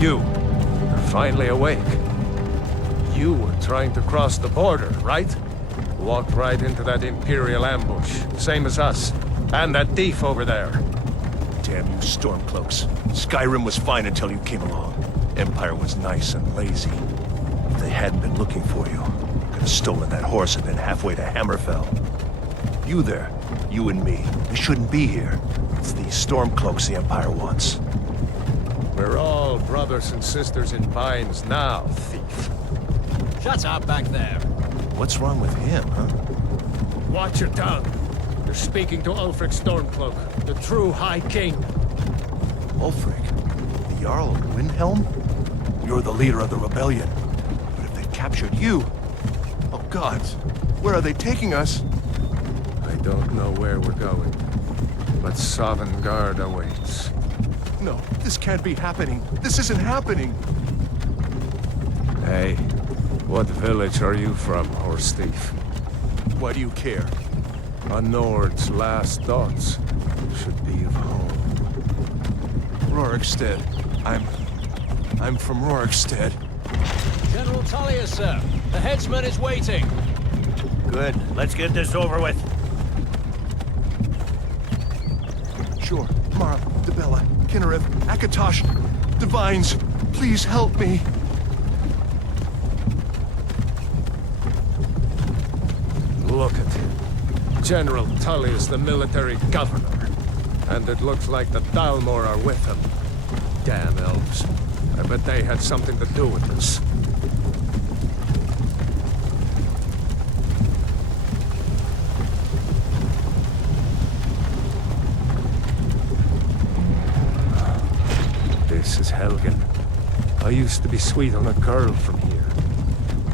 You're finally awake. You were trying to cross the border, right? Walked right into that Imperial ambush, same as us. And that thief over there. Damn you Stormcloaks. Skyrim was fine until you came along. Empire was nice and lazy. If they hadn't been looking for you, could have stolen that horse and been halfway to Hammerfell. You there, you and me, we shouldn't be here. It's these Stormcloaks the Empire wants. We're all brothers and sisters in binds now, thief. Shut up back there. What's wrong with him, huh? Watch your tongue. You're speaking to Ulfric Stormcloak, the true High King. Ulfric? The Jarl of Windhelm? You're the leader of the rebellion. But if they captured you... Oh gods, where are they taking us? I don't know where we're going, but Sovngarde awaits. No, this can't be happening. This isn't happening. Hey, what village are you from, horse thief? Why do you care? A Nord's last thoughts should be of home. Rorikstead. I'm from Rorikstead. General Tullius, sir. The headsman is waiting. Good. Let's get this over with. Sure. Mara, Dibella, Kinnereth, Akatosh, Divines, please help me. Look at him. General Tullius, the military governor. And it looks like the Dalmor are with him. Damn elves. I bet they had something to do with this. This is Helgen. I used to be sweet on a girl from here.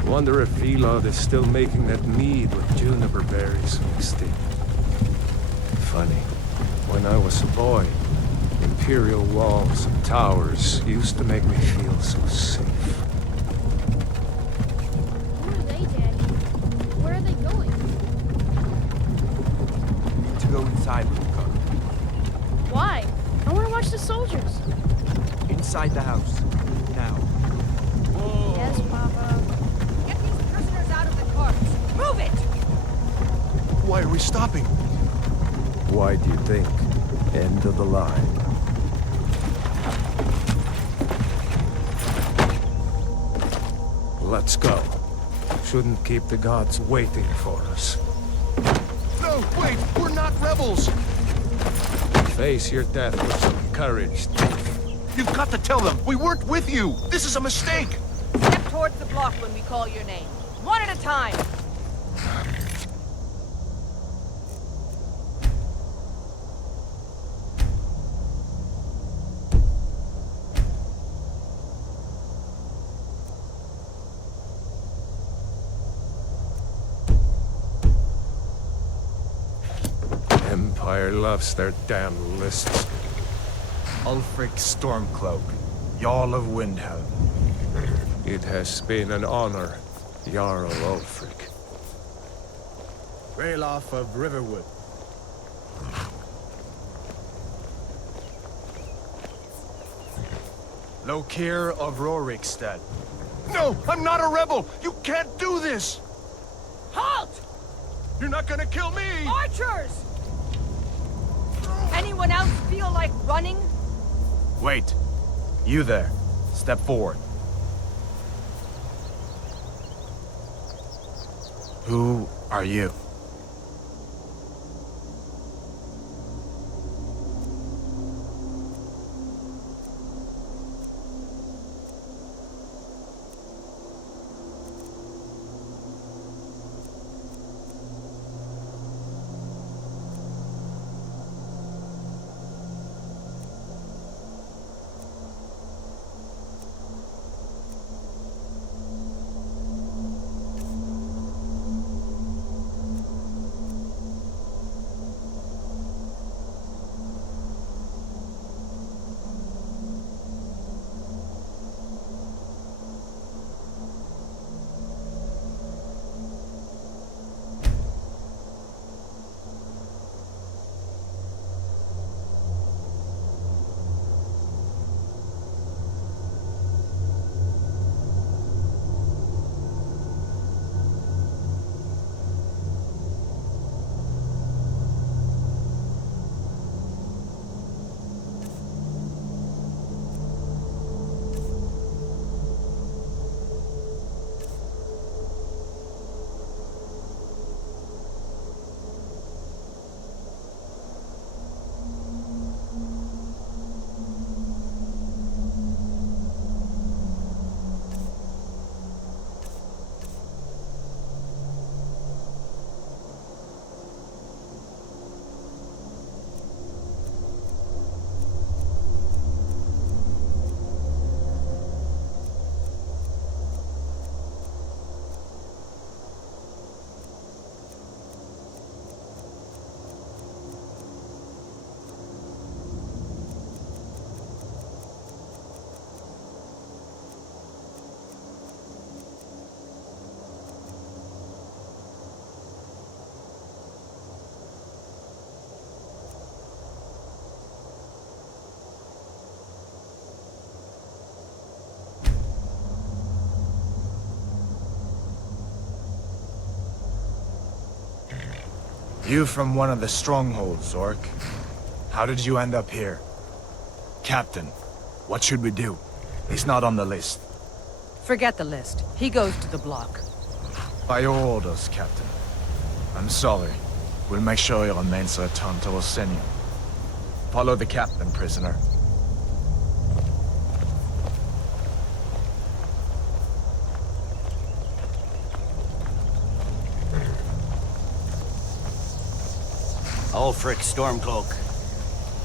Wonder if Elod is still making that mead with juniper berries mixed in. Funny, when I was a boy, Imperial walls and towers used to make me feel so safe. Who are they, Daddy? Where are they going? We need to go inside, Luca. Why? I want to watch the soldiers. Inside the house. Now. Yes, Papa. Get these prisoners out of the carts! Move it! Why are we stopping? Why do you think? End of the line. Let's go. Shouldn't keep the gods waiting for us. No, wait! We're not rebels! Face your death with some courage, thief. You've got to tell them! We weren't with you! This is a mistake! Step towards the block when we call your name. One at a time! Empire loves their damn lists. Ulfric Stormcloak, Jarl of Windhelm. It has been an honor, Jarl Ulfric. Ralof of Riverwood. Lokir of Rorikstead. No! I'm not a rebel! You can't do this! Halt! You're not gonna kill me! Archers! Anyone else feel like running? Wait. You there. Step forward. Who are you? You from one of the strongholds, Orc. How did you end up here? Captain, what should we do? He's not on the list. Forget the list. He goes to the block. By your orders, Captain. I'm sorry. We'll make sure your remains return to Orsinium. Follow the captain, prisoner. Ulfric Stormcloak.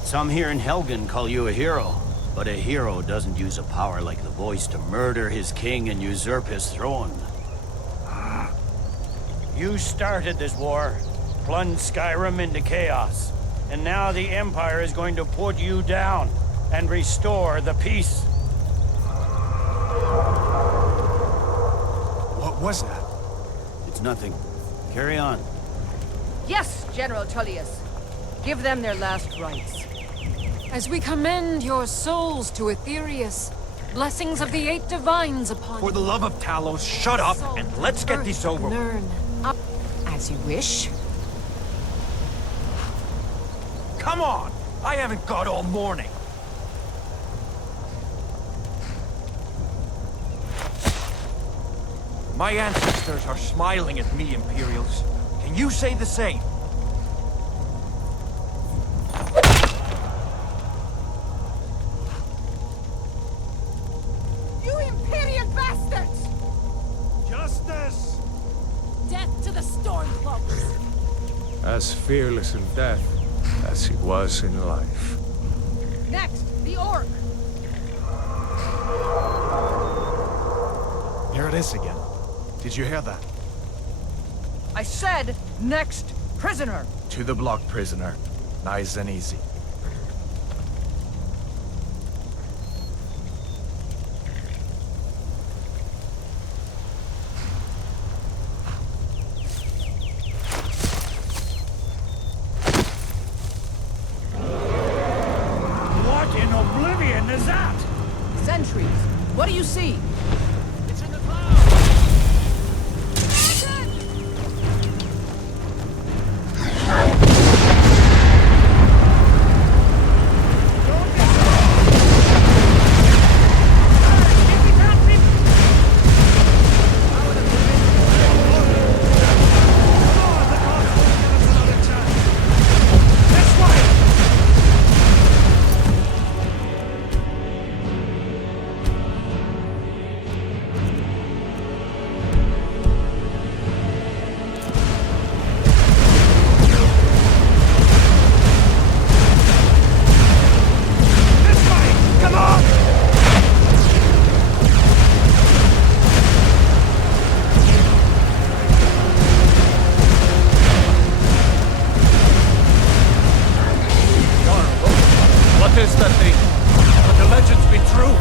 Some here in Helgen call you a hero, but a hero doesn't use a power like the voice to murder his king and usurp his throne. You started this war, plunged Skyrim into chaos, and now the Empire is going to put you down and restore the peace. What was that? It's nothing. Carry on. Yes, General Tullius. Give them their last rites. As we commend your souls to Aetherius, blessings of the 8 divines upon For the you. love of Talos, shut up and let's get this over with. Learn. Up as you wish. Come on! I haven't got all morning. My ancestors are smiling at me, Imperials. Can you say the same? You Imperial bastards! Justice! Death to the Stormcloaks! As fearless in death as he was in life. Next, the orc. Here it is again. Did you hear that? I said, next prisoner. To the block, prisoner. Nice and easy. What in oblivion is that? Sentries. What do you see? It's in the clouds! What is that thing? Could the legends be true?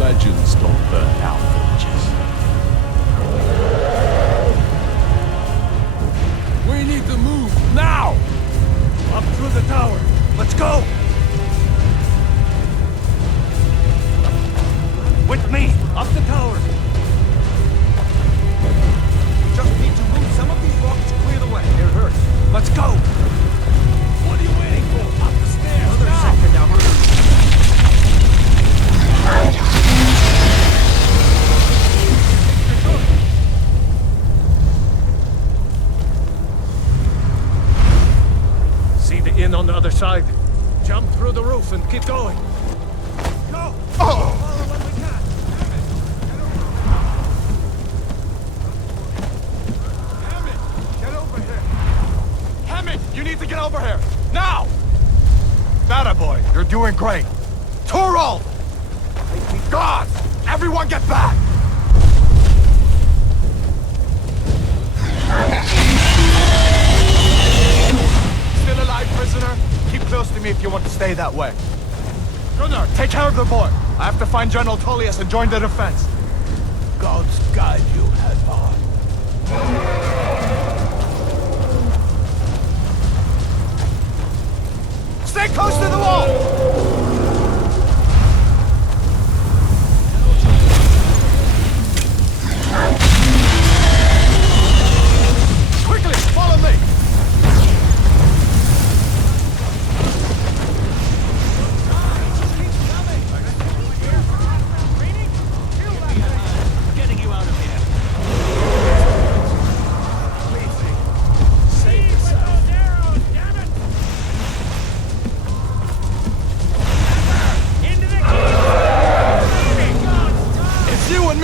Legends don't burn down villages. We need to move now! Up through the tower. Let's go! With me! Up the tower! We just need to move some of these rocks to clear the way. They're hurt. Let's go! What are you waiting for? Up the stairs! Another second now. See the inn on the other side? Jump through the roof and keep going. Go! Follow when we can. Hammond, get over here! Hammond, you need to get over here! Now! Bada boy, you're doing great. Torald! God! Everyone get back! Still alive, prisoner? Keep close to me if you want to stay that way. Gunnar, take care of the boy. I have to find General Tullius and join the defense. God's guide you, Hadvar. Stay close to the wall! Quickly, follow me!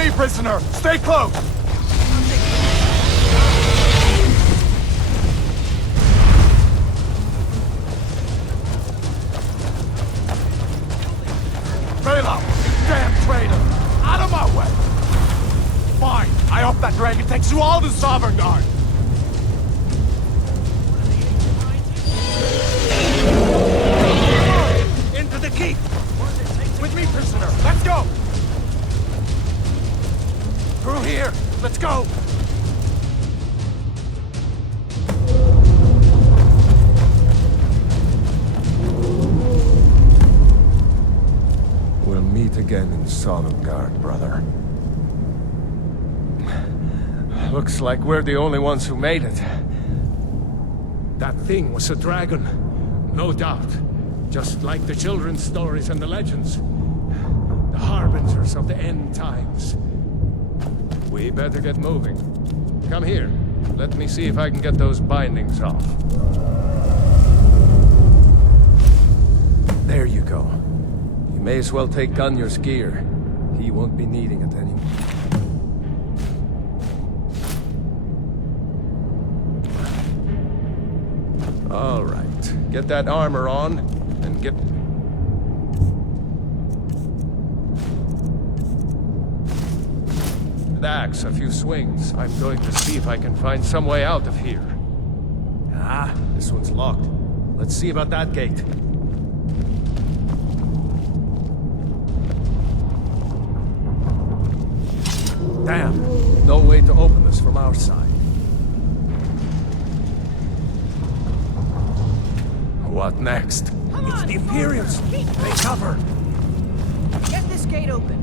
me, prisoner! Stay close! Velo! Damn traitor! Out of my way! Fine, I hope that dragon takes you all to Sovngarde! Into the keep! With me, prisoner! Let's go! Through here! Let's go! We'll meet again in Sovngarde, brother. Looks like we're the only ones who made it. That thing was a dragon, no doubt. Just like the children's stories and the legends. The harbingers of the end times. We better get moving. Come here. Let me see if I can get those bindings off. There you go. You may as well take Gunjar's gear. He won't be needing it anymore. All right. Get that armor on, and get... The axe, a few swings. I'm going to see if I can find some way out of here. Ah, this one's locked. Let's see about that gate. Damn, no way to open this from our side. What next? It's the Imperials! Take cover! Get this gate open.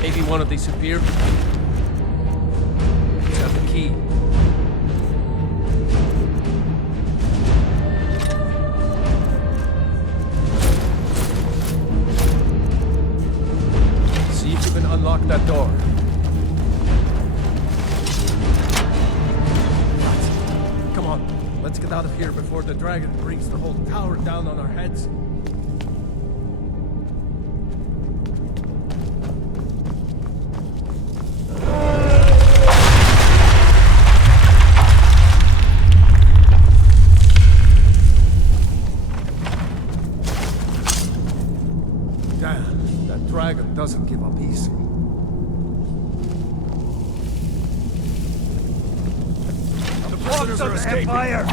Maybe one of these appear. Let's have the key. See if you can unlock that door. Come on, let's get out of here before the dragon brings the whole tower down on our heads. Damn, that dragon doesn't give up easy. The prisoners are escaping! Empire!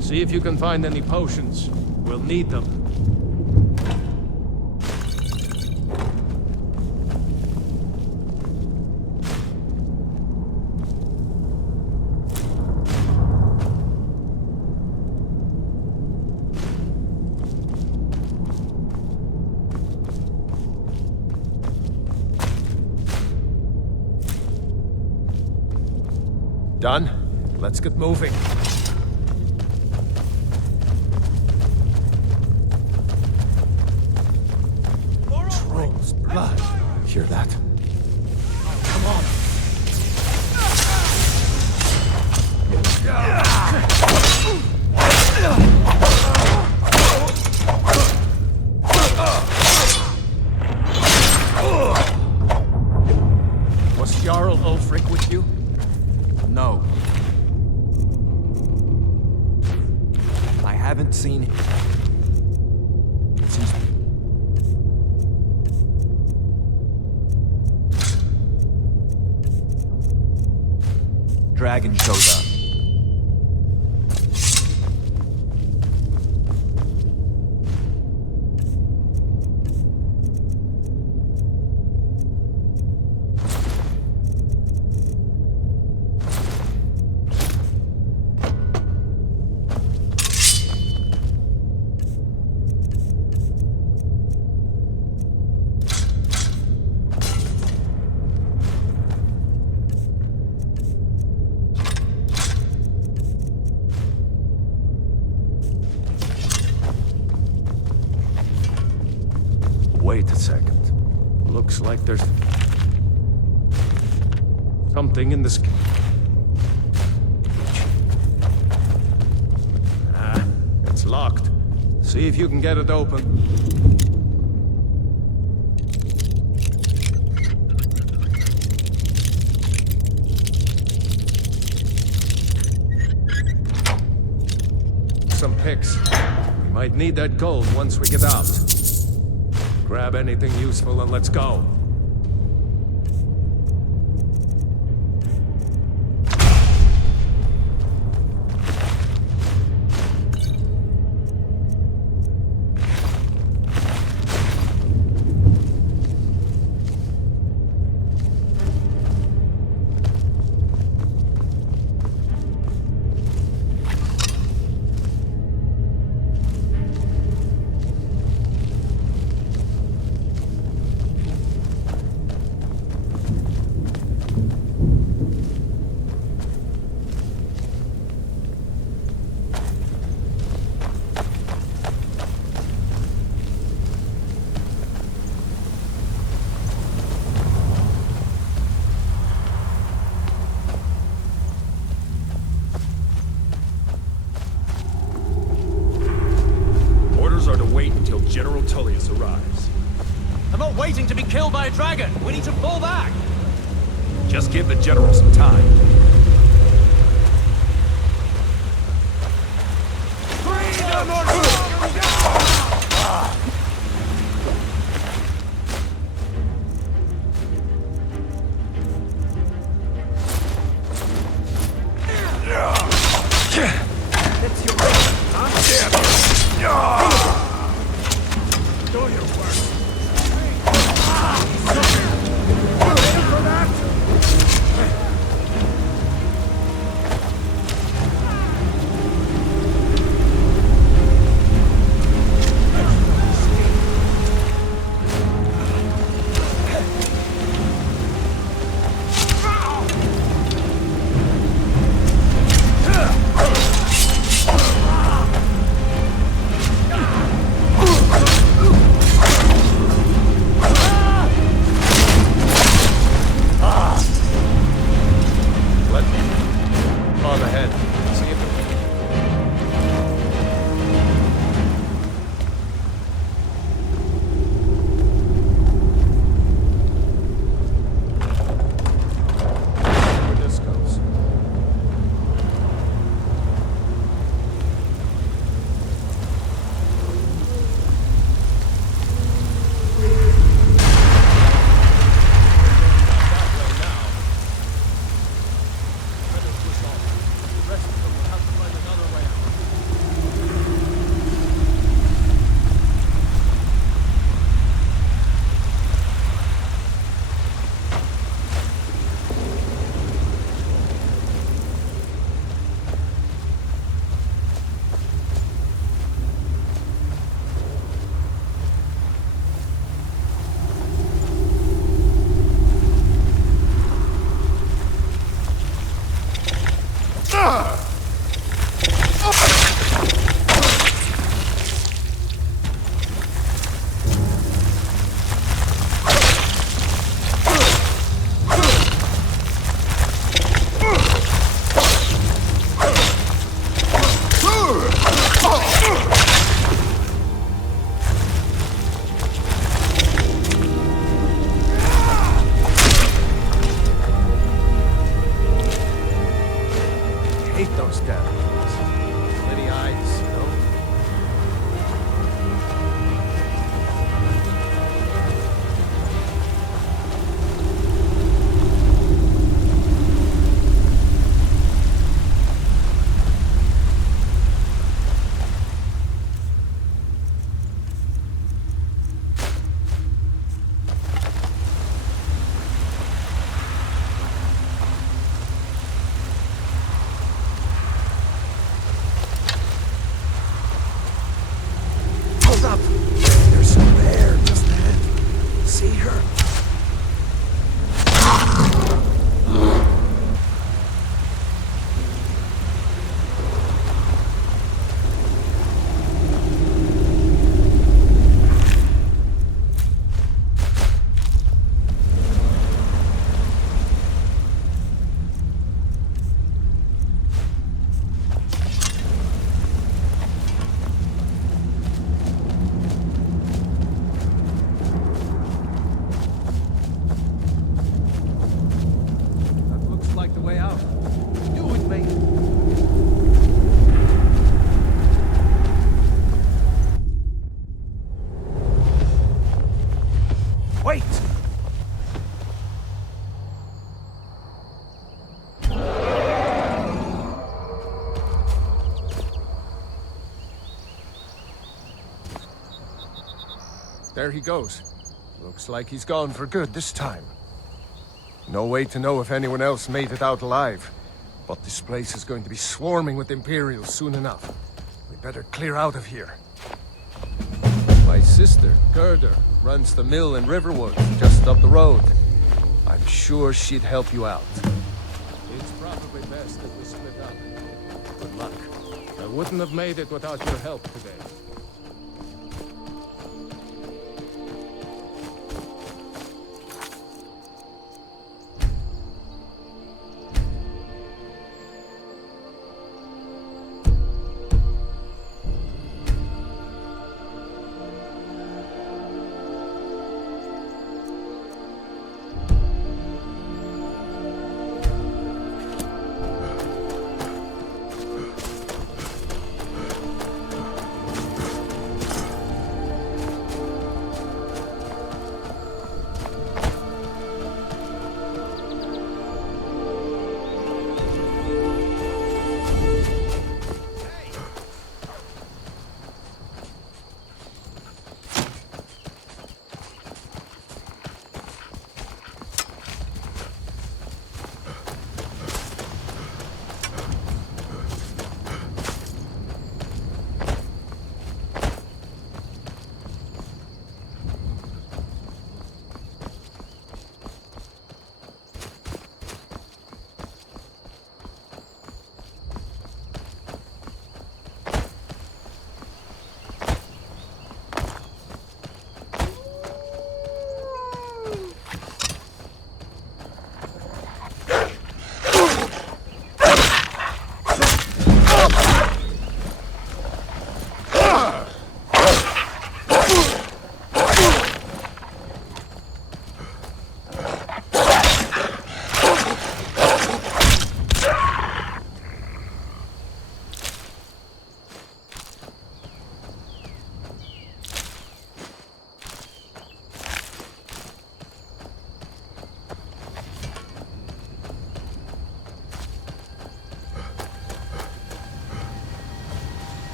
See if you can find any potions. We'll need them. Done? Let's get moving. Troll's blood. Hear that? Come on. Was Jarl Ulfric with you? No. I haven't seen him since... Dragon showed up. Wait a second. Looks like there's something in the sky. Ah, it's locked. See if you can get it open. Some picks. We might need that gold once we get out. Grab anything useful and let's go. General Tullius arrives. I'm not waiting to be killed by a dragon. We need to fall back. Just give the general some time. like the way out. Do it, mate. Wait! There he goes. Looks like he's gone for good this time. No way to know if anyone else made it out alive. But this place is going to be swarming with Imperials soon enough. We better clear out of here. My sister, Gerda, runs the mill in Riverwood, just up the road. I'm sure she'd help you out. It's probably best that we split up. Good luck. I wouldn't have made it without your help today.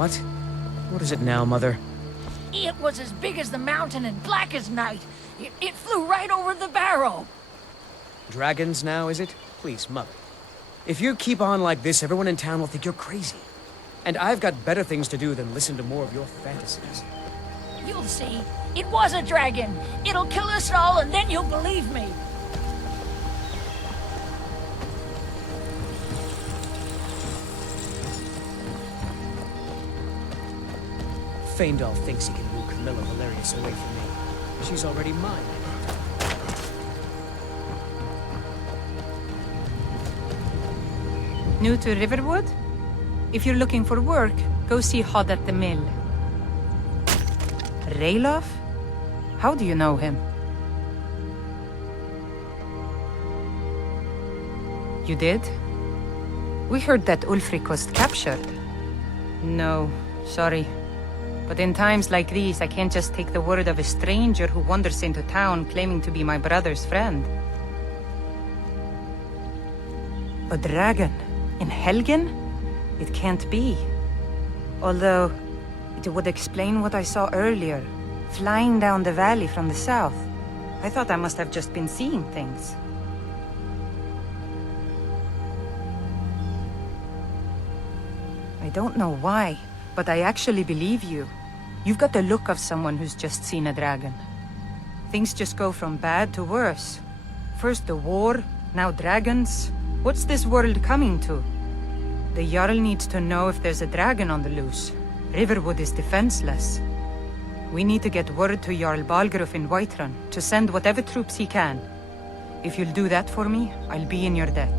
What? What is it now, Mother? It was as big as the mountain and black as night. It flew right over the barrow. Dragons now, is it? Please, Mother. If you keep on like this, everyone in town will think you're crazy. And I've got better things to do than listen to more of your fantasies. You'll see. It was a dragon. It'll kill us all, and then you'll believe me. Faendal thinks he can woo Camilla Valerius away from me. She's already mine. New to Riverwood? If you're looking for work, go see Hod at the mill. Ralof? How do you know him? You did? We heard that Ulfric was captured. No, sorry. But in times like these, I can't just take the word of a stranger who wanders into town claiming to be my brother's friend. A dragon? In Helgen? It can't be. Although, it would explain what I saw earlier, flying down the valley from the south. I thought I must have just been seeing things. I don't know why, but I actually believe you. You've got the look of someone who's just seen a dragon. Things just go from bad to worse. First the war, now dragons. What's this world coming to? The Jarl needs to know if there's a dragon on the loose. Riverwood is defenseless. We need to get word to Jarl Balgruuf in Whiterun to send whatever troops he can. If you'll do that for me, I'll be in your debt.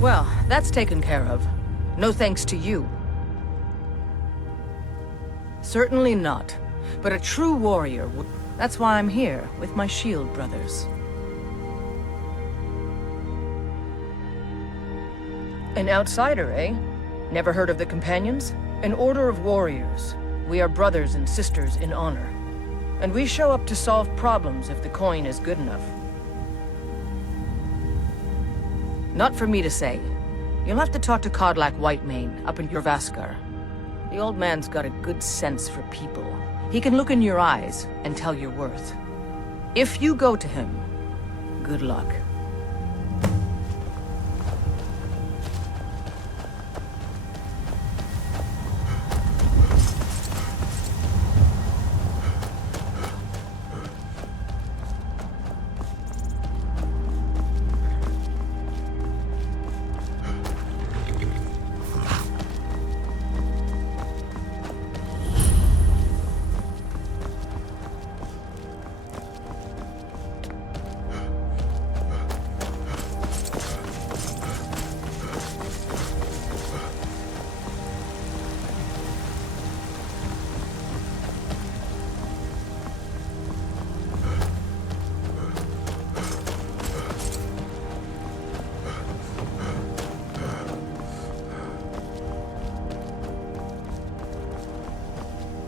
Well, that's taken care of. No thanks to you. Certainly not. But a true warrior would... That's why I'm here, with my shield brothers. An outsider, eh? Never heard of the Companions? An order of warriors. We are brothers and sisters in honor. And we show up to solve problems if the coin is good enough. Not for me to say. You'll have to talk to Kodlak Whitemane up in Jorvaskar. The old man's got a good sense for people. He can look in your eyes and tell your worth. If you go to him, good luck.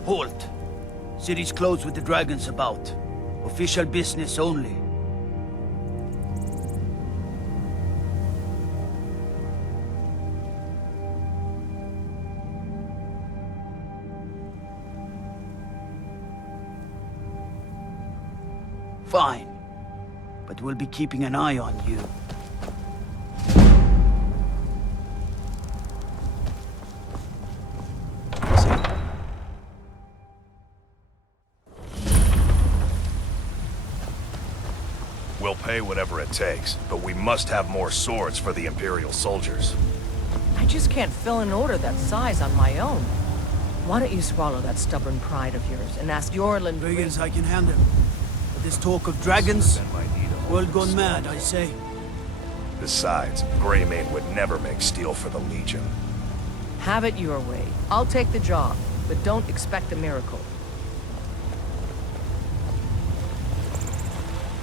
Halt! City's closed with the dragons about. Official business only. Fine. But we'll be keeping an eye on you. We'll pay whatever it takes, but we must have more swords for the Imperial soldiers. I just can't fill an order that size on my own. Why don't you swallow that stubborn pride of yours and ask Yorland... Dragons I can handle. But this talk of dragons, world gone mad, I say. Besides, Greymane would never make steel for the Legion. Have it your way. I'll take the job, but don't expect a miracle.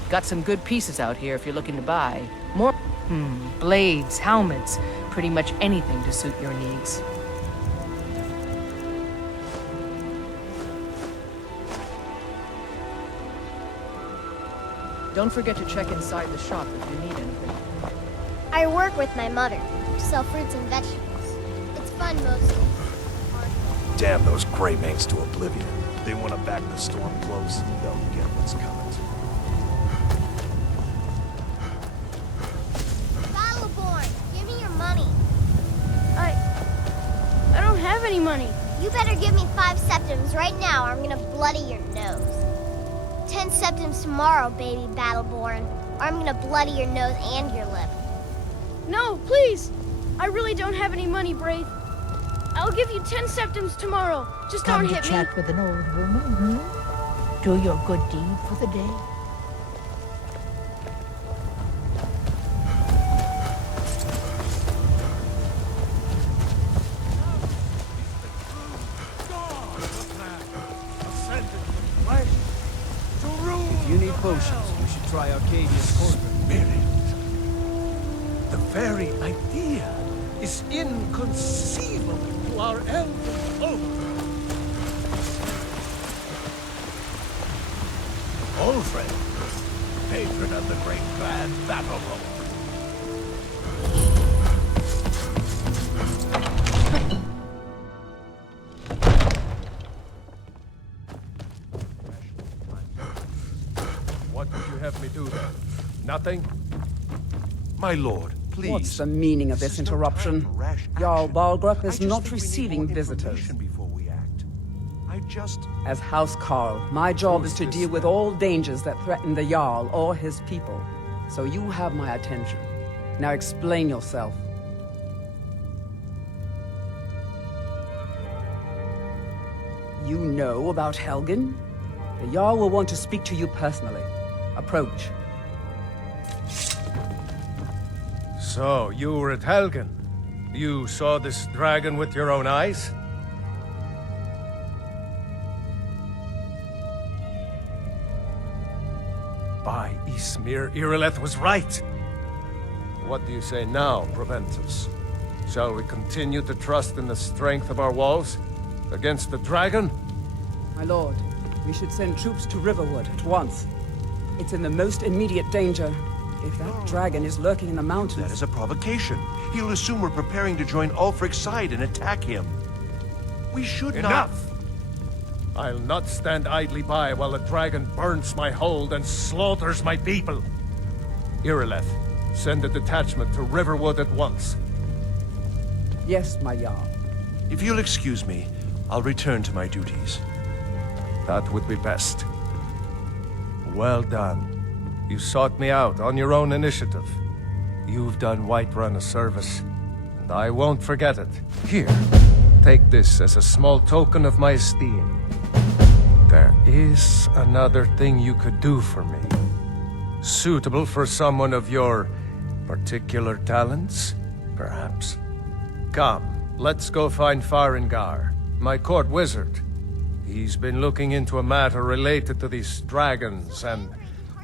Got some good pieces out here if you're looking to buy. More... blades, helmets, pretty much anything to suit your needs. Don't forget to check inside the shop if you need anything. I work with my mother, sell fruits and vegetables. It's fun mostly. Damn those Greymanes to oblivion. They want to back the Stormcloaks, they'll get what's coming. Battleborn, give me your money. I don't have any money. You better give me 5 septims right now or I'm gonna bloody your nose. 10 septims tomorrow, baby Battleborn, or I'm gonna bloody your nose and your lip. No, please! I really don't have any money, Brave. I'll give you 10 septims tomorrow. Just don't hit me. Come to chat with an old woman, hmm? Do your good deed for the day. If you need potions, you should try Arcadia's Corner. The very idea is inconceivable to our elven overlord. Olfred, patron of the great clan Battleborn. What would you have me do then? Nothing? My lord, please. What's the meaning of this interruption? Jarl Balgruuf is not receiving visitors. Before we act. I just... As House Carl, my job is to deal with all dangers that threaten the Jarl or his people. So you have my attention. Now explain yourself. You know about Helgen? The Jarl will want to speak to you personally. Approach. So, you were at Helgen. You saw this dragon with your own eyes? By Ysmir, Irileth was right. What do you say now, Proventus? Shall we continue to trust in the strength of our walls? Against the dragon? My lord, we should send troops to Riverwood at once. It's in the most immediate danger. If that dragon is lurking in the mountains... That is a provocation. He'll assume we're preparing to join Ulfric's side and attack him. We should not... Enough! I'll not stand idly by while the dragon burns my hold and slaughters my people. Irileth, send a detachment to Riverwood at once. Yes, my Jarl. If you'll excuse me, I'll return to my duties. That would be best. Well done. You sought me out on your own initiative. You've done Whiterun a service, and I won't forget it. Here, take this as a small token of my esteem. There is another thing you could do for me. Suitable for someone of your particular talents, perhaps? Come, let's go find Farengar, my court wizard. He's been looking into a matter related to these dragons and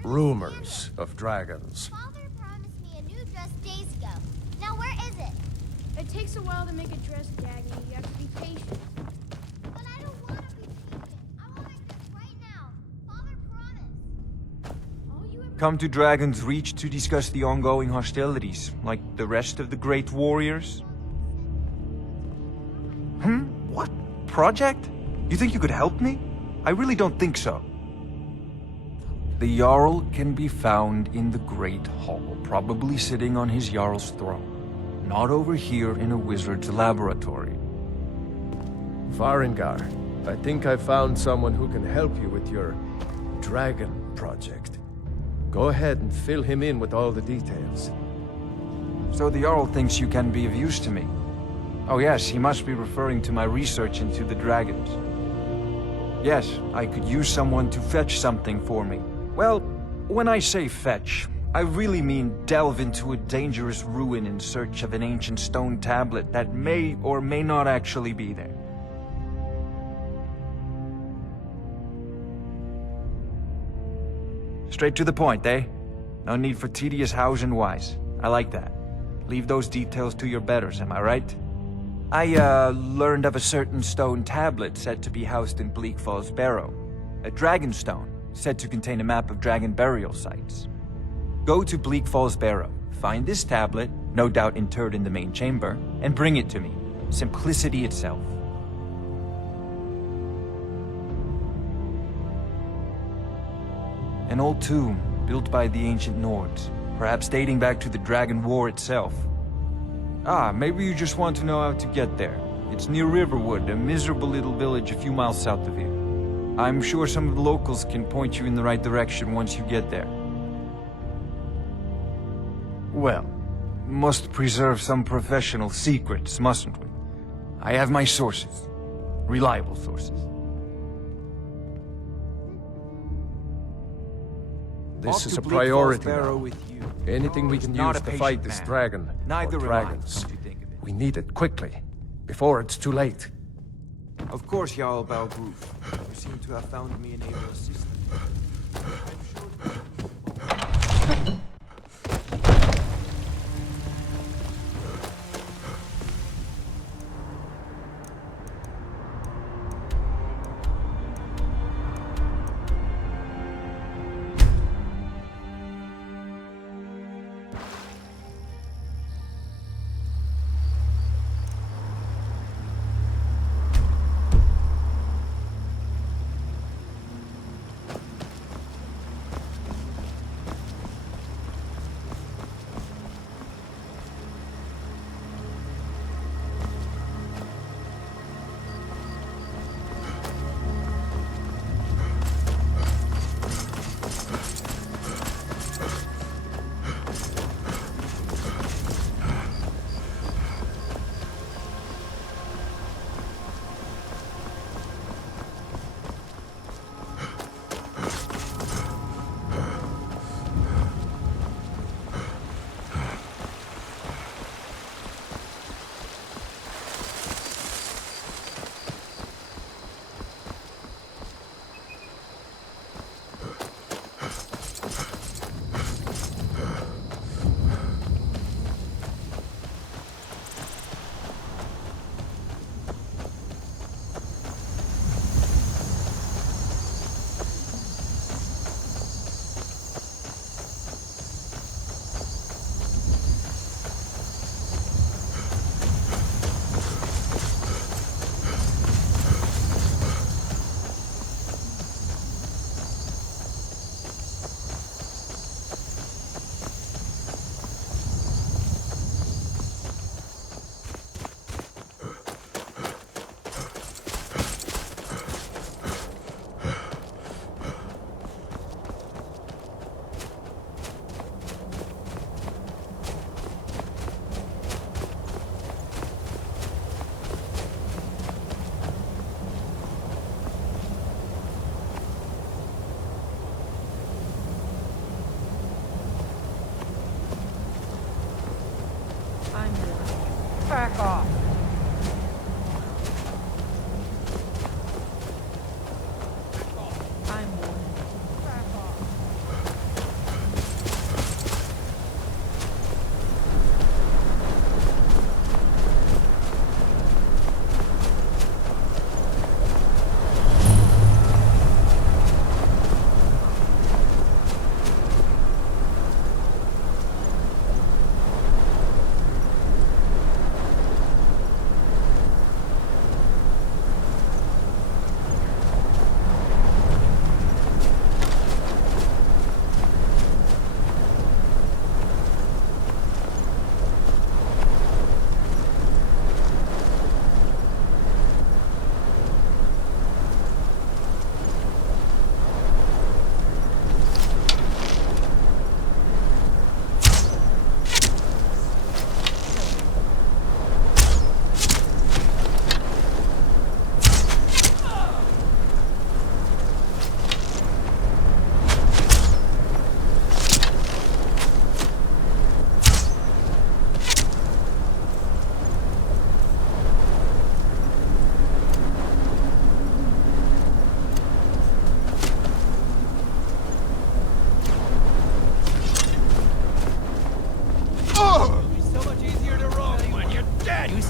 rumors of dragons. Father promised me a new dress days ago. Now where is it? It takes a while to make a dress, Dagny. You have to be patient. But I don't want to be patient. I want my dress right now. Father promised. Come to Dragon's Reach to discuss the ongoing hostilities, like the rest of the great warriors? What? Project? You think you could help me? I really don't think so. The Jarl can be found in the Great Hall, probably sitting on his Jarl's throne. Not over here in a wizard's laboratory. Farengar, I think I found someone who can help you with your dragon project. Go ahead and fill him in with all the details. So the Jarl thinks you can be of use to me. Oh yes, he must be referring to my research into the dragons. Yes, I could use someone to fetch something for me. Well, when I say fetch, I really mean delve into a dangerous ruin in search of an ancient stone tablet that may or may not actually be there. Straight to the point, eh? No need for tedious hows and whys. I like that. Leave those details to your betters, am I right? I, learned of a certain stone tablet said to be housed in Bleak Falls Barrow. A dragon stone, said to contain a map of dragon burial sites. Go to Bleak Falls Barrow, find this tablet, no doubt interred in the main chamber, and bring it to me. Simplicity itself. An old tomb, built by the ancient Nords, perhaps dating back to the Dragon War itself. Ah, maybe you just want to know how to get there. It's near Riverwood, a miserable little village a few miles south of here. I'm sure some of the locals can point you in the right direction once you get there. Well, must preserve some professional secrets, mustn't we? I have my sources. Reliable sources. This is a priority now. Anything we can use to fight this dragon, or dragons. We need it quickly, before it's too late. Of course, Jarl Balgruf. You seem to have found me an able assistant.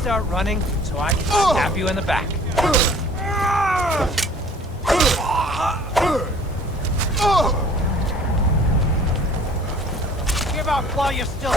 start running so I can stab you in the back. Give up while you're still...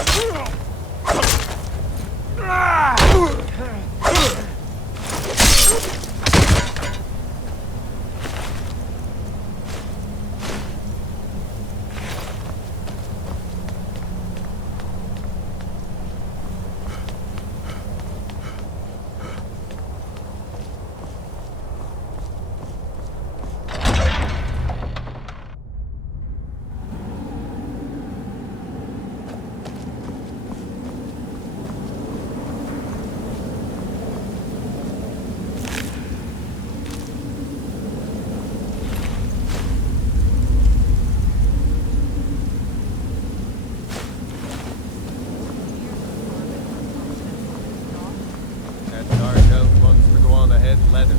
Let him.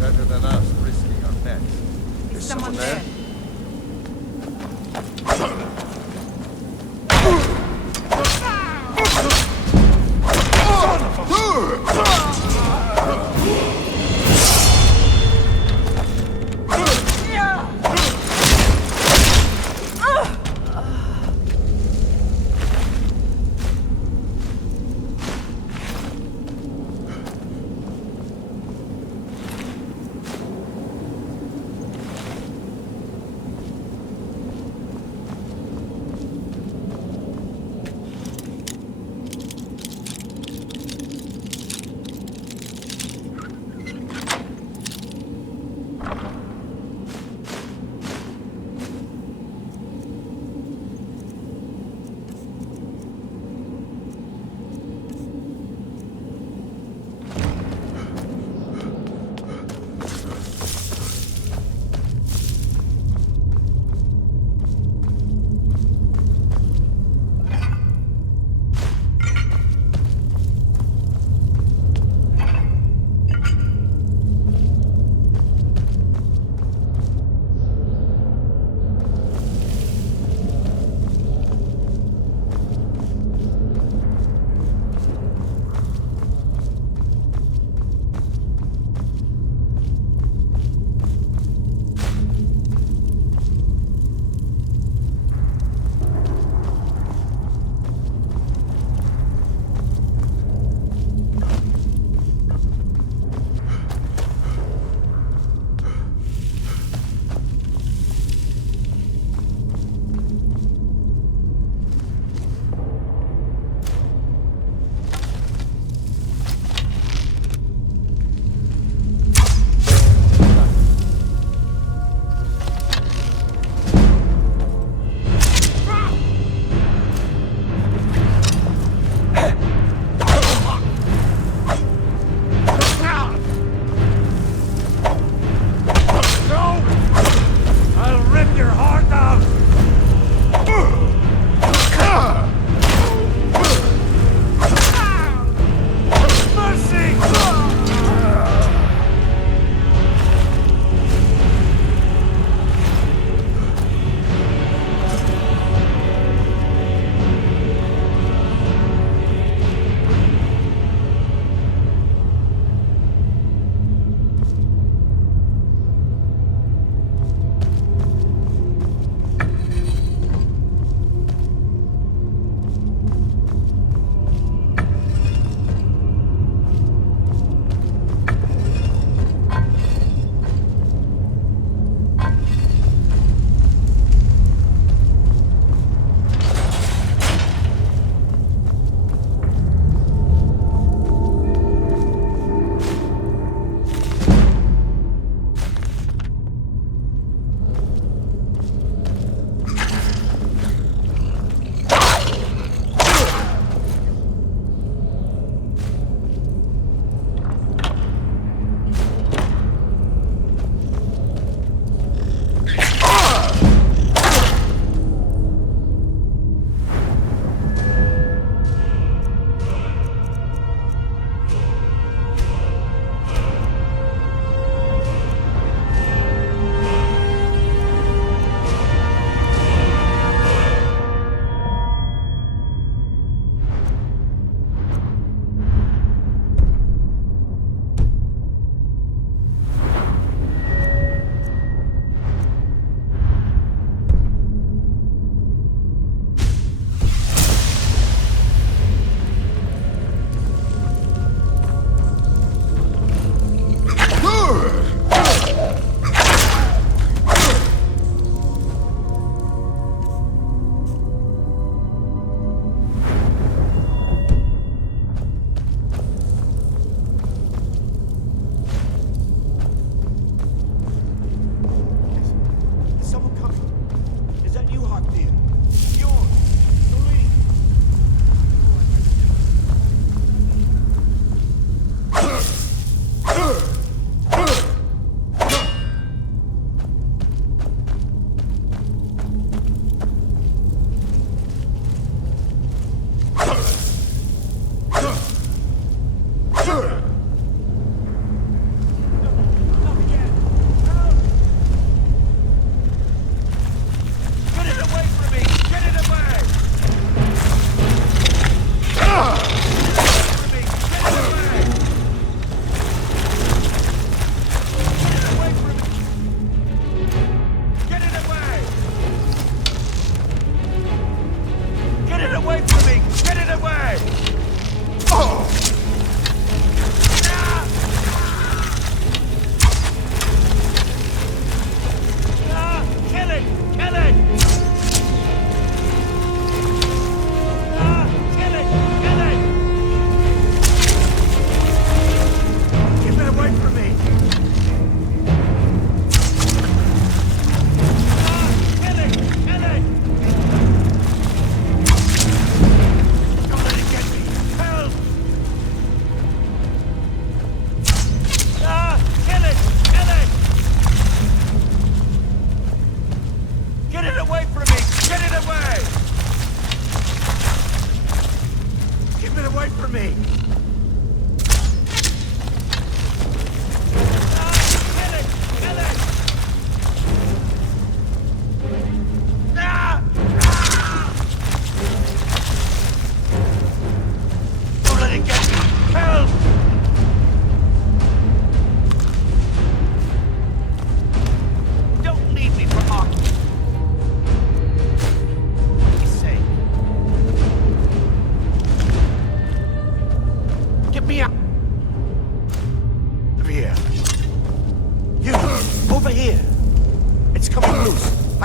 Better than us risking our necks. Is someone there?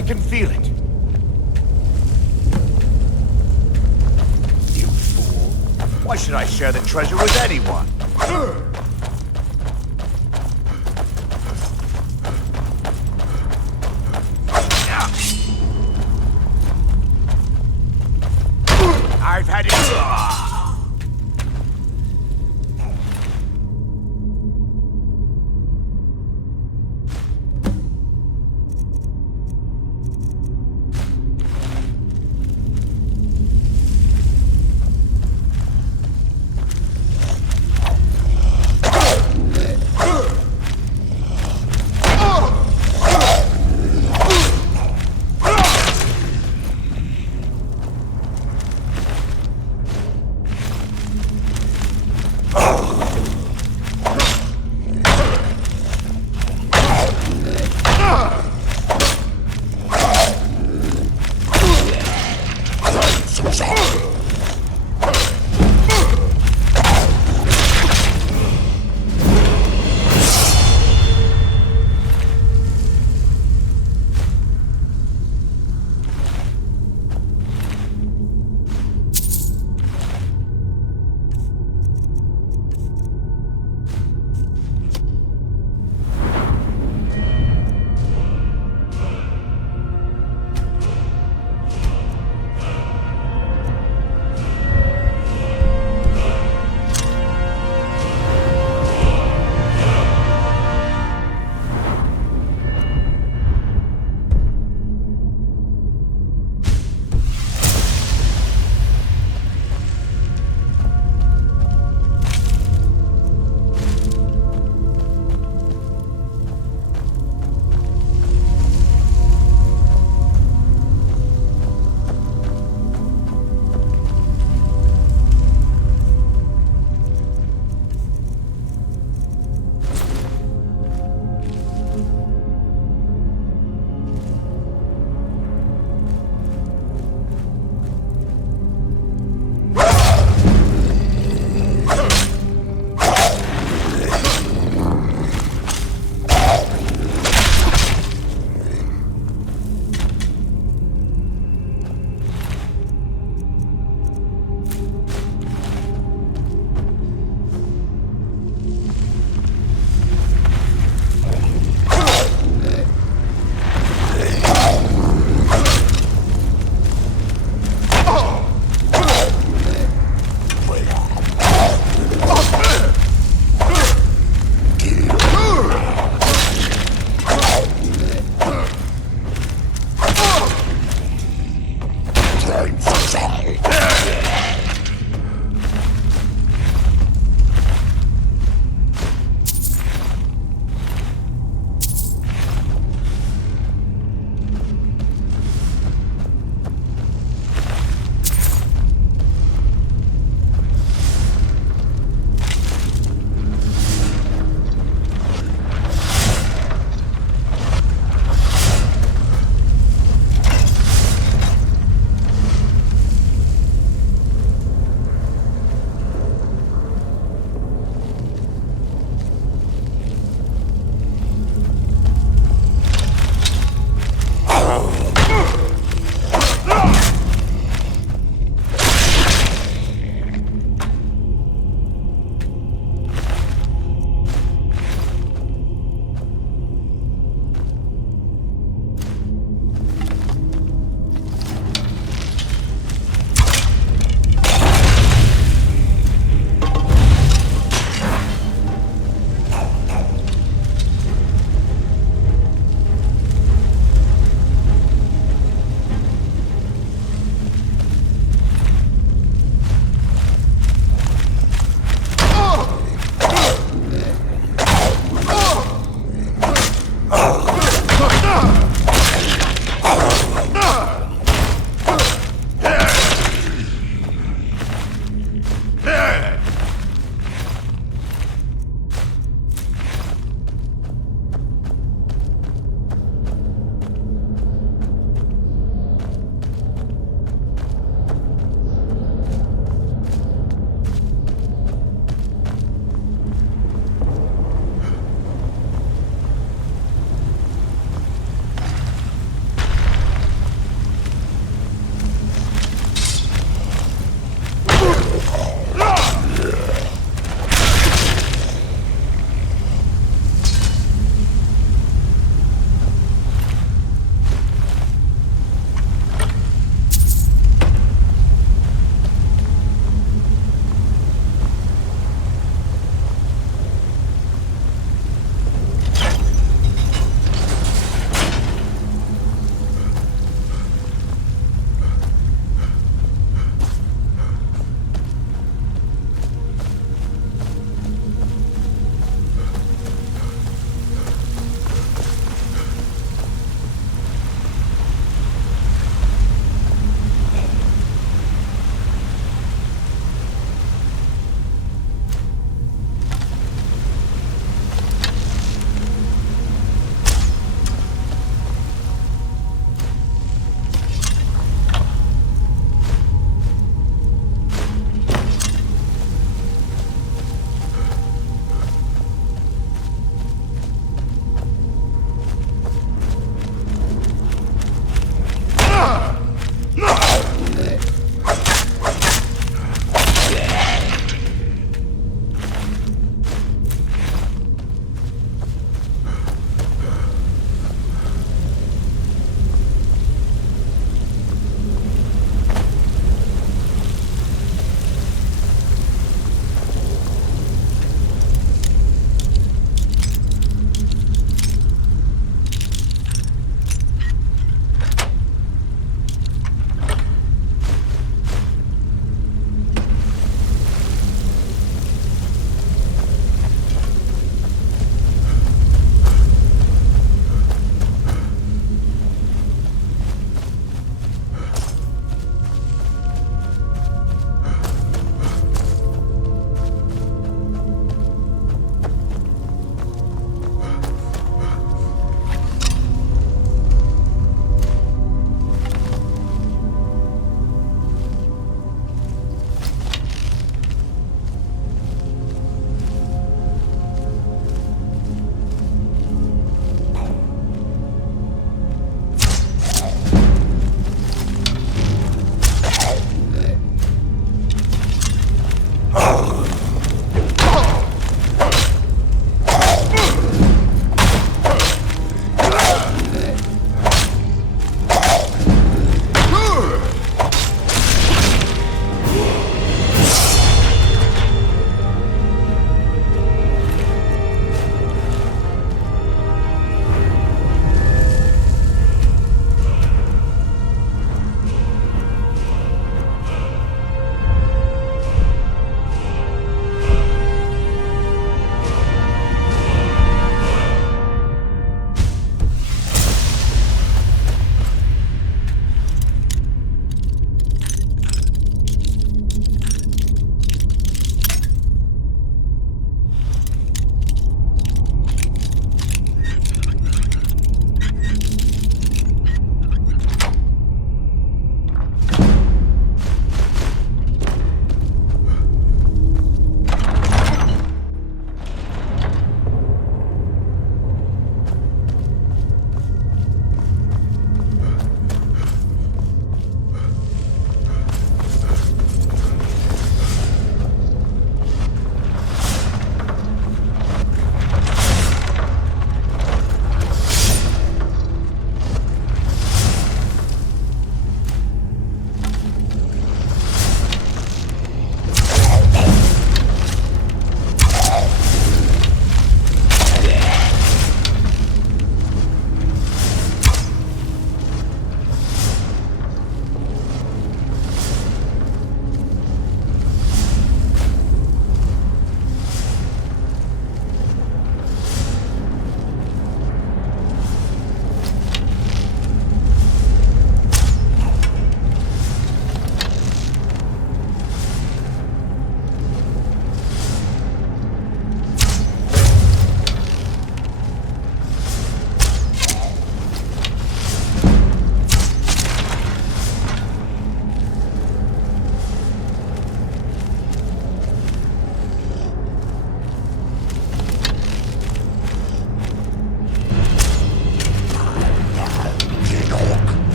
I can feel it. You fool. Why should I share the treasure with anyone? I've had it.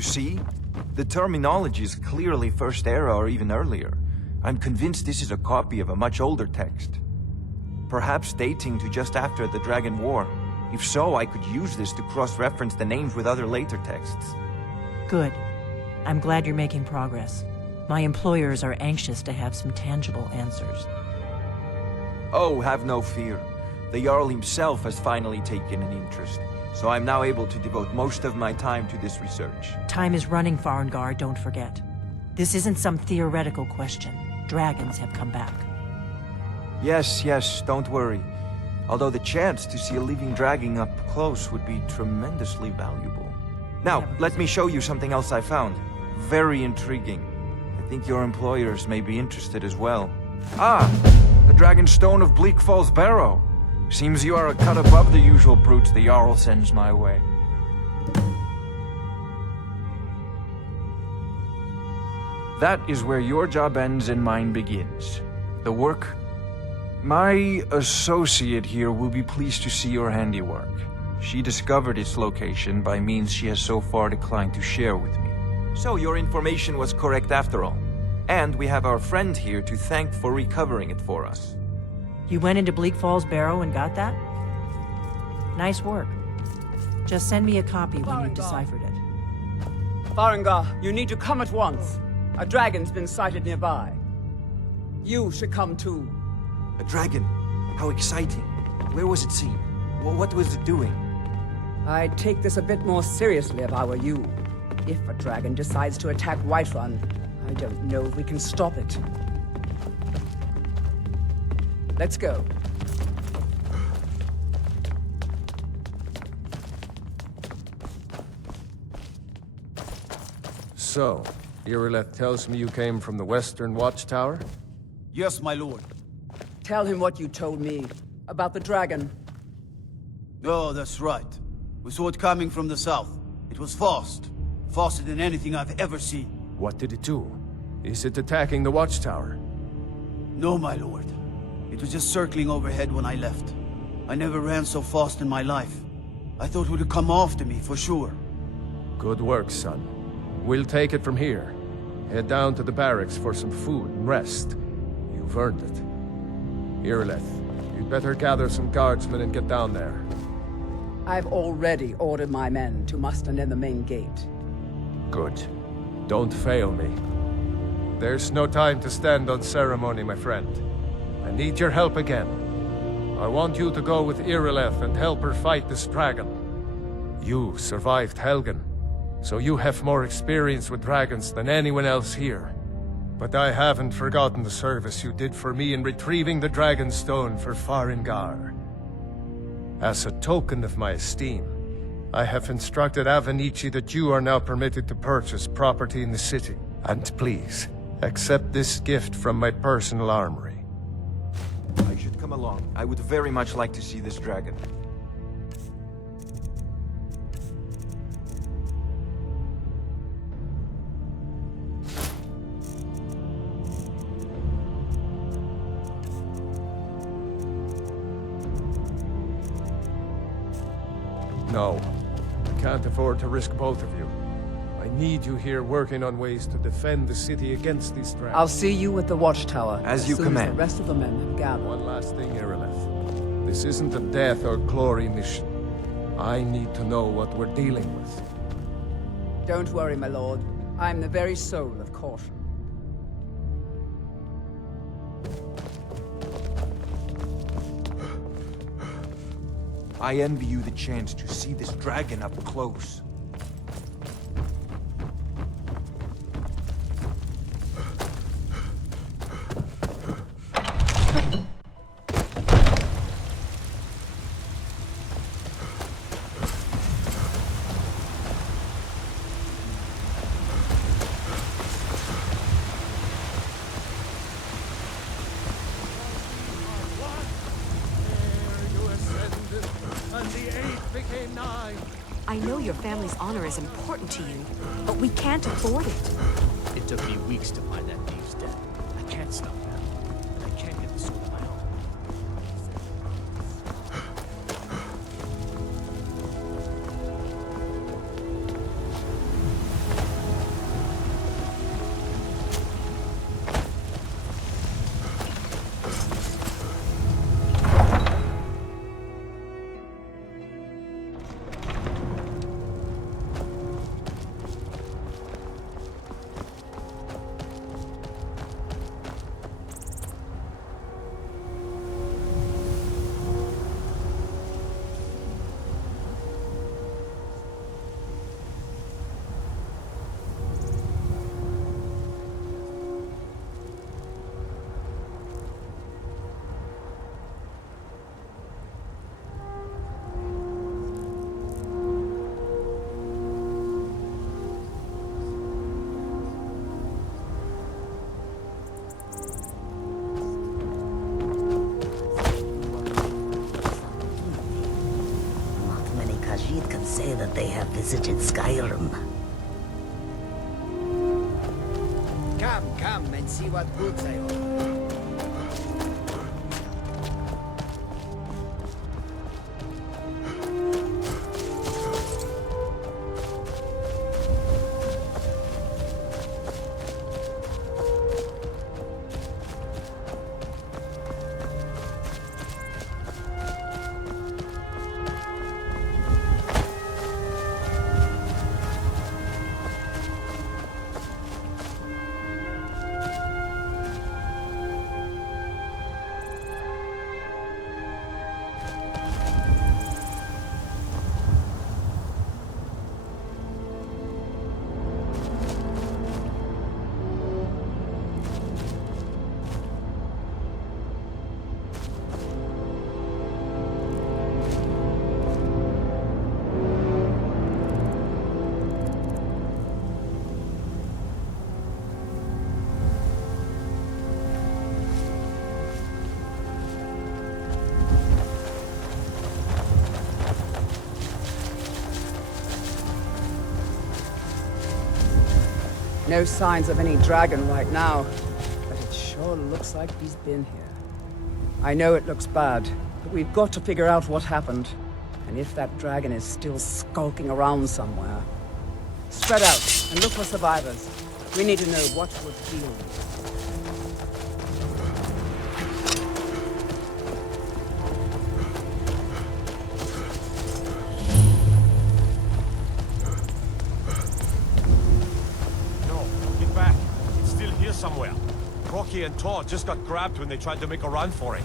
You see? The terminology is clearly First Era or even earlier. I'm convinced this is a copy of a much older text. Perhaps dating to just after the Dragon War. If so, I could use this to cross-reference the names with other later texts. Good. I'm glad you're making progress. My employers are anxious to have some tangible answers. Oh, have no fear. The Jarl himself has finally taken an interest, so I'm now able to devote most of my time to this research. Time is running, Sovngarde, don't forget. This isn't some theoretical question. Dragons have come back. Yes, don't worry. Although the chance to see a living dragon up close would be tremendously valuable. Now, let me show you something else I found. Very intriguing. I think your employers may be interested as well. Ah! The Dragon Stone of Bleak Falls Barrow. Seems you are a cut above the usual brutes the Jarl sends my way. That is where your job ends and mine begins. The work? My associate here will be pleased to see your handiwork. She discovered its location by means she has so far declined to share with me. So your information was correct after all. And we have our friend here to thank for recovering it for us. You went into Bleak Falls Barrow and got that? Nice work. Just send me a copy when you've deciphered it. Sovngarde, you need to come at once. A dragon's been sighted nearby. You should come too. A dragon? How exciting. Where was it seen? What was it doing? I'd take this a bit more seriously if I were you. If a dragon decides to attack Whiterun, I don't know if we can stop it. Let's go. So, Irileth tells me you came from the Western Watchtower? Yes, my lord. Tell him what you told me about the dragon. Oh, that's right. We saw it coming from the south. It was fast. Faster than anything I've ever seen. What did it do? Is it attacking the Watchtower? No, my lord. It was just circling overhead when I left. I never ran so fast in my life. I thought it would come after me, for sure. Good work, son. We'll take it from here. Head down to the barracks for some food and rest. You've earned it. Irileth, you'd better gather some guardsmen and get down there. I've already ordered my men to muster near the main gate. Good. Don't fail me. There's no time to stand on ceremony, my friend. I need your help again. I want you to go with Irileth and help her fight this dragon. You survived Helgen, so you have more experience with dragons than anyone else here. But I haven't forgotten the service you did for me in retrieving the Dragon Stone for Farengar. As a token of my esteem, I have instructed Avenici that you are now permitted to purchase property in the city. And please, accept this gift from my personal armory. I should come along. I would very much like to see this dragon. No, I can't afford to risk both of you. I need you here working on ways to defend the city against these dragons. I'll see you at the Watchtower as you soon command. As the rest of the men have gathered. One last thing, Irileth. This isn't a death or glory mission. I need to know what we're dealing with. Don't worry, my lord. I'm the very soul of caution. I envy you the chance to see this dragon up close. I know your family's honor is important to you, but we can't afford it. It took me weeks to find that thieves' den. I can't stop now. I can't get the sword on my own. Khajiit can say that they have visited Skyrim. Come and see what goods I own. No signs of any dragon right now, but it sure looks like he's been here. I know it looks bad, but we've got to figure out what happened, and if that dragon is still skulking around somewhere. Spread out and look for survivors. We need to know what we're dealing with. Somewhere. Rocky and Todd just got grabbed when they tried to make a run for it.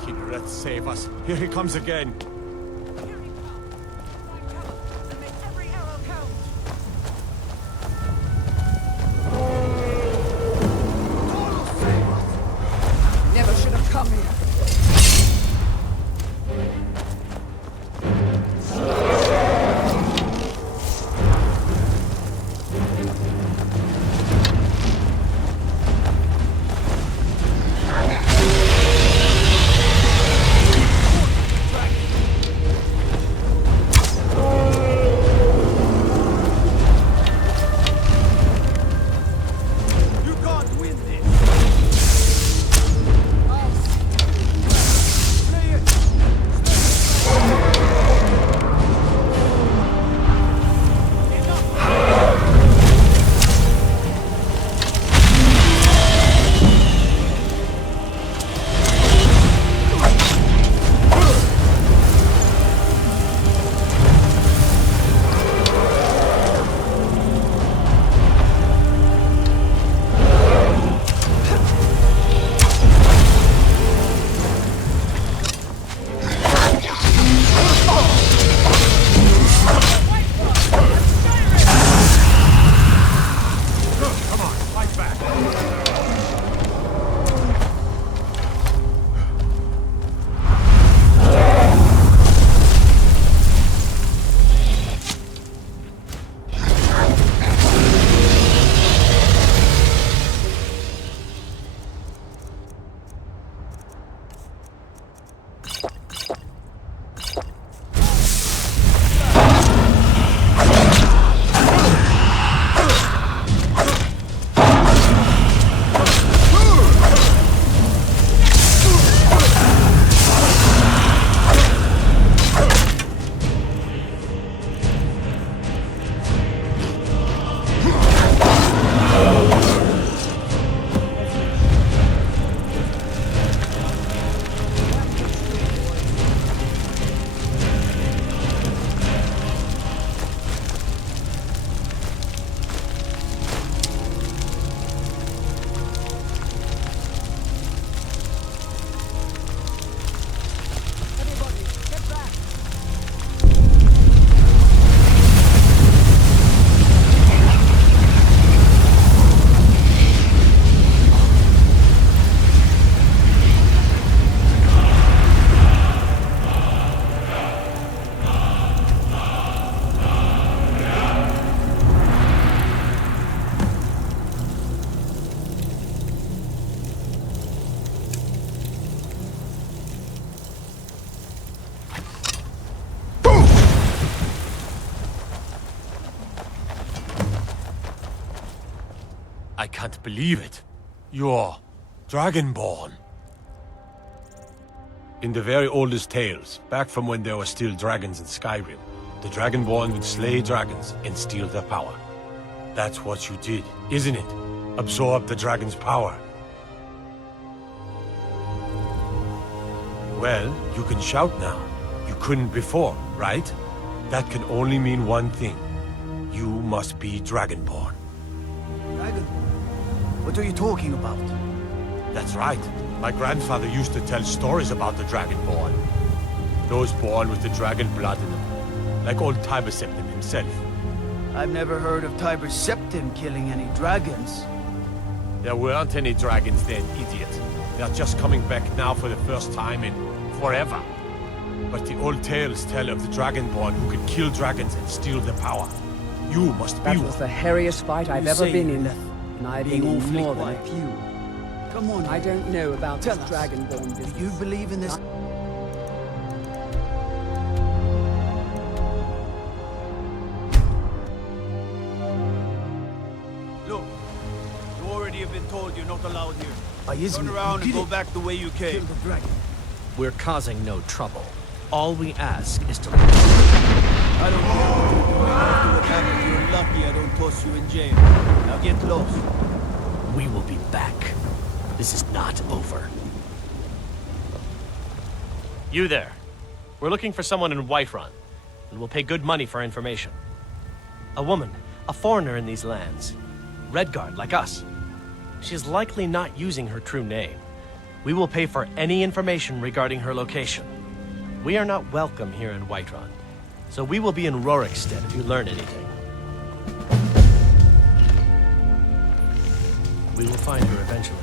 Kidret, save us. Here he comes again. Never should have come here. I can't believe it. You're Dragonborn. In the very oldest tales, back from when there were still dragons in Skyrim, the Dragonborn would slay dragons and steal their power. That's what you did, isn't it? Absorb the dragon's power. Well, you can shout now. You couldn't before, right? That can only mean one thing. You must be Dragonborn. Dragonborn? What are you talking about? That's right. My grandfather used to tell stories about the Dragonborn. Those born with the dragon blood in them. Like old Tiber Septim himself. I've never heard of Tiber Septim killing any dragons. There weren't any dragons then, idiot. They're just coming back now for the first time in forever. But the old tales tell of the Dragonborn who could kill dragons and steal their power. You must be That one. was the hairiest fight I've ever been in. And I've been in awfully more than a quiet. few. Come on. I don't know about Tell this us. Dragonborn business. Do you believe in this? Look, you already have been told you're not allowed here. Turn around and go back the way you came. Kill the dragon. We're causing no trouble. All we ask is to... I don't care. After what happened, you're lucky I don't toss you in jail. Now get lost. We will be back. This is not over. You there. We're looking for someone in Whiterun, and we'll pay good money for information. A woman, a foreigner in these lands. Redguard, like us. She's likely not using her true name. We will pay for any information regarding her location. We are not welcome here in Whiterun, so we will be in Rorikstead if you learn anything. We will find her eventually.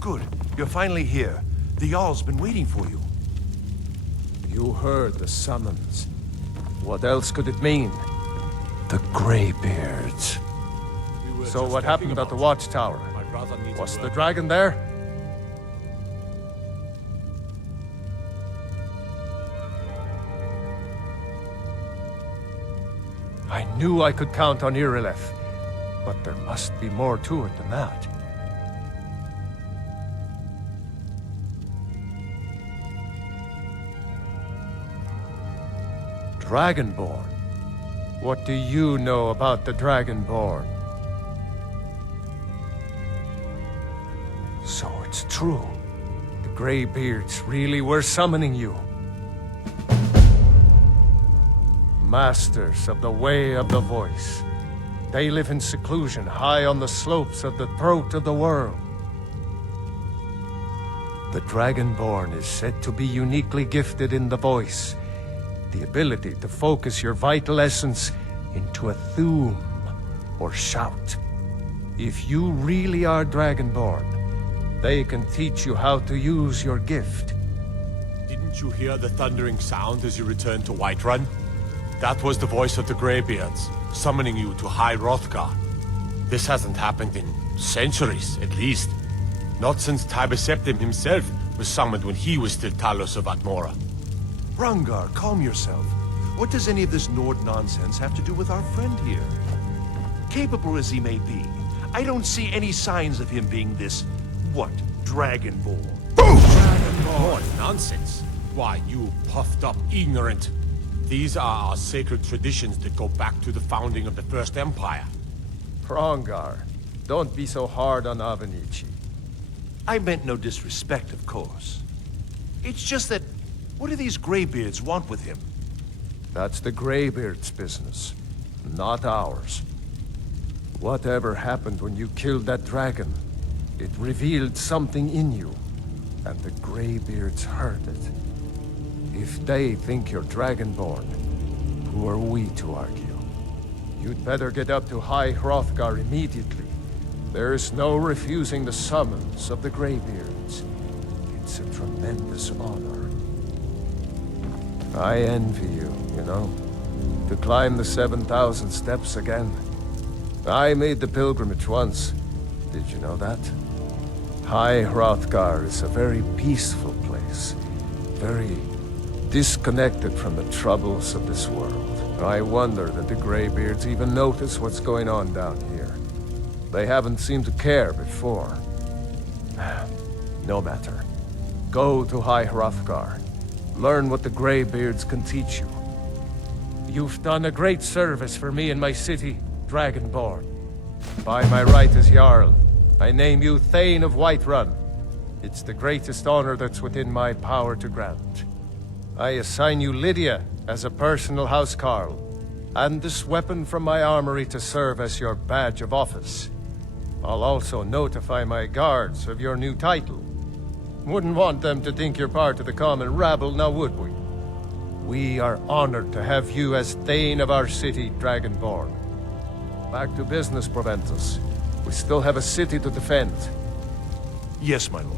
Good. You're finally here. The Jarl's been waiting for you. You heard the summons. What else could it mean? The Greybeards. So what happened at the watchtower? Was the dragon there? I knew I could count on Irileth, but there must be more to it than that. Dragonborn? What do you know about the Dragonborn? So it's true. The Greybeards really were summoning you. Masters of the Way of the Voice. They live in seclusion high on the slopes of the throat of the world. The Dragonborn is said to be uniquely gifted in the voice. The ability to focus your vital essence into a thum, or shout. If you really are Dragonborn, they can teach you how to use your gift. Didn't you hear the thundering sound as you returned to Whiterun? That was the voice of the Greybeards, summoning you to High Hrothgar. This hasn't happened in centuries, at least. Not since Tiber Septim himself was summoned when he was still Talos of Atmora. Hrongar, calm yourself. What does any of this Nord nonsense have to do with our friend here? Capable as he may be, I don't see any signs of him being this, what, Dragonborn? Dragonborn nonsense. Why, you puffed up ignorant. These are our sacred traditions that go back to the founding of the First Empire. Hrongar, don't be so hard on Avenici. I meant no disrespect, of course. It's just that, what do these Greybeards want with him? That's the Greybeards' business, not ours. Whatever happened when you killed that dragon, it revealed something in you, and the Greybeards heard it. If they think you're Dragonborn, who are we to argue? You'd better get up to High Hrothgar immediately. There's no refusing the summons of the Greybeards. It's a tremendous honor. I envy you, you know, to climb the 7,000 steps again. I made the pilgrimage once. Did you know that? High Hrothgar is a very peaceful place. Very disconnected from the troubles of this world. I wonder that the Greybeards even notice what's going on down here. They haven't seemed to care before. No matter. Go to High Hrothgar. Learn what the Greybeards can teach you. You've done a great service for me and my city, Dragonborn. By my right as Jarl, I name you Thane of Whiterun. It's the greatest honor that's within my power to grant. I assign you Lydia as a personal housecarl, and this weapon from my armory to serve as your badge of office. I'll also notify my guards of your new title. Wouldn't want them to think you're part of the common rabble, now would we? We are honored to have you as Thane of our city, Dragonborn. Back to business, Proventus. We still have a city to defend. Yes, my lord.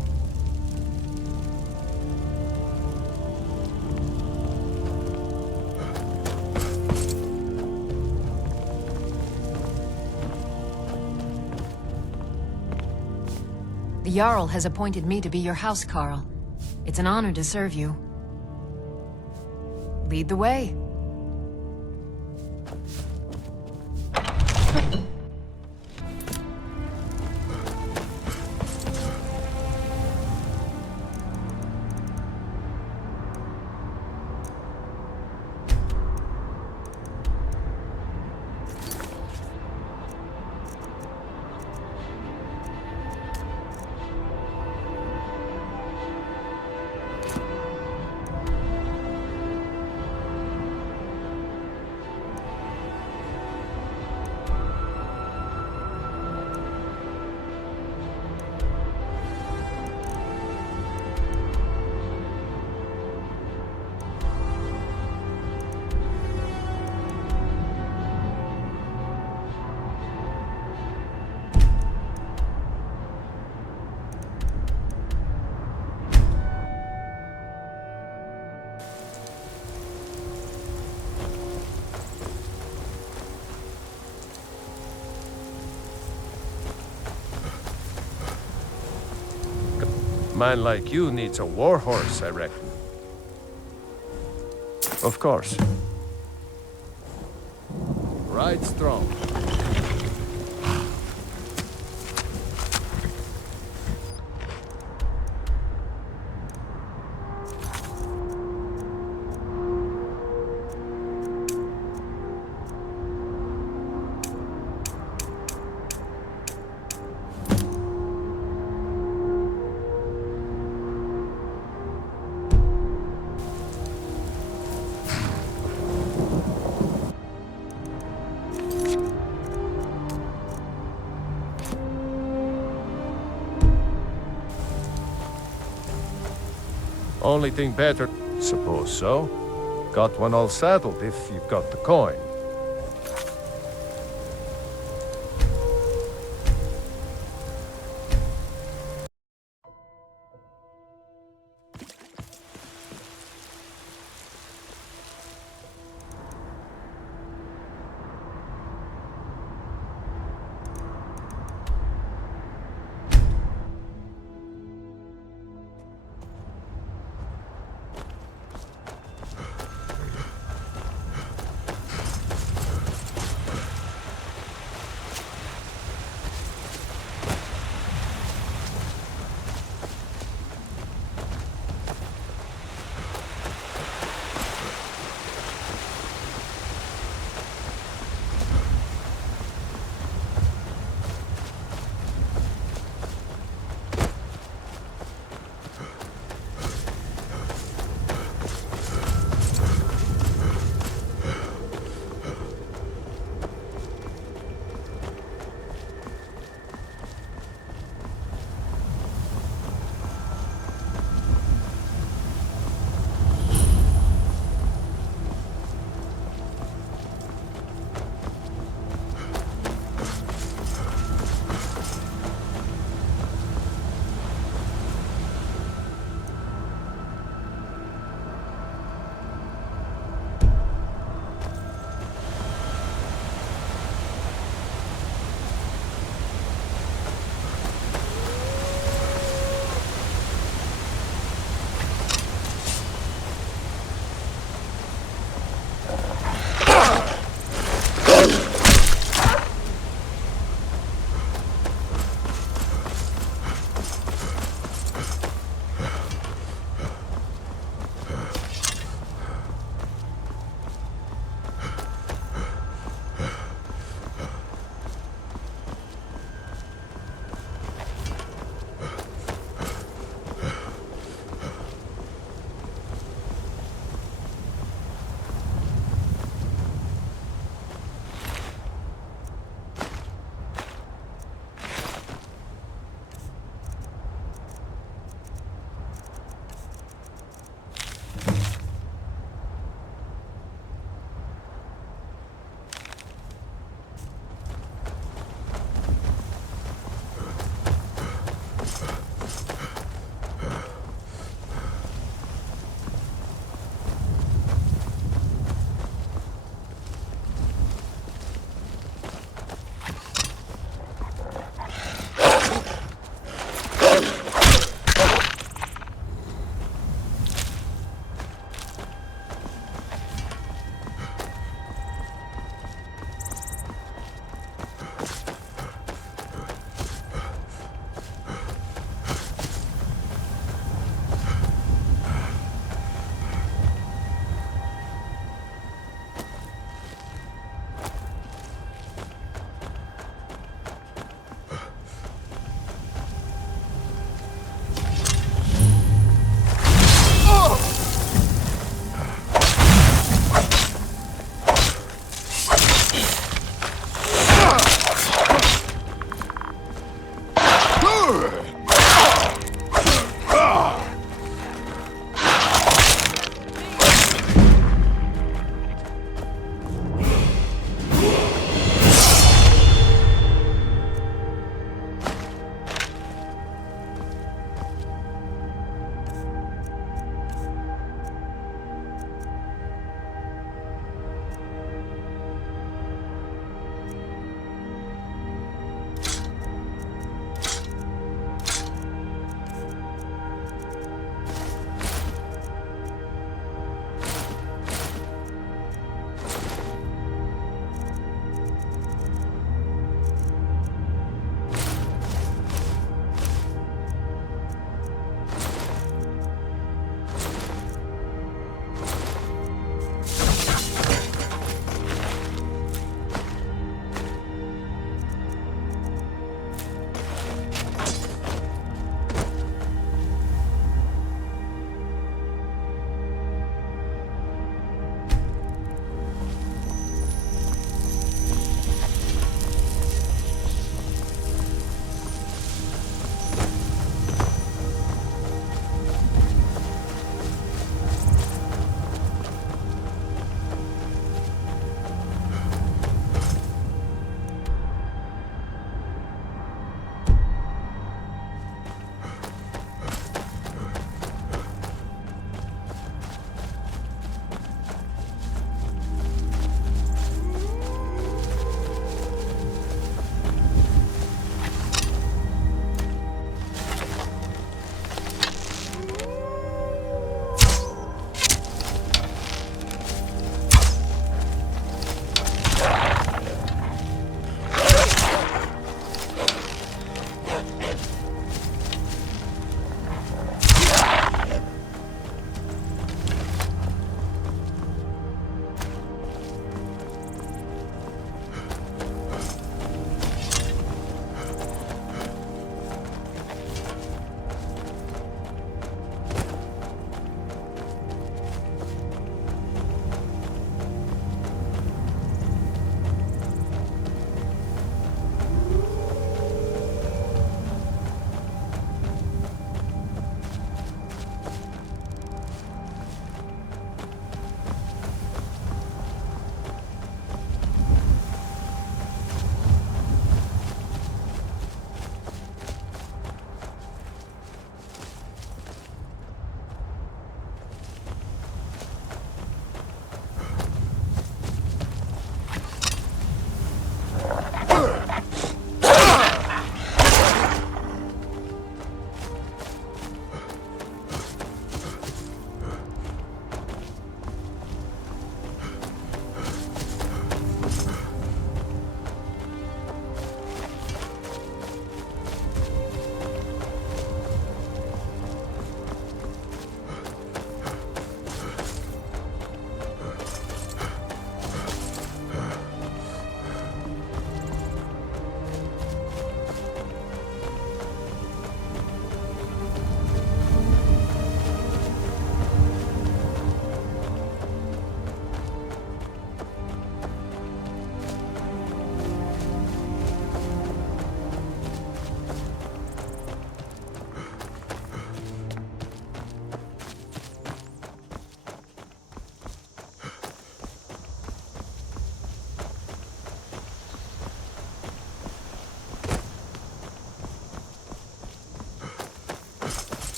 The Jarl has appointed me to be your housecarl. It's an honor to serve you. Lead the way. Man like you needs a war horse, I reckon. Of course. Ride strong. Only thing better, suppose so. Got one all saddled if you've got the coin.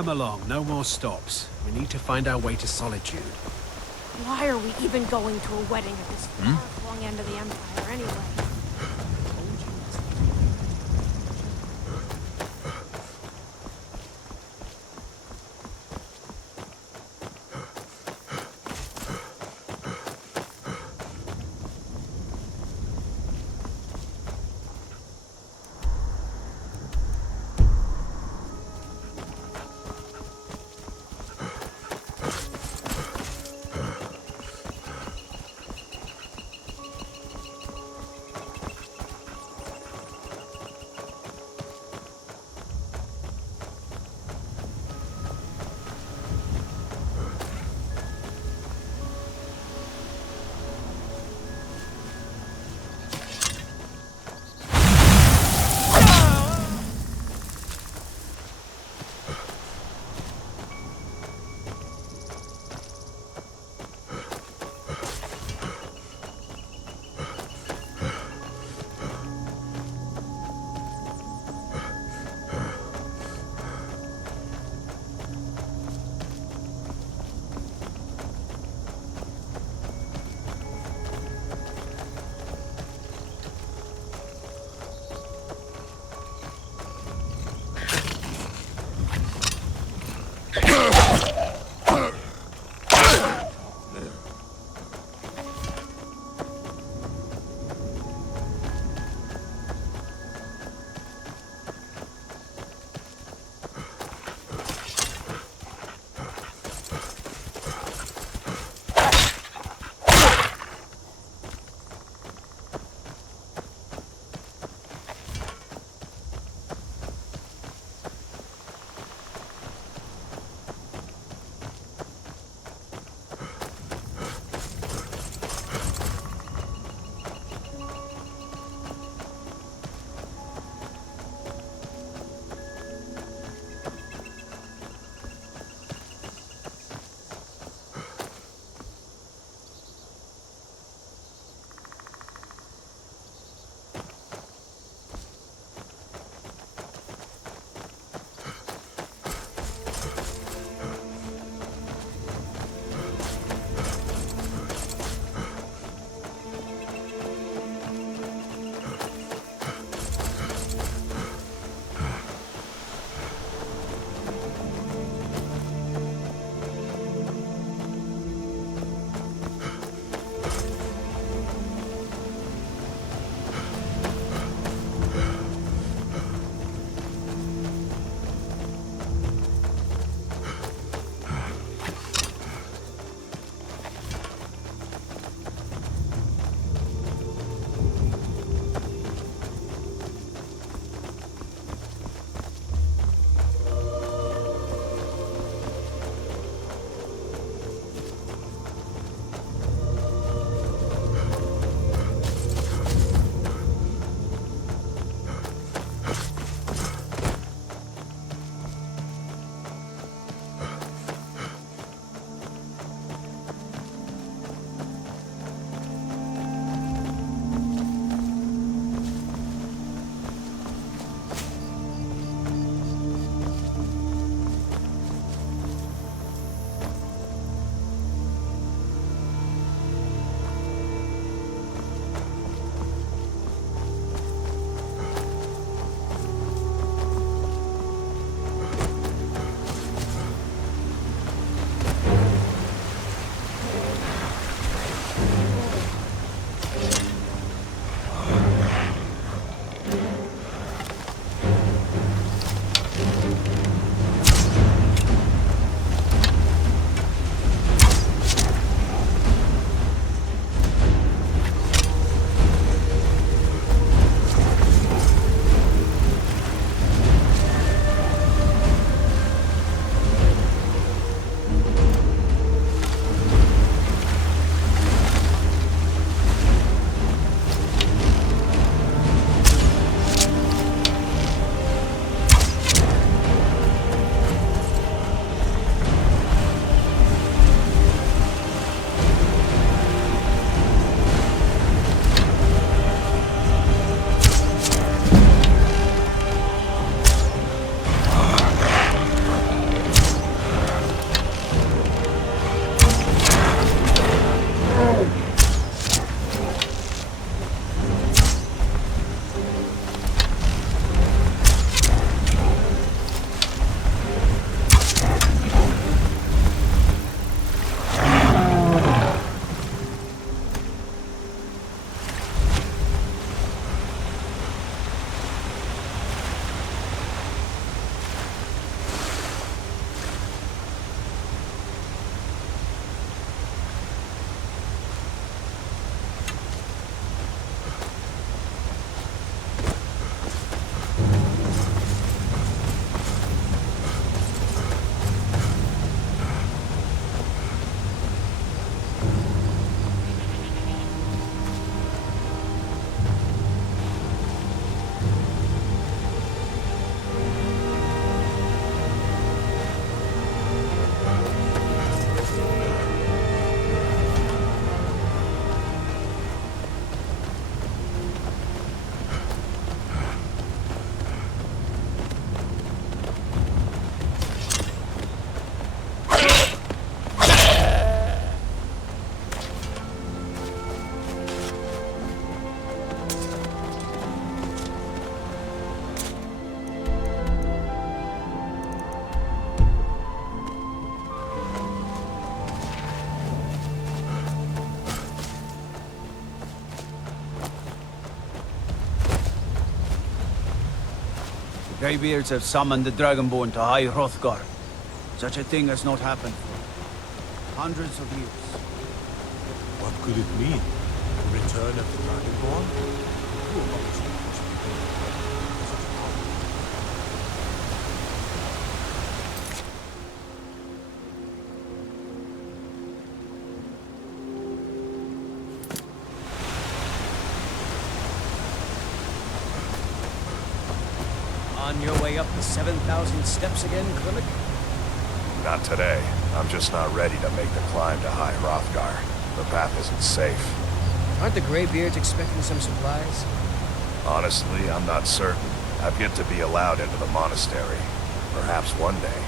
Come along, no more stops. We need to find our way to Solitude. Why are we even going to a wedding at this far-flung end of the Empire anyway? Greybeards have summoned the Dragonborn to High Hrothgar. Such a thing has not happened for hundreds of years. What could it mean? The return of the Dragonborn? Who amongst them must be doing such a power? On your way up the 7,000 steps again, Klimmek? Not today. I'm just not ready to make the climb to High Hrothgar. The path isn't safe. Aren't the Greybeards expecting some supplies? Honestly, I'm not certain. I've yet to be allowed into the monastery. Perhaps one day.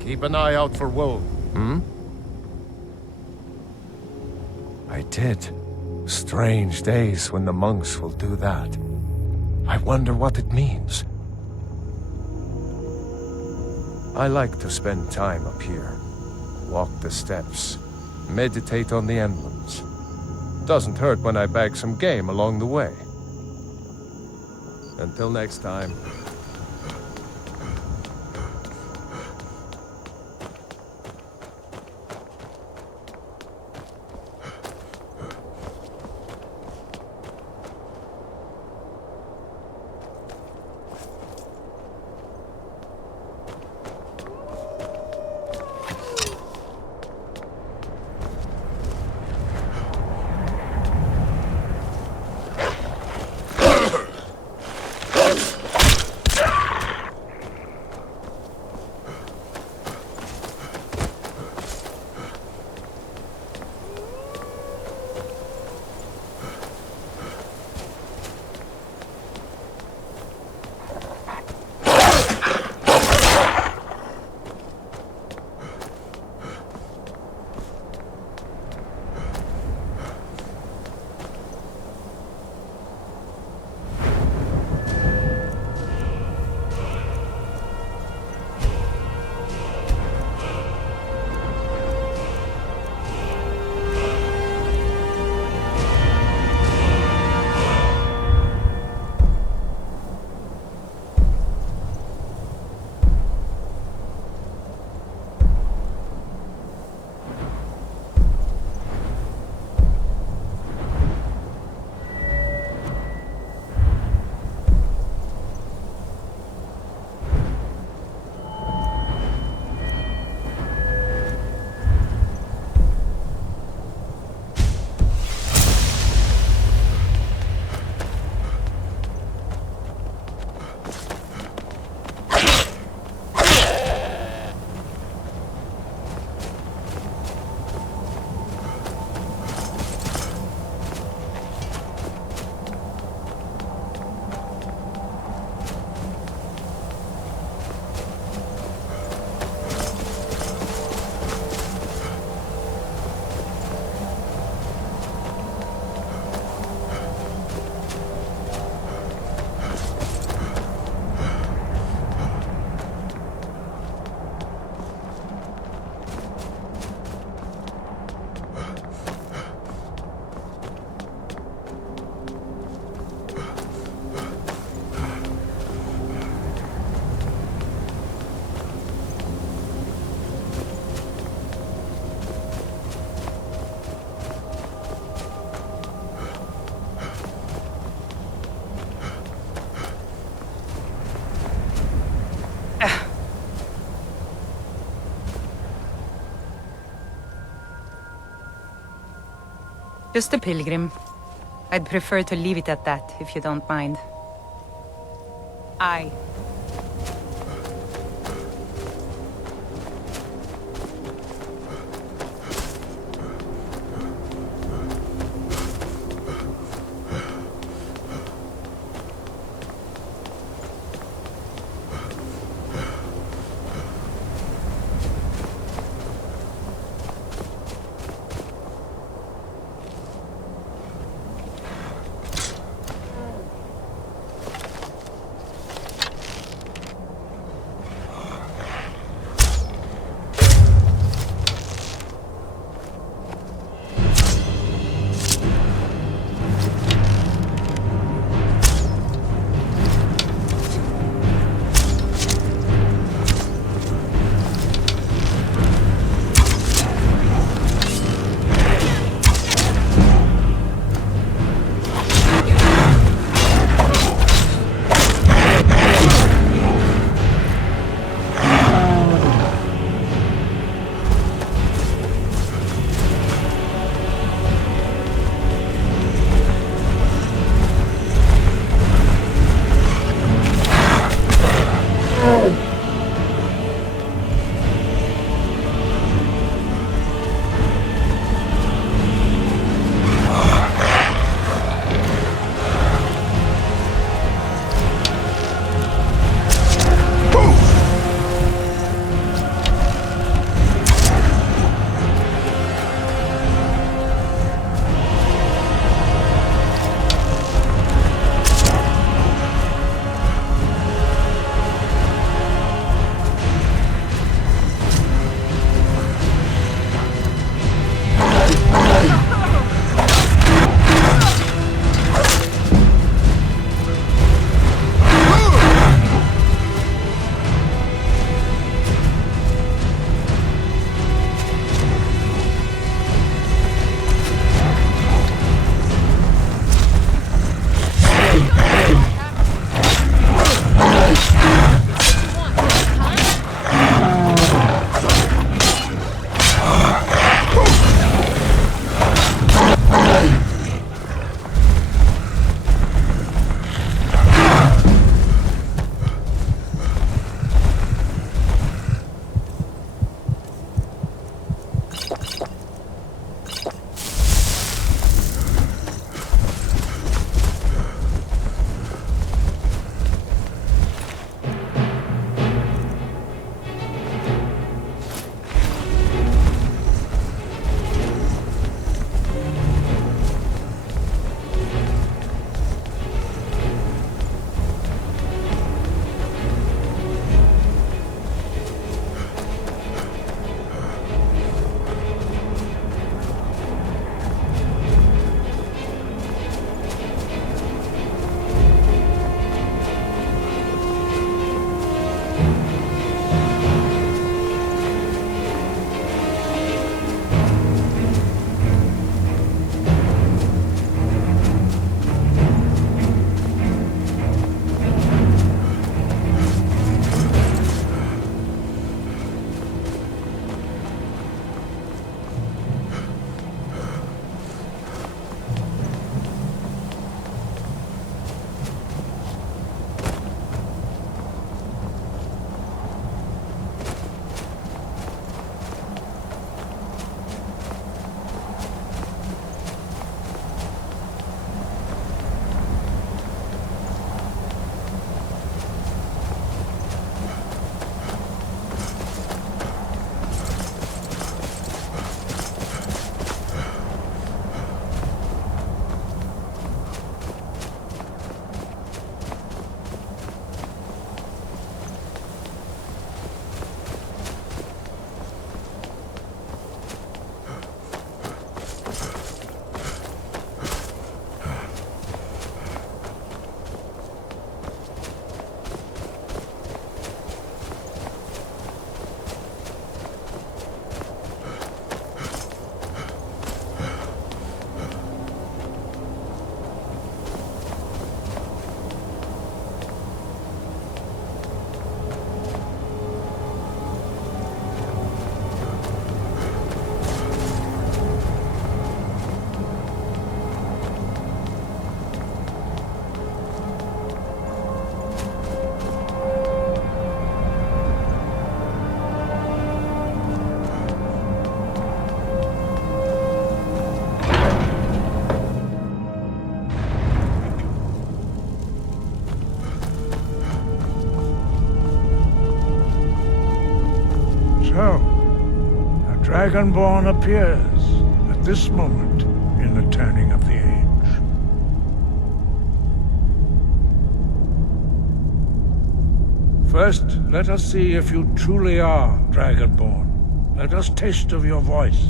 Keep an eye out for wolves. I did. Strange days when the monks will do that. I wonder what it means. I like to spend time up here. Walk the steps. Meditate on the emblems. Doesn't hurt when I bag some game along the way. Until next time. Just a pilgrim. I'd prefer to leave it at that, if you don't mind. Aye. So, a Dragonborn appears at this moment in the turning of the age. First, let us see if you truly are Dragonborn. Let us taste of your voice.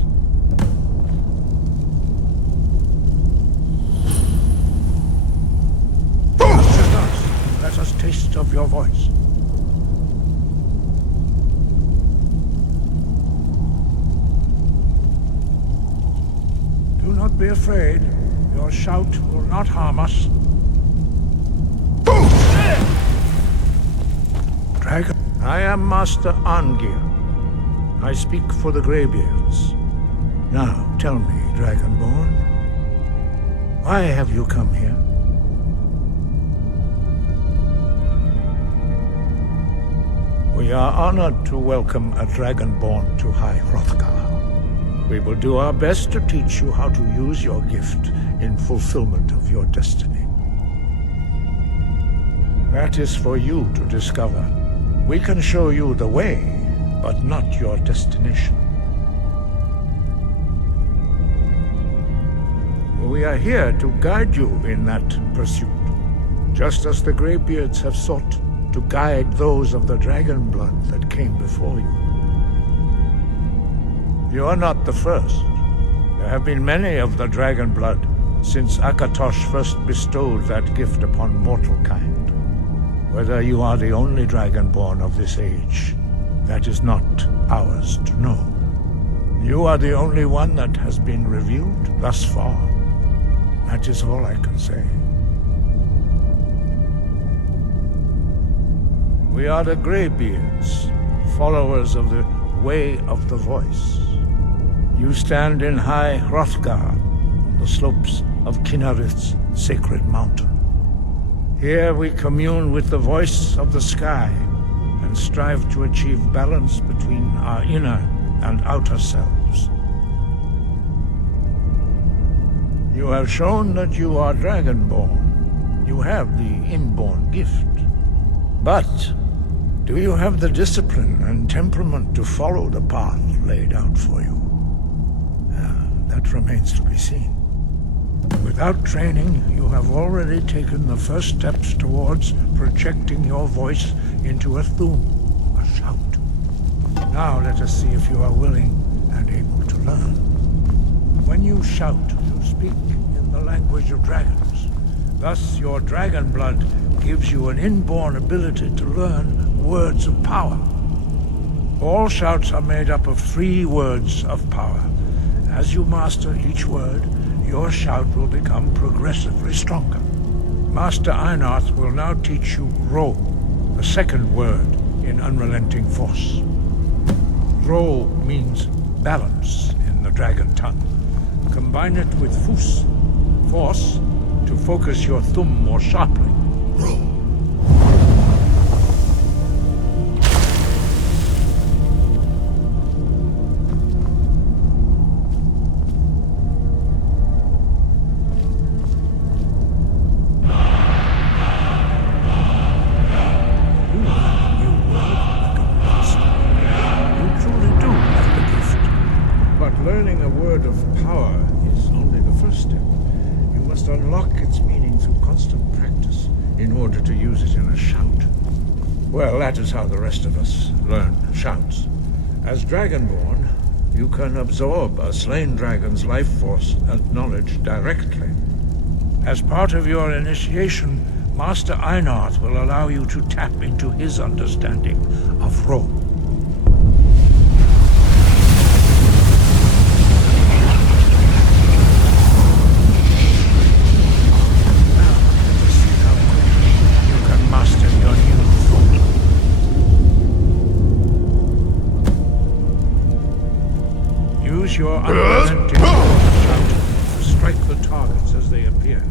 Let us taste of your voice. Do not be afraid. Your shout will not harm us. Dragon, I am Master Angir. I speak for the Greybeards. Now, tell me, Dragonborn, why have you come here? We are honored to welcome a Dragonborn to High Hrothgar. We will do our best to teach you how to use your gift in fulfillment of your destiny. That is for you to discover. We can show you the way, but not your destination. We are here to guide you in that pursuit, just as the Greybeards have sought to guide those of the dragon blood that came before you. You are not the first. There have been many of the dragon blood since Akatosh first bestowed that gift upon mortal kind. Whether you are the only dragonborn of this age, that is not ours to know. You are the only one that has been revealed thus far. That is all I can say. We are the Greybeards, followers of the Way of the Voice. You stand in High Hrothgar, on the slopes of Kinnarith's sacred mountain. Here we commune with the voice of the sky and strive to achieve balance between our inner and outer selves. You have shown that you are Dragonborn. You have the inborn gift. But do you have the discipline and temperament to follow the path laid out for you? That remains to be seen. Without training, you have already taken the first steps towards projecting your voice into a thum, a shout. Now let us see if you are willing and able to learn. When you shout, you speak in the language of dragons. Thus, your dragon blood gives you an inborn ability to learn words of power. All shouts are made up of 3 words of power. As you master each word, your shout will become progressively stronger. Master Einarth will now teach you Ro, the second word in Unrelenting Force. Ro means balance in the dragon tongue. Combine it with Fus, force, to focus your thumb more sharply. Ro. Well, that is how the rest of us learn shouts. As Dragonborn, you can absorb a slain dragon's life force and knowledge directly. As part of your initiation, Master Einarth will allow you to tap into his understanding of Ro. Your unrelenting shout to strike the targets as they appear.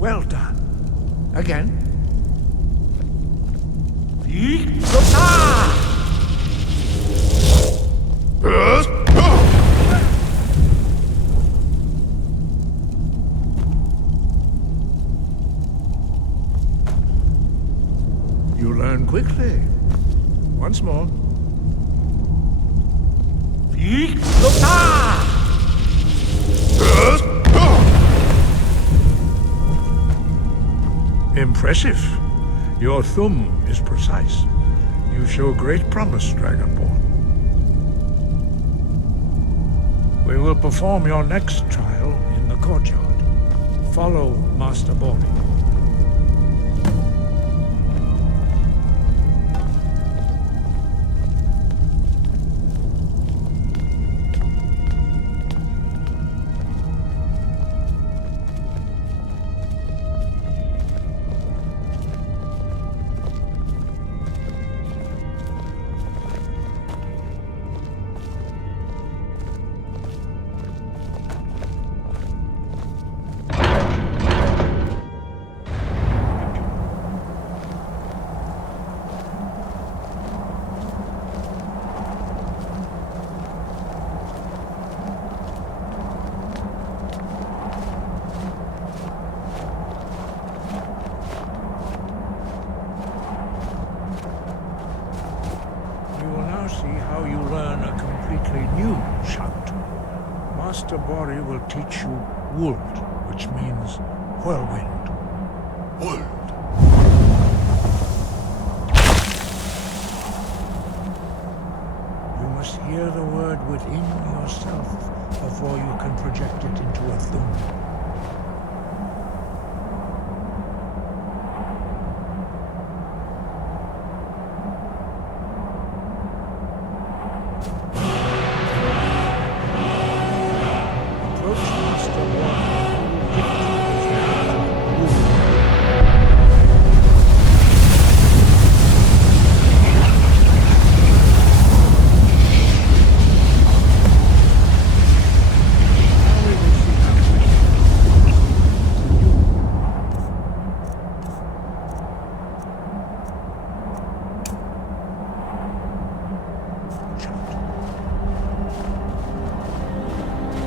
Well done. Again. You learn quickly. Once more. Impressive. Your thumb is precise. You show great promise, Dragonborn. We will perform your next trial in the courtyard. Follow Master Bori. Master Bori will teach you Wuld, which means whirlwind. Wuld. You must hear the word within yourself before you can project it into a thumb.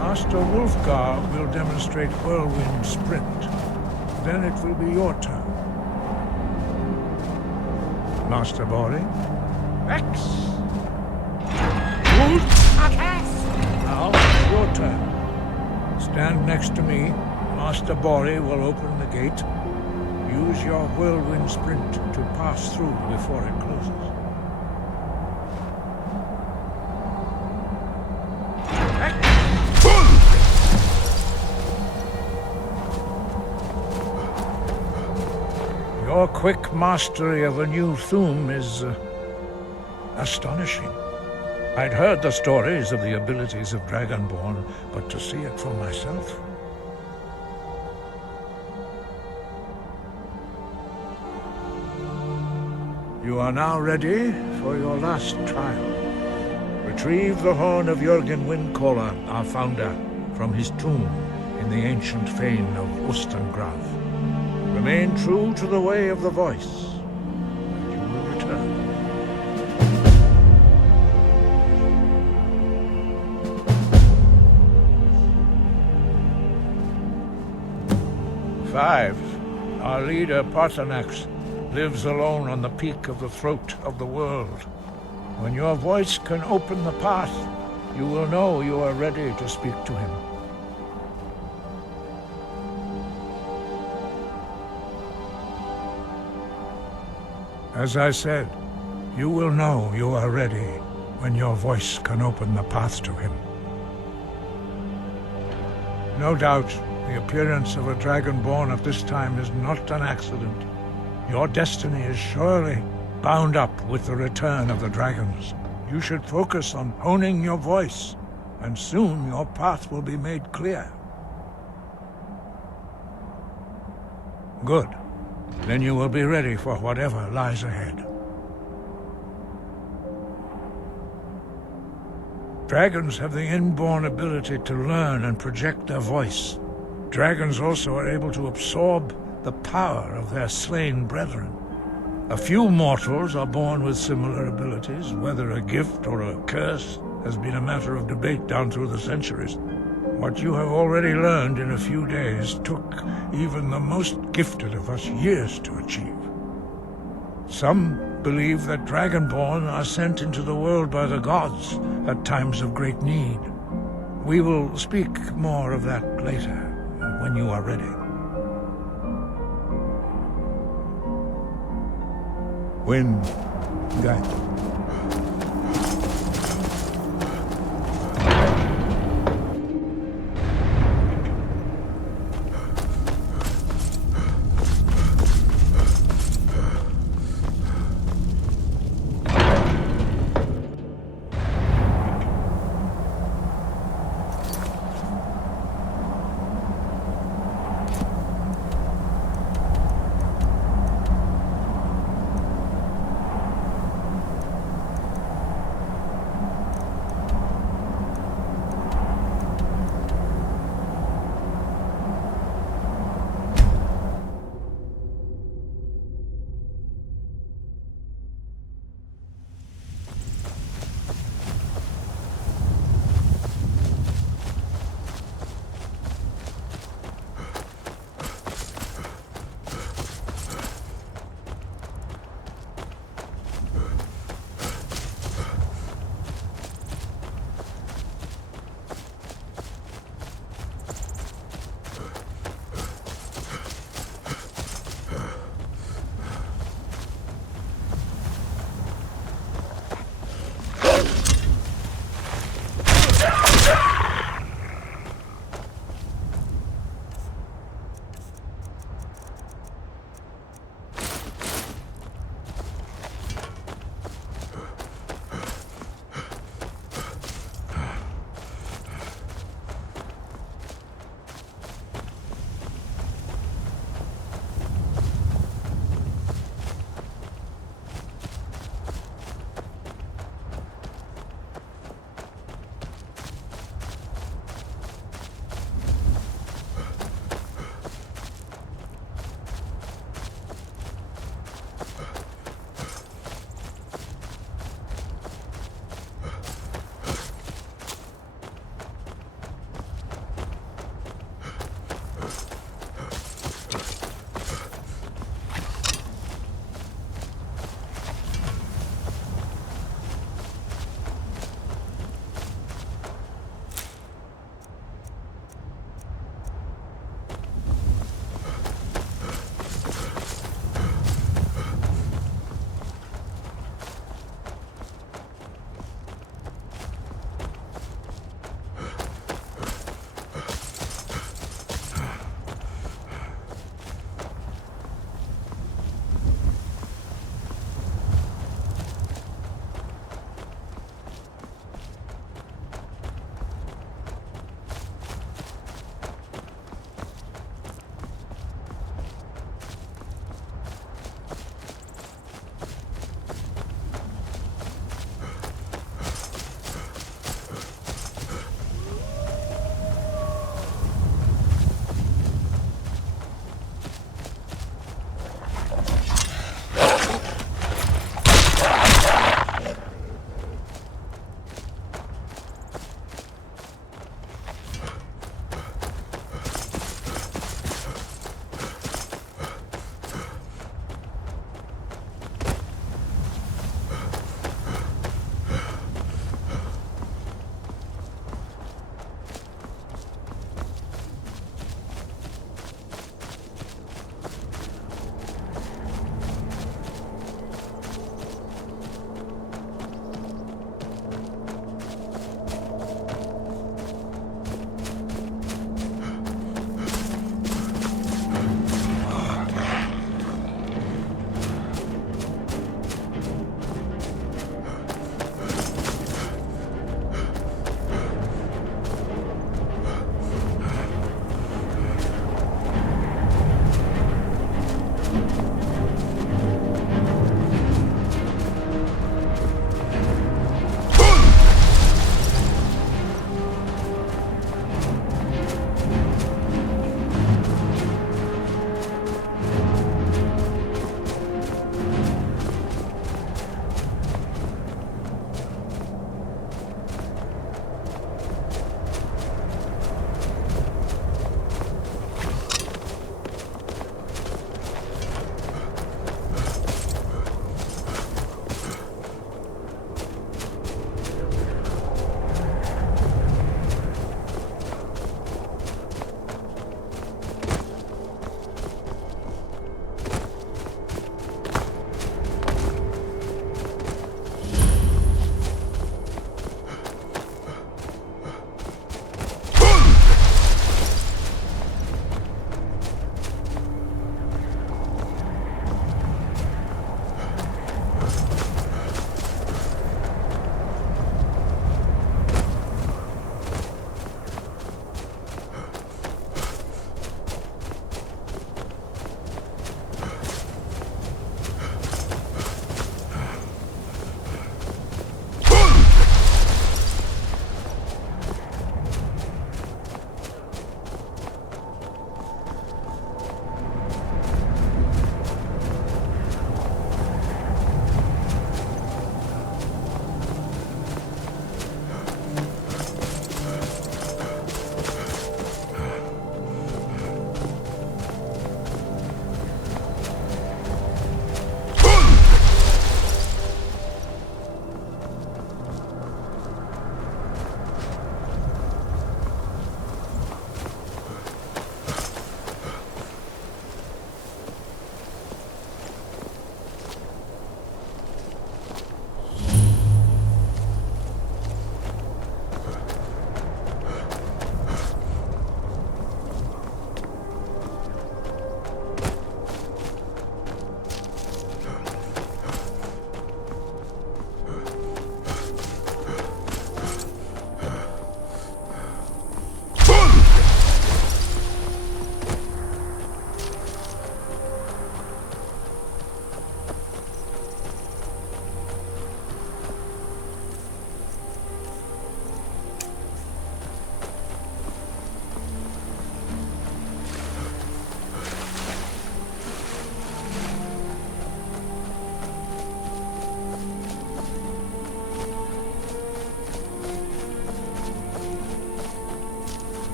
Master Wulfgar will demonstrate whirlwind sprint. Then it will be your turn. Master Bori? X! Wulf! Now, your turn. Stand next to me. Master Bori will open the gate. Use your whirlwind sprint to pass through before it closes. Your quick mastery of a new thum is astonishing. I'd heard the stories of the abilities of Dragonborn, but to see it for myself... You are now ready for your last trial. Retrieve the horn of Jürgen Windcaller, our founder, from his tomb in the ancient fane of Ustengrav. Remain true to the way of the voice, and you will return. Five. Our leader, Paarthurnax, lives alone on the peak of the throat of the world. When your voice can open the path, you will know you are ready to speak to him. As I said, you will know you are ready when your voice can open the path to him. No doubt, the appearance of a Dragonborn at this time is not an accident. Your destiny is surely bound up with the return of the dragons. You should focus on honing your voice, and soon your path will be made clear. Good. Then you will be ready for whatever lies ahead. Dragons have the inborn ability to learn and project their voice. Dragons also are able to absorb the power of their slain brethren. A few mortals are born with similar abilities. Whether a gift or a curse has been a matter of debate down through the centuries. What you have already learned in a few days took even the most gifted of us years to achieve. Some believe that Dragonborn are sent into the world by the gods at times of great need. We will speak more of that later, when you are ready. Wind, guide.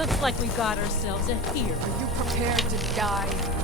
Looks like we got ourselves a hero. Are you prepared to die?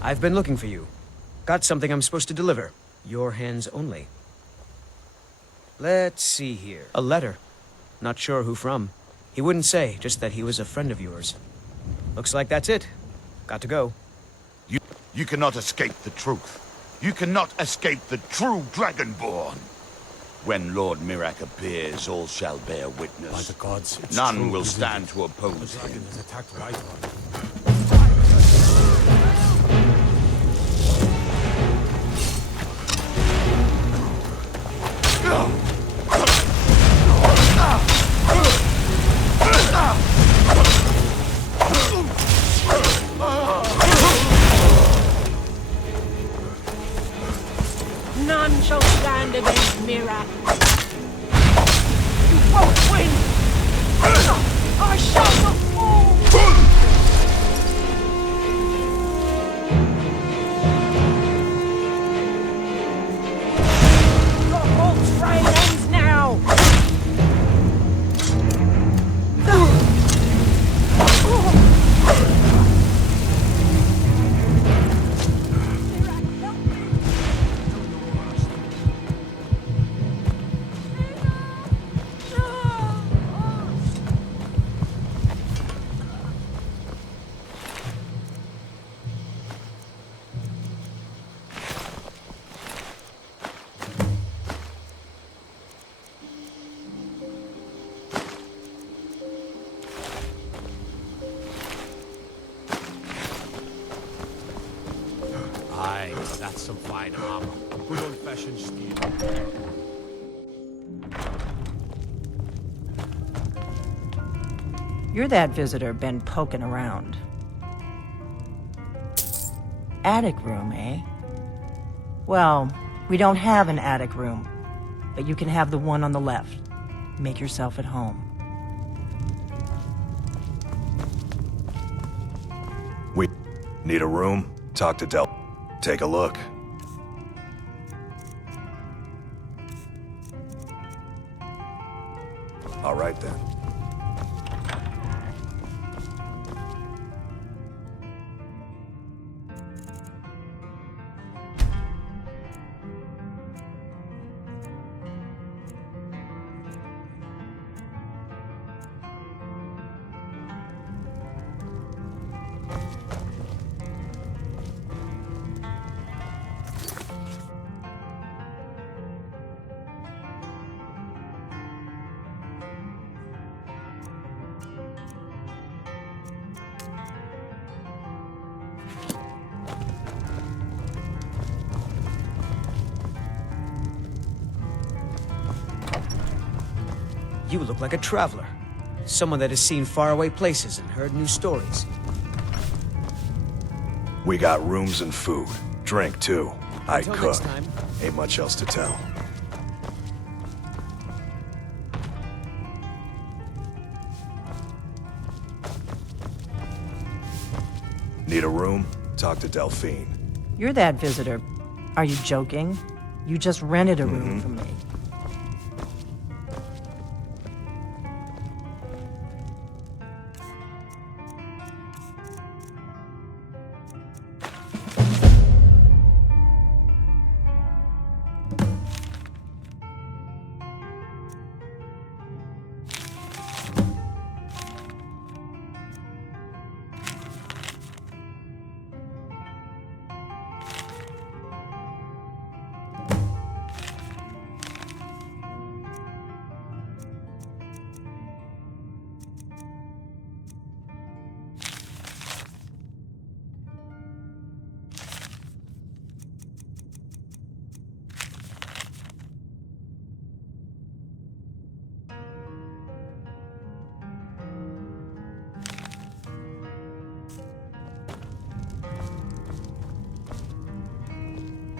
I've been looking for you. Got something I'm supposed to deliver. Your hands only. Let's see here. A letter. Not sure who from. He wouldn't say, just that he was a friend of yours. Looks like that's it. Got to go. You cannot escape the truth. You cannot escape the true Dragonborn. When Lord Mzark appears, all shall bear witness. By the gods, it's none true, will isn't stand it? to oppose The dragon him. has attacked Whiterun. None shall stand against Mzark. You won't win! I shall not fall! Your bolt's reign ends now! Aye, that's some fine armor. Good old-fashioned steel. You're that visitor been poking around. Attic room, eh? Well, we don't have an attic room, but you can have the one on the left. Make yourself at home. We need a room? Talk to Del. Take a look. All right then. You look like a traveler. Someone that has seen faraway places and heard new stories. We got rooms and food. Drink, too. I Until cook. next time. Ain't much else to tell. Need a room? Talk to Delphine. You're that visitor. Are you joking? You just rented a room from me.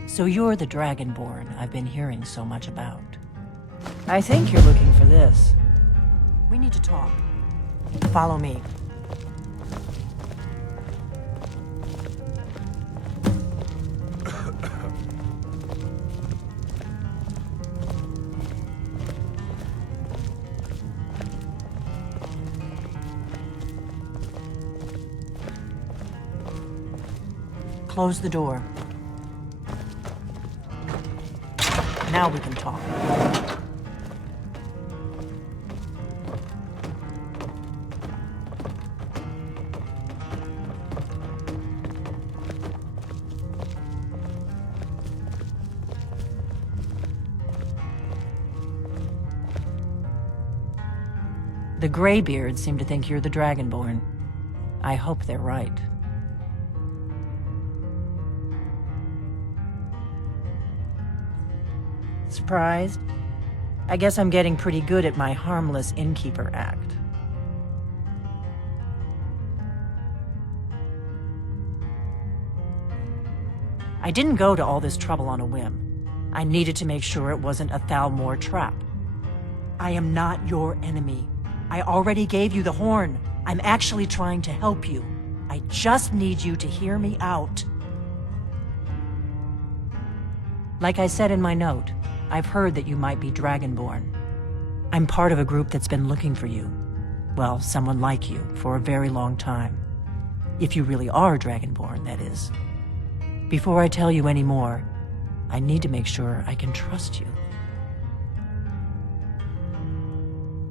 So you're the Dragonborn I've been hearing so much about. I think you're looking for this. We need to talk. Follow me. Close the door. Now we can talk. The Greybeards seem to think you're the Dragonborn. I hope they're right. Surprised? I guess I'm getting pretty good at my harmless innkeeper act. I didn't go to all this trouble on a whim. I needed to make sure it wasn't a Thalmor trap. I am not your enemy. I already gave you the horn. I'm actually trying to help you. I just need you to hear me out. Like I said in my note, I've heard that you might be Dragonborn. I'm part of a group that's been looking for you. Well, someone like you, for a very long time. If you really are Dragonborn, that is. Before I tell you any more, I need to make sure I can trust you.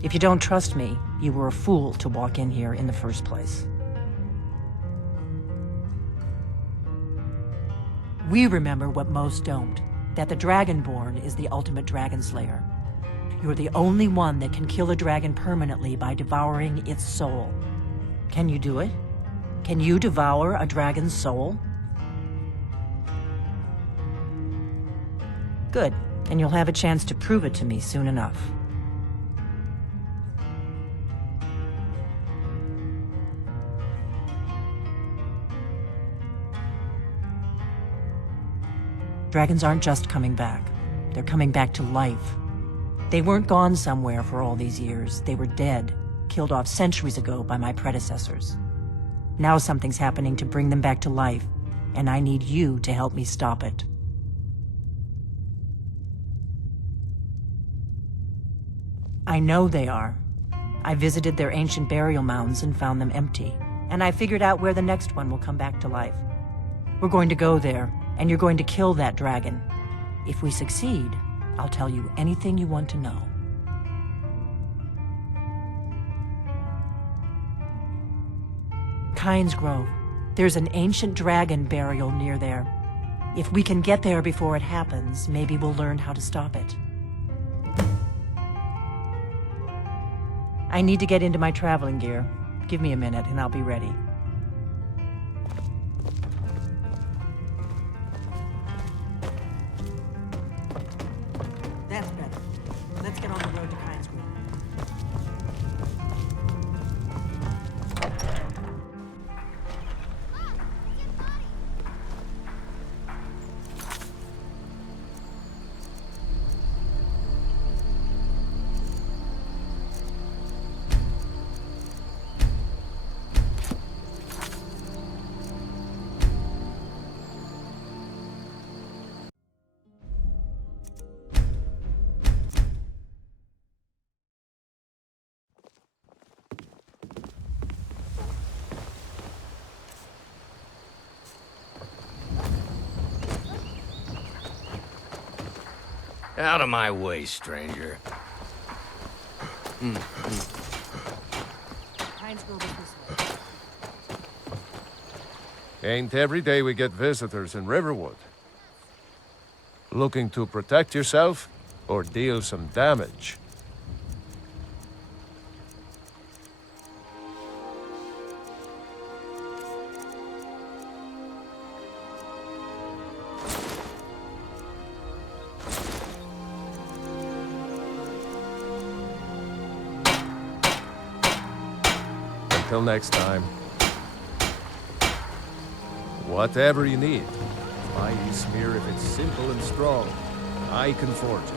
If you don't trust me, you were a fool to walk in here in the first place. We remember what most don't, that the Dragonborn is the ultimate dragon slayer. You're the only one that can kill a dragon permanently by devouring its soul. Can you do it? Can you devour a dragon's soul? Good, and you'll have a chance to prove it to me soon enough. Dragons aren't just coming back. They're coming back to life. They weren't gone somewhere for all these years. They were dead, killed off centuries ago by my predecessors. Now something's happening to bring them back to life, and I need you to help me stop it. I know they are. I visited their ancient burial mounds and found them empty, and I figured out where the next one will come back to life. We're going to go there, and you're going to kill that dragon. If we succeed, I'll tell you anything you want to know. Kynes Grove. There's an ancient dragon burial near there. If we can get there before it happens, maybe we'll learn how to stop it. I need to get into my traveling gear. Give me a minute and I'll be ready. That's better. Let's get on the road to Kynes Grove. Out of my way, stranger. Kynes Grove is this way. Ain't every day we get visitors in Riverwood. Looking to protect yourself or deal some damage? Until next time. Whatever you need. My smear if it's simple and strong. I can forge it.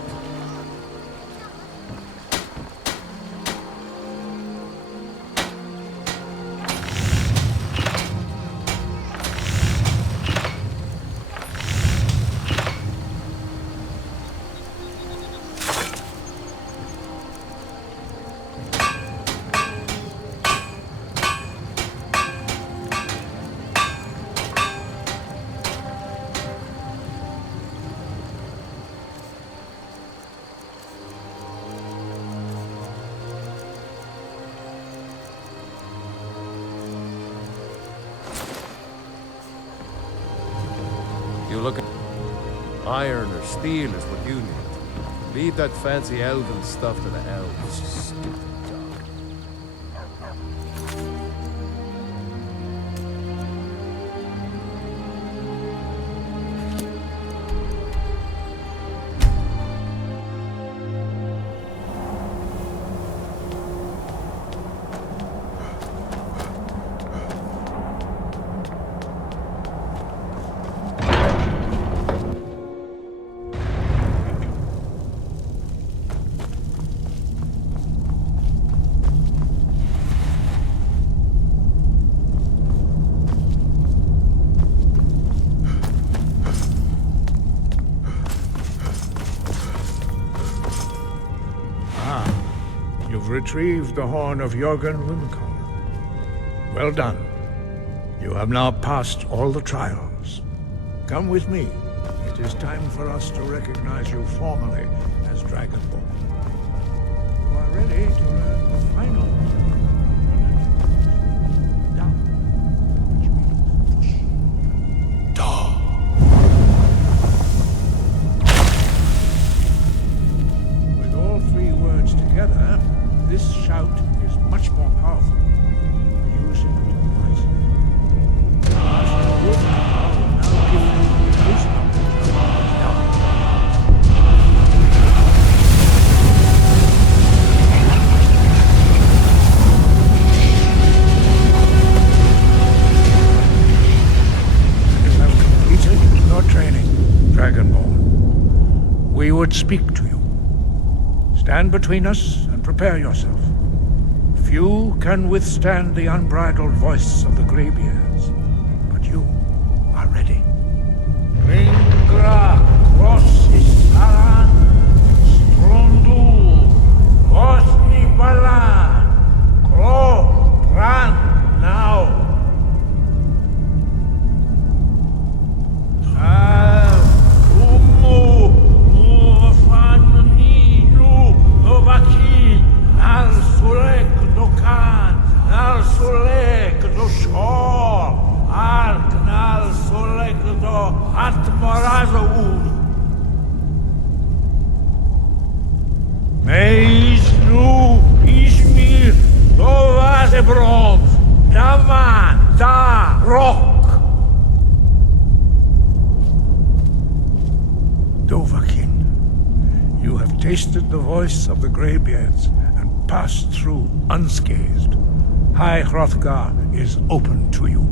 Iron or steel is what you need. Leave that fancy elven stuff to the elves. Stupid dog. Retrieved the horn of Jörgen Wimcon. Well done. You have now passed all the trials. Come with me. It is time for us to recognize you formally as Dragonborn. You are ready to learn the final. With all three words together, this shout is much more powerful. Use it wisely. Master Woodcock will now give you his knowledge You have completed your training, Dragonborn. We would speak to you. Stand between us and prepare yourself. Few can withstand the unbridled voice of the Greybeards, but you are ready. Ringra crossis aran, strondu, osni balan, kro pran now. Dovahkiin, al sulek do kan, al sulek do shor, ark al sulek do atmorazovud. Meisnu Ishmir Dovahkiin, Daman da rock. Dovahkiin. You have tasted the voice of the Greybeards and passed through unscathed. High Hrothgar is open to you.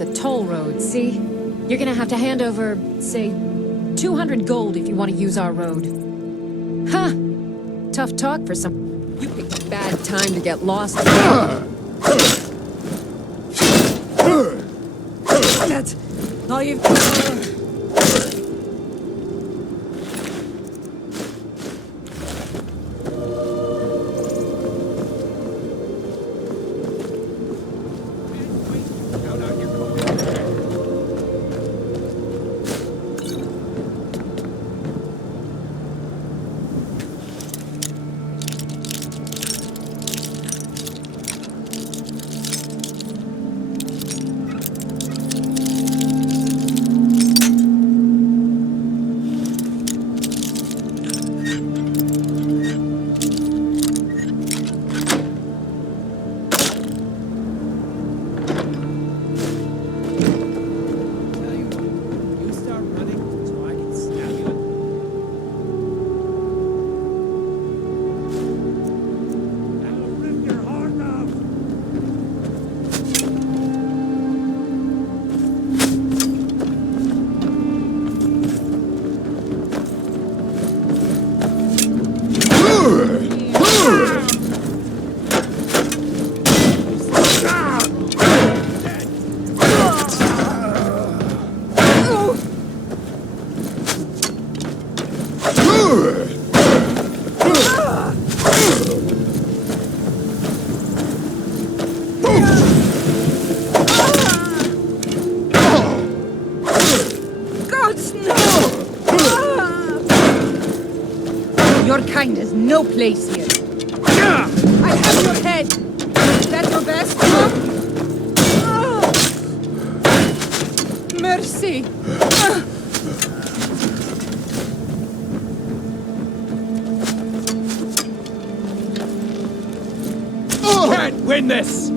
There's a toll road, see? You're gonna have to hand over, say, 200 gold if you want to use our road. Huh! Tough talk for some... You picked a bad time to get lost. That's all you've... Your kind has no place here. I have your head. Is that your best? Mercy. Can't win this!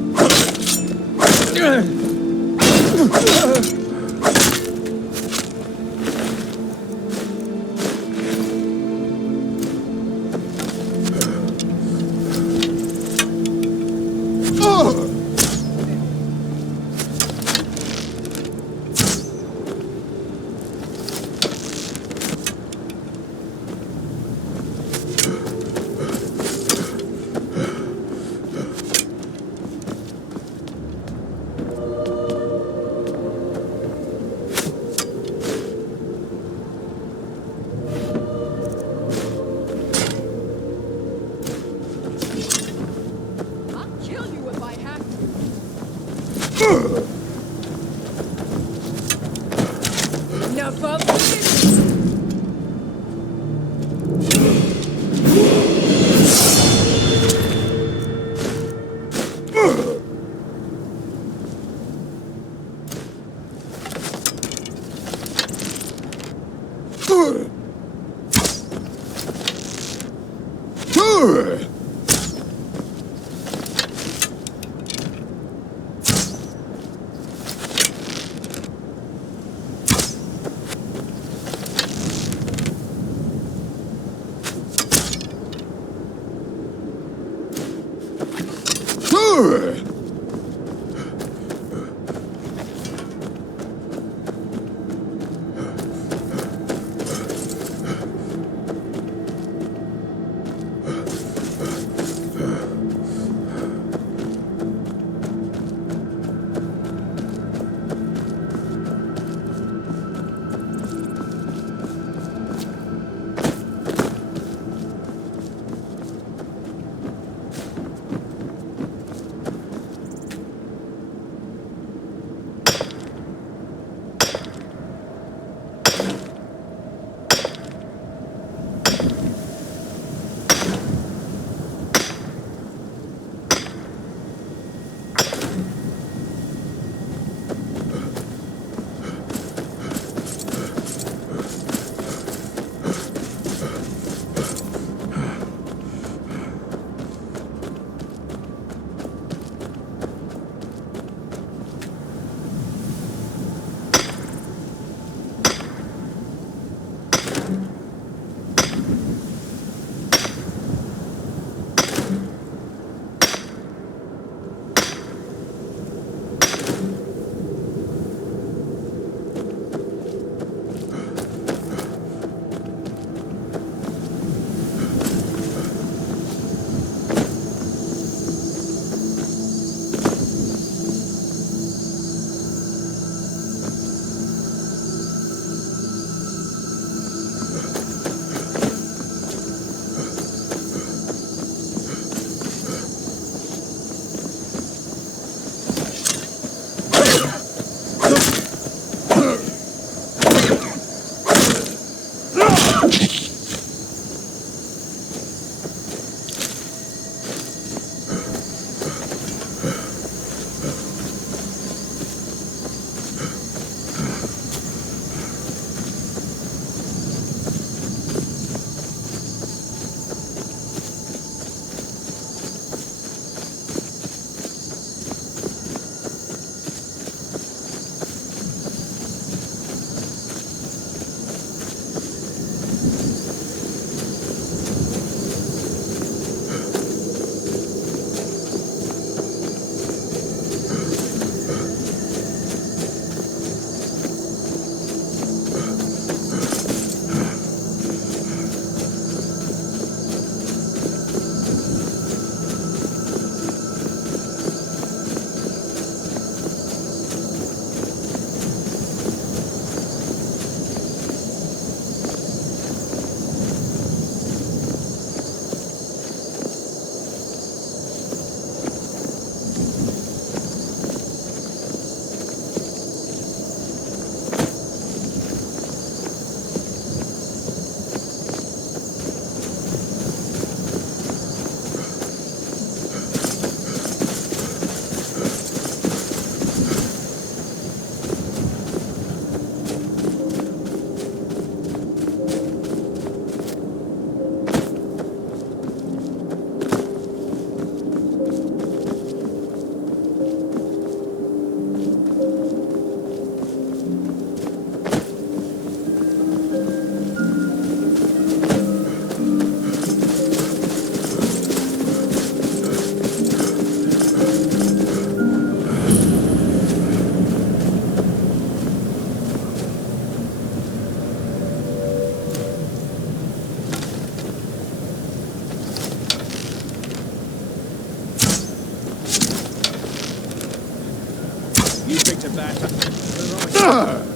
Enough of this! You picked a bad time.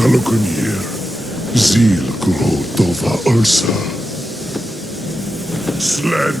Salokunir, Zil Gro Dova Ursa. Sled.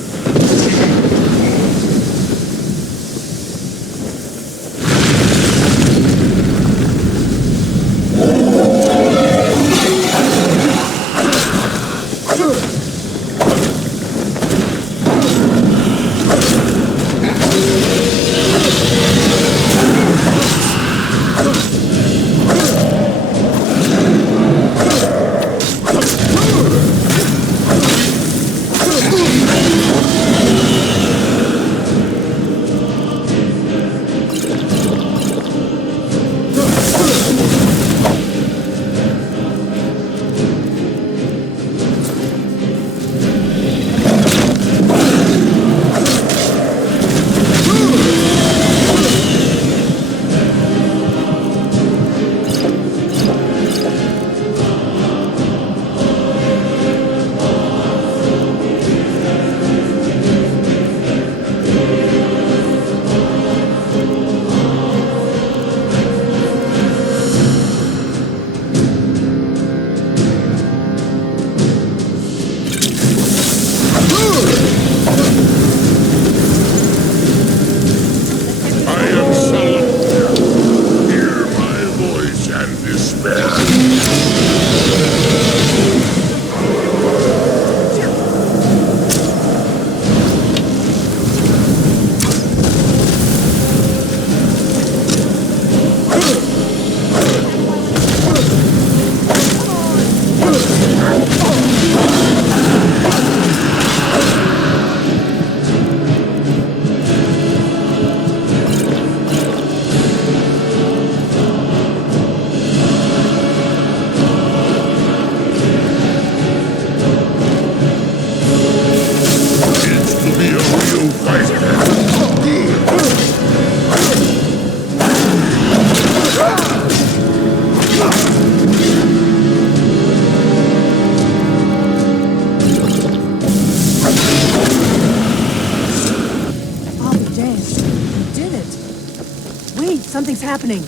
Something's happening.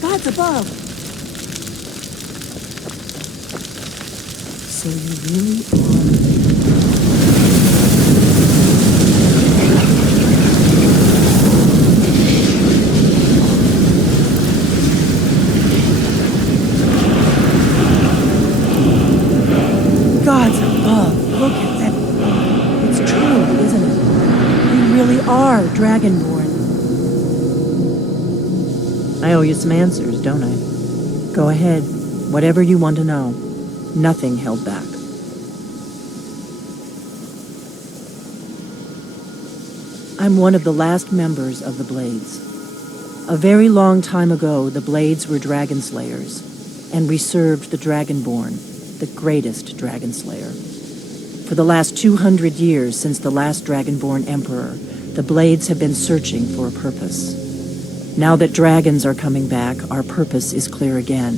God's above. So you really are. God's above. Look at that. It's true, isn't it? We really are Dragonborn. I owe you some answers, don't I? Go ahead. Whatever you want to know. Nothing held back. I'm one of the last members of the Blades. A very long time ago, the Blades were dragon slayers, and we served the Dragonborn, the greatest dragon slayer. For the last 200 years since the last Dragonborn Emperor, the Blades have been searching for a purpose. Now that dragons are coming back, our purpose is clear again.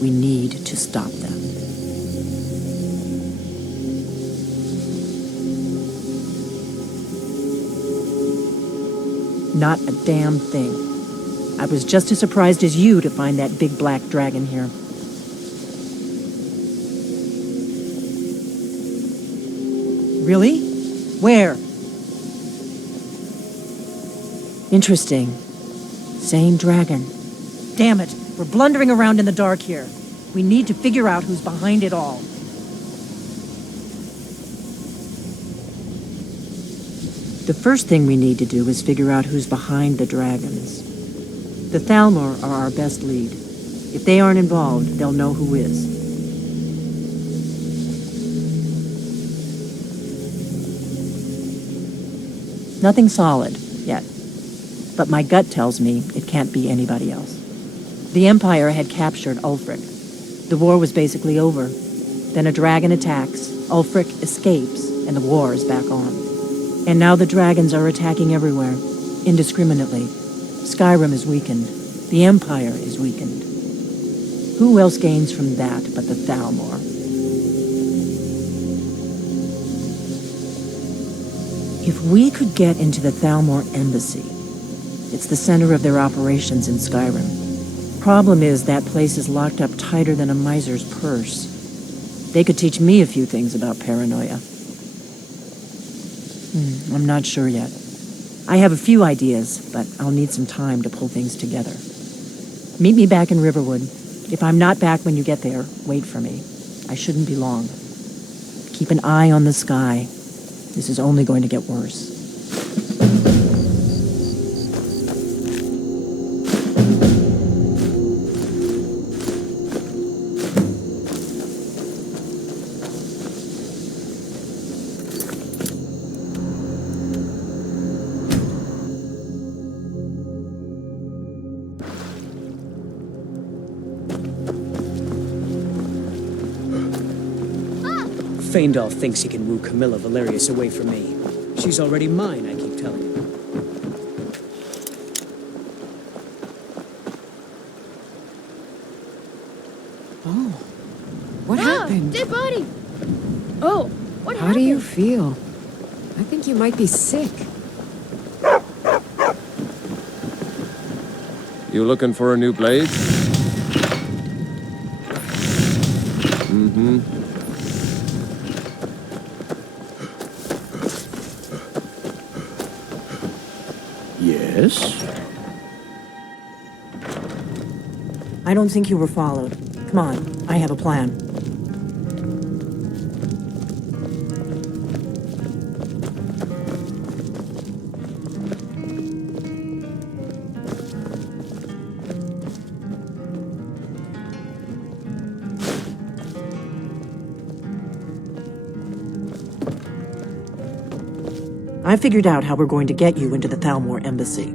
We need to stop them. Not a damn thing. I was just as surprised as you to find that big black dragon here. Really? Where? Interesting. Same dragon. Damn it, we're blundering around in the dark here. We need to figure out who's behind it all. The first thing we need to do is figure out who's behind the dragons. The Thalmor are our best lead. If they aren't involved, they'll know who is. Nothing solid, yet. But my gut tells me it can't be anybody else. The Empire had captured Ulfric. The war was basically over. Then a dragon attacks, Ulfric escapes, and the war is back on. And now the dragons are attacking everywhere, indiscriminately. Skyrim is weakened. The Empire is weakened. Who else gains from that but the Thalmor? If we could get into the Thalmor embassy, it's the center of their operations in Skyrim. Problem is, that place is locked up tighter than a miser's purse. They could teach me a few things about paranoia. I'm not sure yet. I have a few ideas, but I'll need some time to pull things together. Meet me back in Riverwood. If I'm not back when you get there, wait for me. I shouldn't be long. Keep an eye on the sky. This is only going to get worse. Feindal thinks he can woo Camilla Valerius away from me. She's already mine, I keep telling you. Oh. What happened? Dead body! Oh, What how do you happened? feel? I think you might be sick. You looking for a new blade? Mm-hmm. Yes? I don't think you were followed. Come on, I have a plan. I figured out how we're going to get you into the Thalmor embassy.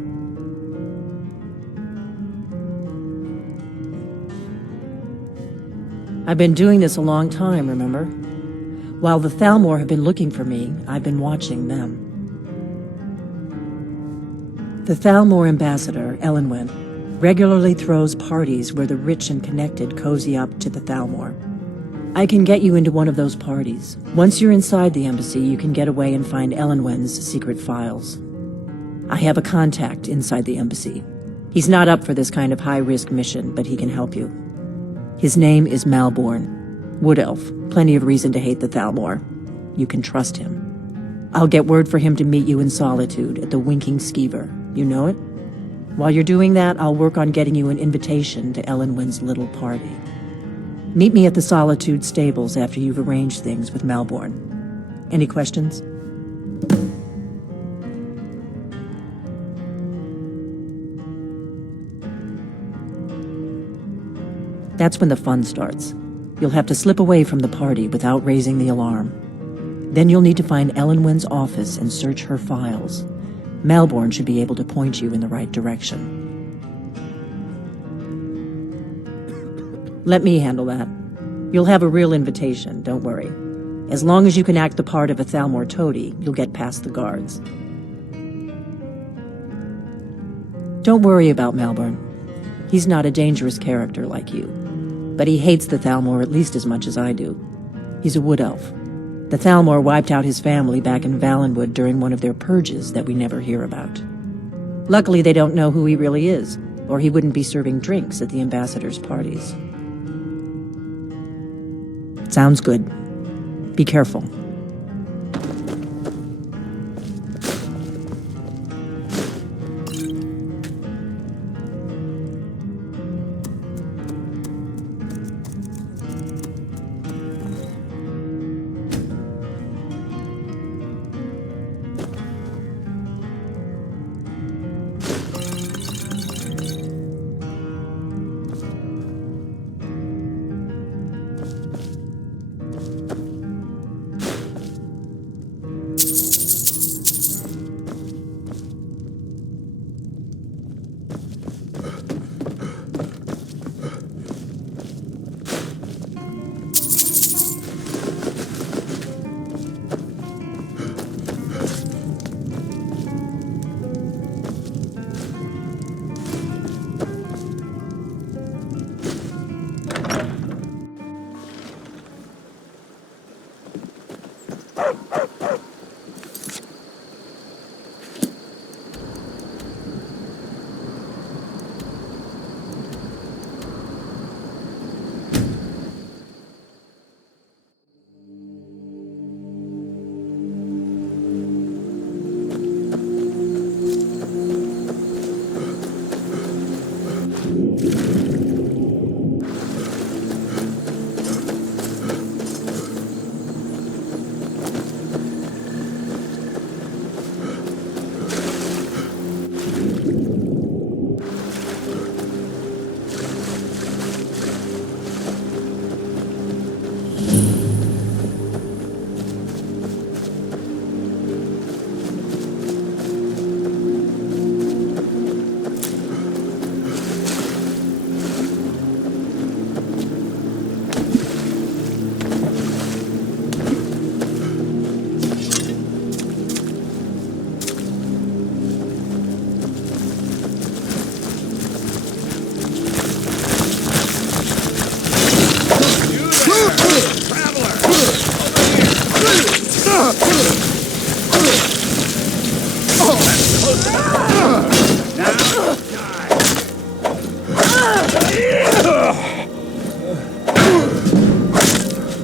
I've been doing this a long time, remember? While the Thalmor have been looking for me, I've been watching them. The Thalmor ambassador, Elenwen, regularly throws parties where the rich and connected cozy up to the Thalmor. I can get you into one of those parties. Once you're inside the embassy, you can get away and find Elenwen's secret files. I have a contact inside the embassy. He's not up for this kind of high-risk mission, but he can help you. His name is Malborn. Wood Elf. Plenty of reason to hate the Thalmor. You can trust him. I'll get word for him to meet you in Solitude at the Winking Skeever. You know it? While you're doing that, I'll work on getting you an invitation to Elenwen's little party. Meet me at the Solitude stables after you've arranged things with Malborn. Any questions? That's when the fun starts. You'll have to slip away from the party without raising the alarm. Then you'll need to find Elenwen's office and search her files. Malborn should be able to point you in the right direction. Let me handle that. You'll have a real invitation, don't worry. As long as you can act the part of a Thalmor toady, you'll get past the guards. Don't worry about Malborn. He's not a dangerous character like you. But he hates the Thalmor at least as much as I do. He's a wood elf. The Thalmor wiped out his family back in Valenwood during one of their purges that we never hear about. Luckily, they don't know who he really is, or he wouldn't be serving drinks at the ambassador's parties. Sounds good. Be careful.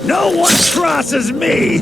No one crosses me!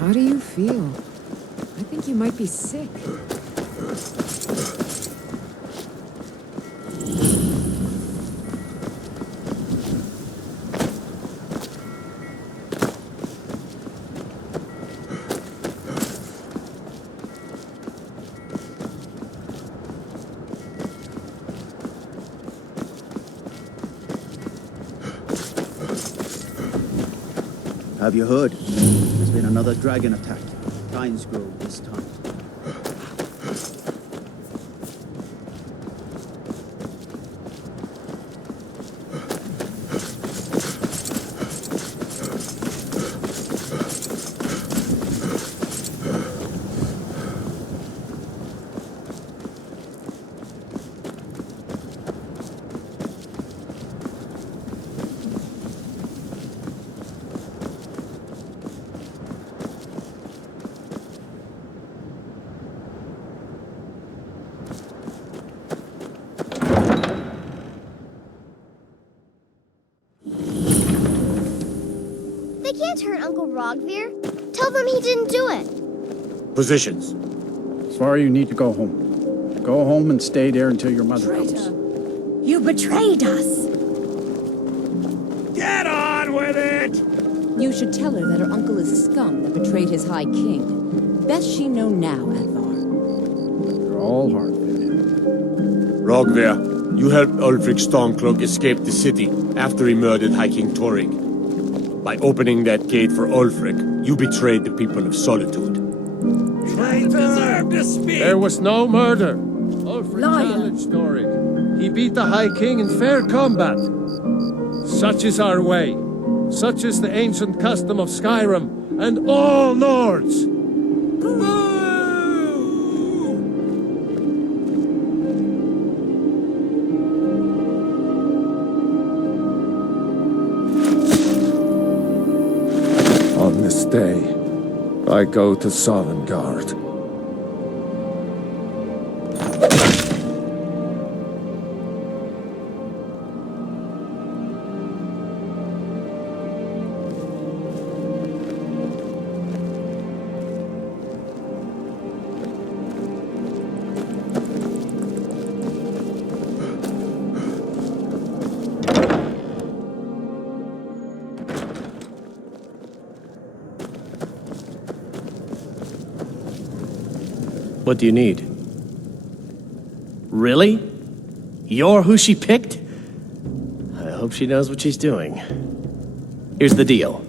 How do you feel? I think you might be sick. Have you heard? There's been another dragon attack. Pines Grove this time. They can't hurt Uncle Rogvir. Tell them he didn't do it. Positions. Sorry, you need to go home. Go home and stay there until your mother comes. You betrayed us. Get on with it! You should tell her that her uncle is scum that betrayed his High King. Best she know now, Advar. You're all hard. Rogvir, you helped Ulfric Stormcloak escape the city after he murdered High King Torrig. By opening that gate for Ulfric, you betrayed the people of Solitude. I deserve to speak! There was no murder. Ulfric challenged Torrig. He beat the High King in fair combat. Such is our way. Such is the ancient custom of Skyrim and all Nords. On this day, I go to Sovngarde. What do you need? Really? You're who she picked? I hope she knows what she's doing. Here's the deal.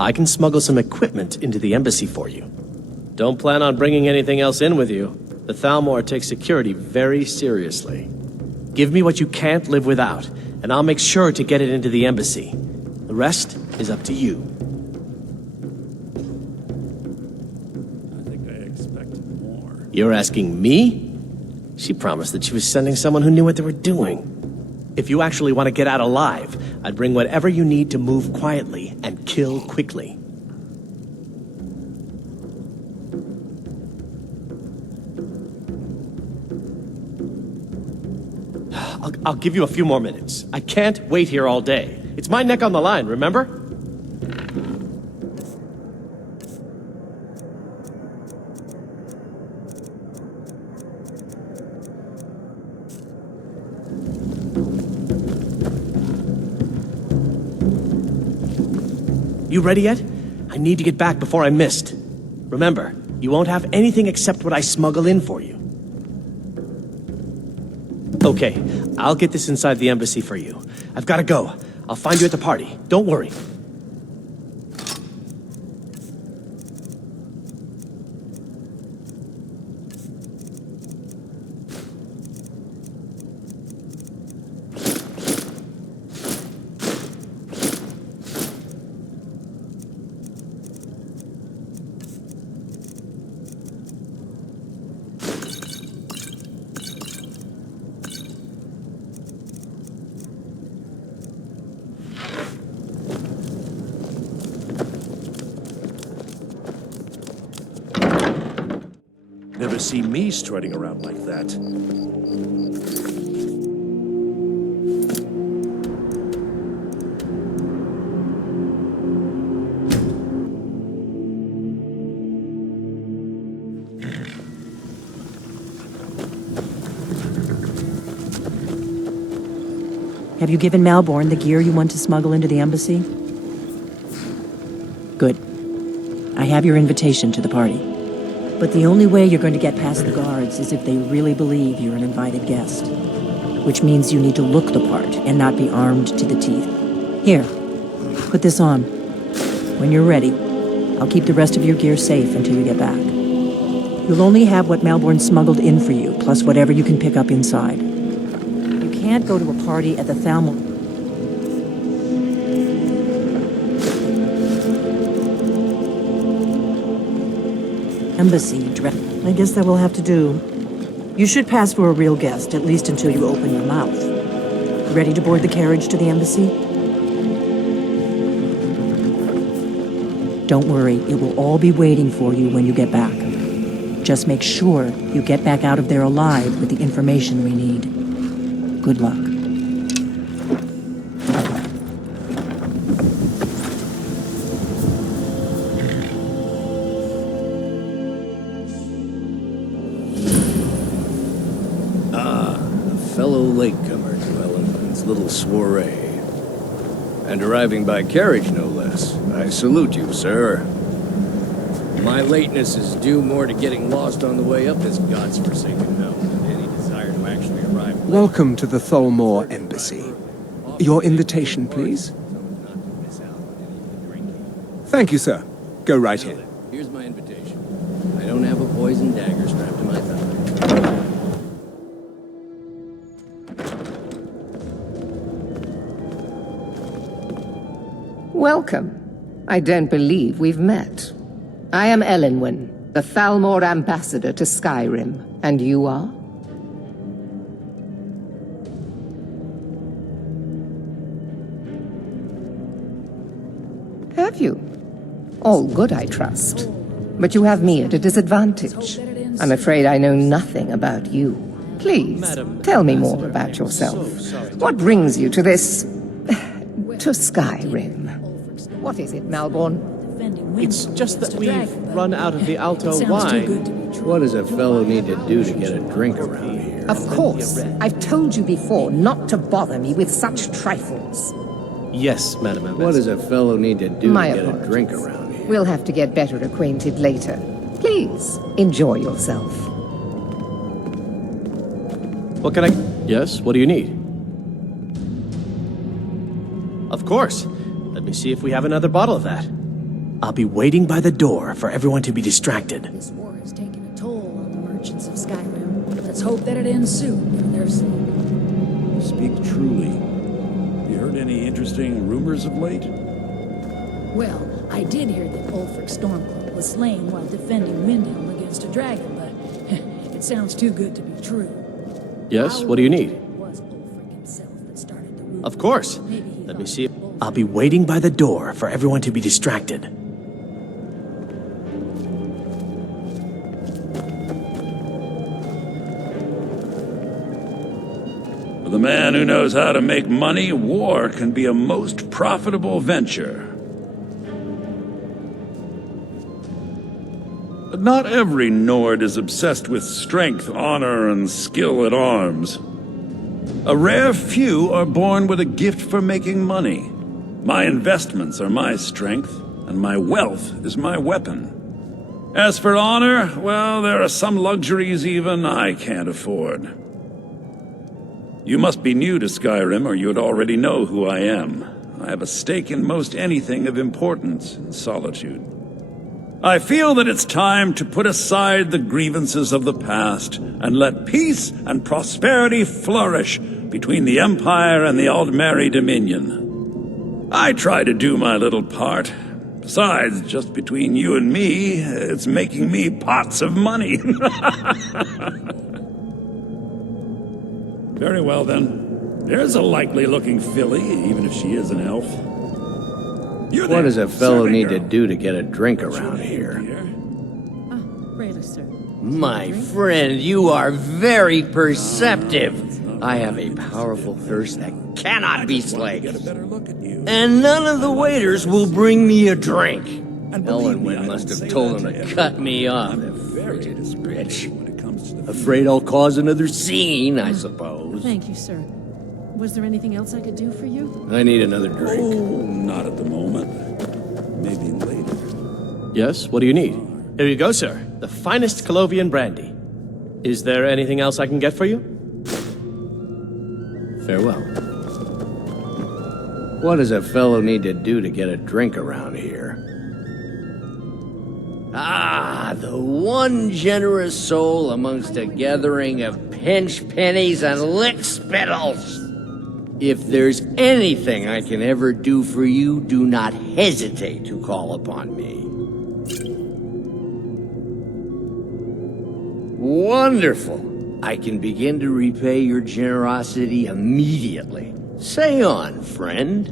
I can smuggle some equipment into the embassy for you. Don't plan on bringing anything else in with you. The Thalmor takes security very seriously. Give me what you can't live without, and I'll make sure to get it into the embassy. The rest is up to you. I think I expected more. You're asking me? She promised that she was sending someone who knew what they were doing. If you actually want to get out alive, I'd bring whatever you need to move quietly and kill quickly. I'll give you a few more minutes. I can't wait here all day. It's my neck on the line, remember? You ready yet? I need to get back before I missed. Remember, you won't have anything except what I smuggle in for you. Okay, I'll get this inside the embassy for you. I've got to go. I'll find you at the party. Don't worry. Never see me strutting around like that. Have you given Malborn the gear you want to smuggle into the embassy? Good. I have your invitation to the party. But the only way you're going to get past the guards is if they really believe you're an invited guest. Which means you need to look the part and not be armed to the teeth. Here, put this on. When you're ready, I'll keep the rest of your gear safe until you get back. You'll only have what Malborn smuggled in for you, plus whatever you can pick up inside. You can't go to a party at the Thalmor. Embassy. I guess that will have to do. You should pass for a real guest, at least until you open your mouth. Ready to board the carriage to the embassy? Don't worry, it will all be waiting for you when you get back. Just make sure you get back out of there alive with the information we need. Good luck. Fellow latecomer to Alduin's little soiree. And arriving by carriage, no less. I salute you, sir. My lateness is due more to getting lost on the way up this god's forsaken mountain than any desire to actually arrive. Welcome to the Thalmor Embassy. Your invitation, please. Thank you, sir. Go right in. Here's my invitation. I don't have a poison dagger strapped to my thigh. Welcome. I don't believe we've met. I am Elenwen, the Thalmor ambassador to Skyrim, and you are? Have you? All good, I trust. But you have me at a disadvantage. I'm afraid I know nothing about you. Please, tell me more about yourself. What brings you to this... to Skyrim? What is it, Malborn? It's just that we've run out of the Alto wine. What does a fellow need to do to get a drink around here? Of course. I've told you before not to bother me with such trifles. Yes, Madam Ambassador. What does a fellow need to do My to get apologies. a drink around here? We'll have to get better acquainted later. Please, enjoy yourself. What can I... Yes, what do you need? Of course. Let me see if we have another bottle of that. I'll be waiting by the door for everyone to be distracted. This war has taken a toll on the merchants of Skyrim. Let's hope that it ends soon for their sake. Speak truly. You heard any interesting rumors of late? Well, I did hear that Ulfric Stormcloak was slain while defending Windhelm against a dragon, but it sounds too good to be true. Yes, what do you need? It was Ulfric himself that started the rumor. Of course. Let me see. I'll be waiting by the door for everyone to be distracted. For the man who knows how to make money, war can be a most profitable venture. But not every Nord is obsessed with strength, honor, and skill at arms. A rare few are born with a gift for making money. My investments are my strength, and my wealth is my weapon. As for honor, well, there are some luxuries even I can't afford. You must be new to Skyrim, or you'd already know who I am. I have a stake in most anything of importance in Solitude. I feel that it's time to put aside the grievances of the past and let peace and prosperity flourish between the Empire and the Aldmeri Dominion. I try to do my little part. Besides, just between you and me, it's making me pots of money. Very well, then. There's a likely-looking filly, even if she is an elf. What does a fellow need to do to get a drink around here? Really, sir. My friend, you are very perceptive. I have a powerful thirst that cannot be slaked. And none of the waiters will bring me a drink. Alduin must have told him to cut me off, the frigid bitch. Afraid I'll cause another scene, I suppose. Thank you, sir. Was there anything else I could do for you? I need another drink. Oh, not at the moment. Maybe later. Yes, what do you need? Here you go, sir. The finest Colovian brandy. Is there anything else I can get for you? Farewell. What does a fellow need to do to get a drink around here? Ah, the one generous soul amongst a gathering of pinch pennies and lick spittles. If there's anything I can ever do for you, do not hesitate to call upon me. Wonderful. I can begin to repay your generosity immediately. Say on, friend.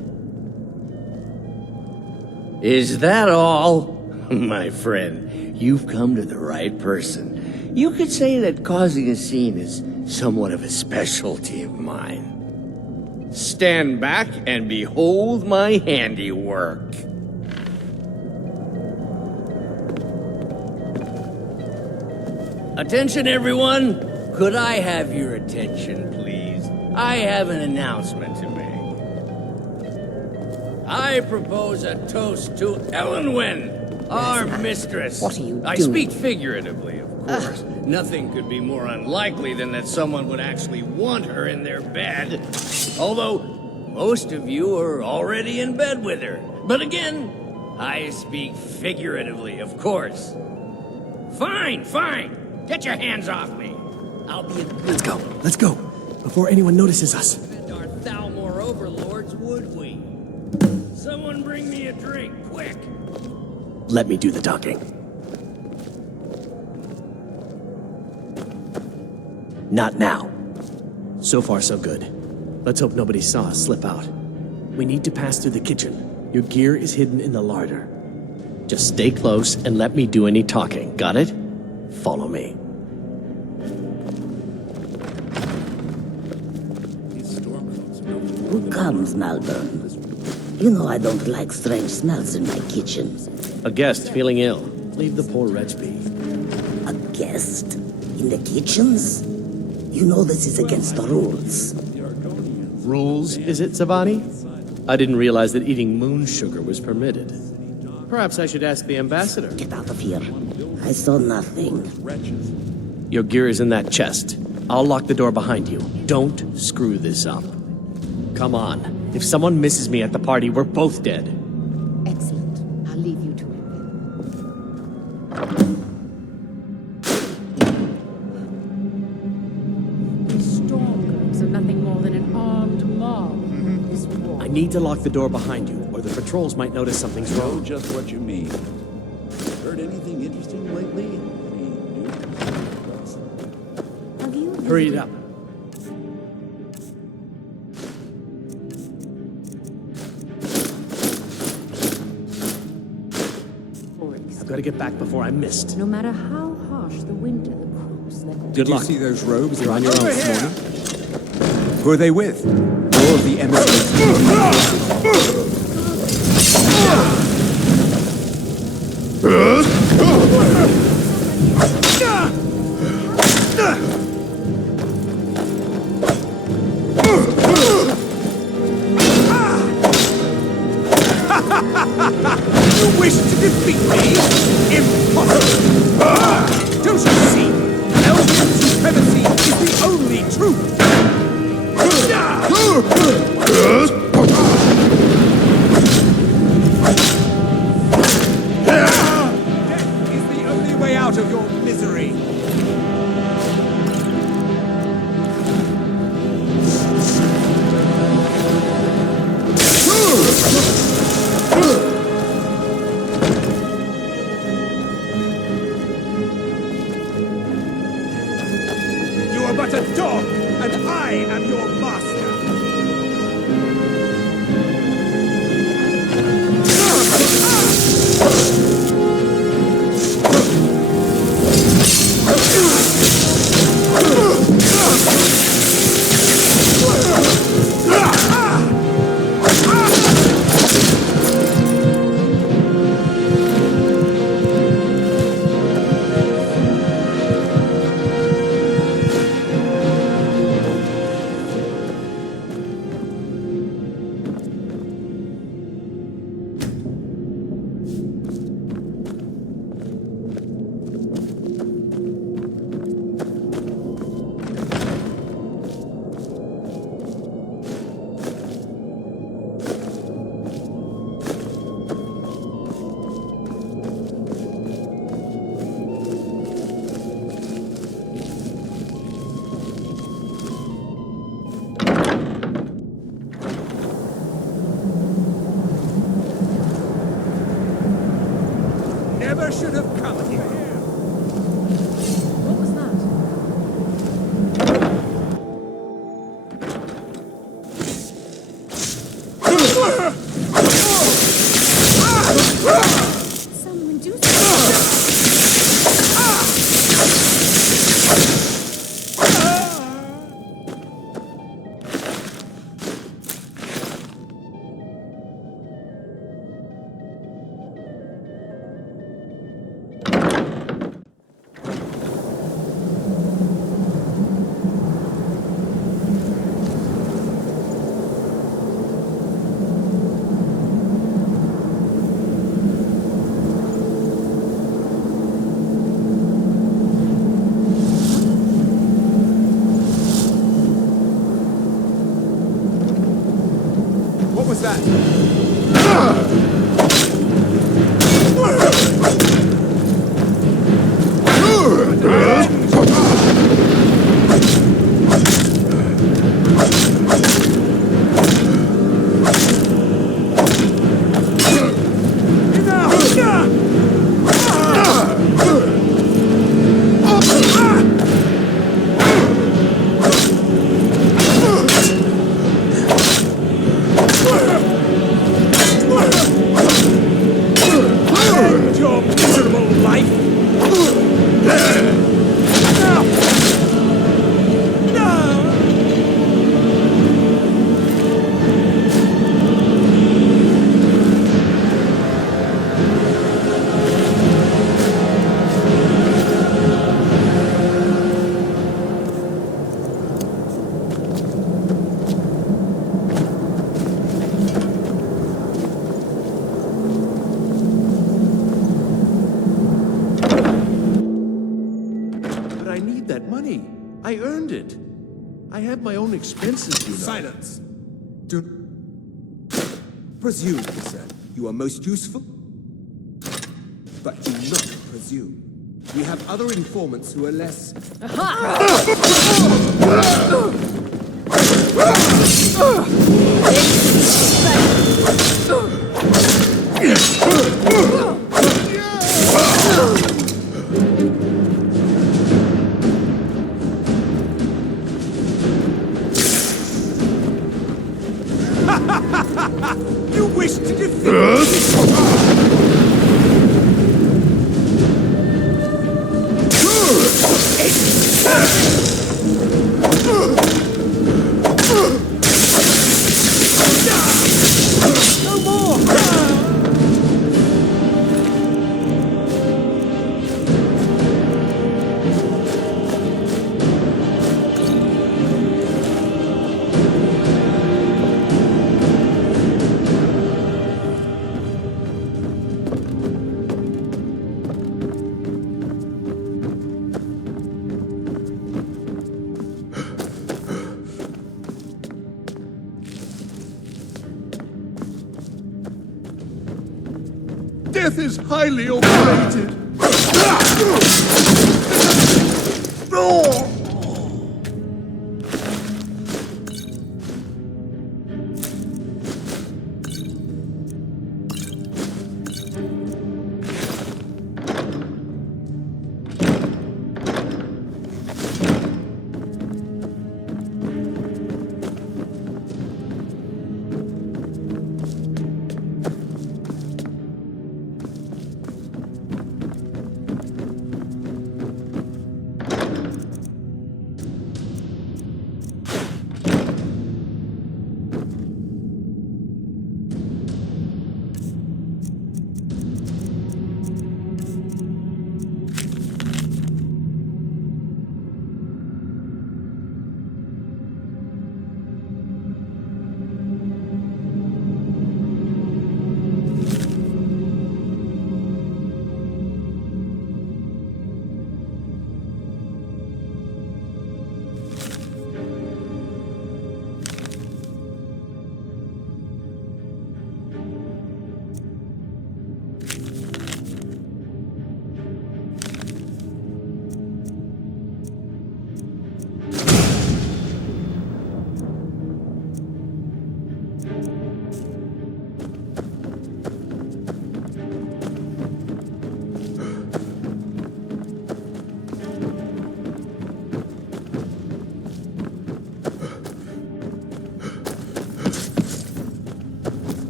Is that all? My friend, you've come to the right person. You could say that causing a scene is somewhat of a specialty of mine. Stand back and behold my handiwork. Attention, everyone! Could I have your attention, please? I have an announcement to make. I propose a toast to Elenwen, our mistress. What are you doing? I speak figuratively, of course. Nothing could be more unlikely than that someone would actually want her in their bed. Although, most of you are already in bed with her. But again, I speak figuratively, of course. Fine, fine. Get your hands off me. I'll be in... Let's go, before anyone notices us. Defend our Thalmor overlords, would we? Someone bring me a drink, quick. Let me do the talking. Not now. So far, so good. Let's hope nobody saw us slip out. We need to pass through the kitchen. Your gear is hidden in the larder. Just stay close and let me do any talking. Got it? Follow me. Who comes, Malvern? You know I don't like strange smells in my kitchen. A guest feeling ill. Leave the poor wretch be. A guest? In the kitchens? You know this is against the rules. Rules, is it, Savani? I didn't realize that eating moon sugar was permitted. Perhaps I should ask the ambassador. Get out of here. I saw nothing. Your gear is in that chest. I'll lock the door behind you. Don't screw this up. Come on. If someone misses me at the party, we're both dead. Excellent. I'll leave you to it. Stormcloaks are nothing more than an armed mob. This war. I need to lock the door behind you, or the patrols might notice something's Know wrong. just what you mean. Heard anything interesting lately? Have you Hurry it up. I've got to get back before I'm missed. No matter how harsh the winter, the crops that... Good luck. Did you see those rogues? You're on your own Over this here! morning. Who are they with? All of the emissaries. You wish to defeat me? Impossible! Don't you see? Alduin supremacy is the only truth! Death is the only way out of your misery! You are but a dog, and I am your master! Never should have come here. What was that? Someone do something. What was that? Your miserable life! No! No! But I need that money. I earned it. I have my own expenses, you know. Silence! Do presume, sir. You are most useful. But do not presume. We have other informants who are less... You wish to defeat me? No more! Death is highly overrated.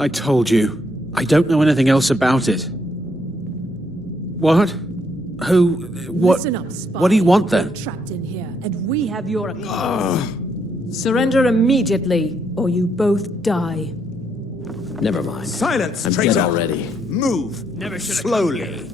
I told you. I don't know anything else about it. What? Who? What? Listen up, spy. What do you want then? You're trapped in here, and we have your accomplice. Surrender immediately, or you both die. Never mind. Silence, I'm traitor! dead already. Move! Slowly!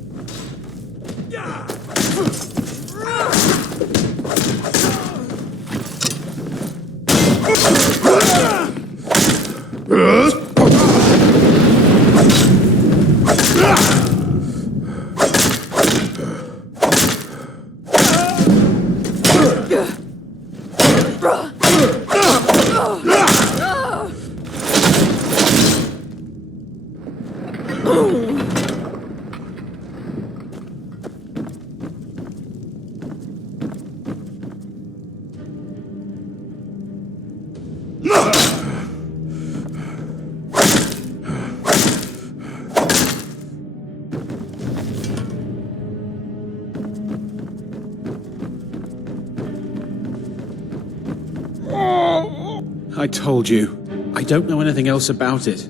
I told you. I don't know anything else about it.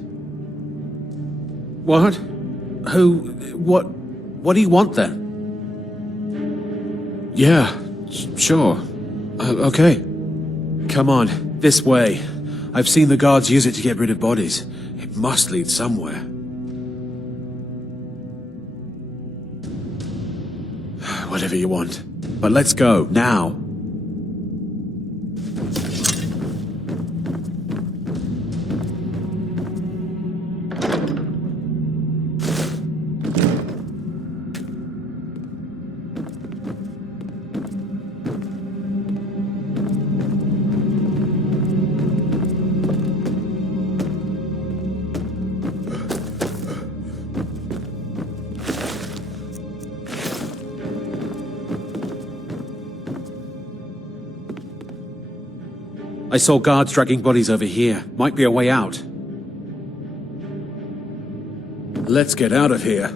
What? Who? What do you want then? Yeah, sure. Okay. Come on, this way. I've seen the guards use it to get rid of bodies. It must lead somewhere. Whatever you want. But let's go, now. I saw guards dragging bodies over here. Might be a way out. Let's get out of here.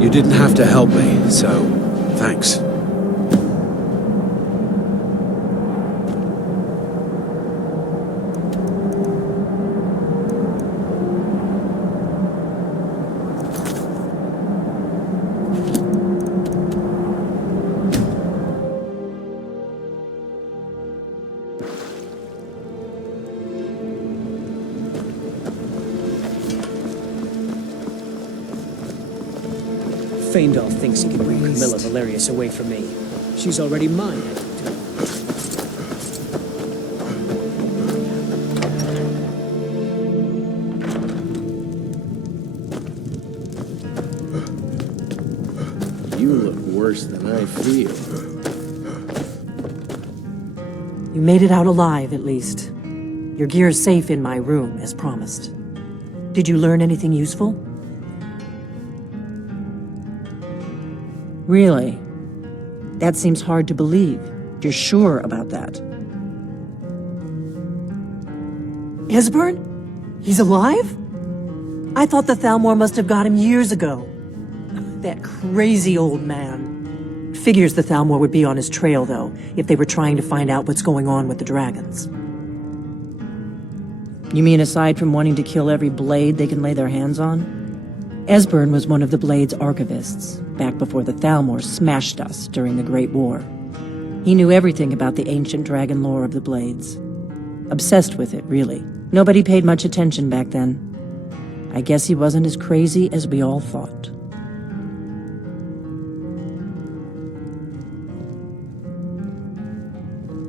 You didn't have to help me, so thanks. Faendal thinks he can bring Camilla Valerius away from me. She's already mine. You look worse than I feel. You made it out alive, at least. Your gear's safe in my room, as promised. Did you learn anything useful? Really? That seems hard to believe. You're sure about that? Esbern? He's alive? I thought the Thalmor must have got him years ago. That crazy old man. Figures the Thalmor would be on his trail, though, if they were trying to find out what's going on with the dragons. You mean aside from wanting to kill every blade they can lay their hands on? Esbern was one of the Blade's archivists, back before the Thalmor smashed us during the Great War. He knew everything about the ancient dragon lore of the Blades. Obsessed with it, really. Nobody paid much attention back then. I guess he wasn't as crazy as we all thought.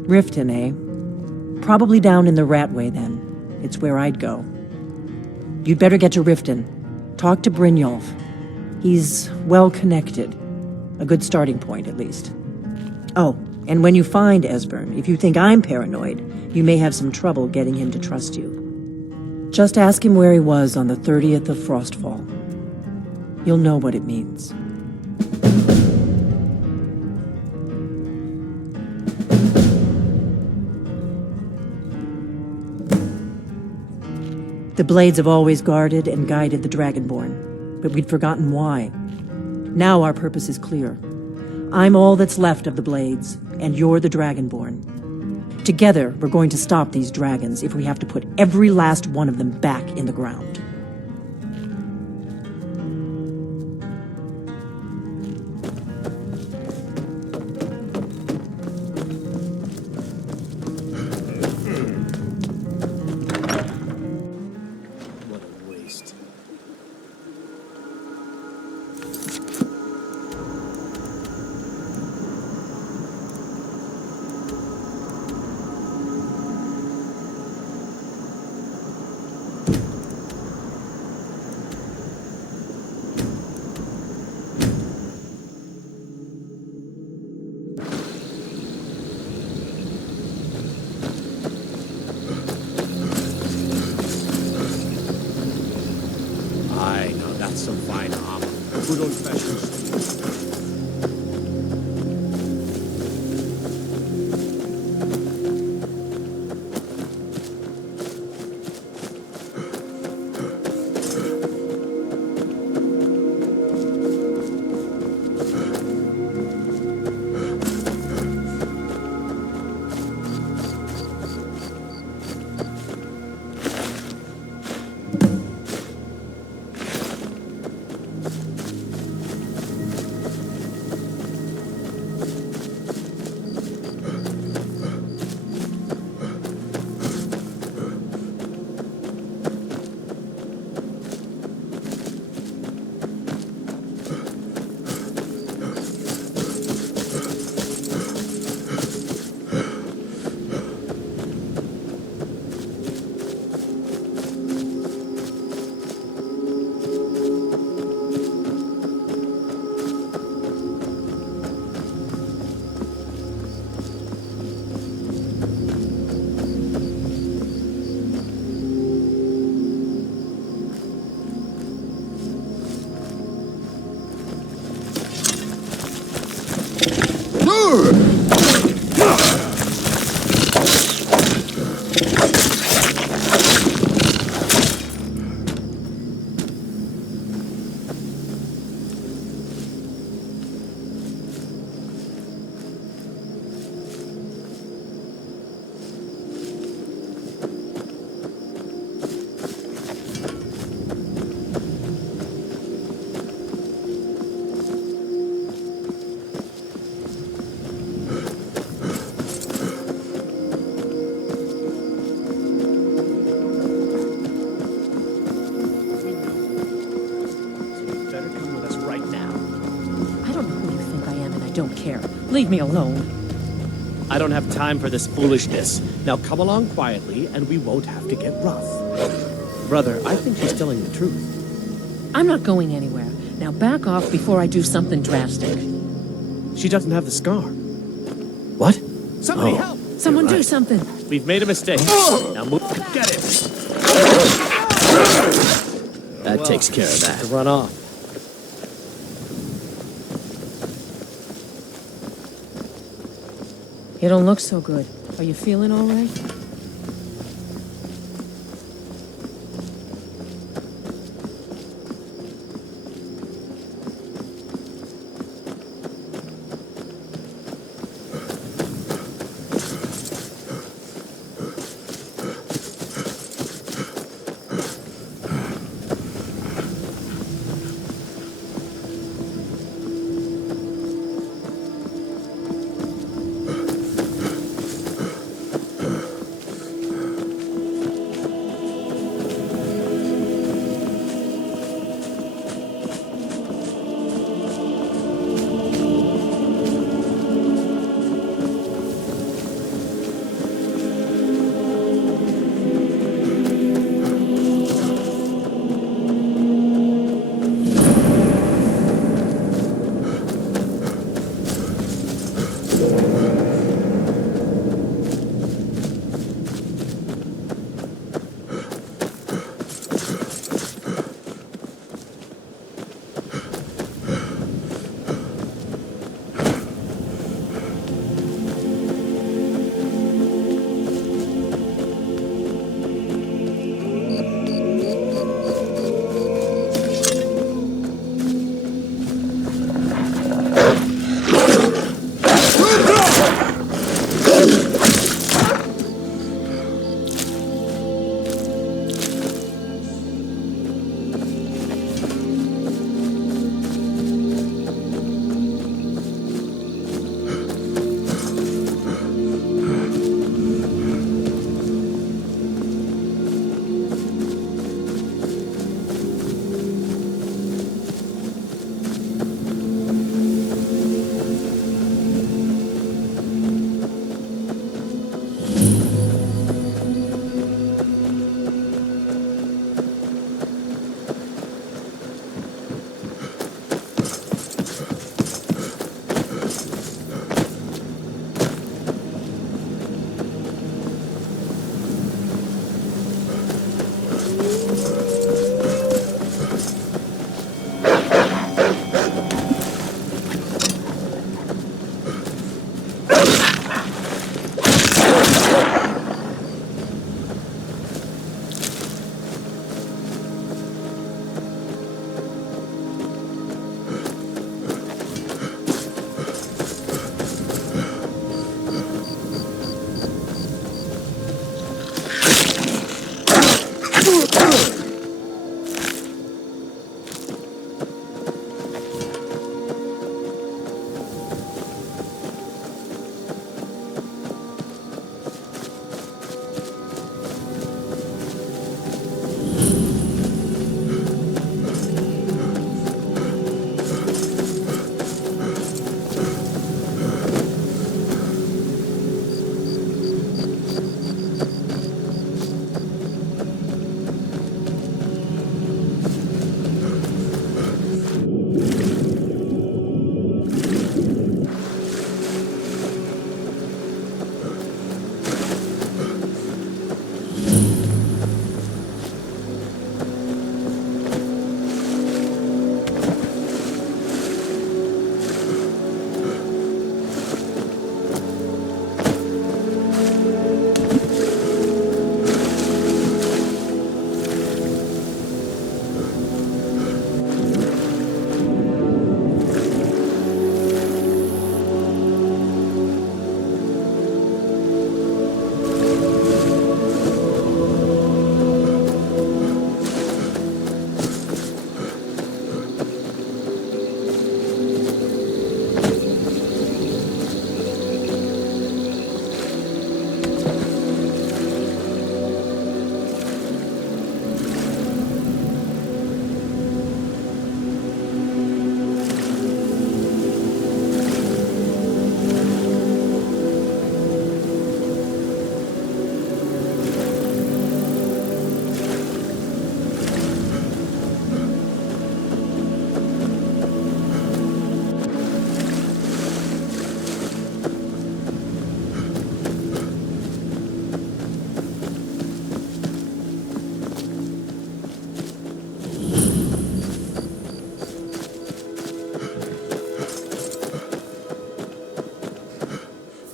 Riften, eh? Probably down in the Ratway, then. It's where I'd go. You'd better get to Riften. Talk to Brynjolf. He's well-connected. A good starting point, at least. Oh, and when you find Esbern, if you think I'm paranoid, you may have some trouble getting him to trust you. Just ask him where he was on the 30th of Frostfall. You'll know what it means. The Blades have always guarded and guided the Dragonborn, but we'd forgotten why. Now our purpose is clear. I'm all that's left of the Blades, and you're the Dragonborn. Together, we're going to stop these dragons if we have to put every last one of them back in the ground. Some fine armor. Good old-fashioned steel. Don't care. Leave me alone. I don't have time for this foolishness. Now come along quietly, and we won't have to get rough. Brother, I think she's telling the truth. I'm not going anywhere. Now back off before I do something drastic. She doesn't have the scar. What? Somebody help! Someone do something! We've made a mistake. Now move. Get him! That takes care of that. Run off. You don't look so good. Are you feeling all right?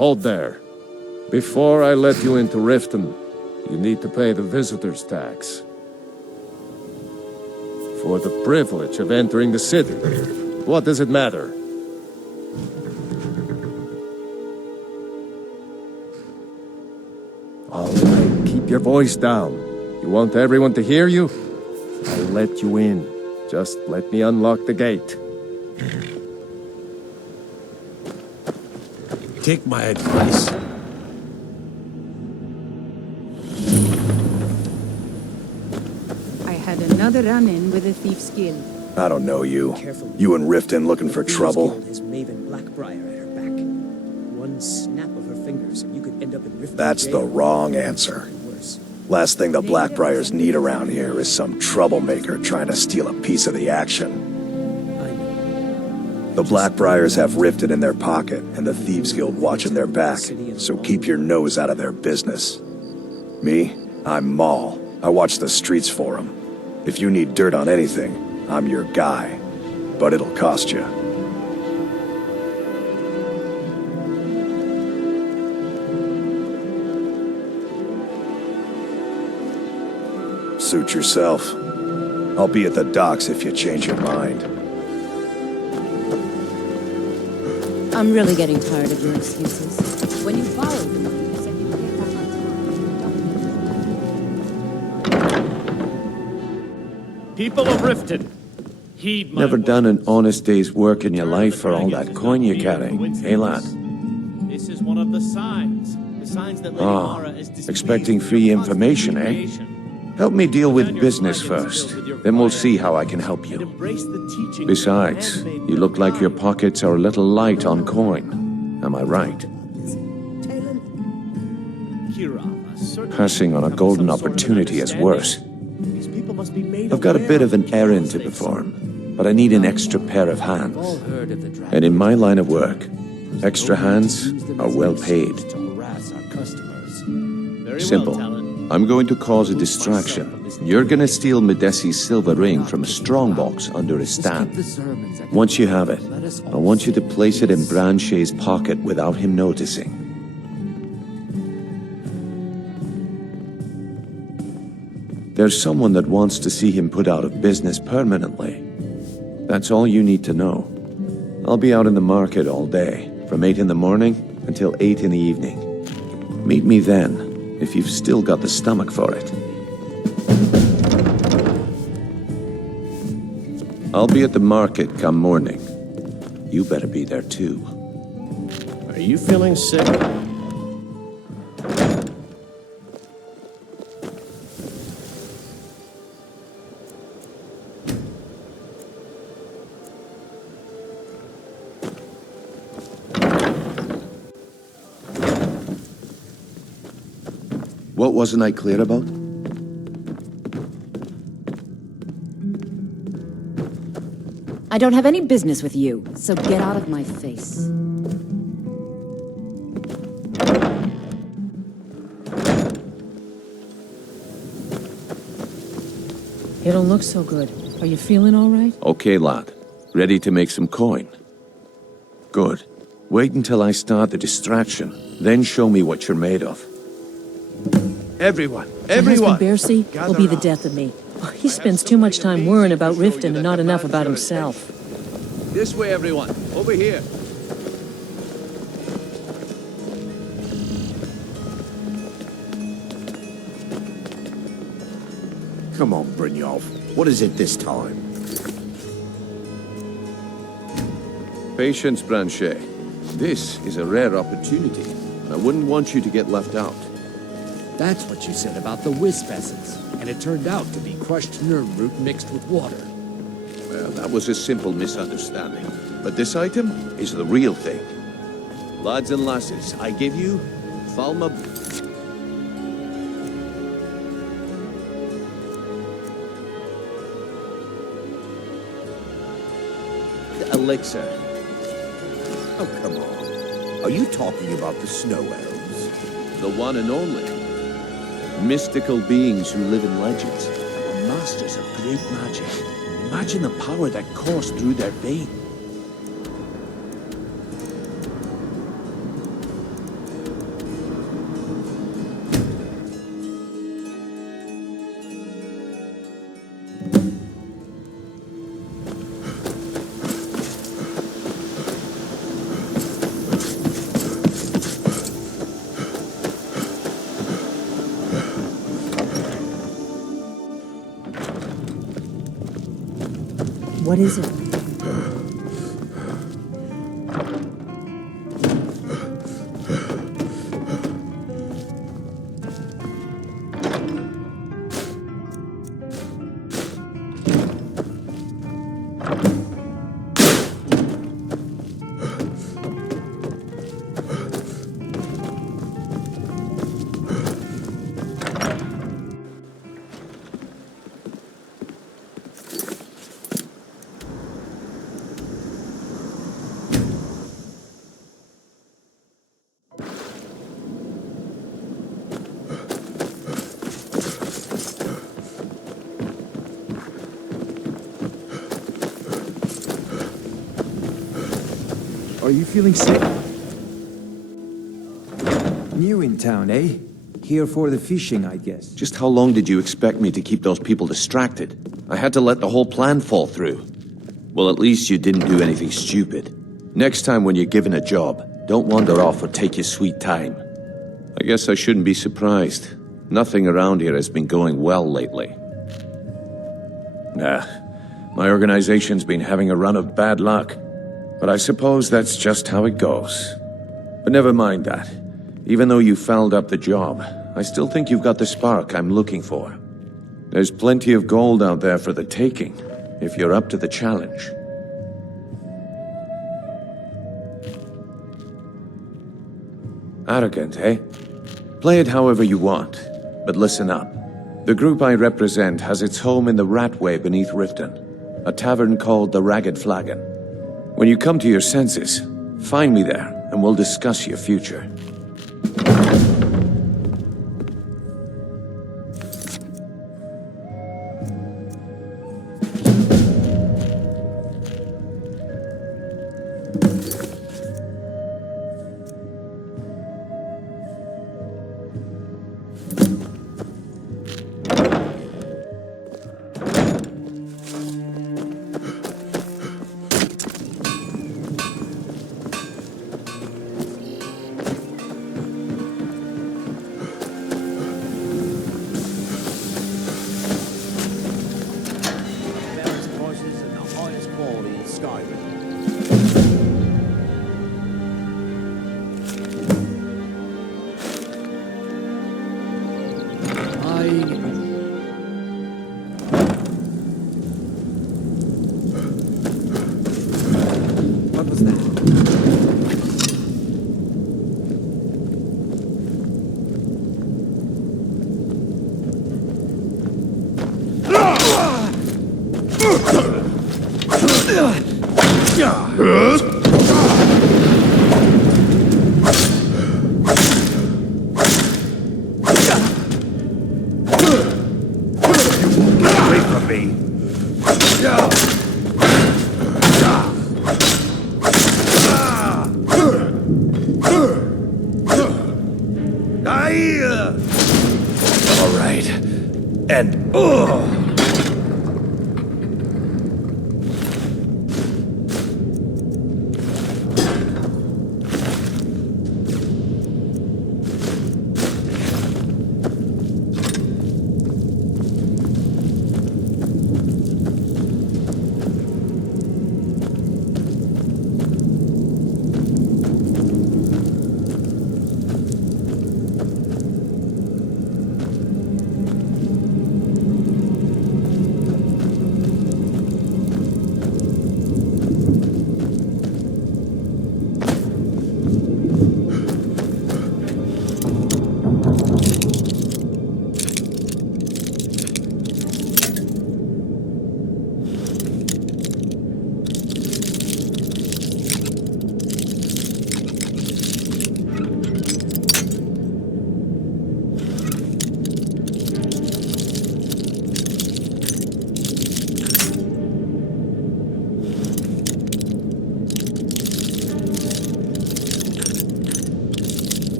Hold there. Before I let you into Riften, you need to pay the visitor's tax. For the privilege of entering the city. What does it matter? All right, keep your voice down. You want everyone to hear you? I'll let you in. Just let me unlock the gate. Take my advice. I had another run-in with a thief's guild. I don't know you. You and Riften looking for trouble. Has Maven Blackbriar at her back. One snap of her fingers, and you could end up in Riften. That's the wrong answer. Last thing the Blackbriars need around here is some troublemaker trying to steal a piece of the action. The Blackbriars have Riften in their pocket, and the Thieves Guild watching their back, so keep your nose out of their business. Me? I'm Maul. I watch the streets for them. If you need dirt on anything, I'm your guy. But it'll cost you. Suit yourself. I'll be at the docks if you change your mind. I'm really getting tired of your excuses. When you followed them, you said you would get that on time. People of Riften, heed my Never done an honest day's work in your life for all that coin you carry, eh, lad? This is one of the signs. The signs that Lady Mara is displeased Expecting with free your information, eh? creation. Help me deal with business first, then we'll see how I can help you. Besides, you look like your pockets are a little light on coin. Am I right? Passing on a golden opportunity is worse. I've got a bit of an errand to perform, but I need an extra pair of hands. And in my line of work, extra hands are well paid. Simple. I'm going to cause a distraction. You're gonna steal Medesi's silver ring from a strongbox under his stand. Once you have it, I want you to place it in Branche's pocket without him noticing. There's someone that wants to see him put out of business permanently. That's all you need to know. I'll be out in the market all day, from 8 in the morning until 8 in the evening. Meet me then, if you've still got the stomach for it. I'll be at the market come morning. You better be there too. Are you feeling sick? What wasn't I clear about? I don't have any business with you, so get out of my face. You don't look so good. Are you feeling all right? Okay, lad. Ready to make some coin? Good. Wait until I start the distraction, then show me what you're made of. Everyone! My husband Bercy will be the death of me. He spends too much time worrying about Riften and not enough about himself. This way, everyone. Over here. Come on, Brynjolf. What is it this time? Patience, Branche. This is a rare opportunity. I wouldn't want you to get left out. That's what you said about the wisp essence, and it turned out to be crushed nerve root mixed with water. Well, that was a simple misunderstanding. But this item is the real thing. Lads and lasses, I give you Thalma... Elixir. Oh, come on. Are you talking about the snow elves? The one and only. Mystical beings who live in legends. Were masters of great magic. Imagine the power that coursed through their veins. What is it? Are you feeling sick? New in town, eh? Here for the fishing, I guess. Just how long did you expect me to keep those people distracted? I had to let the whole plan fall through. Well, at least you didn't do anything stupid. Next time when you're given a job, don't wander off or take your sweet time. I guess I shouldn't be surprised. Nothing around here has been going well lately. Nah, my organization's been having a run of bad luck. But I suppose that's just how it goes. But never mind that. Even though you fouled up the job, I still think you've got the spark I'm looking for. There's plenty of gold out there for the taking, if you're up to the challenge. Arrogant, eh? Play it however you want, but listen up. The group I represent has its home in the Ratway beneath Riften, a tavern called the Ragged Flagon. When you come to your senses, find me there, and we'll discuss your future.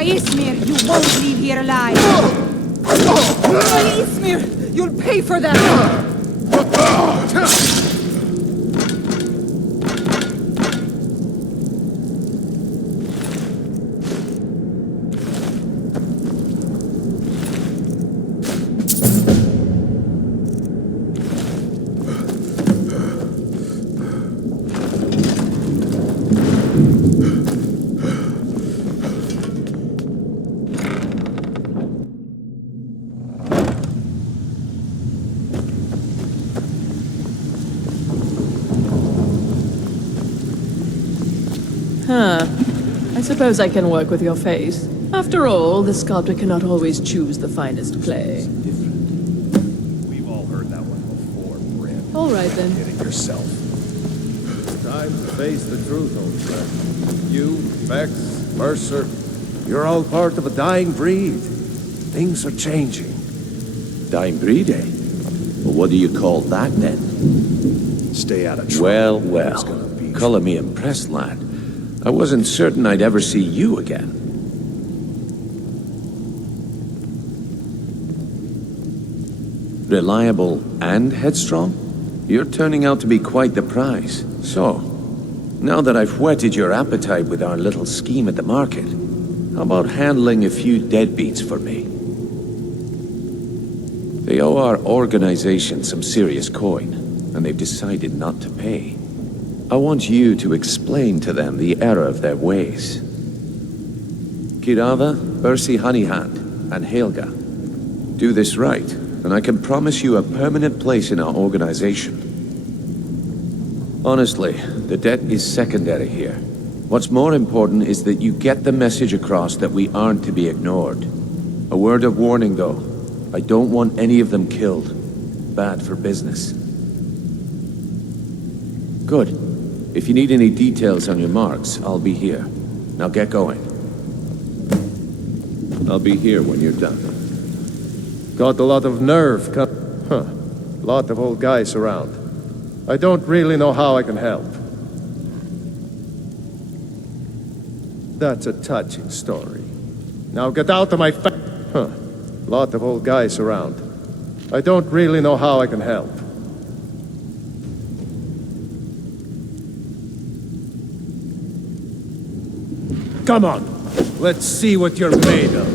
By Ismir, you won't leave here alive! By Ismir, you'll pay for that! Huh. I suppose I can work with your face. After all, the sculptor cannot always choose the finest clay. We've all heard that one before, Bryn. All right, then. Get it yourself. Time to face the truth, old friend. You, Vex, Mercer, you're all part of a dying breed. Things are changing. Dying breed, eh? Well, what do you call that, then? Stay out of trouble. Well. Color me impressed, lad. I wasn't certain I'd ever see you again. Reliable and headstrong? You're turning out to be quite the prize. So, now that I've whetted your appetite with our little scheme at the market, how about handling a few deadbeats for me? They owe our organization some serious coin, and they've decided not to pay. I want you to explain to them the error of their ways. Kirava, Ursi Honeyhand, and Helga. Do this right, and I can promise you a permanent place in our organization. Honestly, the debt is secondary here. What's more important is that you get the message across that we aren't to be ignored. A word of warning, though. I don't want any of them killed. Bad for business. Good. If you need any details on your marks, I'll be here. Now get going. I'll be here when you're done. Got a lot of nerve, lot of old guys around. I don't really know how I can help. That's a touching story. Now get out of my lot of old guys around. I don't really know how I can help. Come on, let's see what you're made of.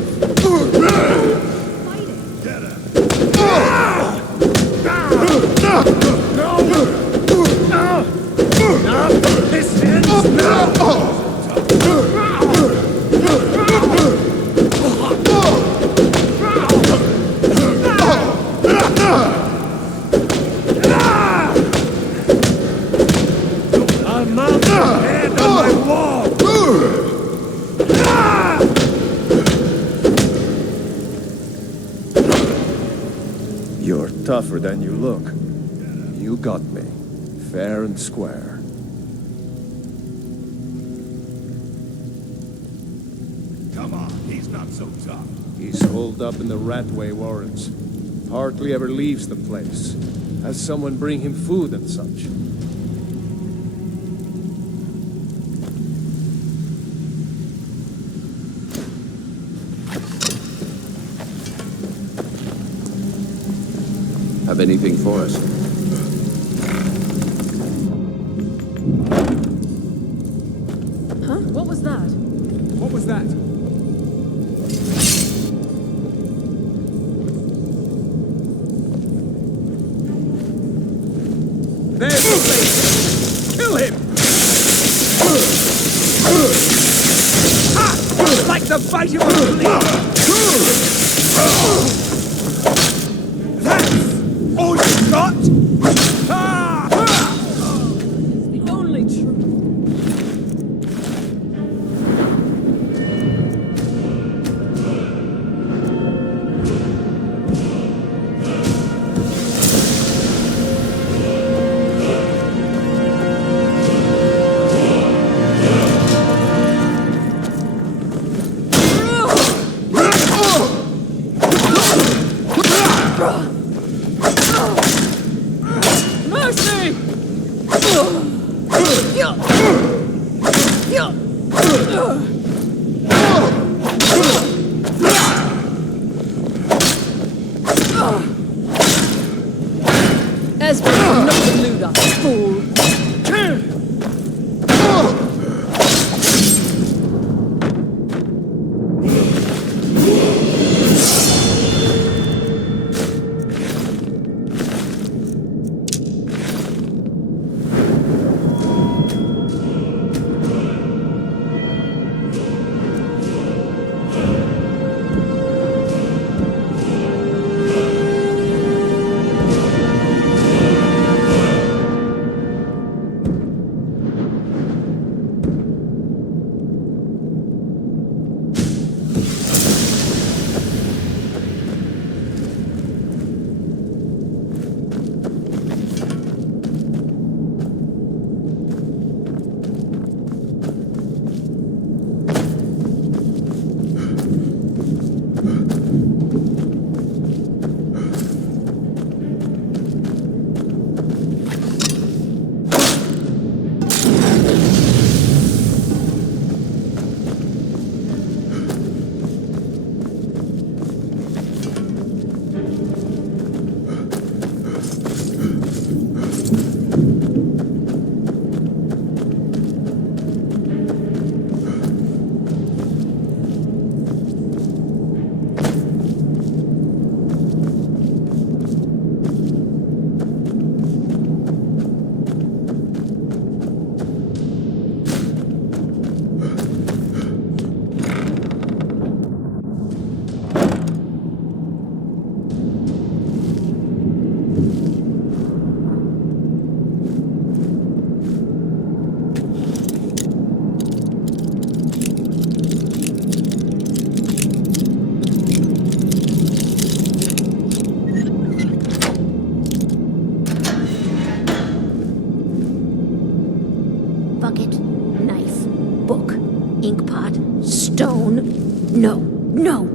This ends now! I'll mount your head on my wall! You're tougher than you look. You got me, fair and square. Come on, he's not so tough. He's holed up in the Ratway Warrens. Hardly ever leaves the place. Has someone bring him food and such. Have anything for us? Huh? What was that? What was that? There's the place! Kill him! Ha! Like the bite of a flea! That's all you got? The only truth. Inkpot, stone. No, no.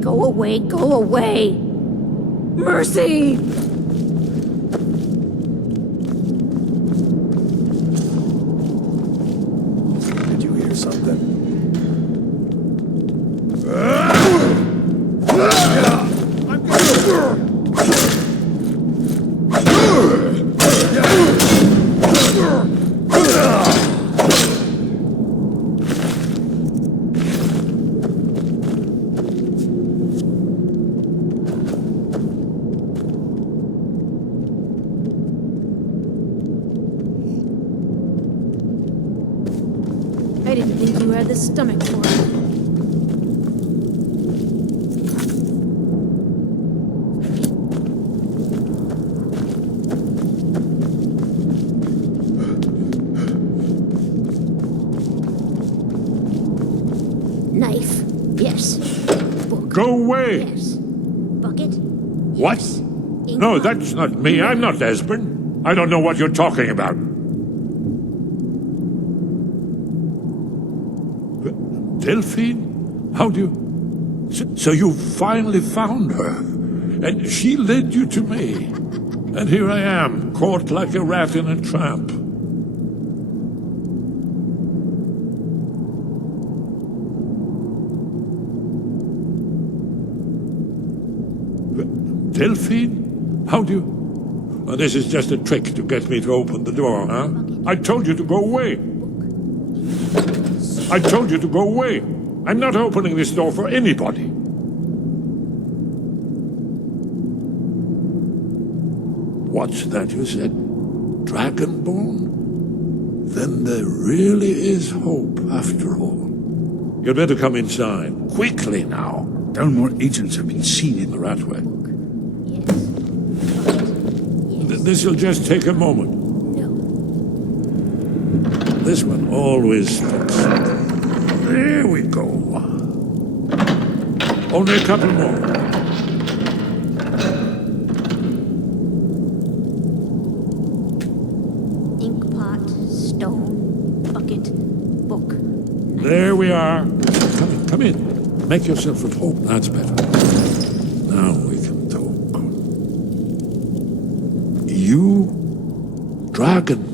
Go away, go away! Mercy! Did you hear something? I didn't think you had the stomach for it. Knife. Yes. Book. Go away! Yes. Bucket. What? No, that's not me. I'm not Esbern. I don't know what you're talking about. Delphine? How do you... So you finally found her, and she led you to me. And here I am, caught like a rat in a trap. Delphine? How do you... Oh, this is just a trick to get me to open the door, huh? I told you to go away. I told you to go away. I'm not opening this door for anybody. What's that you said? Dragonborn? Then there really is hope after all. You'd better come inside. Quickly now. Downmore agents have been seen in the Ratway. This'll just take a moment. This one always sticks. There we go. Only a couple more. Inkpot, stone, bucket, book. There we are. Come in. Make yourself at home. That's better. Now we can talk. You, Dragonborn.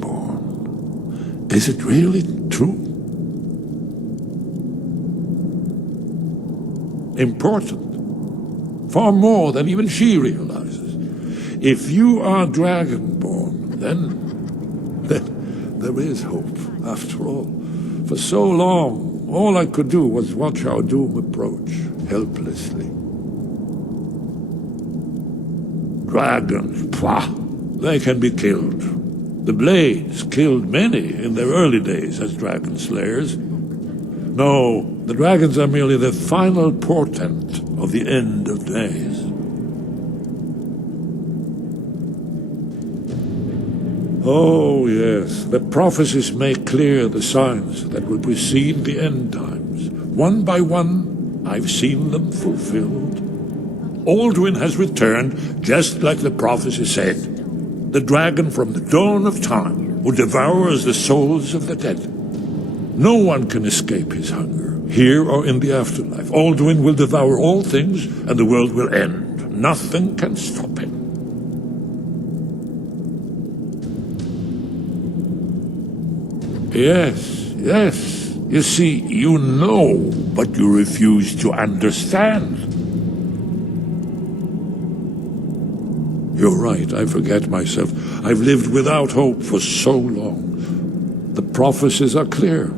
Is it really true? Important. Far more than even she realizes. If you are Dragonborn, then there is hope, after all. For so long, all I could do was watch our doom approach, helplessly. Dragons, pah! They can be killed. The Blades killed many in their early days as dragon slayers. No, the dragons are merely the final portent of the end of days. Oh, yes, the prophecies make clear the signs that will precede the end times. One by one, I've seen them fulfilled. Alduin has returned, just like the prophecy said. The dragon from the dawn of time, who devours the souls of the dead. No one can escape his hunger, here or in the afterlife. Alduin will devour all things, and the world will end. Nothing can stop him. Yes, yes. You see, you know, but you refuse to understand. You're right, I forget myself. I've lived without hope for so long. The prophecies are clear.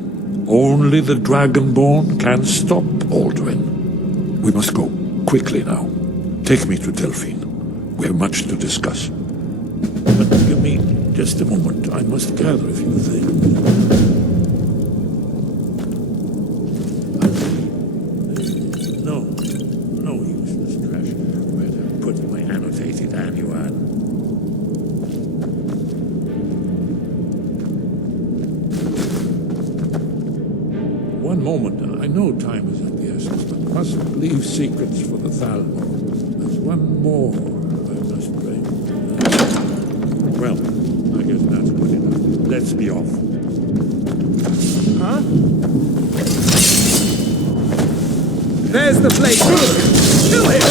Only the Dragonborn can stop Alduin. We must go, quickly now. Take me to Delphine. We have much to discuss. But give me just a moment. I must gather a few things. One moment. I know time is of the essence, but must leave secrets for the Thalmor. There's one more I must bring. Well, I guess that's good enough. Let's be off. Huh? There's the blade. Kill him!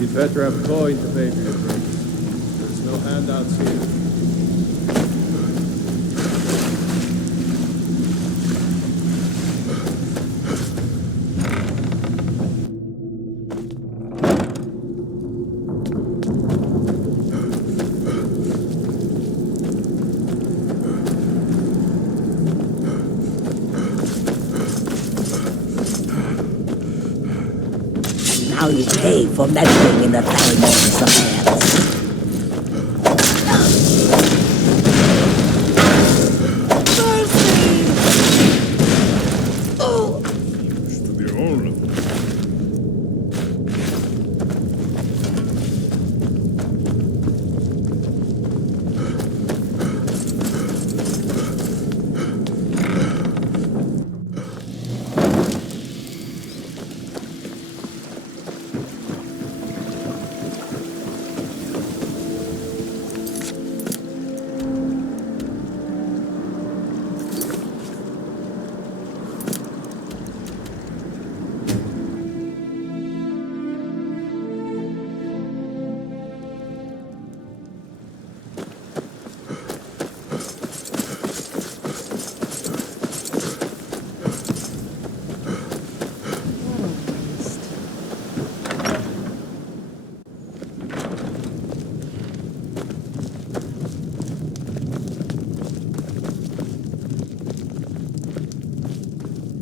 You'd better have coin to pay for your drinks. There's no handouts here. Now you pay for meddling in the Thalmor's affairs.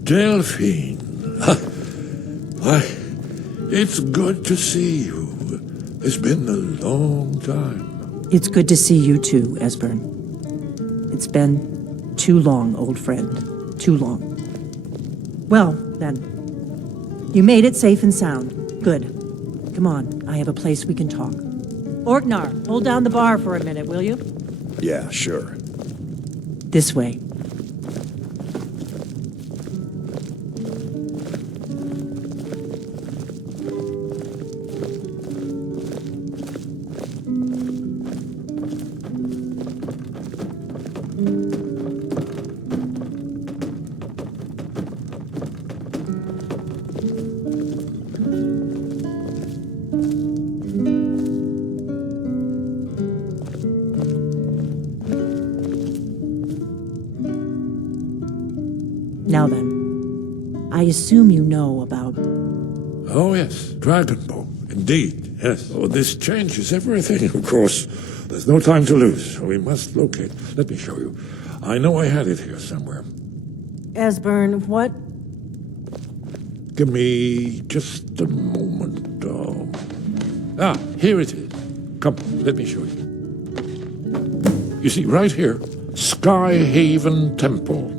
Delphine. Why, it's good to see you. It's been a long time. It's good to see you too, Esbern. It's been too long, old friend. Too long. Well, then. You made it safe and sound. Good. Come on, I have a place we can talk. Orknar, hold down the bar for a minute, will you? Yeah, sure. This way. Now then, I assume you know about... Oh yes, Dragonborn, indeed, yes. Oh, this changes everything, of course. There's no time to lose. We must locate. Let me show you. I know I had it here somewhere. Esbern, what? Give me just a moment. Here it is. Come, let me show you. You see, right here, Skyhaven Temple.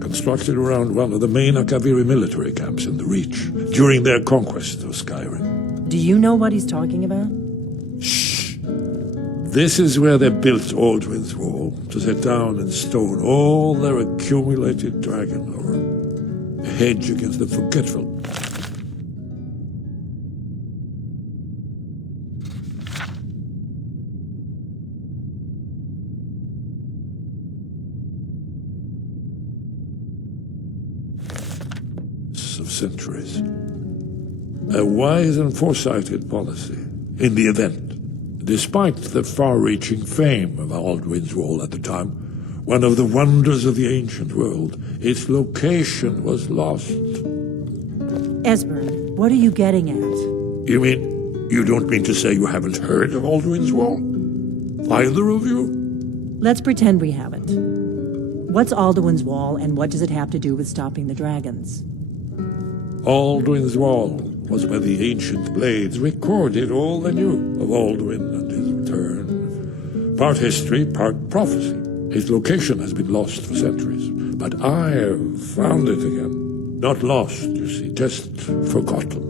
Constructed around one of the main Akaviri military camps in the Reach during their conquest of Skyrim. Do you know what he's talking about? Shh. This is where they built Alduin's Wall to set down in stone all their accumulated dragon lore. A hedge against the forgetful. Of centuries. A wise and foresighted policy in the event. Despite the far-reaching fame of Alduin's Wall at the time, one of the wonders of the ancient world, its location was lost. Esbern, what are you getting at? You mean, you don't mean to say you haven't heard of Alduin's Wall? Either of you? Let's pretend we haven't. What's Alduin's Wall, and what does it have to do with stopping the dragons? Alduin's Wall was where the ancient blades recorded all they knew of Alduin and his return. Part history, part prophecy. His location has been lost for centuries, but I have found it again. Not lost, you see, just forgotten.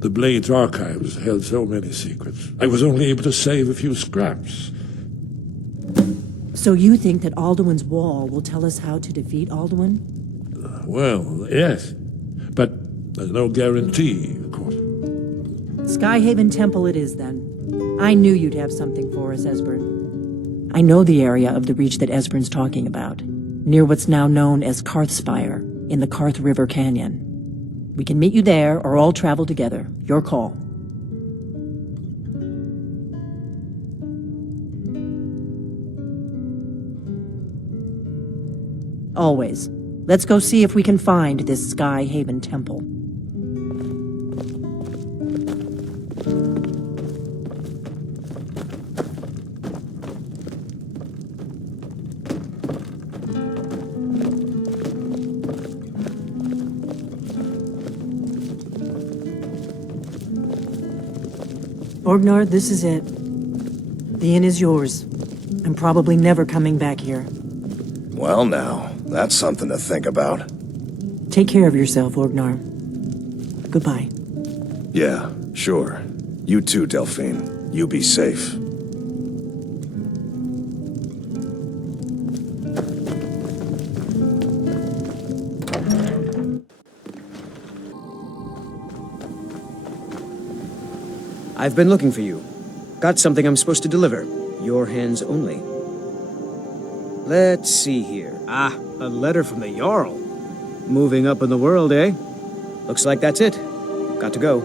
The Blade's archives held so many secrets. I was only able to save a few scraps. So you think that Alduin's Wall will tell us how to defeat Alduin? Well, yes. But there's no guarantee, of course. Skyhaven Temple it is, then. I knew you'd have something for us, Esbern. I know the area of the Reach that Esbern's talking about, near what's now known as Karthspire, in the Karth River Canyon. We can meet you there, or all travel together. Your call. Always. Let's go see if we can find this Skyhaven Temple. Orgnar, this is it. The inn is yours. I'm probably never coming back here. Well now, that's something to think about. Take care of yourself, Orgnar. Goodbye. Yeah, sure. You too, Delphine. You be safe. I've been looking for you. Got something I'm supposed to deliver. Your hands only. Let's see here. Ah, a letter from the Jarl. Moving up in the world, eh? Looks like that's it. Got to go.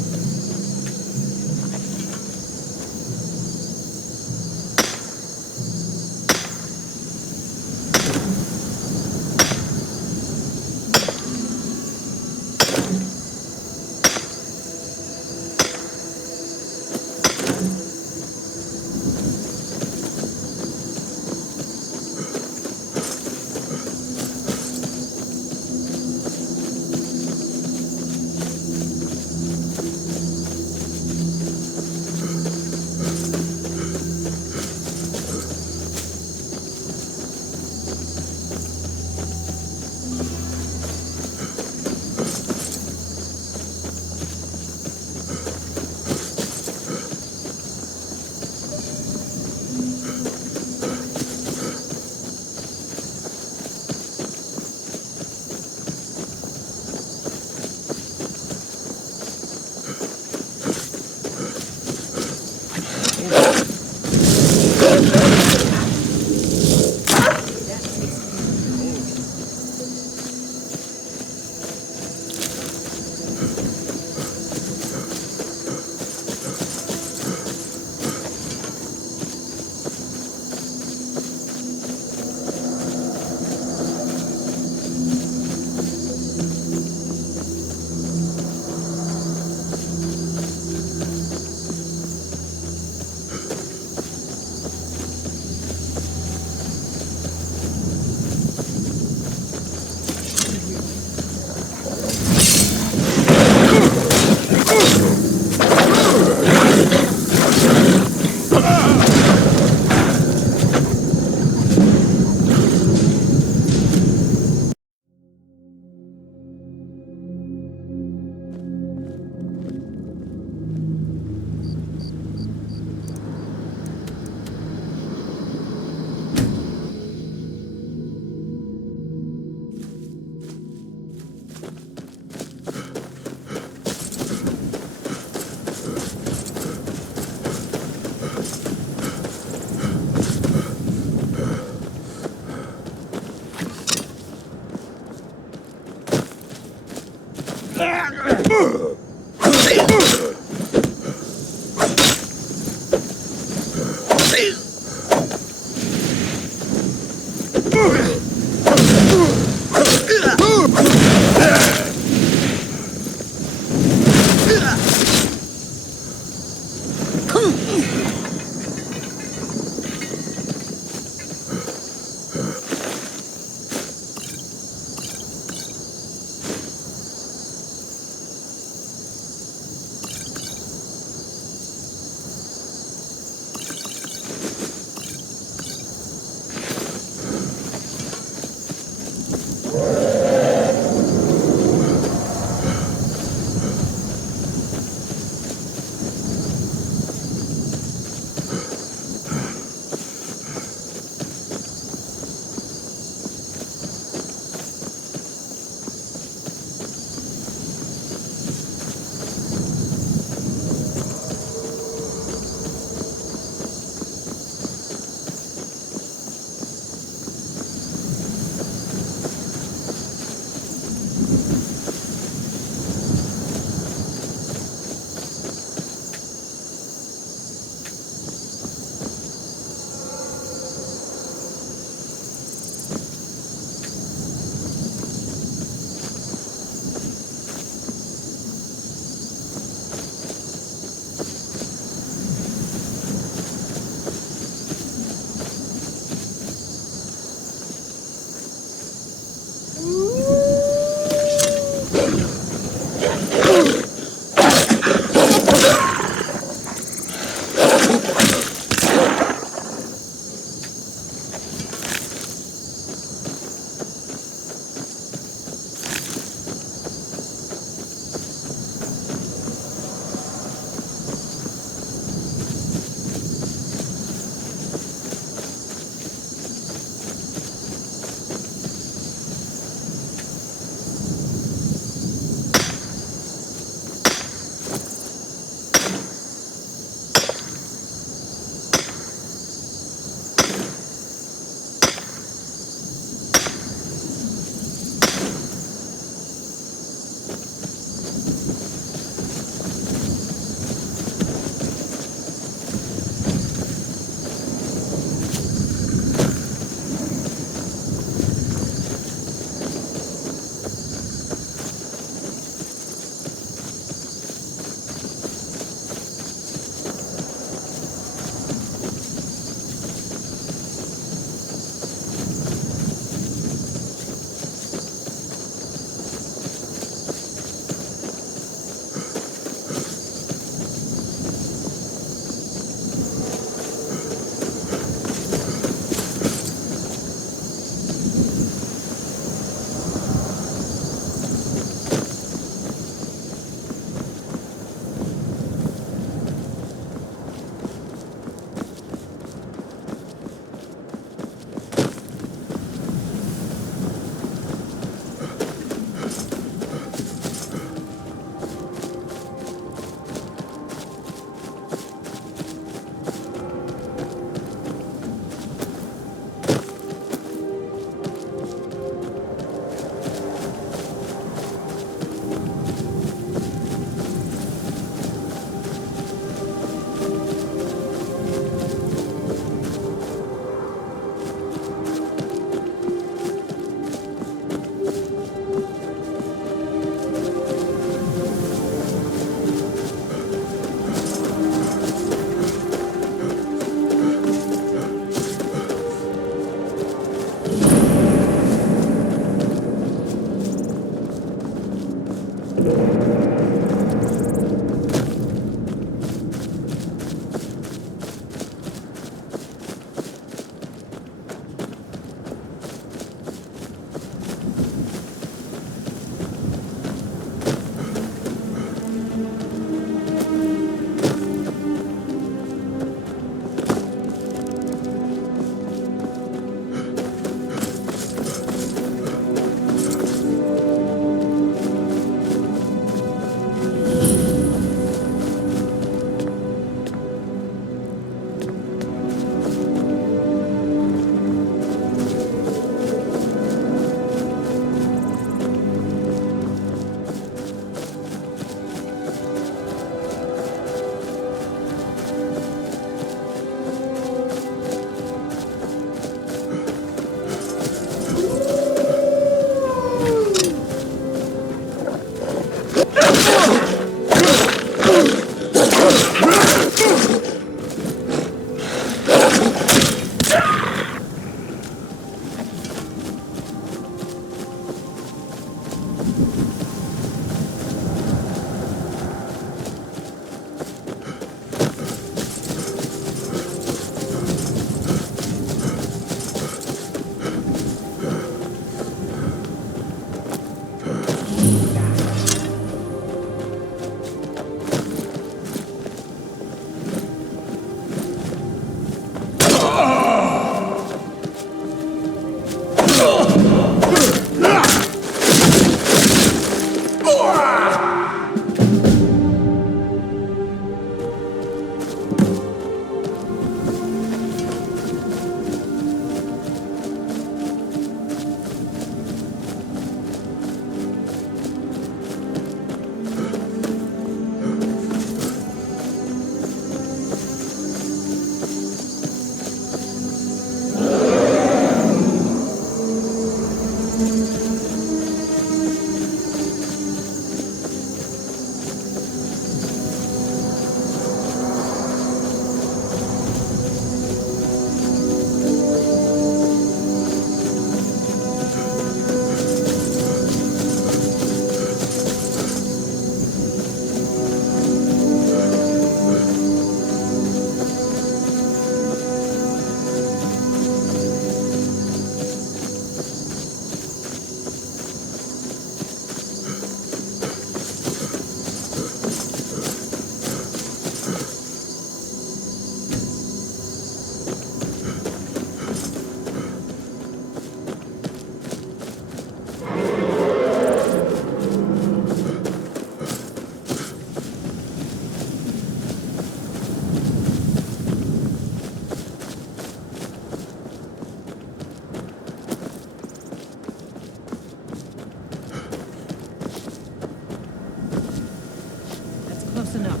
Close enough.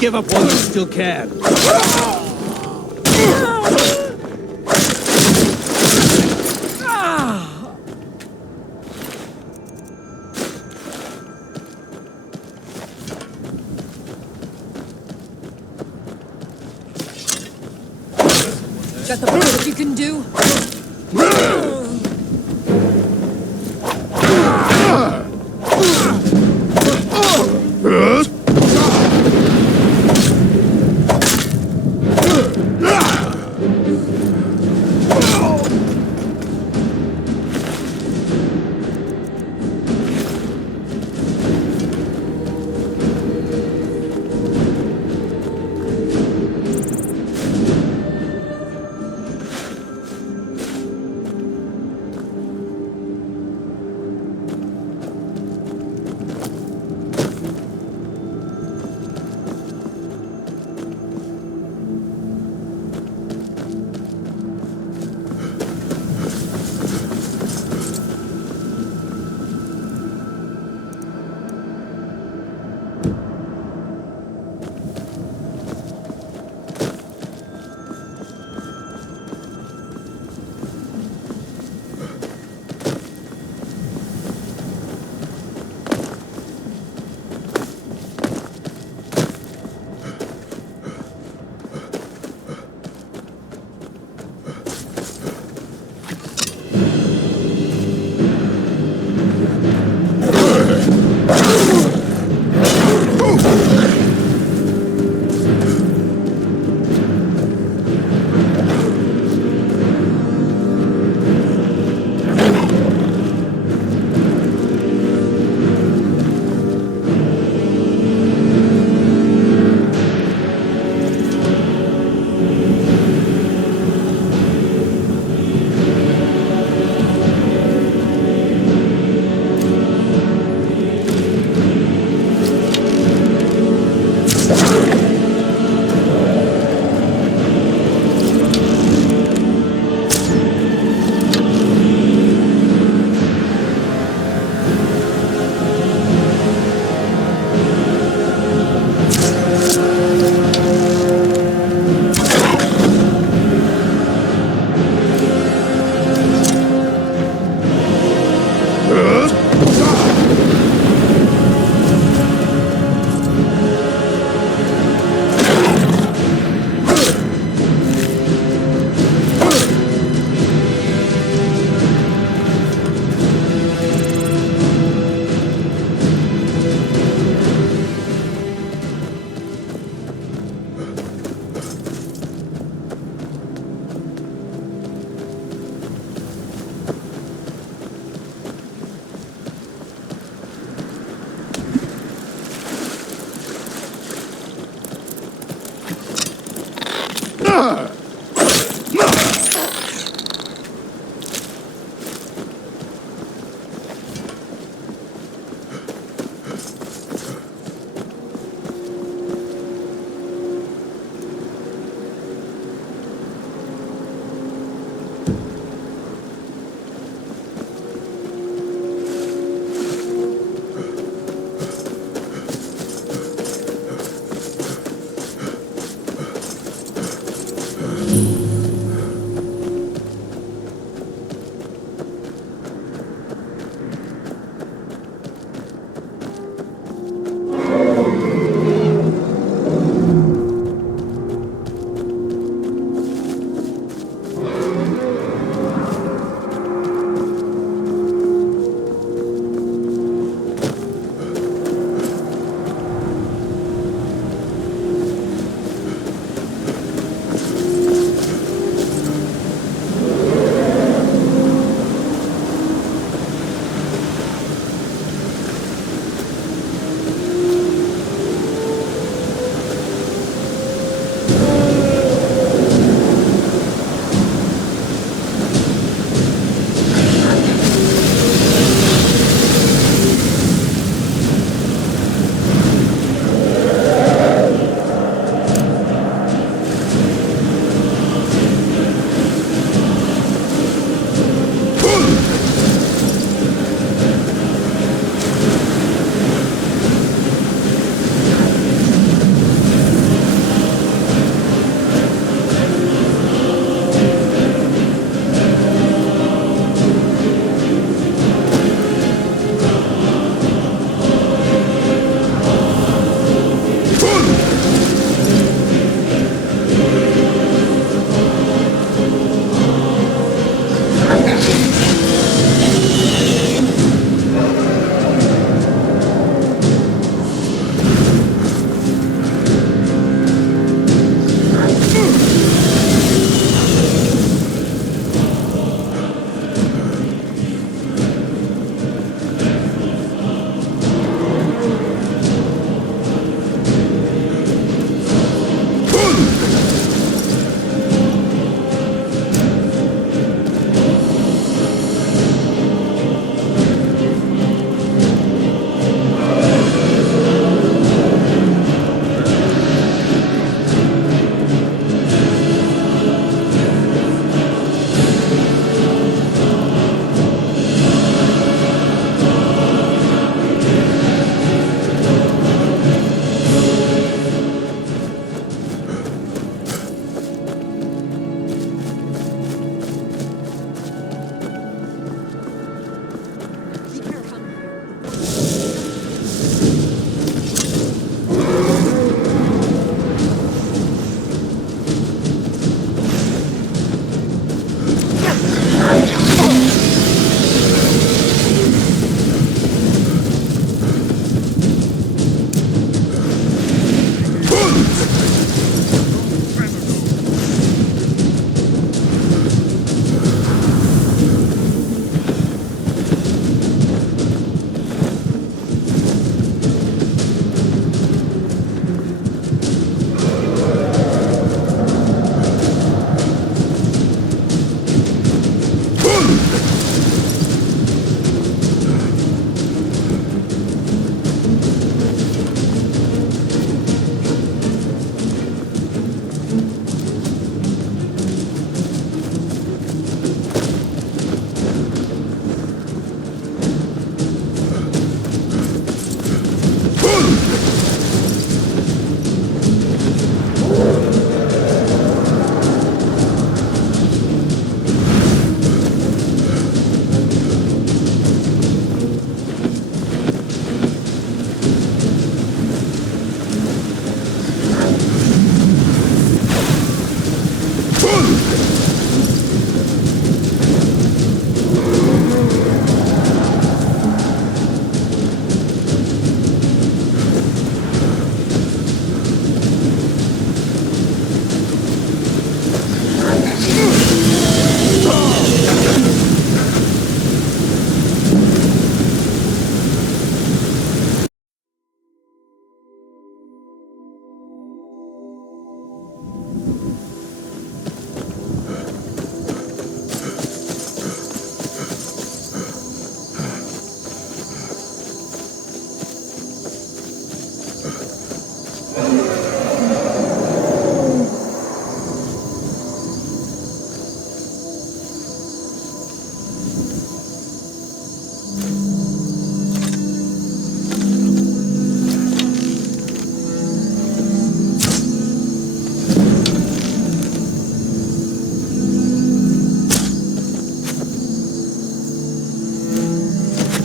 Give up while you still can. Got the best you can do?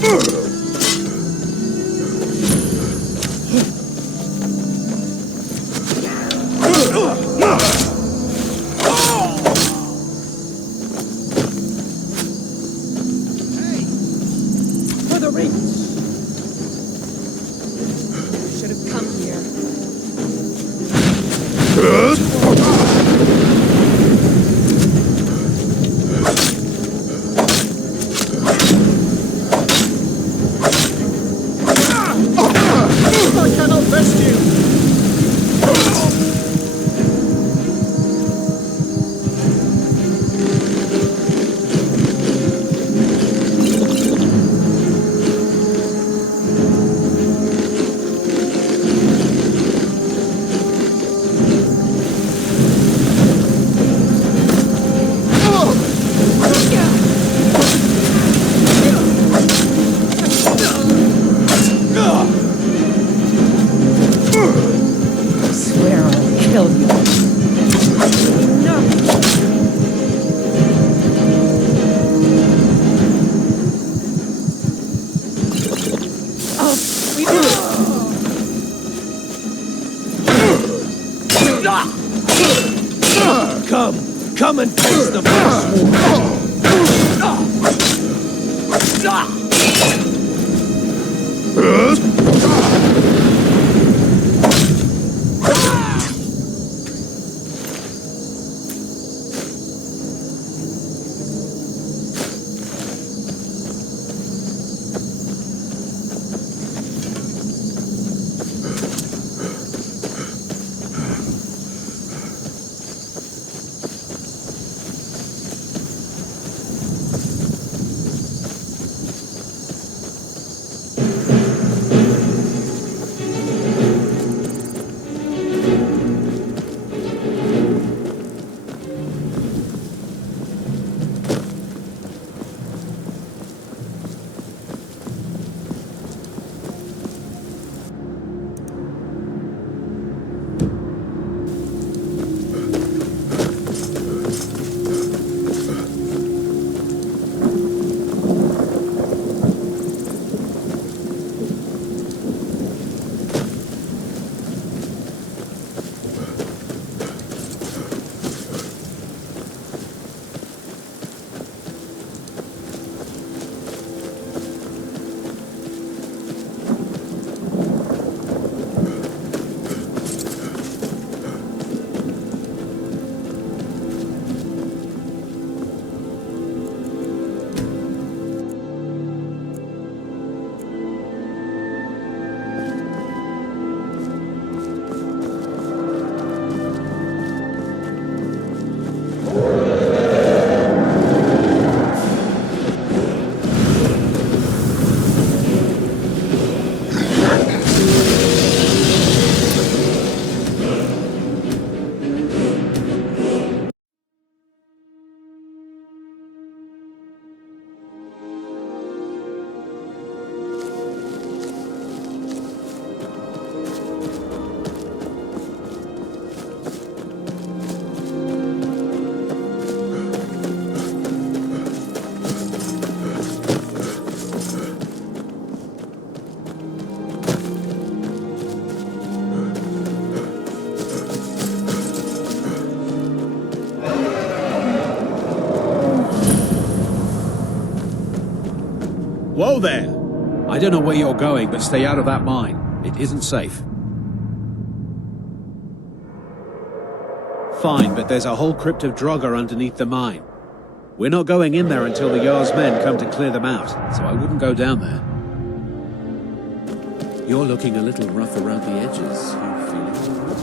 For the rings! Should have come here. I cannot best you! I swear I'll kill you. Come and taste the first Whoa there! I don't know where you're going, but stay out of that mine. It isn't safe. Fine, but there's a whole crypt of Draugr underneath the mine. We're not going in there until the Jarl's men come to clear them out, so I wouldn't go down there. You're looking a little rough around the edges. You feeling all right?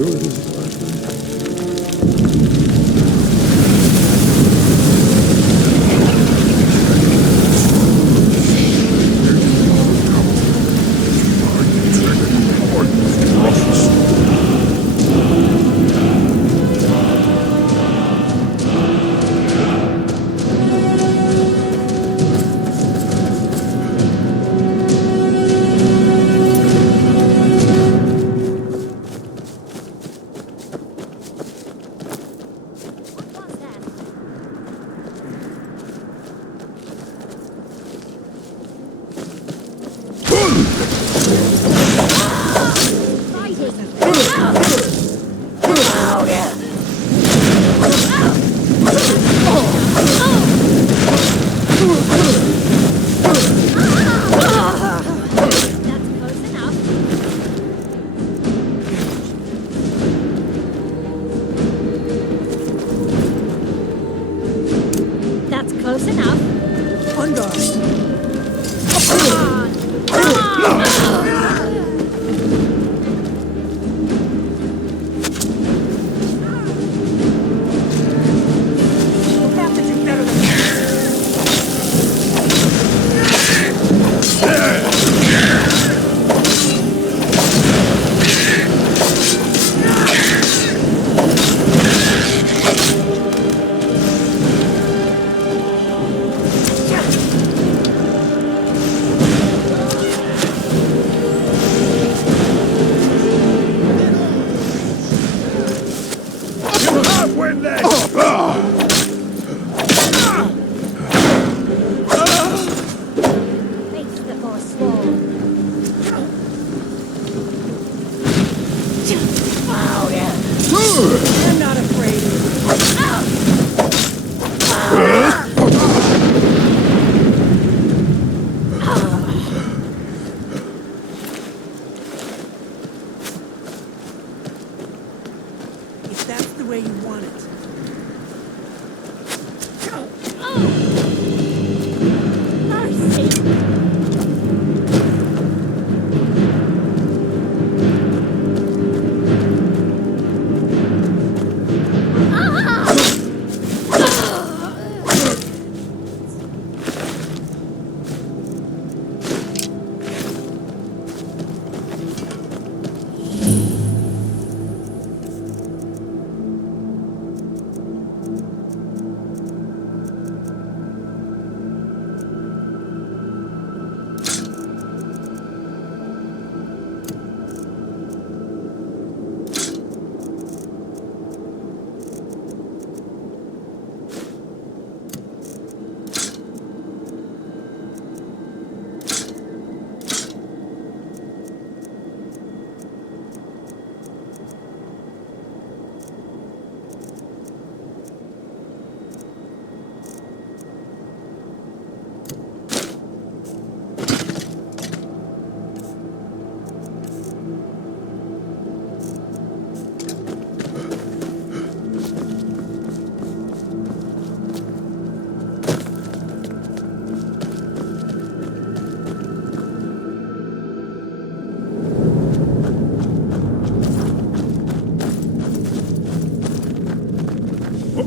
Sure it is Alduin.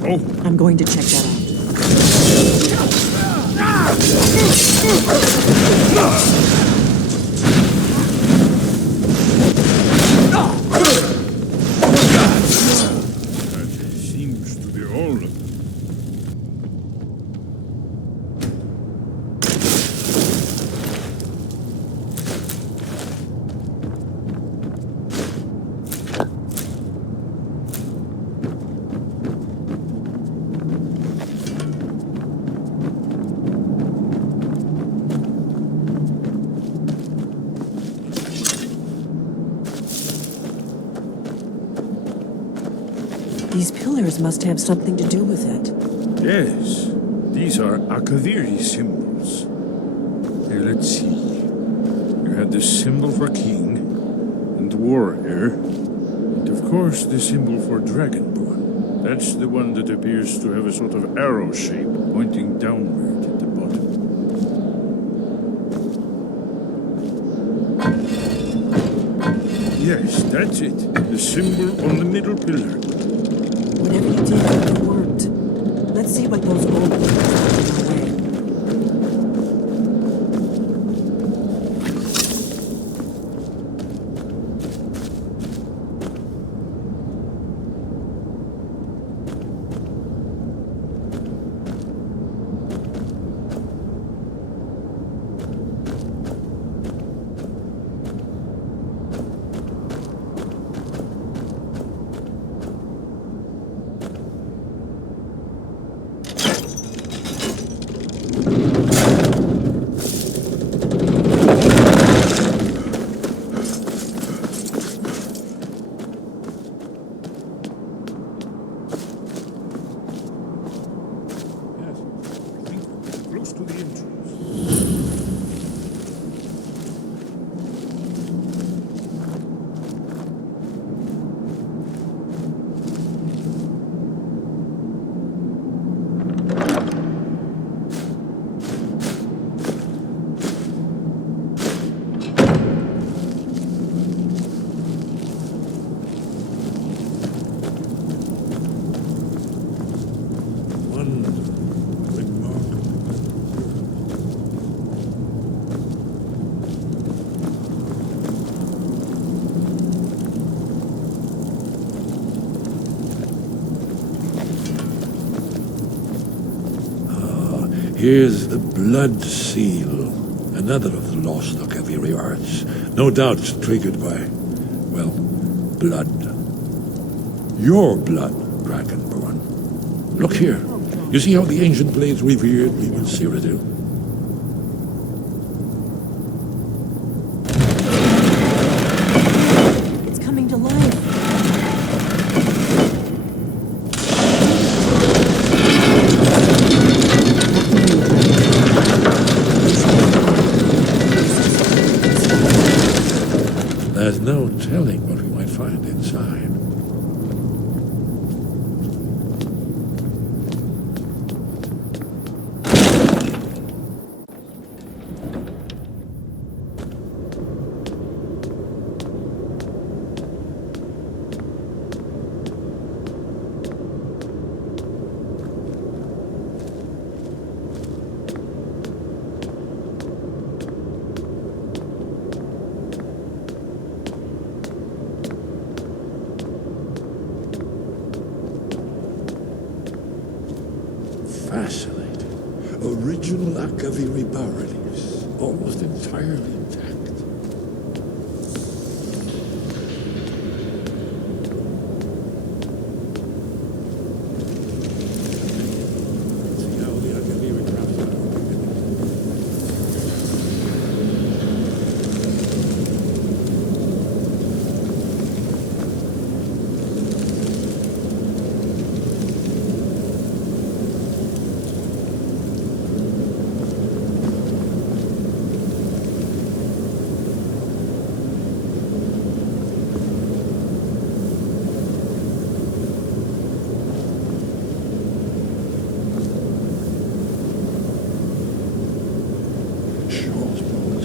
I'm going to check that Seems to be all of them. These pillars must have something to do with it. Yes, these are Akaviri symbols. Here, let's see. You had the symbol for king and warrior, and of course the symbol for Dragonborn. That's the one that appears to have a sort of arrow shape pointing downward at the bottom. Yes, that's it. The symbol on the middle pillar. Whatever you did, it worked. Let's see what those gold pillars are in our way. Here's the blood seal, another of the lost Akaviri arts. No doubt triggered by, well, blood. Your blood, Dragonborn. Look here. You see how the ancient blades revered me with Cyrodiil? It's coming to life. There's no telling what we might find inside. Fascinating. Original Akaviri bas-reliefs, almost entirely intact. See how the Akaviri craftsmen are working.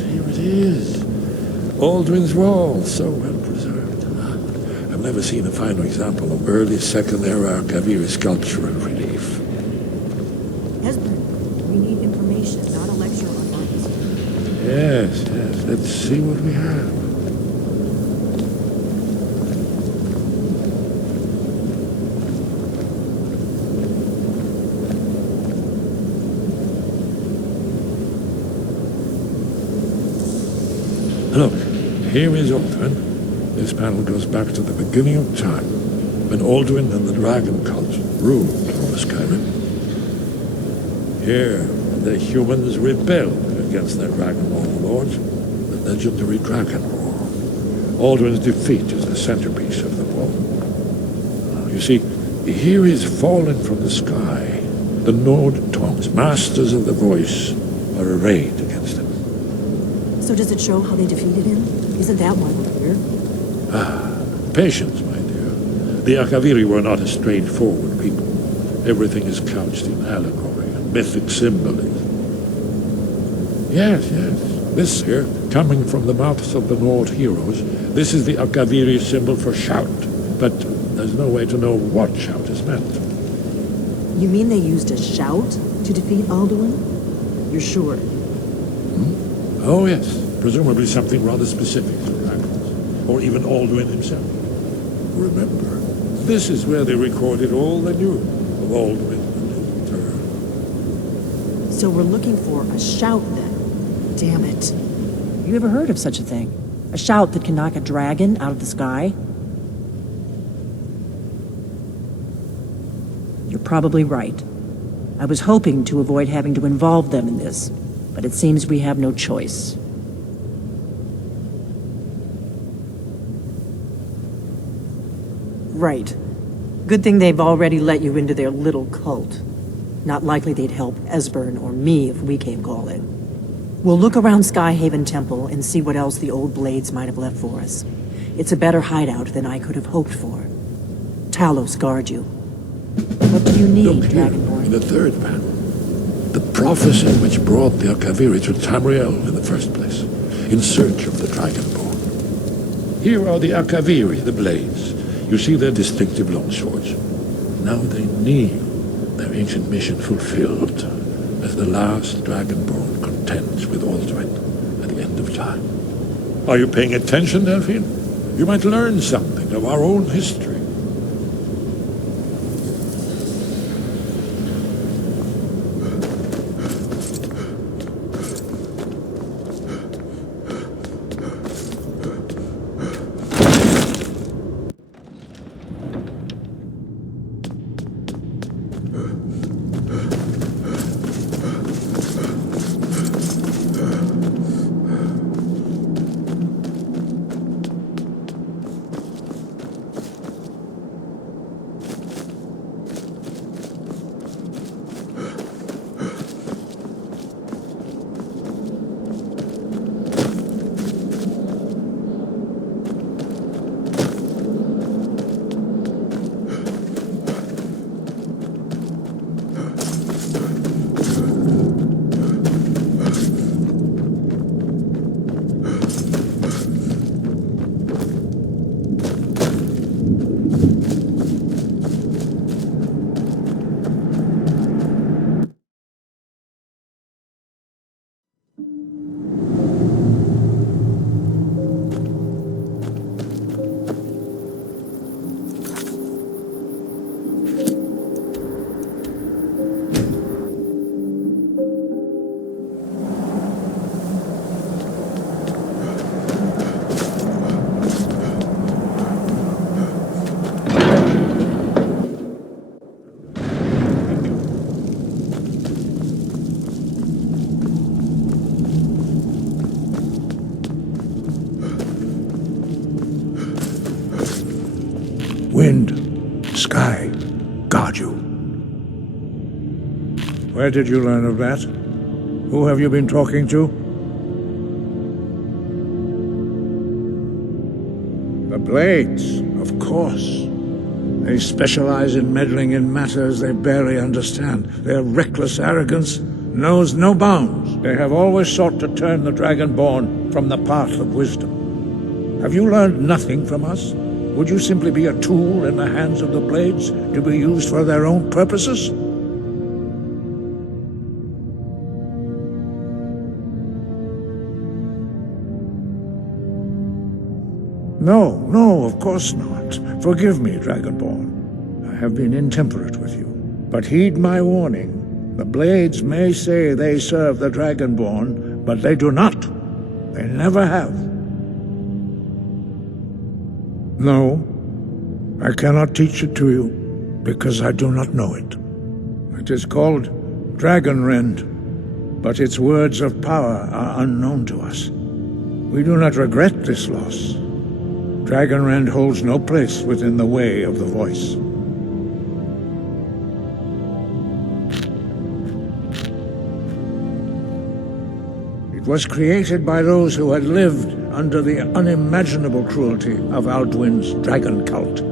Here it is. Alduin's wall, so well preserved. A I've never seen a finer example of early Second Era Kaviri sculpture in relief. Esbern, we need information, not a lecture on art. Yes, yes. Let's see what we have. Look, here is Alduin. This panel goes back to the beginning of time, when Alduin and the dragon cult ruled over Skyrim. Here, the humans rebelled against their dragon overlords, the legendary Dragon War. Alduin's defeat is the centerpiece of the war. You see, here is fallen from the sky. The Nord Tongues, masters of the voice, are arrayed against him. So does it show how they defeated him? Isn't that why we're here? Patience, my dear. The Akaviri were not a straightforward people. Everything is couched in allegory and mythic symbolism. Yes, yes. This here, coming from the mouths of the Nord heroes, this is the Akaviri symbol for shout. But there's no way to know what shout is meant. You mean they used a shout to defeat Alduin? You're sure? Oh, yes. Presumably something rather specific to dragons, or even Alduin himself. Remember, this is where they recorded all they knew of Alduin and his return. So we're looking for a shout then. Damn it. You ever heard of such a thing? A shout that can knock a dragon out of the sky? You're probably right. I was hoping to avoid having to involve them in this, but it seems we have no choice. Right. Good thing they've already let you into their little cult. Not likely they'd help Esbern or me if we came calling. We'll look around Skyhaven Temple and see what else the old blades might have left for us. It's a better hideout than I could have hoped for. Talos guard you. What do you need, Dragonborn? In the third panel, the prophecy which brought the Akaviri to Tamriel in the first place, in search of the Dragonborn. Here are the Akaviri, the blades. You see their distinctive longswords. Now they kneel, their ancient mission fulfilled, as the last Dragonborn contends with Alduin at the end of time. Are you paying attention, Delphine? You might learn something of our own history. Wind, sky, guard you. Where did you learn of that? Who have you been talking to? The Blades, of course. They specialize in meddling in matters they barely understand. Their reckless arrogance knows no bounds. They have always sought to turn the Dragonborn from the path of wisdom. Have you learned nothing from us? Would you simply be a tool in the hands of the Blades to be used for their own purposes? No, of course not. Forgive me, Dragonborn. I have been intemperate with you. But heed my warning. The Blades may say they serve the Dragonborn, but they do not. They never have. No, I cannot teach it to you, because I do not know it. It is called Dragonrend, but its words of power are unknown to us. We do not regret this loss. Dragonrend holds no place within the way of the voice. It was created by those who had lived under the unimaginable cruelty of Alduin's dragon cult.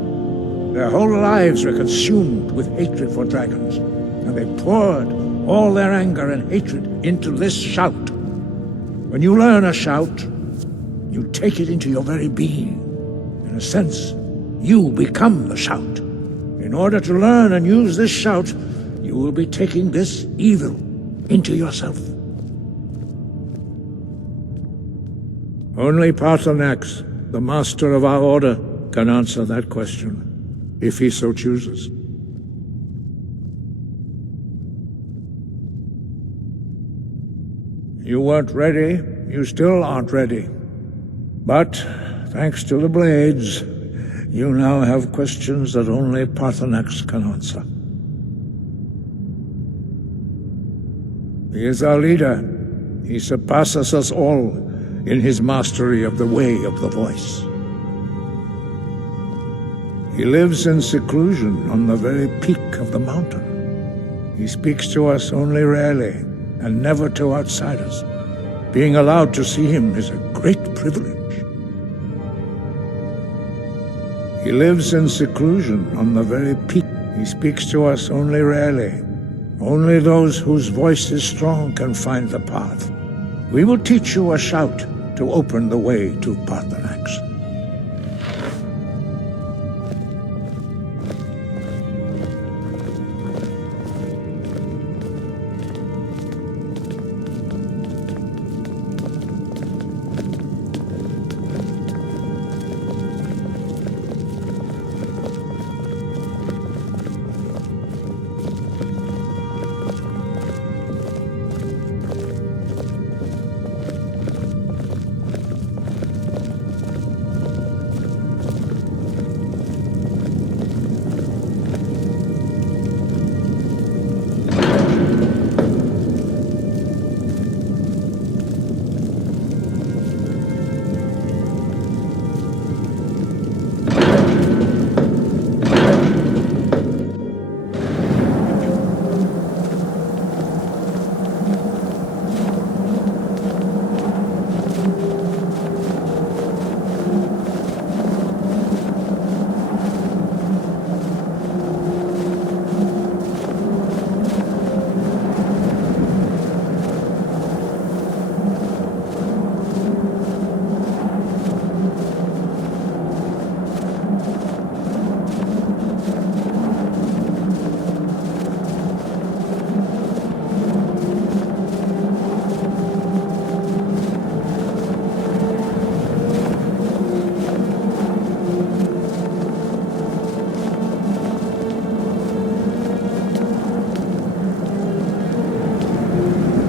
Their whole lives were consumed with hatred for dragons, and they poured all their anger and hatred into this shout. When you learn a shout, you take it into your very being. In a sense, you become the shout. In order to learn and use this shout, you will be taking this evil into yourself. Only Paarthurnax, the master of our order, can answer that question, if he so chooses. You weren't ready, you still aren't ready. But, thanks to the Blades, you now have questions that only Paarthurnax can answer. He is our leader. He surpasses us all in his mastery of the way of the voice. He lives in seclusion on the very peak of the mountain. He speaks to us only rarely, and never to outsiders. Being allowed to see him is a great privilege. He lives in seclusion on the very peak. He speaks to us only rarely. Only those whose voice is strong can find the path. We will teach you a shout to open the way to Paarthurnax.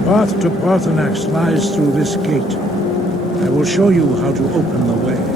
The path to Paarthurnax lies through this gate. I will show you how to open the way.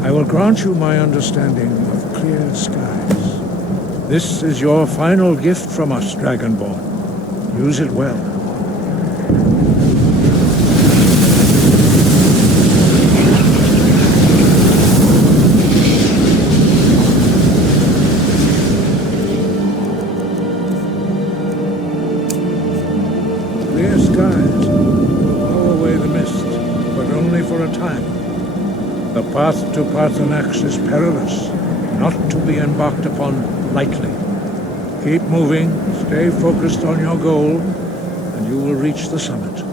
I will grant you my understanding of clear skies. This is your final gift from us, Dragonborn. Use it well. clear skies will blow away the mist, but only for a time. The path to Paarthurnax is perilous, not to be embarked upon lightly. Keep moving, stay focused on your goal, and you will reach the summit.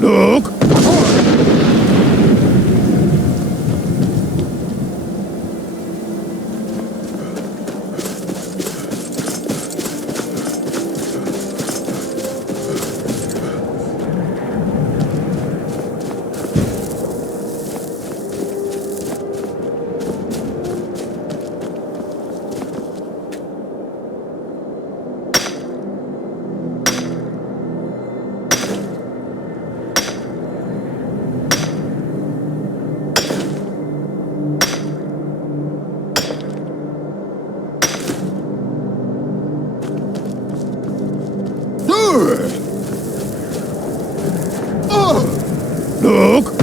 Look! Look!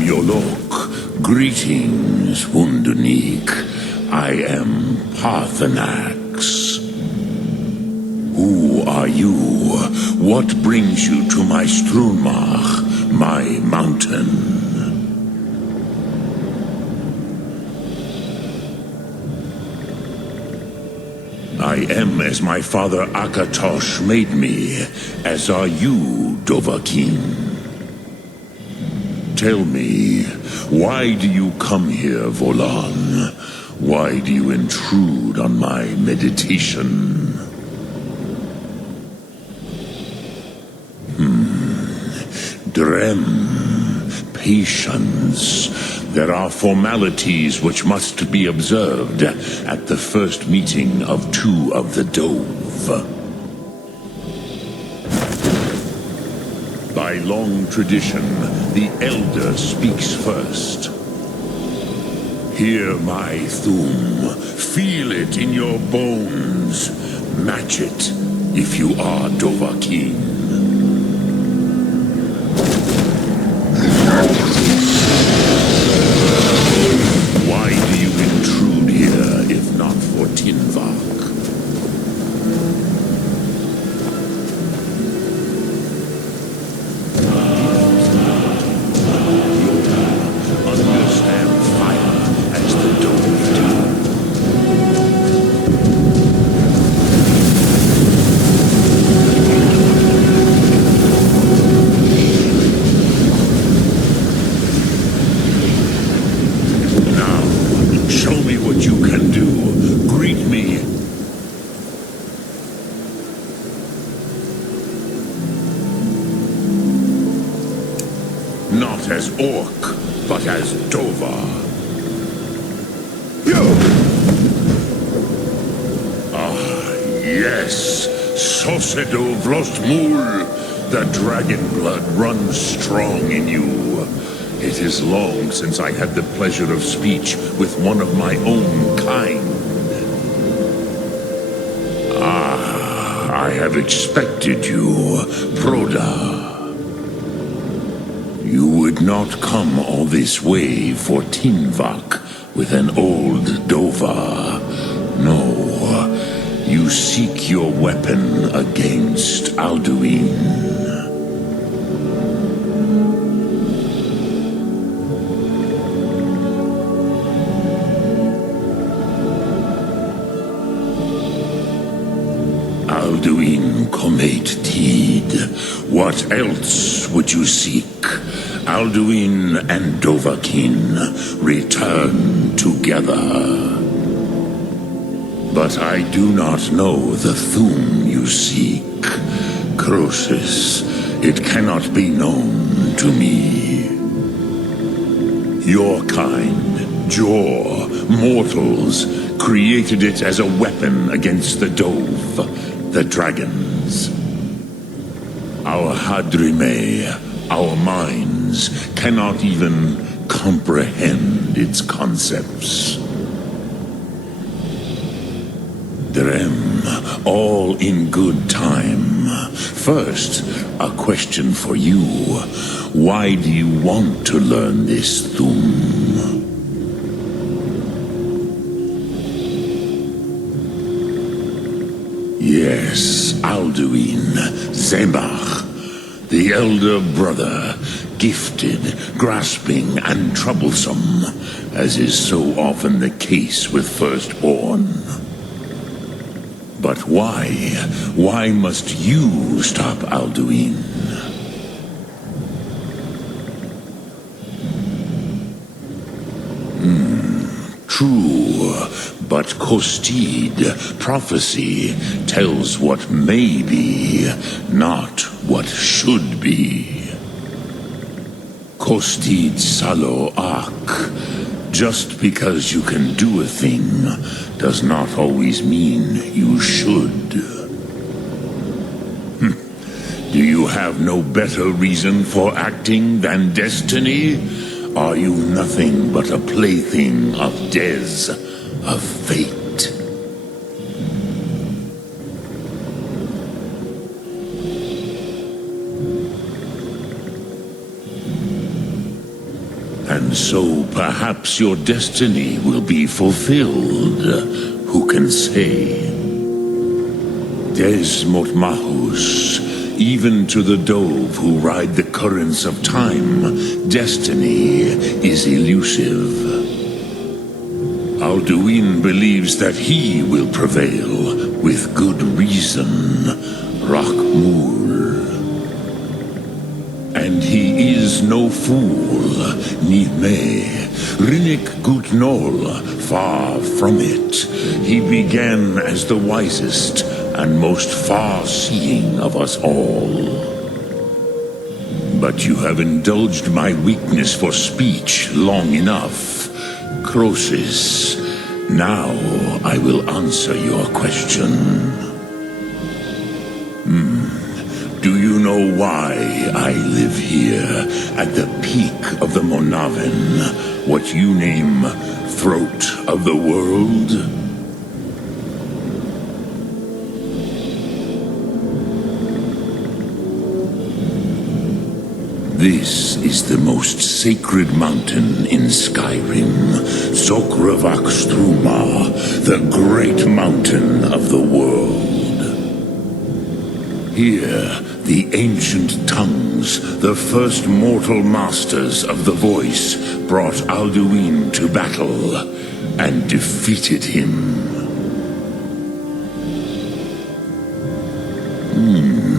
Yolok. Greetings, Wunderneek. I am Paarthurnax. Who are you? What brings you to my Strunmach, my mountain? I am as my father Akatosh made me, as are you, Dovahkiin. Tell me, why do you come here, Volan? Why do you intrude on my meditation? Drem, patience. There are formalities which must be observed at the first meeting of two of the Dove. By long tradition, the Elder speaks first. Hear my Thum. Feel it in your bones. Match it if you are Dovahkiin. Why do you intrude here if not for Tinvak? Not as Orc, but as Dova. Ah, yes, Sosedo Vlostmul. The dragon blood runs strong in you. It is long since I had the pleasure of speech with one of my own kind. Ah, I have expected you, Broda. You would not come all this way for Tinvak with an old Dova. No, you seek your weapon against Alduin. Alduin Comate Teed. What else would you seek? Alduin and Dovahkiin return together. But I do not know the Thum you seek. Croesus, it cannot be known to me. Your kind, Jor, mortals, created it as a weapon against the Dove, the dragons. Our Hadrime, our minds, cannot even comprehend its concepts. Drem, all in good time. First, a question for you. Why do you want to learn this Thum? Yes, Alduin, Zemach, the elder brother, gifted, grasping, and troublesome, as is so often the case with firstborn. But why? Why must you stop Alduin? True, but Kostid, prophecy, tells what may be, not what should be. Kostid Salo Ak. Just because you can do a thing does not always mean you should. Do you have no better reason for acting than destiny? Are you nothing but a plaything of Dez, of fate? And so perhaps your destiny will be fulfilled. Who can say? Des Motmahus, even to the Dove who ride the currents of time, destiny is elusive. Alduin believes that he will prevail, with good reason, Rakmul. And he is no fool, Nime, Rinnik Gutnol, far from it. He began as the wisest and most far-seeing of us all. But you have indulged my weakness for speech long enough. Croesus, now I will answer your question. Do you know why I live here, at the peak of the Monavin, what you name throat of the world? This is the most sacred mountain in Skyrim, Sokravakstruma, the great mountain of the world. Here, the ancient tongues, the first mortal masters of the voice, brought Alduin to battle and defeated him.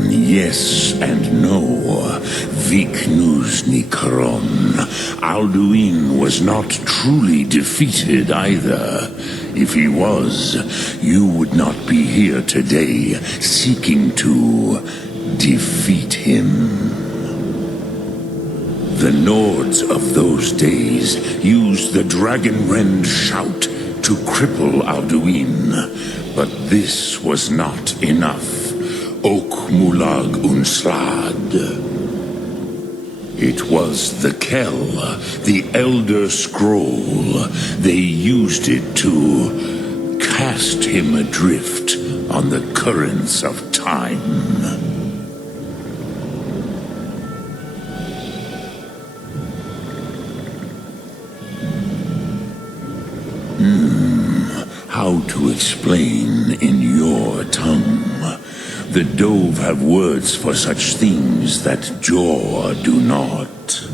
Yes and no. Viknus Nikaron. Alduin was not truly defeated either. If he was, you would not be here today seeking to defeat him. The Nords of those days used the Dragonrend shout to cripple Alduin, but this was not enough. Ok Mulag Unslad. It was the Kell, the Elder Scroll. They used it to cast him adrift on the currents of time. How to explain in your tongue? The Dove have words for such things that Jor do not.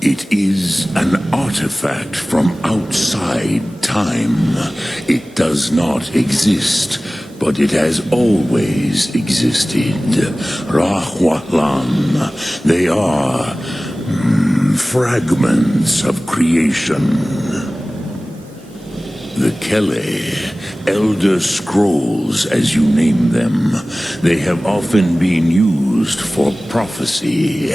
It is an artifact from outside time. It does not exist, but it has always existed. Rahwahlan. They are fragments of creation. The Kele, Elder Scrolls as you name them, they have often been used for prophecy.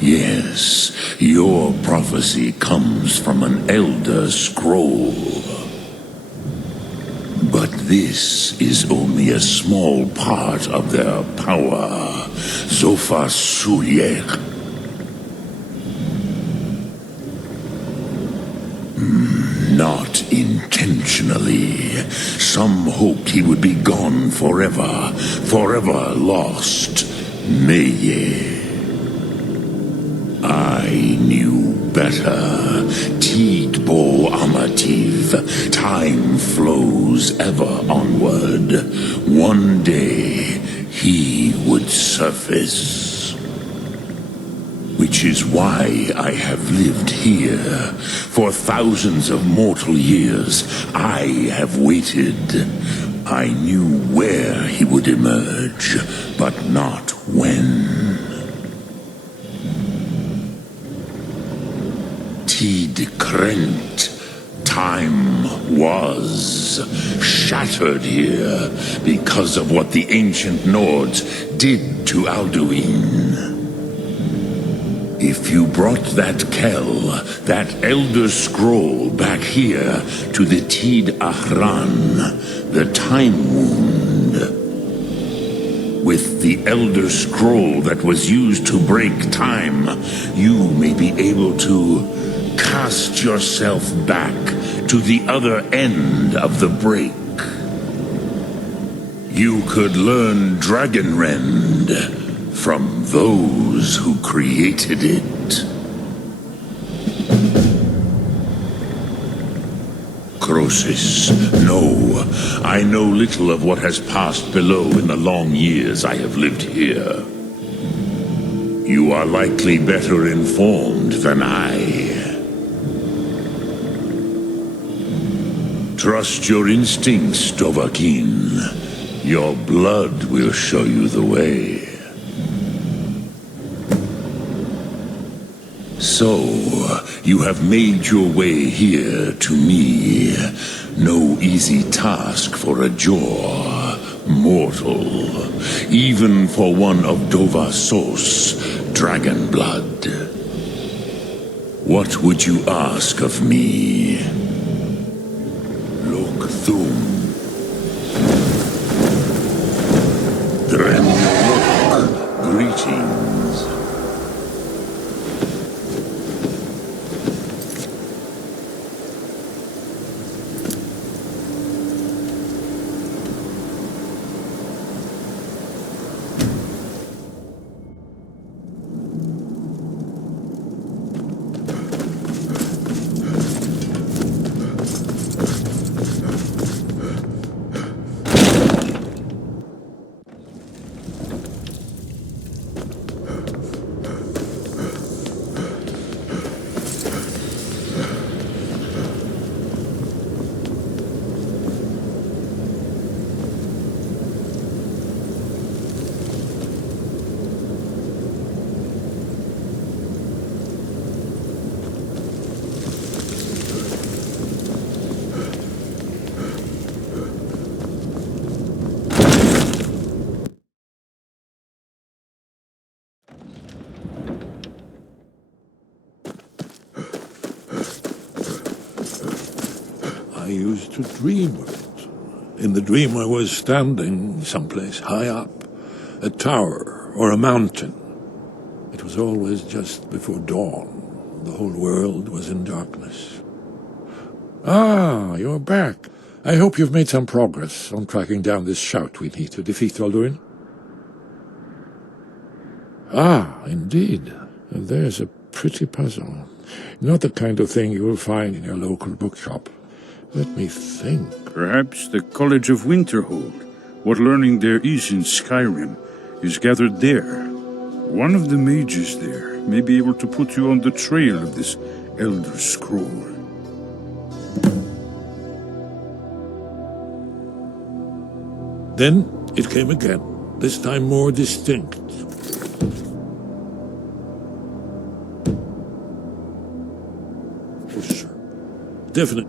Yes, your prophecy comes from an Elder Scroll. But this is only a small part of their power. Zofa Suyek. Not intentionally. Some hoped he would be gone forever, forever lost. Meye. I knew better. Tidbo Amativ. Time flows ever onward. One day, he would surface. Which is why I have lived here. For thousands of mortal years, I have waited. I knew where he would emerge, but not when. Tid Krent. Time was shattered here because of what the ancient Nords did to Alduin. If you brought that Kell, that Elder Scroll back here to the Tid Ahran, the Time Wound, with the Elder Scroll that was used to break time, you may be able to cast yourself back to the other end of the break. You could learn Dragonrend from those who created it. necrosis. No, I know little of what has passed below in the long years I have lived here. You are likely better informed than I. Trust your instincts, Dovahkiin. Your blood will show you the way. So, you have made your way here to me. No easy task for a jaw mortal, even for one of Dovahkiin's dragon blood. What would you ask of me? Look thum. Greetings. I used to dream of it. In the dream I was standing someplace high up, a tower or a mountain. It was always just before dawn. The whole world was in darkness. Ah, you're back. I hope you've made some progress on tracking down this shout we need to defeat Alduin. Ah, indeed. There's a pretty puzzle. Not the kind of thing you will find in your local bookshop. Let me think. Perhaps the College of Winterhold. What learning there is in Skyrim is gathered there. One of the mages there may be able to put you on the trail of this Elder Scroll. Then it came again, this time more distinct. Oh, sir. Definite.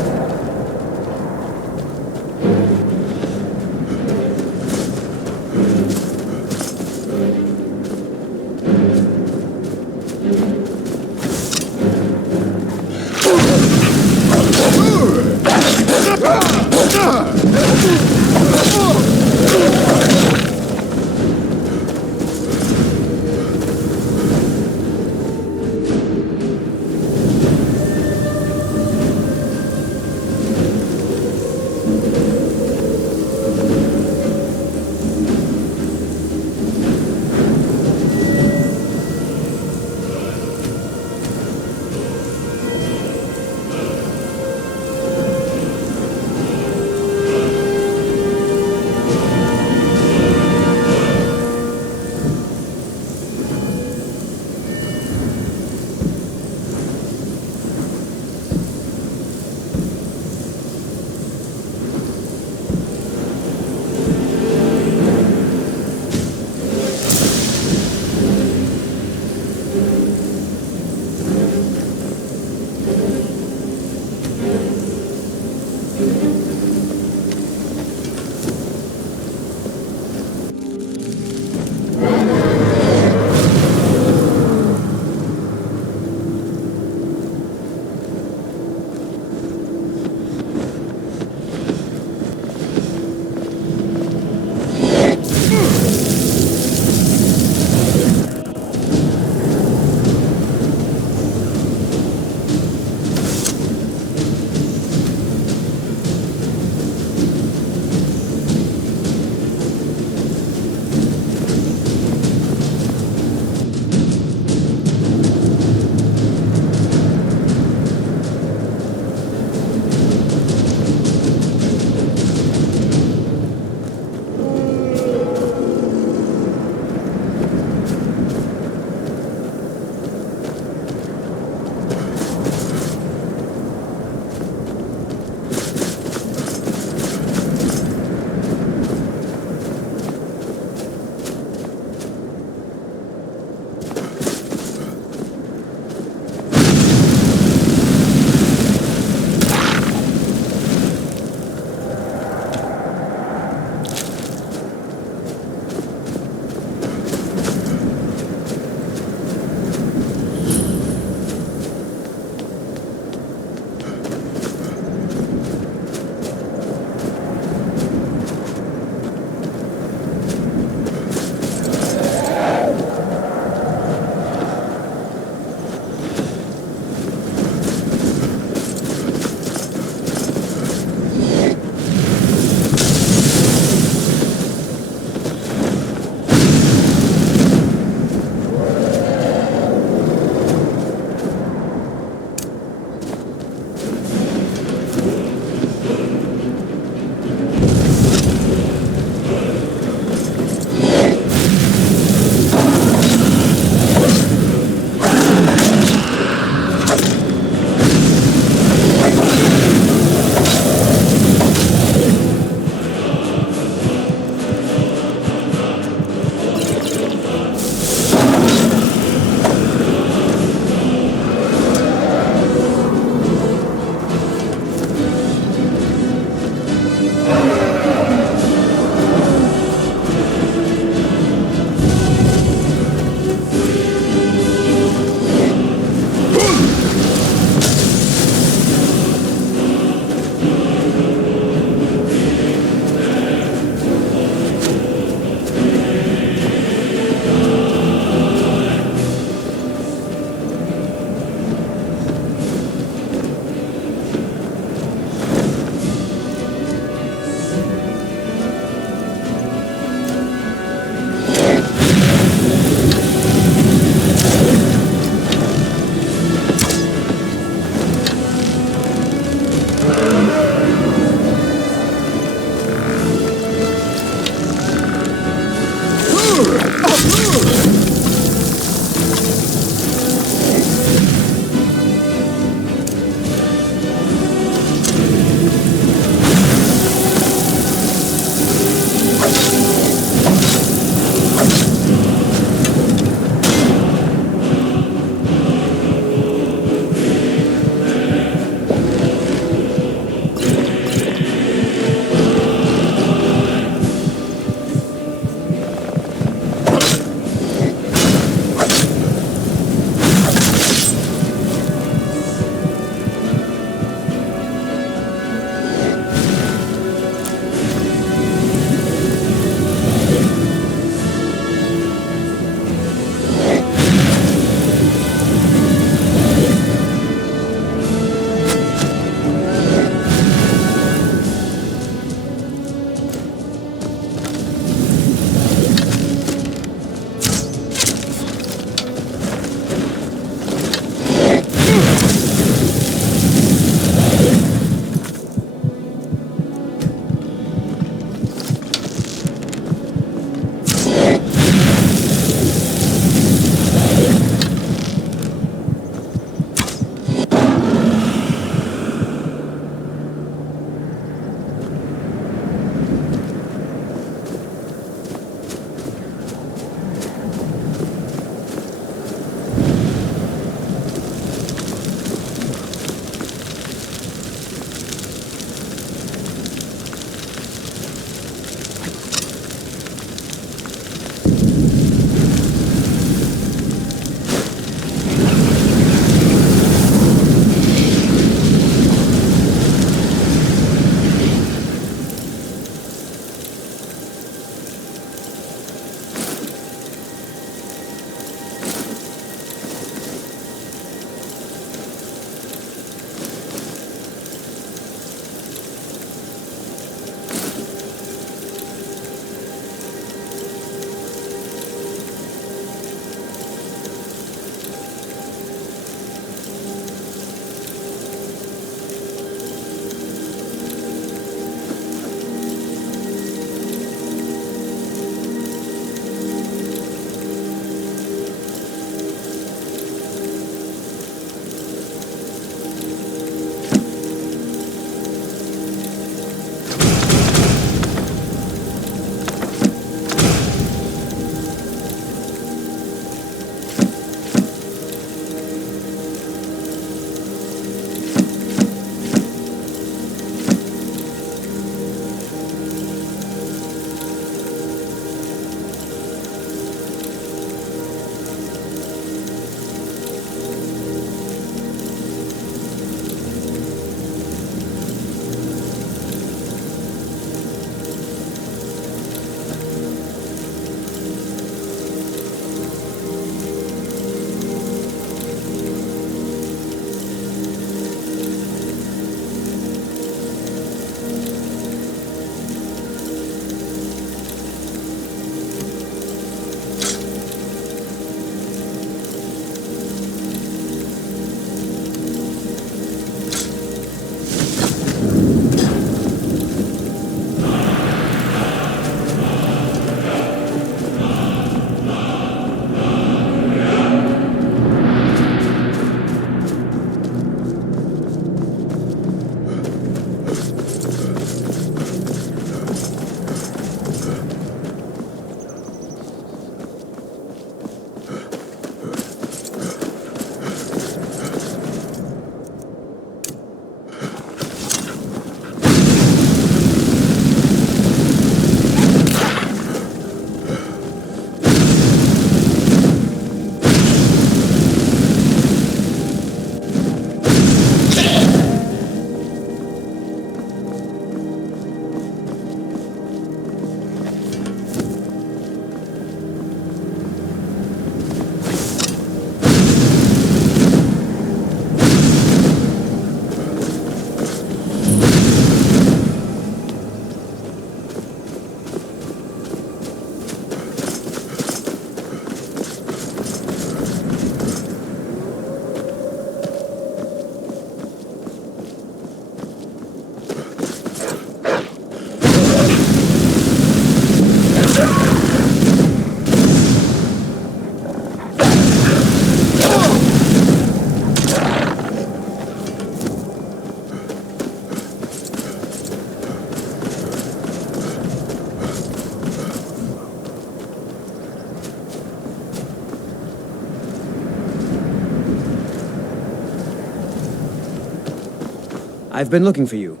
I've been looking for you.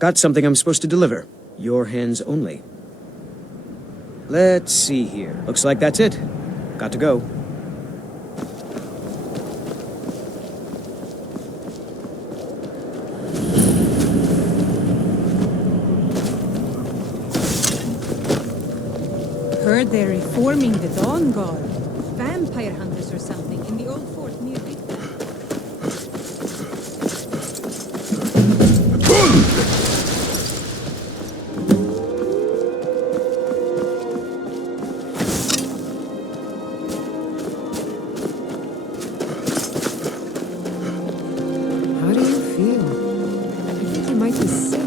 Got something I'm supposed to deliver. Your hands only. Let's see here. Looks like that's it. Got to go. Heard they're reforming the Dawn Guard. Vampire hunters or something in the old fort near Big Ben. How do you feel? I think you might be sick.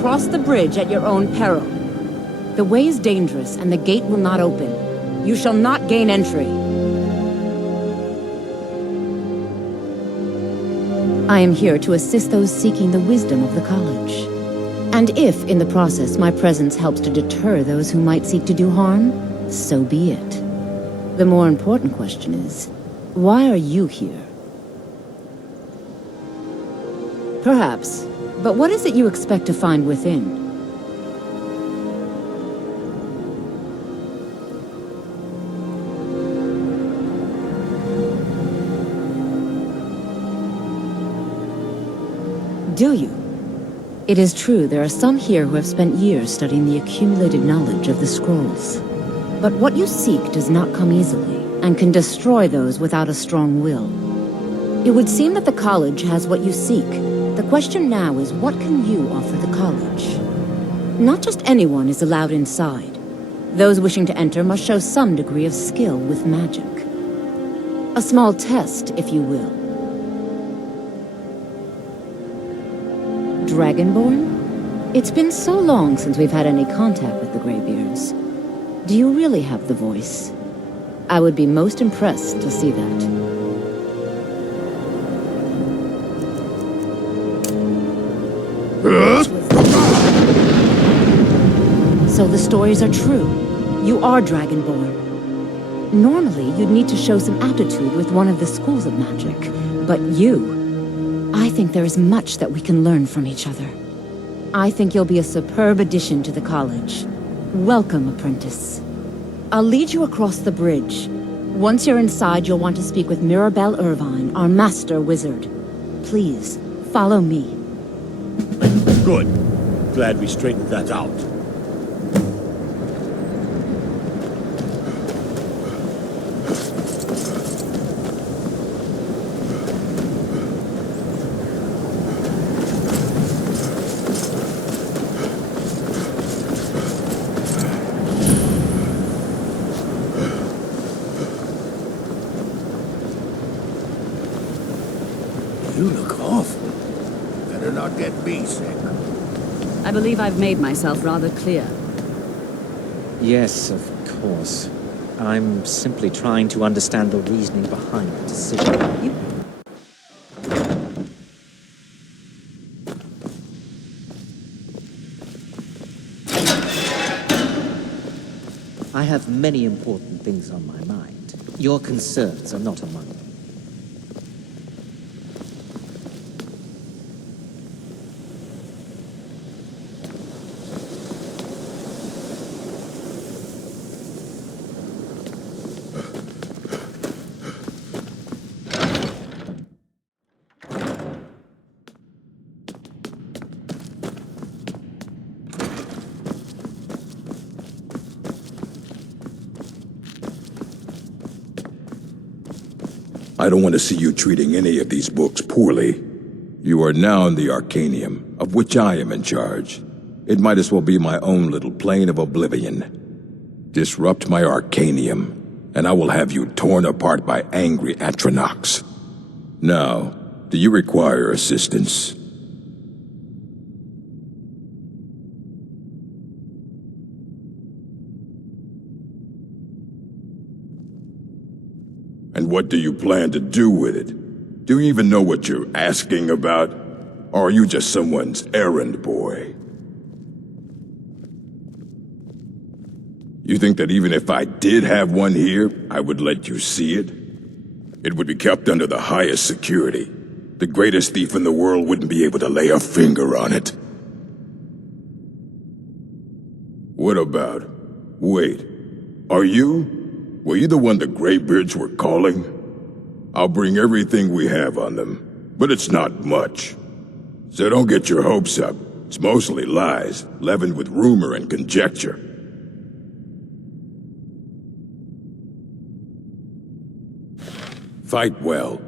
Cross the bridge at your own peril. The way is dangerous, and the gate will not open. You shall not gain entry. I am here to assist those seeking the wisdom of the college. And if, in the process, my presence helps to deter those who might seek to do harm, so be it. The more important question is, why are you here? Perhaps. But what is it you expect to find within? Do you? It is true there are some here who have spent years studying the accumulated knowledge of the scrolls. But what you seek does not come easily, and can destroy those without a strong will. It would seem that the college has what you seek. The question now is, what can you offer the college? Not just anyone is allowed inside. Those wishing to enter must show some degree of skill with magic. A small test, if you will. Dragonborn? It's been so long since we've had any contact with the Greybeards. Do you really have the voice? I would be most impressed to see that. So the stories are true. You are Dragonborn. Normally, you'd need to show some aptitude with one of the schools of magic. But you... I think there is much that we can learn from each other. I think you'll be a superb addition to the college. Welcome, apprentice. I'll lead you across the bridge. Once you're inside, you'll want to speak with Mirabelle Irvine, our master wizard. Please, follow me. Good. Glad we straightened that out. You look awful. Better not get me sick. I believe I've made myself rather clear. Yes, of course. I'm simply trying to understand the reasoning behind the decision. I have many important things on my mind. Your concerns are not among them. I don't want to see you treating any of these books poorly. You are now in the Arcanium, of which I am in charge. It might as well be my own little plane of oblivion. Disrupt my Arcanium, and I will have you torn apart by angry Paarthurnax. Now, do you require assistance? And what do you plan to do with it? Do you even know what you're asking about? Or are you just someone's errand boy? You think that even if I did have one here, I would let you see it? It would be kept under the highest security. The greatest thief in the world wouldn't be able to lay a finger on it. What about? Wait, are you? Were you the one the Greybeards were calling? I'll bring everything we have on them, but it's not much. So don't get your hopes up. It's mostly lies, leavened with rumor and conjecture. Fight well.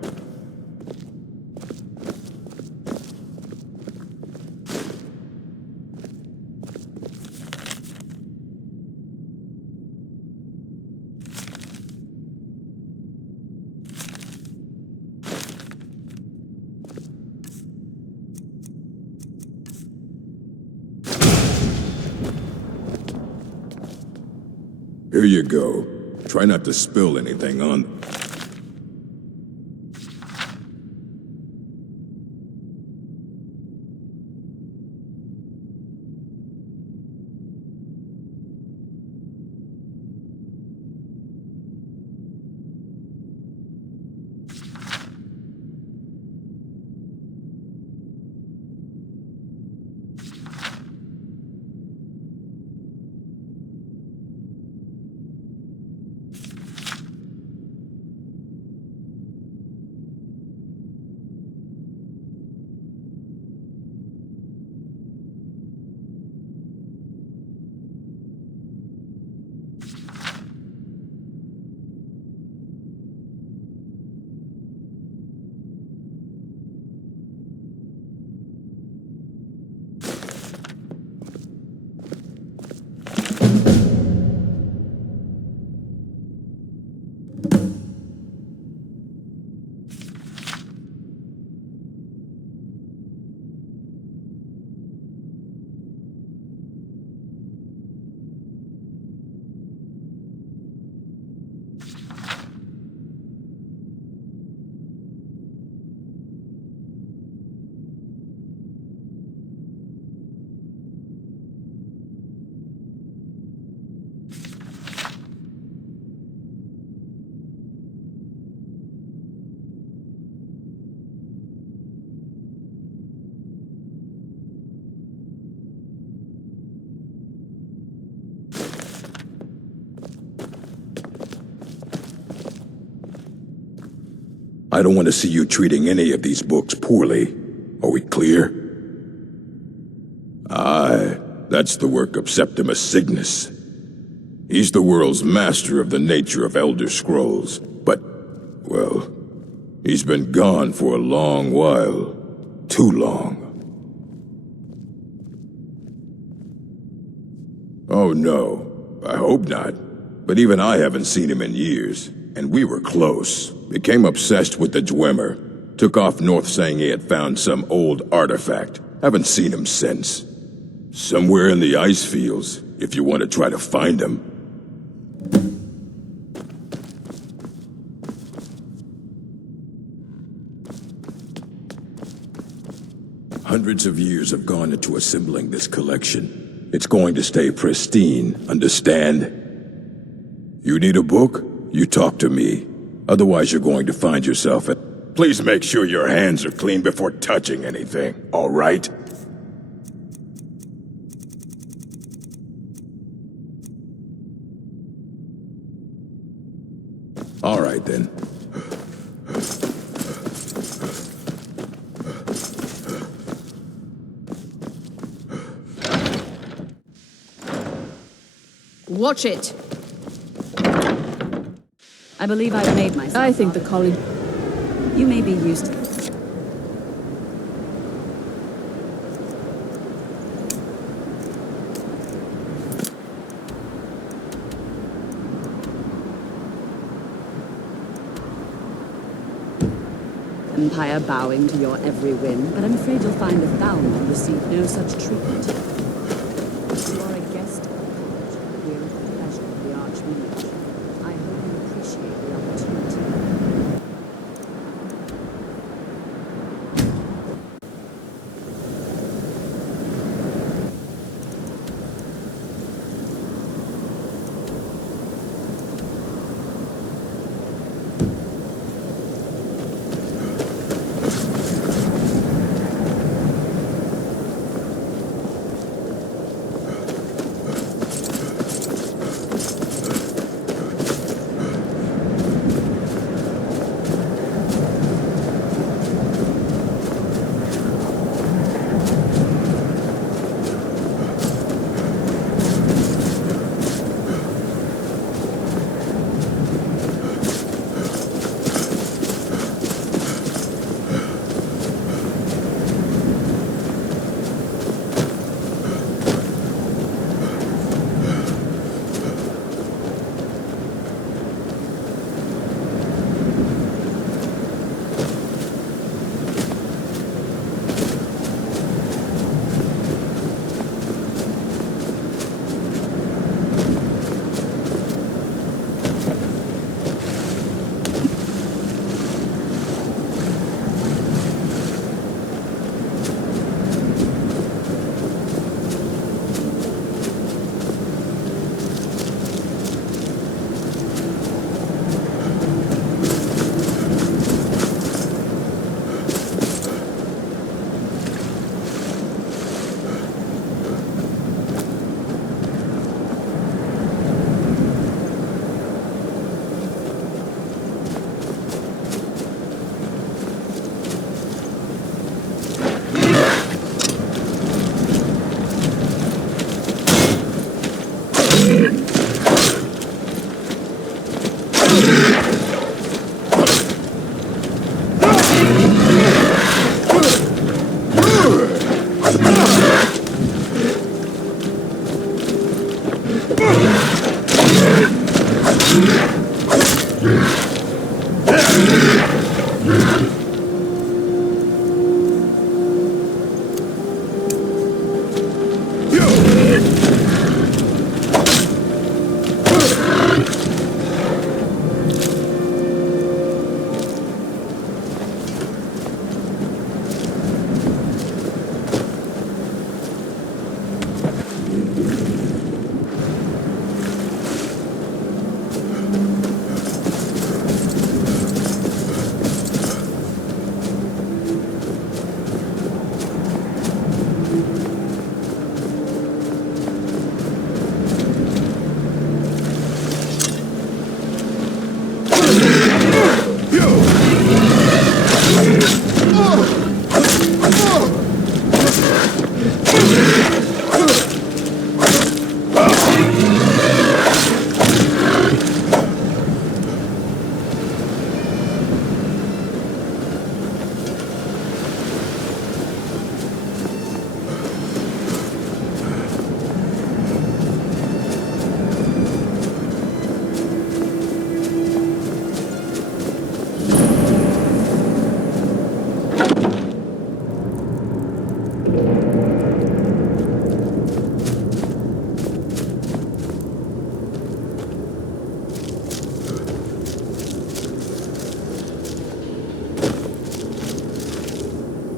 Here you go. Try not to spill anything on them. I don't want to see you treating any of these books poorly. Are we clear? Aye, that's the work of Septimus Cygnus. He's the world's master of the nature of Elder Scrolls, but, well, he's been gone for a long while. Too long. Oh no, I hope not. But even I haven't seen him in years, and we were close. Became obsessed with the Dwemer. Took off north saying he had found some old artifact. Haven't seen him since. Somewhere in the ice fields, if you want to try to find him. Hundreds of years have gone into assembling this collection. It's going to stay pristine, understand? You need a book? You talk to me. Otherwise you're going to find yourself at... Please make sure your hands are clean before touching anything, all right? All right, then. Watch it! I believe I've made myself. I think the collie... You may be used to... Empire bowing to your every whim, but I'm afraid you'll find that thou will receive no such treatment. You are a guest of the college, but we're at the pleasure of the Archmage. I hope you appreciate the opportunity.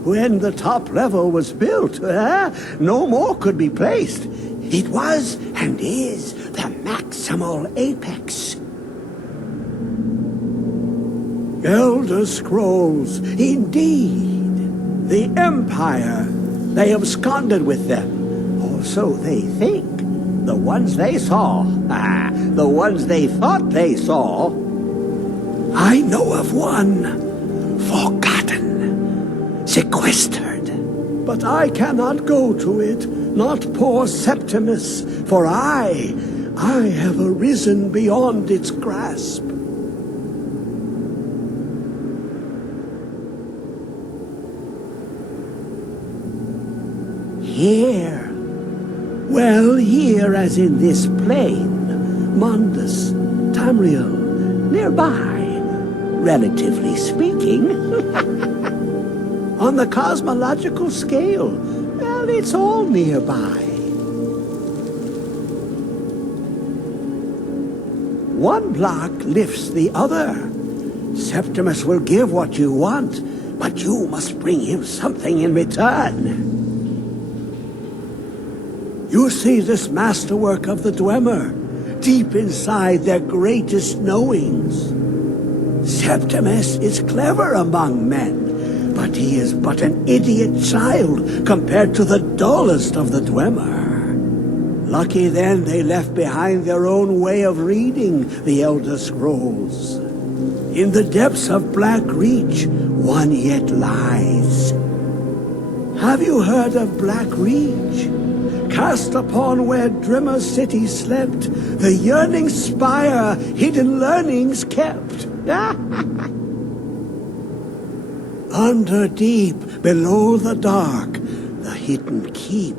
When the top level was built, no more could be placed. It was and is the the maximal apex. Elder Scrolls, indeed. The Empire. They absconded with them. Or so they think. The ones they saw. The ones they thought they saw. I know of one. Forgotten. Sequestered. But I cannot go to it. Not poor Septimus. For I have arisen beyond its grasp. Here. Well, here as in this plain. Mundus, Tamriel, nearby, relatively speaking. On the cosmological scale, well, it's all nearby. One block lifts the other. Septimus will give what you want, but you must bring him something in return. You see this masterwork of the Dwemer, deep inside their greatest knowings. Septimus is clever among men, but he is but an idiot child compared to the dullest of the Dwemer. Lucky then they left behind their own way of reading the Elder Scrolls. In the depths of Black Reach, one yet lies. Have you heard of Black Reach? Cast upon where Drimmer City slept, the yearning spire hidden learnings kept. Under deep, below the dark, the hidden keep,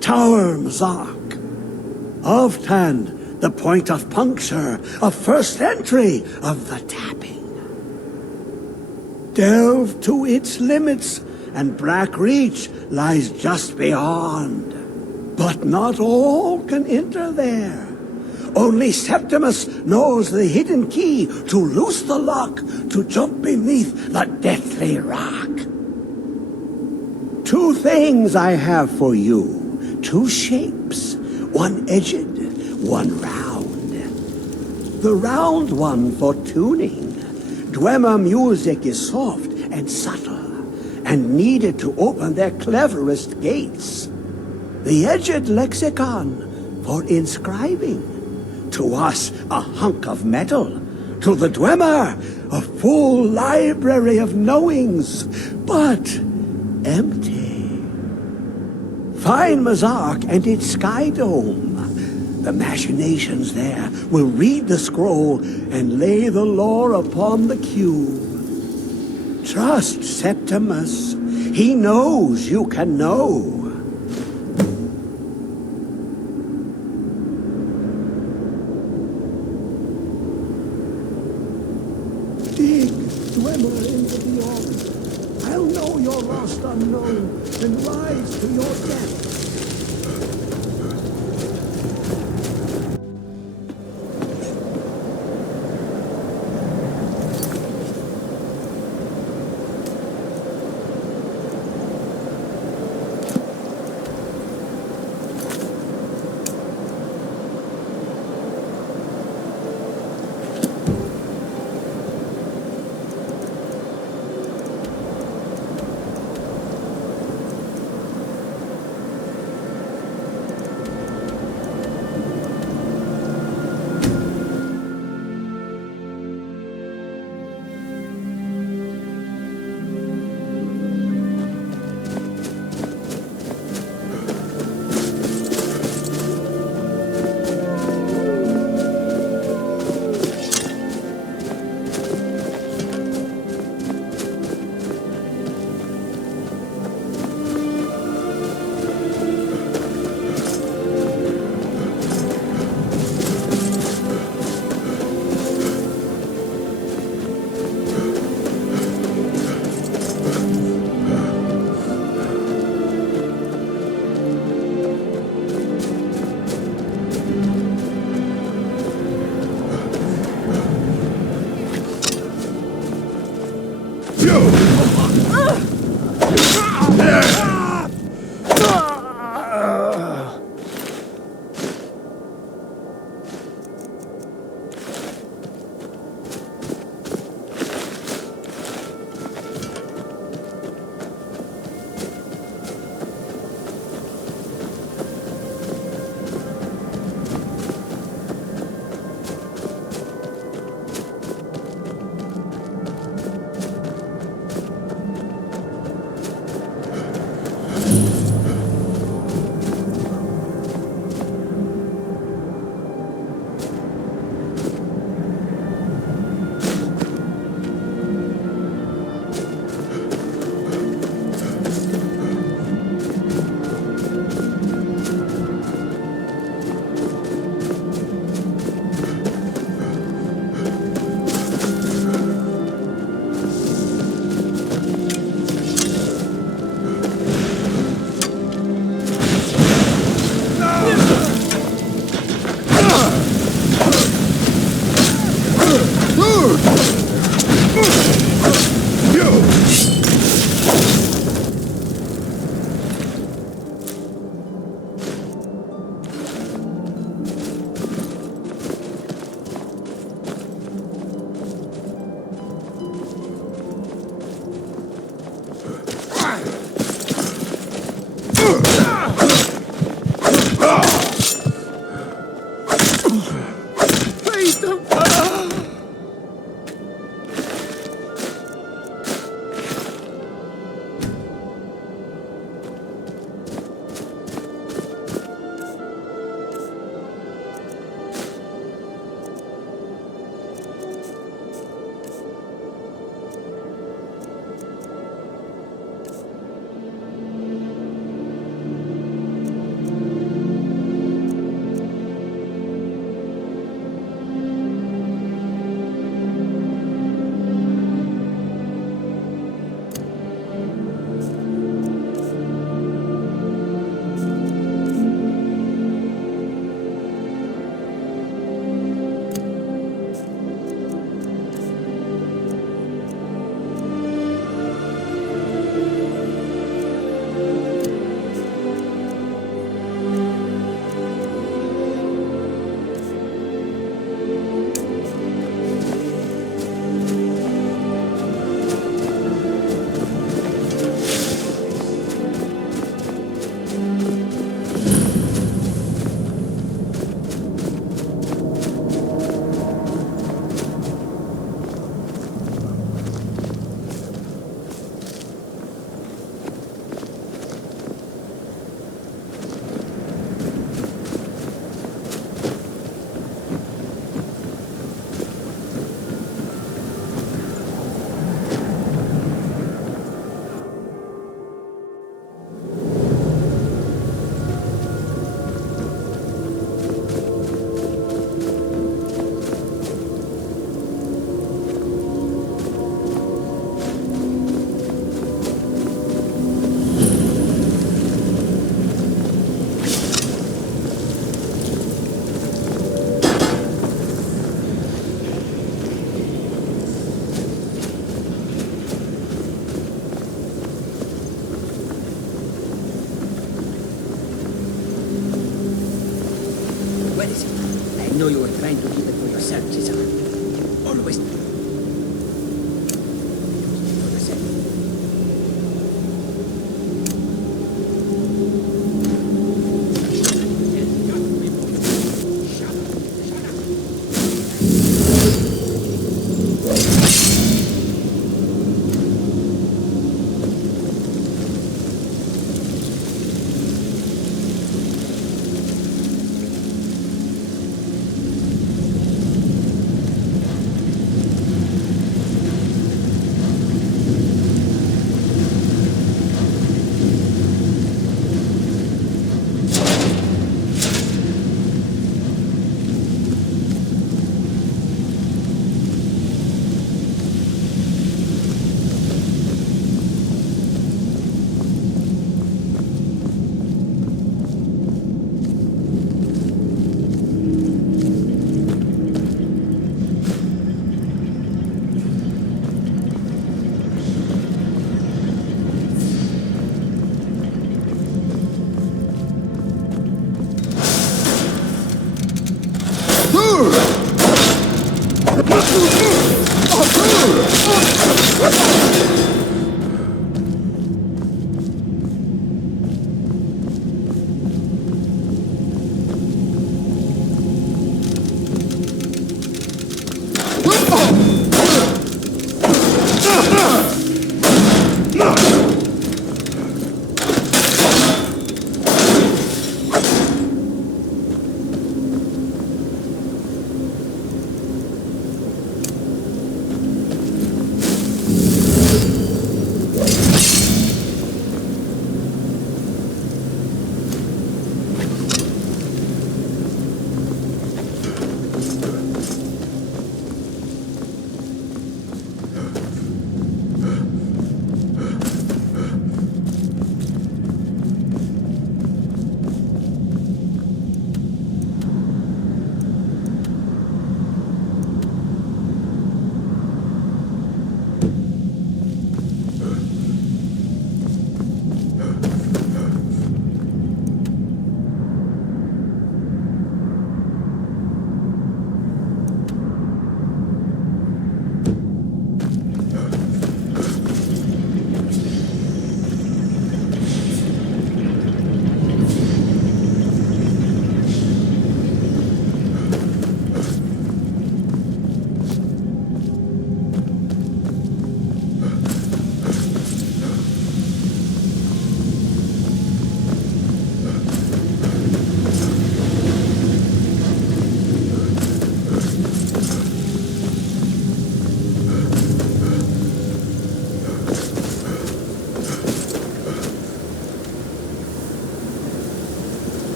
Tower Mzark. Oft-hand, the point of puncture, of first entry, of the tapping. Delve to its limits, and Black Reach lies just beyond. But not all can enter there. Only Septimus knows the hidden key to loose the lock, to jump beneath the deathly rock. Two things I have for you. Two shapes. One edged, one round. The round one for tuning. Dwemer music is soft and subtle, and needed to open their cleverest gates. The edged lexicon for inscribing. To us, a hunk of metal. To the Dwemer, a full library of knowings, but empty. Find Mzark and its sky dome. The machinations there will read the scroll and lay the lore upon the cube. Trust Septimus. He knows you can know. Dig, Dwemer, into beyond. I'll know your lost unknown and rise to your death. easy. I know you were trying to keep it for yourself, Cesar. Always. For the same.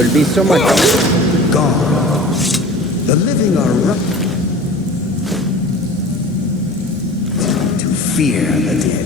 You'll be so much gone. The living are to fear the dead.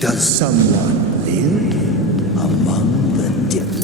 Does someone live among the dead?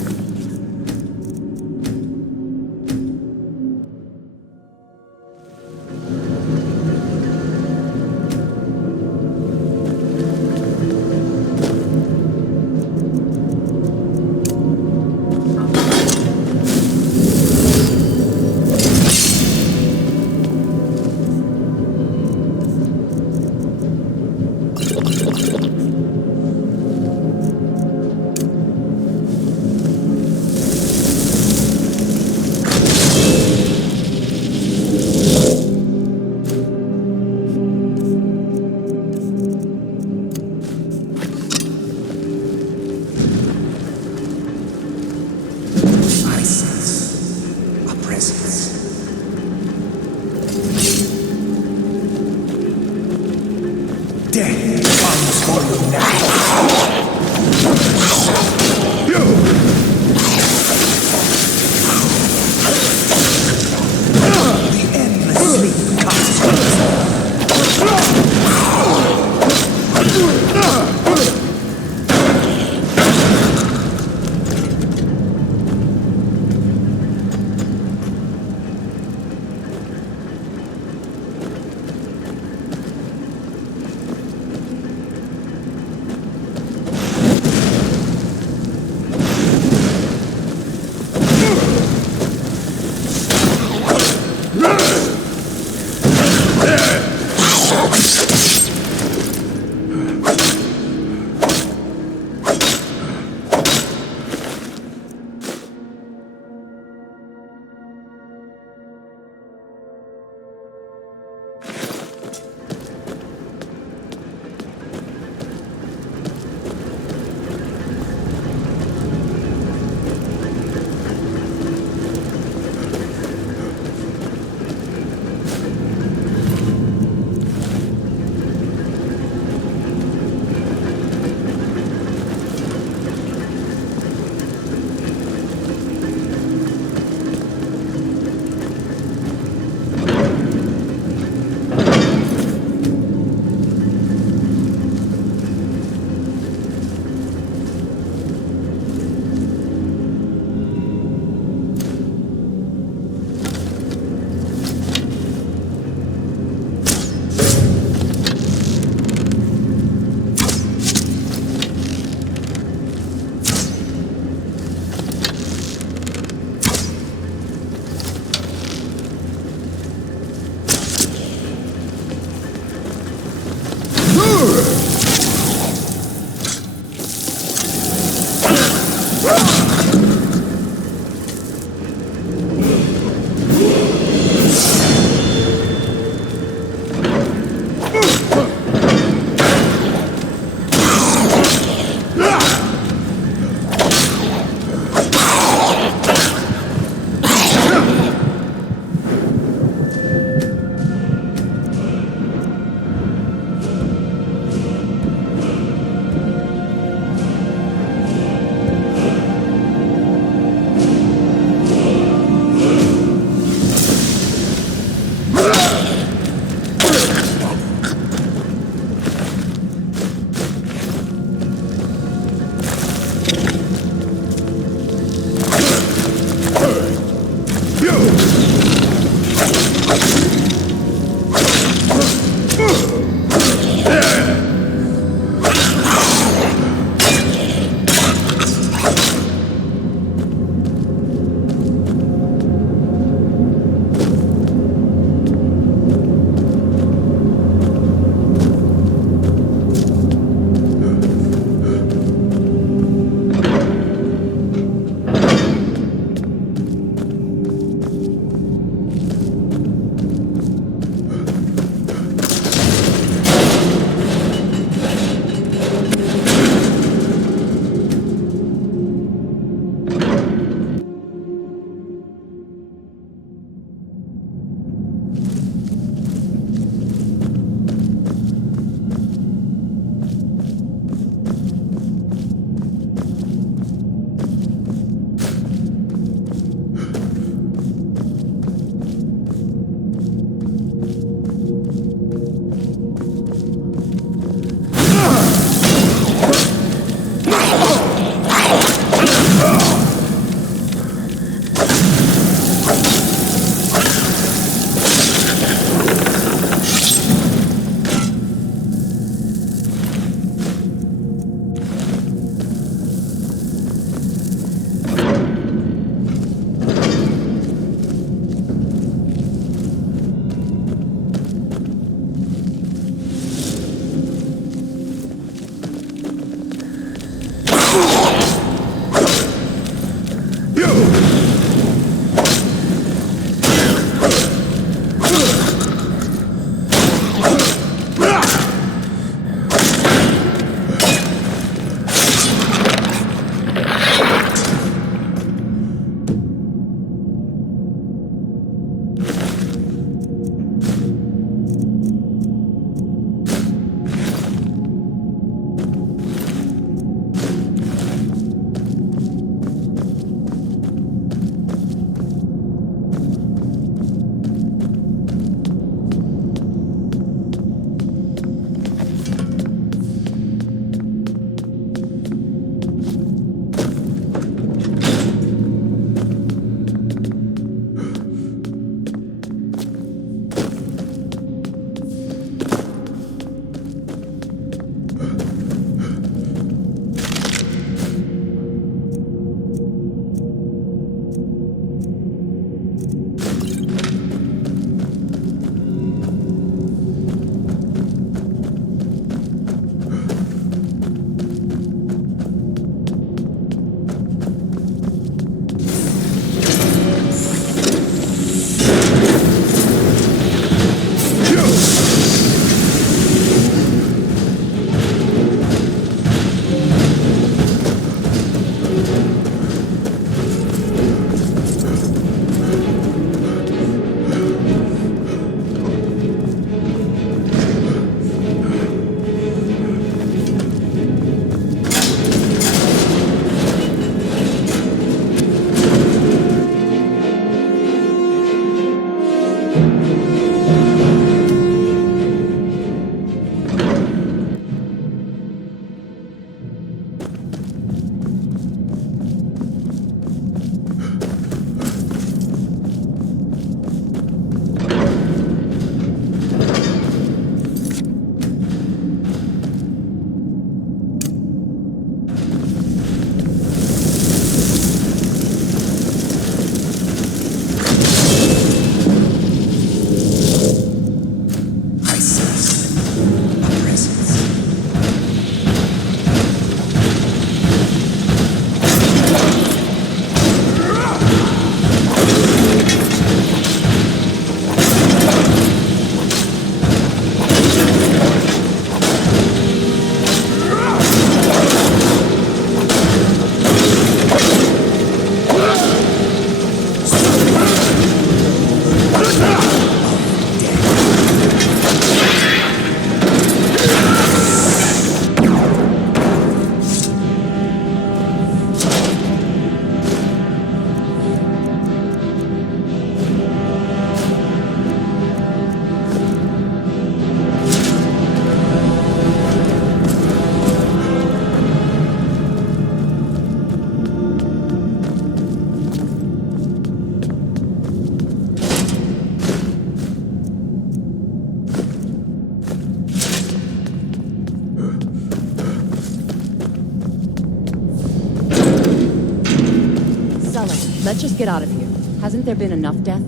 Let's just get out of here. Hasn't there been enough death?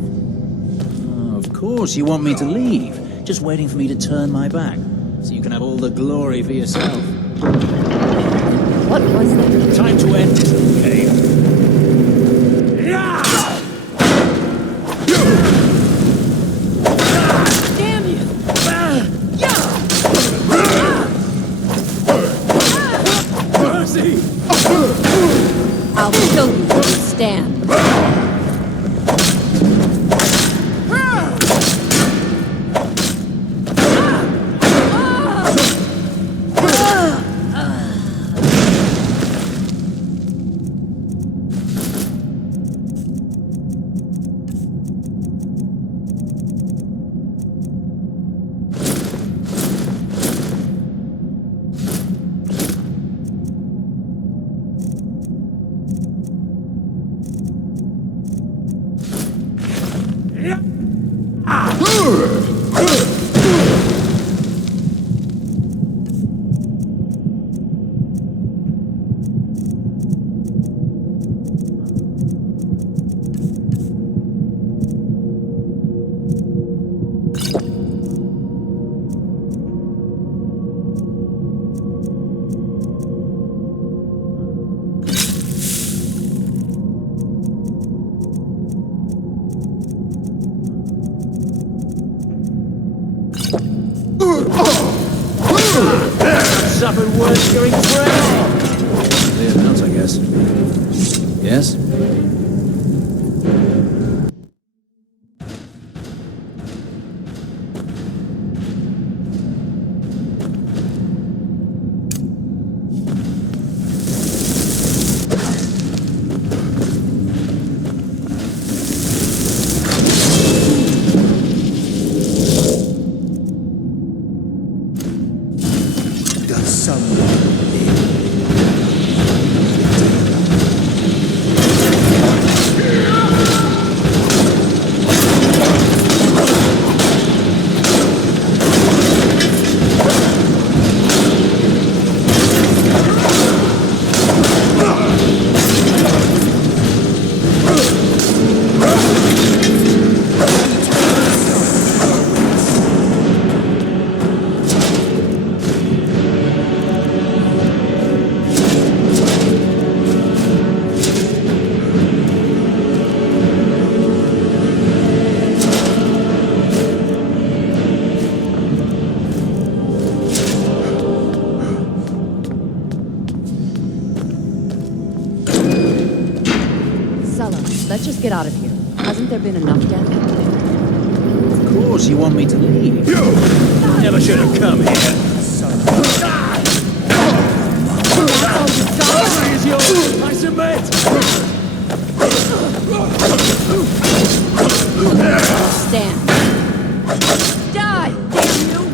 Of course you want me to leave. Just waiting for me to turn my back. So you can have all the glory for yourself. What was that? Time to end this, okay? Damn you! Mercy! I'll kill you if you stand. covered words during prayer. Clear announce, I guess. Yes? Does someone Let's just get out of here. Hasn't there been enough death? Of course you want me to leave. You! Never should have come here. Victory is yours! I submit! Stand. Die, damn you!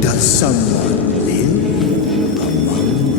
Does someone live among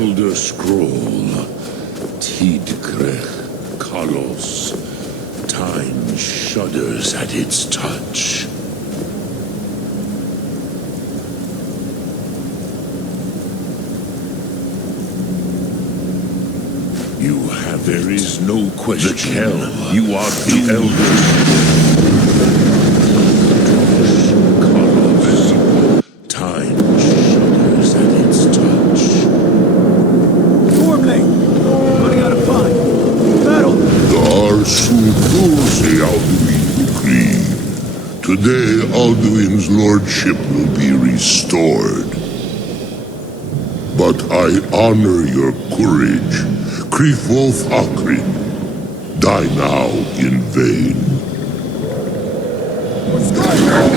Elder Scroll. Tidgrech Kalos. Time shudders at its touch. There is no question. The Kell, you are the Elder. Time shudders at its touch. Storm lane! Running out of time! Battle! Arsukusi Alduin decree. Today Alduin's lordship will be restored. But I honor your courage. Krifwolf Akrin, die now in vain. What's going on?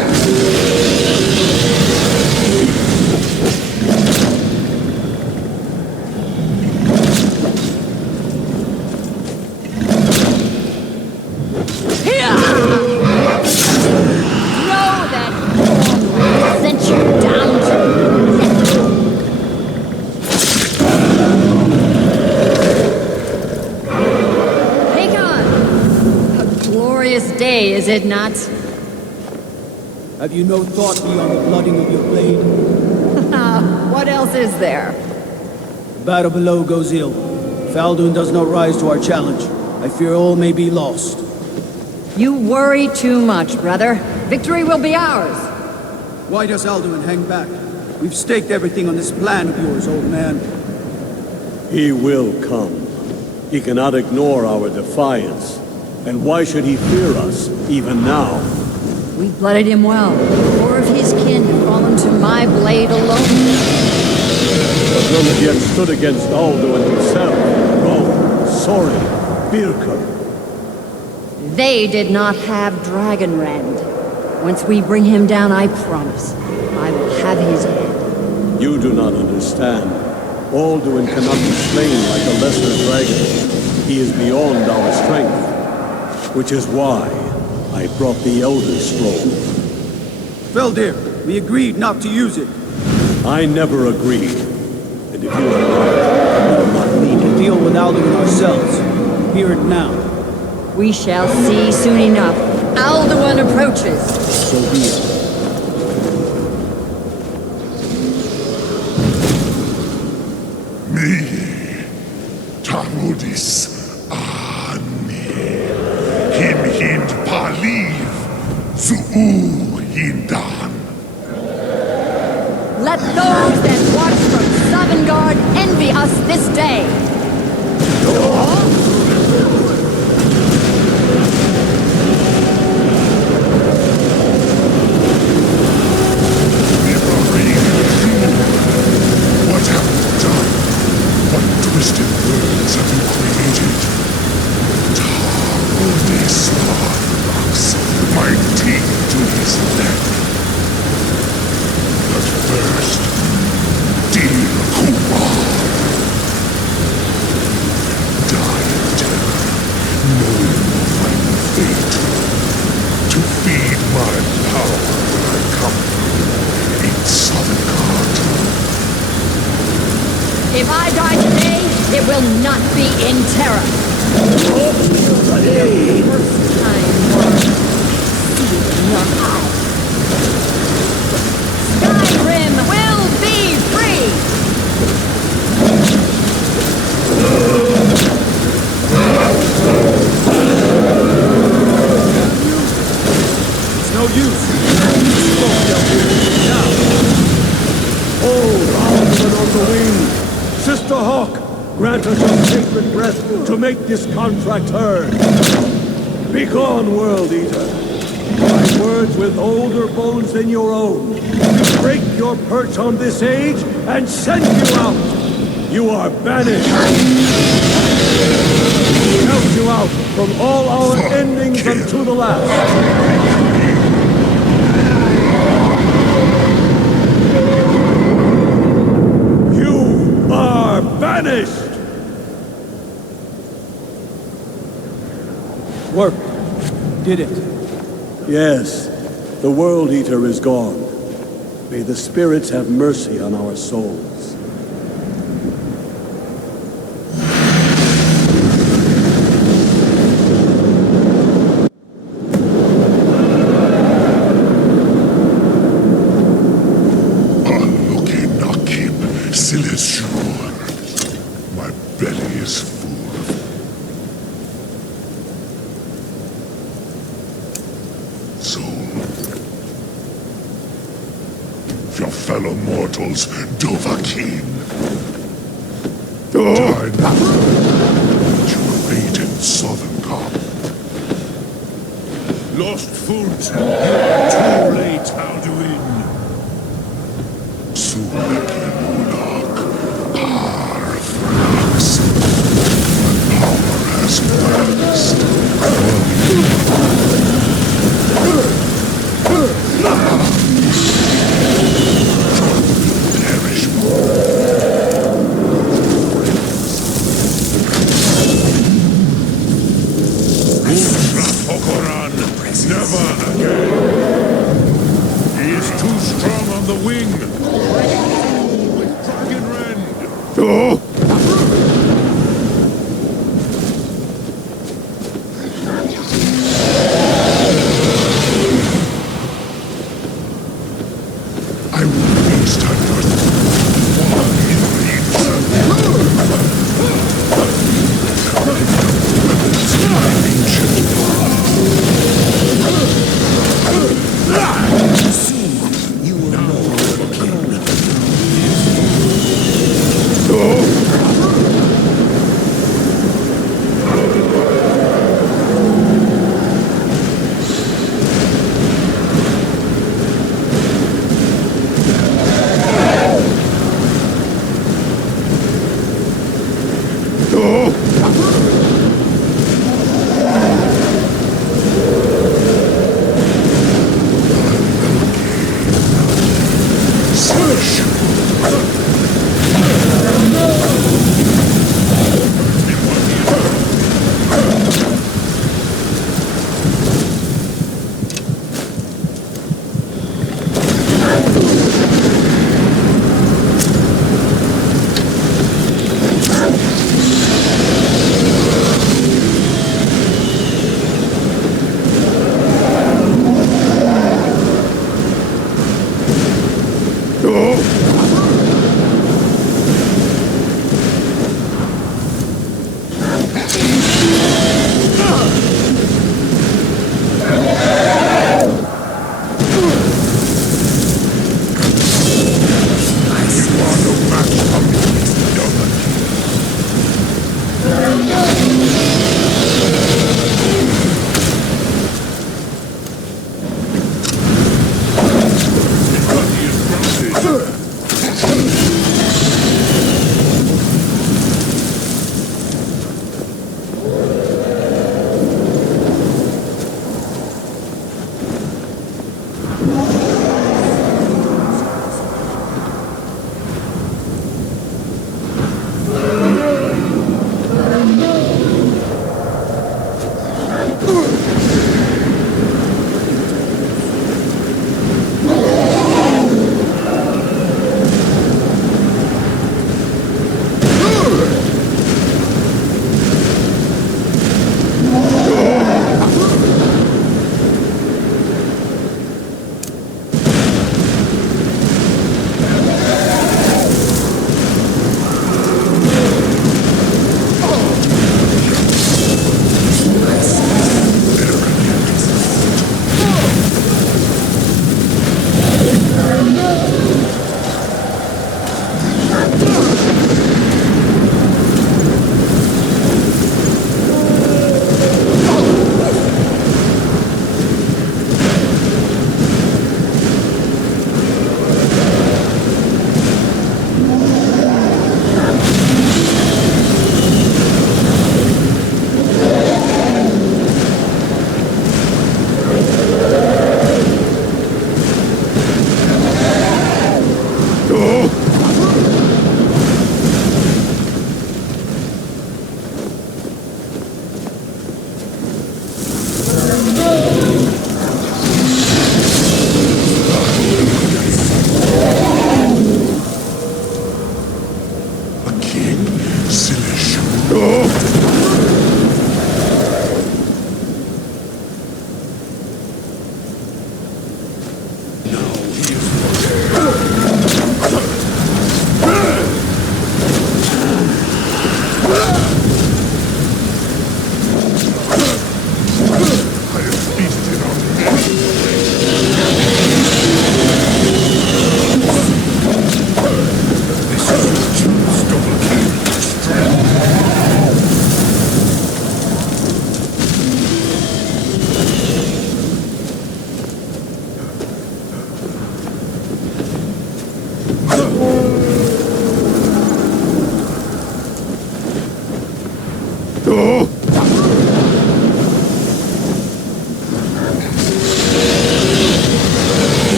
Here! Know that sent you down to day, is it not? Have you no thought beyond the blooding of your blade? What else is there? The battle below goes ill. If Alduin does not rise to our challenge, I fear all may be lost. You worry too much, brother. Victory will be ours. Why does Alduin hang back? We've staked everything on this plan of yours, old man. He will come. He cannot ignore our defiance. And why should he fear us, even now? We blooded him well. Four of his kin have fallen to my blade alone. But none have yet stood against Alduin himself. Rome, Sori, Birka. They did not have Dragonrend. Once we bring him down, I promise, I will have his head. You do not understand. Alduin cannot be slain like a lesser dragon. He is beyond our strength. Which is why I brought the Elder Scroll. Feldir, we agreed not to use it. I never agreed. And if you are right, we do not need to deal with Alduin ourselves. Hear it now. We shall see soon enough. Alduin approaches. So be it. Me, Tarudis. Hind Paliv, Zuu Hindan. Let those that watch from Sovngarde envy us this day. What have you done? What twisted words have you created? This Paarthurnax, my teeth to his neck. But first, dear Kumar, die in terror, knowing your final fate. To feed my power when I come through in Sovngarde. If I die today, it will not be in terror. First time for see in your eyes. Skyrim will be free! It's no use. Now. Oh, Alduin on the wing! Sister Hawk! Grant us your sacred breath to make this contract heard. Begone, World Eater. My words with older bones than your own. Break your perch on this age and send you out. You are banished. Count you out from all our endings unto the last. You are banished. Work. Did it. Yes, the World Eater is gone. May the spirits have mercy on our souls. My belly is full of... soul. Your fellow mortals, Dovahkiin. Died but you remained in Sovngarde. Lost food. Too late, Alduin. Sulaki Monarch. Paarthurnax. The power has waxed. Perish never again. He is too strong on the wing. With Dragon Rend. Oh! I will be standard. One in ancient Soon you will know the king.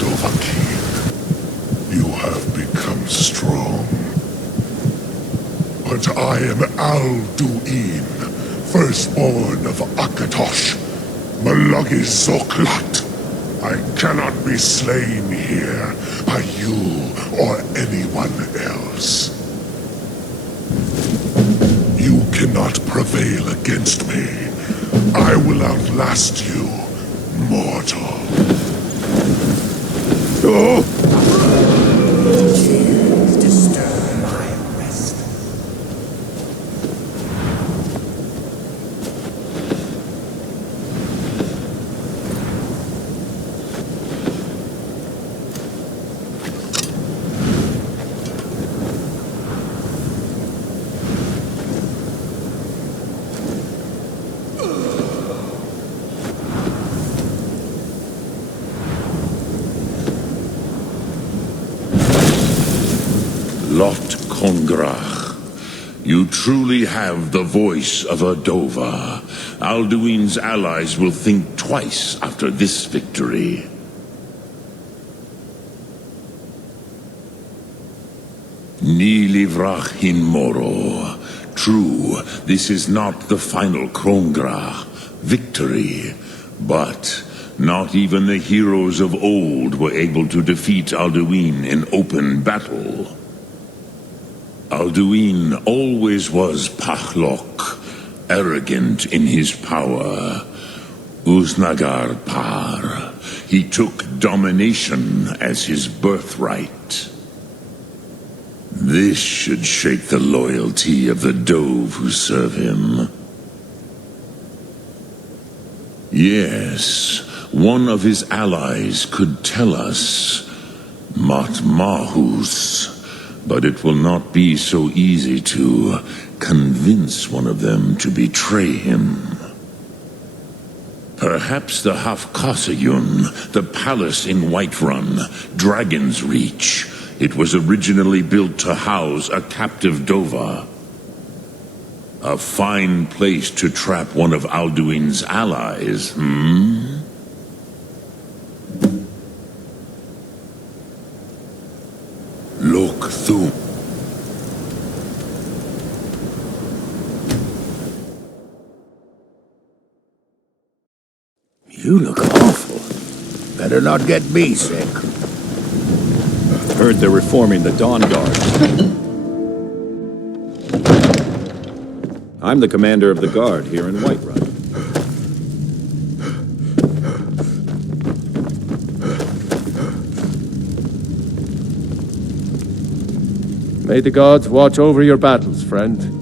Dovahkiin, you have become strong. But I am Alduin, firstborn of Akatosh, Malagi Zoklat. I cannot be slain here by you or anyone else. You cannot prevail against me. I will outlast you, mortal. Disturb my rest. Lot Kongrach. You truly have the voice of a Dova. Alduin's allies will think twice after this victory. Ni livrach hin moro. True, this is not the final Kongrach victory, but not even the heroes of old were able to defeat Alduin in open battle. Alduin always was Pachlok, arrogant in his power. Uznagar Par. He took domination as his birthright. This should shake the loyalty of the Dove who serve him. Yes, one of his allies could tell us Matmahus, but it will not be so easy to convince one of them to betray him. Perhaps the Hafkasayun, the palace in Whiterun, Dragon's Reach. It was originally built to house a captive Dova. A fine place to trap one of Alduin's allies, Look through. You look awful. Better not get me sick. Heard they're reforming the Dawn Guard. I'm the commander of the guard here in Whiterun. May the gods watch over your battles, friend.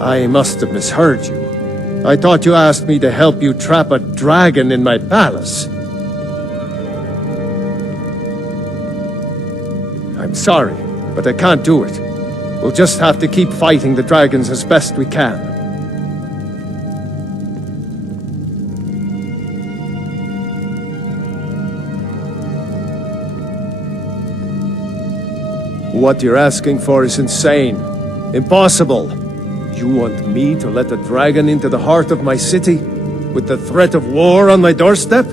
I must have misheard you. I thought you asked me to help you trap a dragon in my palace. I'm sorry, but I can't do it. We'll just have to keep fighting the dragons as best we can. What you're asking for is insane. Impossible. You want me to let a dragon into the heart of my city, with the threat of war on my doorstep?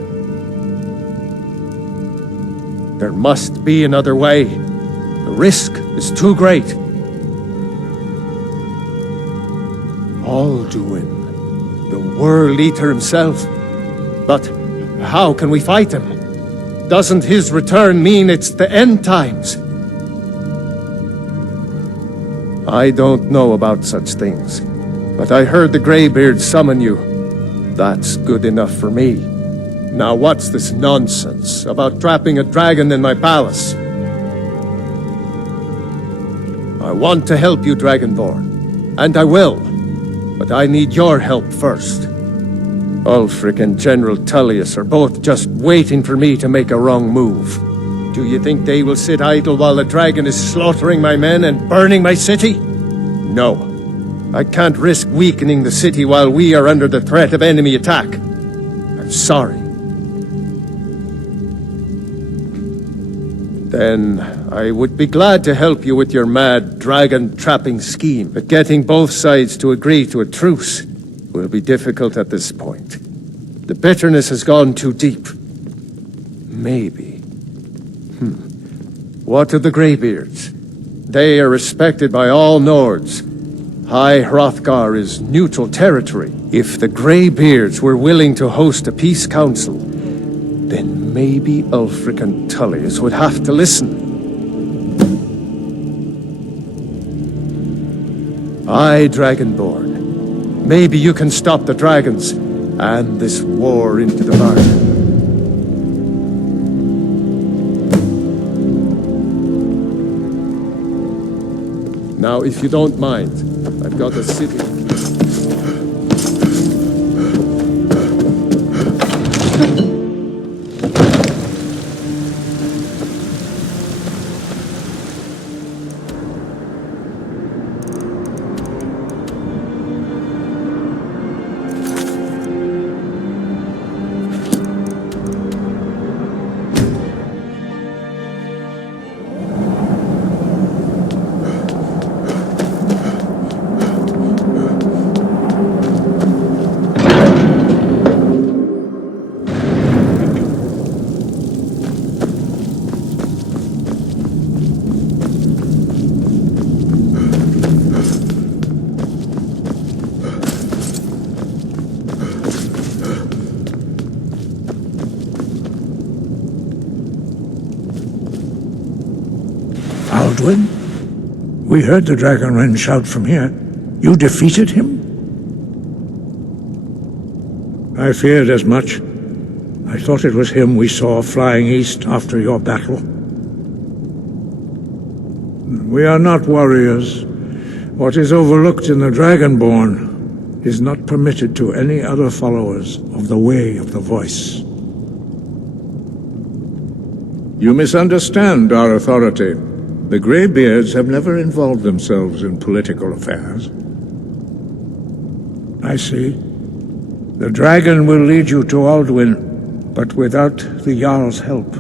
There must be another way. The risk is too great. Alduin, the World Eater himself. But how can we fight him? Doesn't his return mean it's the end times? I don't know about such things, but I heard the Greybeard summon you. That's good enough for me. Now what's this nonsense about trapping a dragon in my palace? I want to help you, Dragonborn, and I will, but I need your help first. Ulfric and General Tullius are both just waiting for me to make a wrong move. Do you think they will sit idle while the dragon is slaughtering my men and burning my city? No. I can't risk weakening the city while we are under the threat of enemy attack. I'm sorry. Then I would be glad to help you with your mad dragon-trapping scheme, but getting both sides to agree to a truce will be difficult at this point. The bitterness has gone too deep. Maybe. What of the Greybeards? They are respected by all Nords. High Hrothgar is neutral territory. If the Greybeards were willing to host a peace council, then maybe Ulfric and Tullius would have to listen. Aye, Dragonborn. Maybe you can stop the dragons and this war into the bargain. Now, if you don't mind, I've got a city. Alduin? We heard the Dragonren shout from here. You defeated him? I feared as much. I thought it was him we saw flying east after your battle. We are not warriors. What is overlooked in the Dragonborn is not permitted to any other followers of the Way of the Voice. You misunderstand our authority. The Greybeards have never involved themselves in political affairs. I see. The dragon will lead you to Alduin, but without the Jarl's help.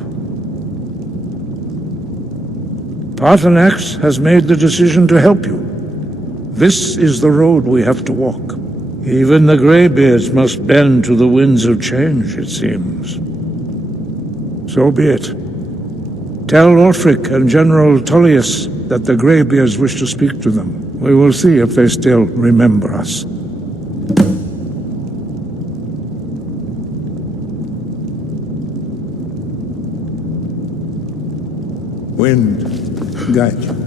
Paarthurnax has made the decision to help you. This is the road we have to walk. Even the Greybeards must bend to the winds of change, it seems. So be it. Tell Orfric and General Tullius that the Greybeards wish to speak to them. We will see if they still remember us. Wind, guide you.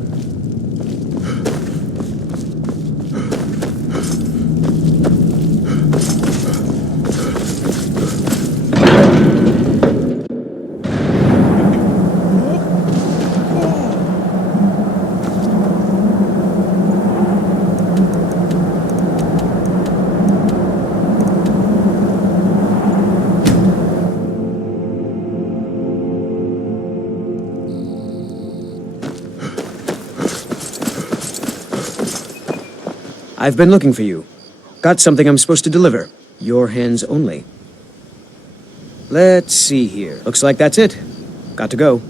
I've been looking for you. Got something I'm supposed to deliver. Your hands only. Let's see here. Looks like that's it. Got to go.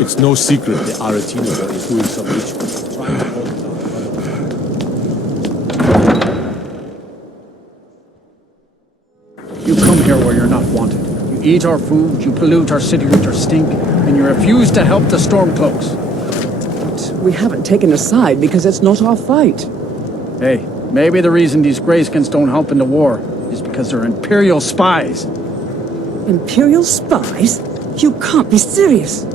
It's no secret the Aratina boy is doing some ritual. Trying to hold it down. You come here where you're not wanted. You eat our food, you pollute our city with your stink, and you refuse to help the Stormcloaks. We haven't taken a side because it's not our fight. Hey, maybe the reason these Greyskins don't help in the war is because they're Imperial spies. Imperial spies? You can't be serious.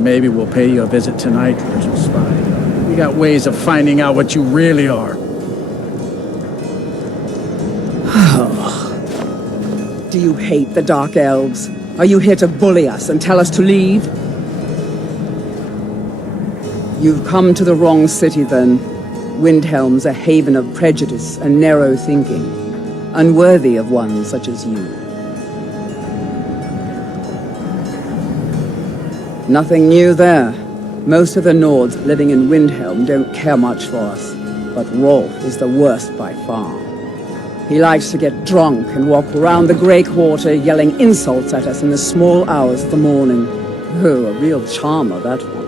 Maybe we'll pay you a visit tonight, little spy. We got ways of finding out what you really are. Do you hate the Dark Elves? Are you here to bully us and tell us to leave? You've come to the wrong city, then. Windhelm's a haven of prejudice and narrow thinking, unworthy of one such as you. Nothing new there. Most of the Nords living in Windhelm don't care much for us, but Rolf is the worst by far. He likes to get drunk and walk around the Grey Quarter yelling insults at us in the small hours of the morning. Oh, a real charmer, that one.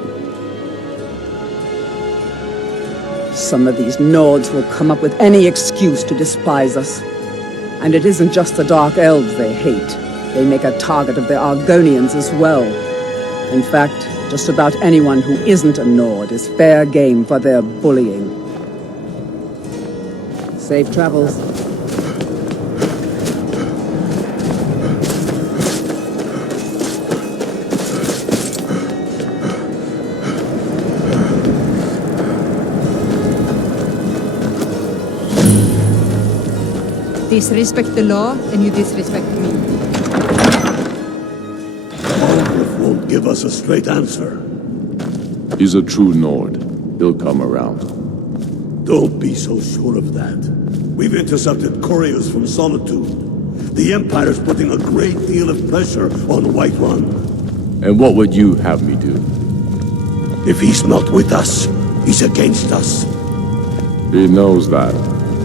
Some of these Nords will come up with any excuse to despise us. And it isn't just the Dark Elves they hate. They make a target of the Argonians as well. In fact, just about anyone who isn't a Nord is fair game for their bullying. Safe travels. Disrespect the law, and you disrespect me. Wolf won't give us a straight answer. He's a true Nord. He'll come around. Don't be so sure of that. We've intercepted couriers from Solitude. The Empire's putting a great deal of pressure on Whiterun. And what would you have me do? If he's not with us, he's against us. He knows that.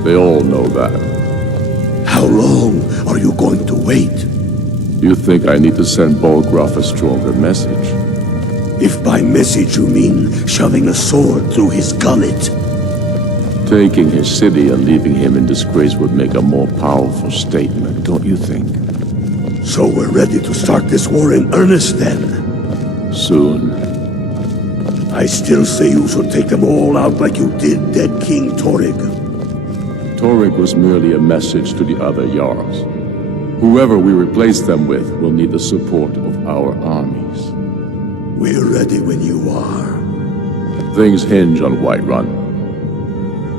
They all know that. How long are you going to wait? You think I need to send Bolgraf a stronger message? If by message you mean shoving a sword through his gullet. Taking his city and leaving him in disgrace would make a more powerful statement, don't you think? So we're ready to start this war in earnest then? Soon. I still say you should take them all out like you did dead King Torrig. Torrig was merely a message to the other Jarls. Whoever we replace them with will need the support of our armies. We're ready when you are. Things hinge on Whiterun.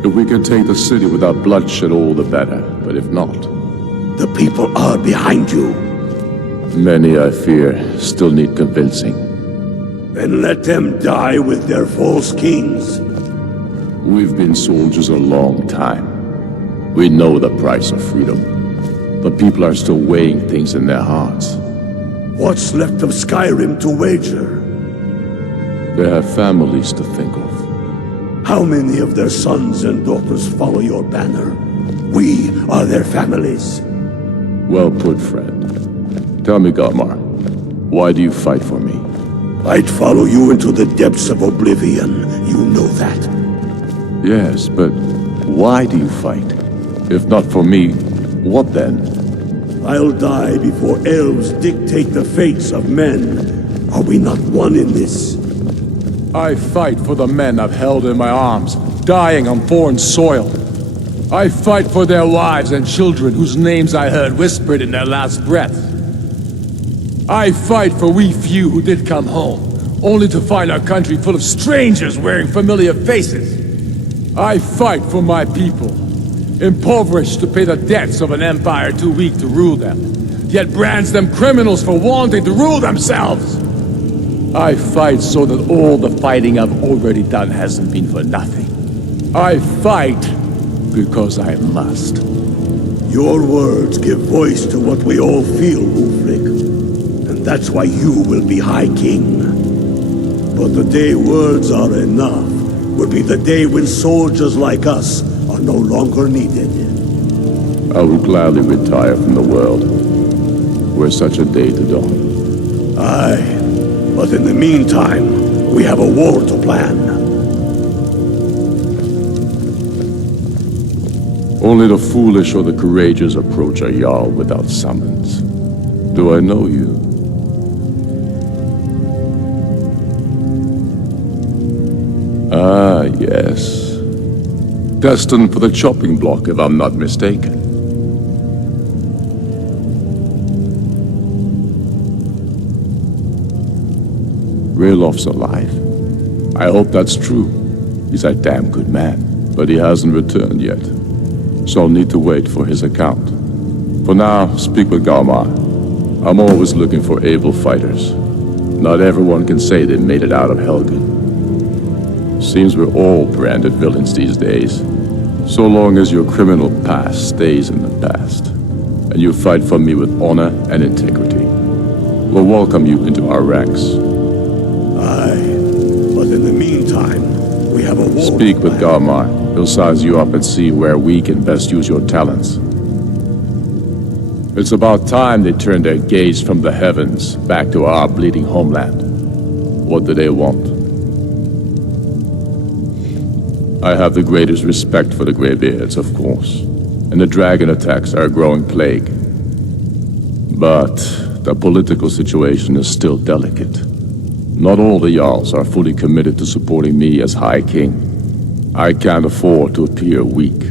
If we can take the city without bloodshed, all the better. But if not... The people are behind you. Many, I fear, still need convincing. Then let them die with their false kings. We've been soldiers a long time. We know the price of freedom. But people are still weighing things in their hearts. What's left of Skyrim to wager? They have families to think of. How many of their sons and daughters follow your banner? We are their families. Well put, friend. Tell me, Galmar, why do you fight for me? I'd follow you into the depths of oblivion. You know that. Yes, but why do you fight? If not for me, what then? I'll die before elves dictate the fates of men. Are we not one in this? I fight for the men I've held in my arms, dying on foreign soil. I fight for their wives and children whose names I heard whispered in their last breath. I fight for we few who did come home, only to find our country full of strangers wearing familiar faces. I fight for my people, impoverished to pay the debts of an empire too weak to rule them, yet brands them criminals for wanting to rule themselves. I fight so that all the fighting I've already done hasn't been for nothing. I fight because I must. Your words give voice to what we all feel, Ulfric. And that's why you will be High King. But the day words are enough will be the day when soldiers like us are no longer needed. I would gladly retire from the world, were such a day to dawn. Aye. But in the meantime, we have a war to plan. Only the foolish or the courageous approach a Jarl without summons. Do I know you? Ah, yes. Destined for the chopping block, if I'm not mistaken. Milof's alive. I hope that's true. He's a damn good man, but he hasn't returned yet. So I'll need to wait for his account. For now, speak with Galmar. I'm always looking for able fighters. Not everyone can say they made it out of Helgen. Seems we're all branded villains these days. So long as your criminal past stays in the past, and you fight for me with honor and integrity, we'll welcome you into our ranks. Aye, but in the meantime, we have a war. Speak with Galmar. He'll size you up and see where we can best use your talents. It's about time they turned their gaze from the heavens back to our bleeding homeland. What do they want? I have the greatest respect for the Greybeards, of course, and the dragon attacks are a growing plague. But the political situation is still delicate. Not all the Jarls are fully committed to supporting me as High King. I can't afford to appear weak.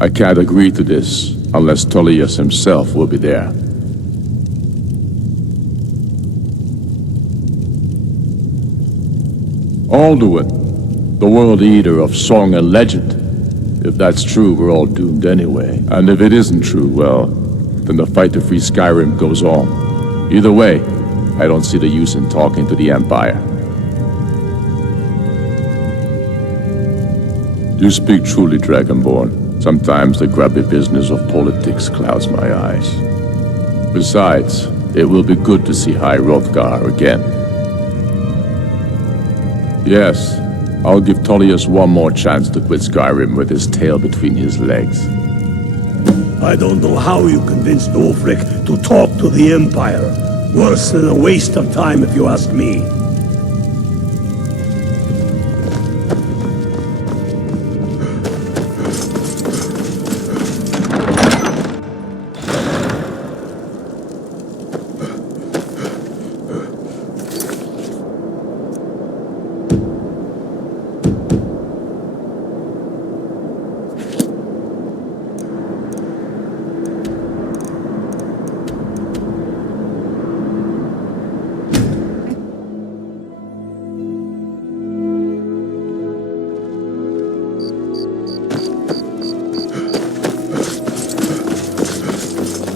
I can't agree to this unless Tullius himself will be there. Alduin, the World Eater of song and legend. If that's true, we're all doomed anyway. And if it isn't true, well, then the fight to free Skyrim goes on. Either way, I don't see the use in talking to the Empire. You speak truly, Dragonborn. Sometimes the grubby business of politics clouds my eyes. Besides, it will be good to see High Hrothgar again. Yes, I'll give Tullius one more chance to quit Skyrim with his tail between his legs. I don't know how you convinced Ulfric to talk to the Empire. Worse than a waste of time, if you ask me.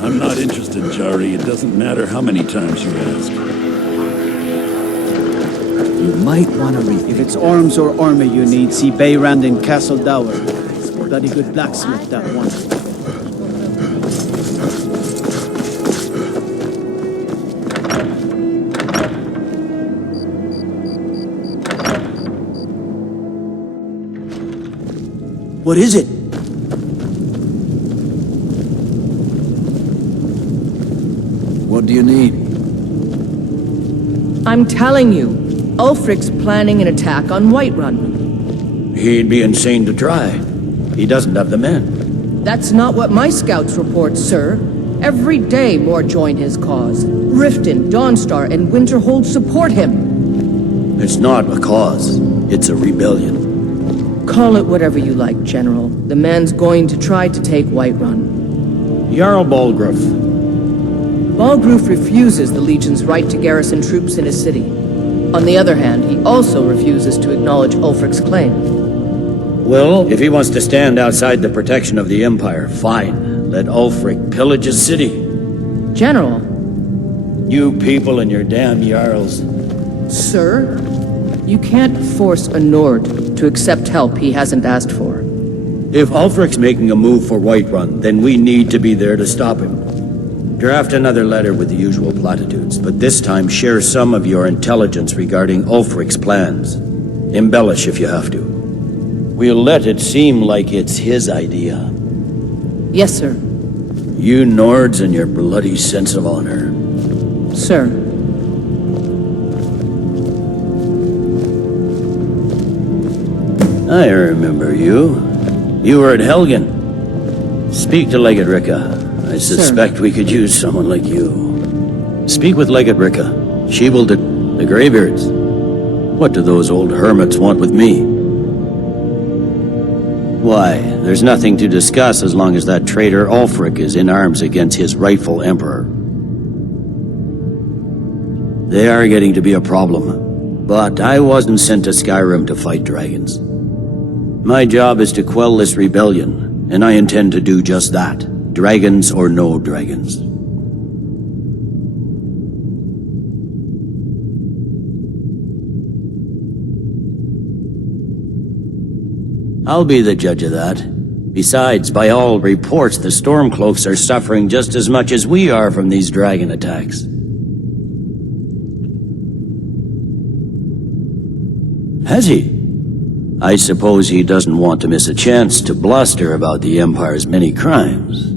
I'm not interested, Jari. It doesn't matter how many times you ask. You might want to read. If it's arms or armor you need, see Beyrand in Castle Dower. Bloody good blacksmith, that one. What is it? What do you need? I'm telling you, Ulfric's planning an attack on Whiterun. He'd be insane to try. He doesn't have the men. That's not what my scouts report, sir. Every day more join his cause. Riften, Dawnstar, and Winterhold support him. It's not a cause. It's a rebellion. Call it whatever you like, General. The man's going to try to take Whiterun. Jarl Balgruuf. Balgruuf refuses the Legion's right to garrison troops in his city. On the other hand, he also refuses to acknowledge Ulfric's claim. Well, if he wants to stand outside the protection of the Empire, fine. Let Ulfric pillage his city. General. You people and your damn Jarls. Sir, you can't force a Nord to accept help he hasn't asked for. If Ulfric's making a move for Whiterun, then we need to be there to stop him. Draft another letter with the usual platitudes, but this time share some of your intelligence regarding Ulfric's plans. Embellish if you have to. We'll let it seem like it's his idea. Yes, sir. You Nords and your bloody sense of honor. Sir. I remember you. You were at Helgen. Speak to Legate Ricka. I suspect we could use someone like you. Speak with Legate Ricka. She will the Greybeards. What do those old hermits want with me? Why, there's nothing to discuss as long as that traitor Ulfric is in arms against his rightful emperor. They are getting to be a problem. But I wasn't sent to Skyrim to fight dragons. My job is to quell this rebellion, and I intend to do just that. Dragons or no dragons. I'll be the judge of that. Besides, by all reports, the Stormcloaks are suffering just as much as we are from these dragon attacks. Has he? I suppose he doesn't want to miss a chance to bluster about the Empire's many crimes.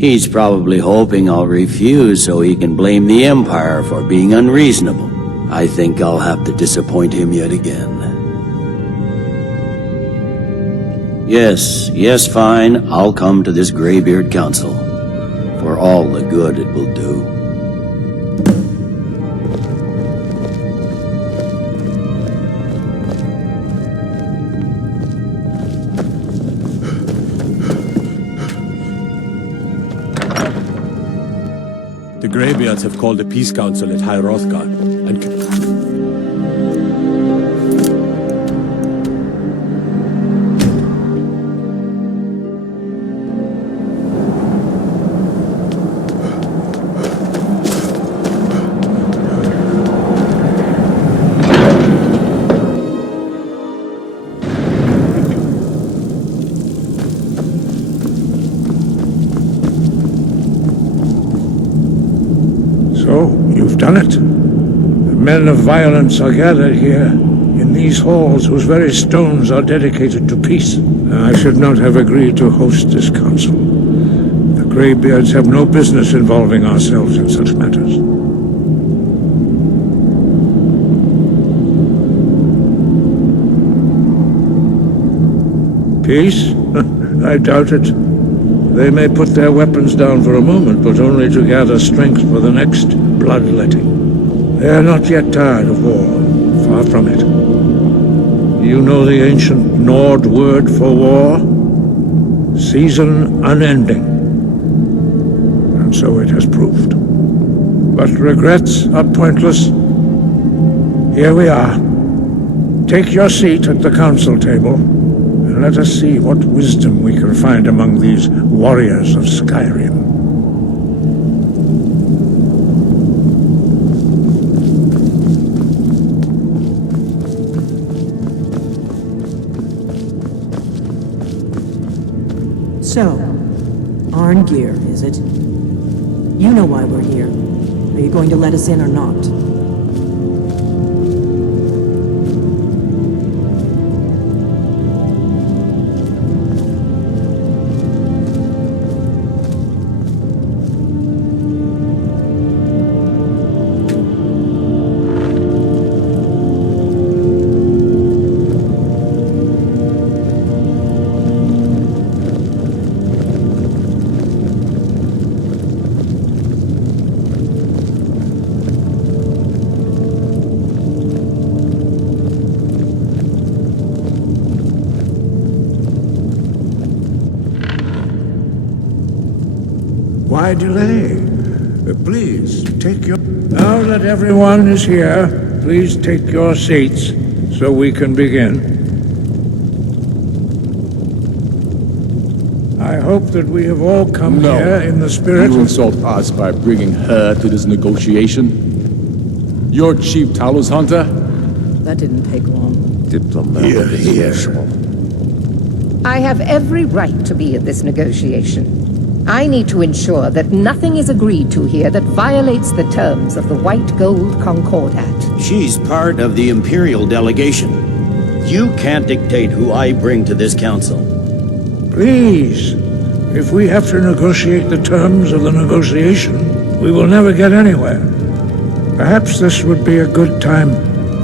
He's probably hoping I'll refuse so he can blame the Empire for being unreasonable. I think I'll have to disappoint him yet again. Yes, fine. I'll come to this Greybeard Council. For all the good it will do. The Greybeards have called a peace council at High Hrothgar, and You've done it. The men of violence are gathered here, in these halls whose very stones are dedicated to peace. I should not have agreed to host this council. The Greybeards have no business involving ourselves in such matters. Peace? I doubt it. They may put their weapons down for a moment, but only to gather strength for the next bloodletting. They are not yet tired of war. Far from it. You know the ancient Nord word for war? Season unending. And so it has proved. But regrets are pointless. Here we are. Take your seat at the council table. And let us see what wisdom we can find among these warriors of Skyrim. So, Arngeir, is it? You know why we're here. Are you going to let us in or not? Why delay? Please, take your... Now that everyone is here, please take your seats so we can begin. I hope that we have all come here in the spirit You insult us by bringing her to this negotiation? Your chief Talos hunter? That didn't take long. Diplomatic as usual. I have every right to be at this negotiation. I need to ensure that nothing is agreed to here that violates the terms of the White Gold Concordat. She's part of the Imperial delegation. You can't dictate who I bring to this council. Please, if we have to negotiate the terms of the negotiation, we will never get anywhere. Perhaps this would be a good time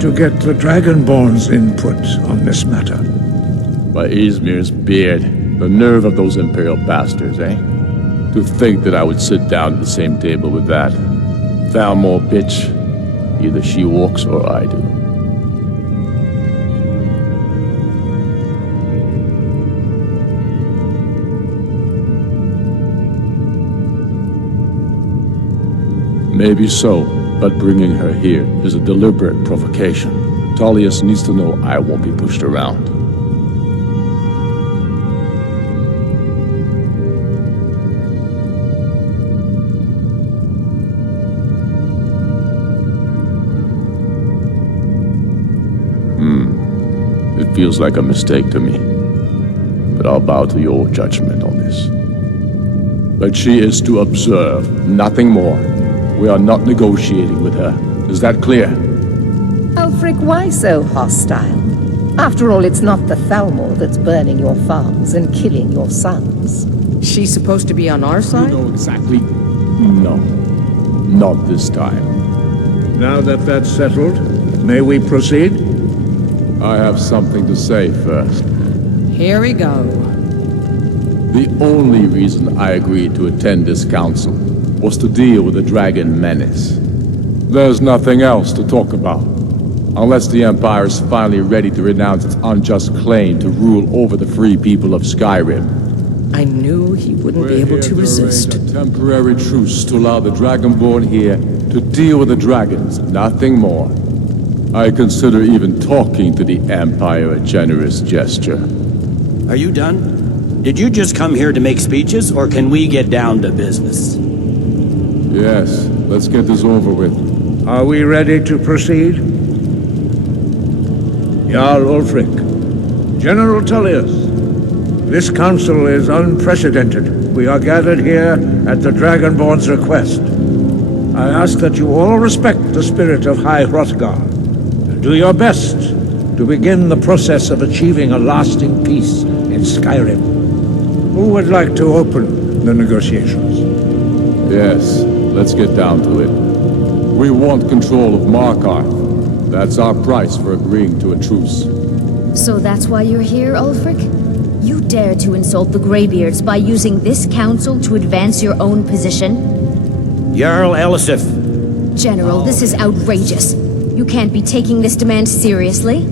to get the Dragonborn's input on this matter. By Izmir's beard, the nerve of those Imperial bastards, eh? To think that I would sit down at the same table with that. Thalmor bitch. Either she walks or I do. Maybe so, but bringing her here is a deliberate provocation. Tullius needs to know I won't be pushed around. It feels like a mistake to me. But I'll bow to your judgment on this. But she is to observe, nothing more. We are not negotiating with her. Is that clear? Ulfric, why so hostile? After all, it's not the Thalmor that's burning your farms and killing your sons. She's supposed to be on our side? You know exactly. No. Not this time. Now that that's settled, may we proceed? I have something to say first. Here we go. The only reason I agreed to attend this council was to deal with the dragon menace. There's nothing else to talk about. Unless the Empire is finally ready to renounce its unjust claim to rule over the free people of Skyrim. I knew he wouldn't be able to resist. A temporary truce to allow the Dragonborn here to deal with the dragons, nothing more. I consider even talking to the Empire a generous gesture. Are you done? Did you just come here to make speeches, or can we get down to business? Yes, let's get this over with. Are we ready to proceed? Jarl Ulfric, General Tullius, this council is unprecedented. We are gathered here at the Dragonborn's request. I ask that you all respect the spirit of High Hrothgar, and do your best to begin the process of achieving a lasting peace in Skyrim. Who would like to open the negotiations? Yes, let's get down to it. We want control of Markarth. That's our price for agreeing to a truce. So that's why you're here, Ulfric? You dare to insult the Greybeards by using this council to advance your own position? Jarl Elisif. General, this is outrageous. You can't be taking this demand seriously.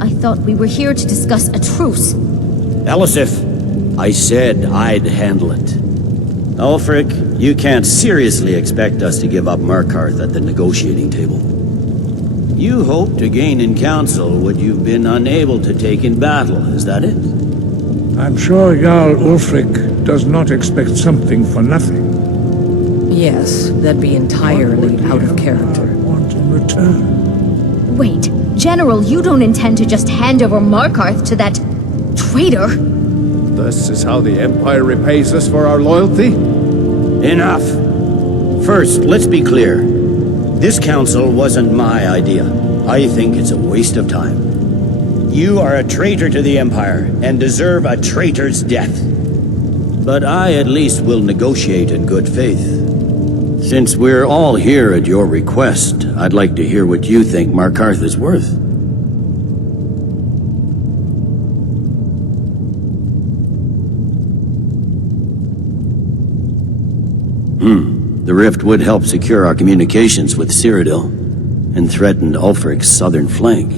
I thought we were here to discuss a truce. Elisif, I said I'd handle it. Ulfric, you can't seriously expect us to give up Markarth at the negotiating table. You hope to gain in council what you've been unable to take in battle, is that it? I'm sure Jarl Ulfric does not expect something for nothing. Yes, that'd be entirely out of character. Want in return? Wait, General, you don't intend to just hand over Markarth to that traitor? This is how the Empire repays us for our loyalty? Enough! First, let's be clear. This council wasn't my idea. I think it's a waste of time. You are a traitor to the Empire, and deserve a traitor's death. But I at least will negotiate in good faith. Since we're all here at your request, I'd like to hear what you think Markarth is worth. The rift would help secure our communications with Cyrodiil, and threatened Ulfric's southern flank.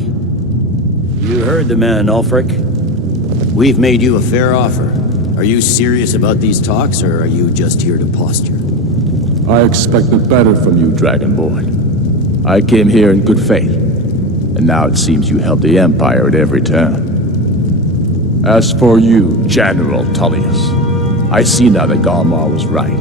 You heard the man, Ulfric. We've made you a fair offer. Are you serious about these talks, or are you just here to posture? I expected better from you, Dragonborn. I came here in good faith, and now it seems you help the Empire at every turn. As for you, General Tullius, I see now that Galmar was right.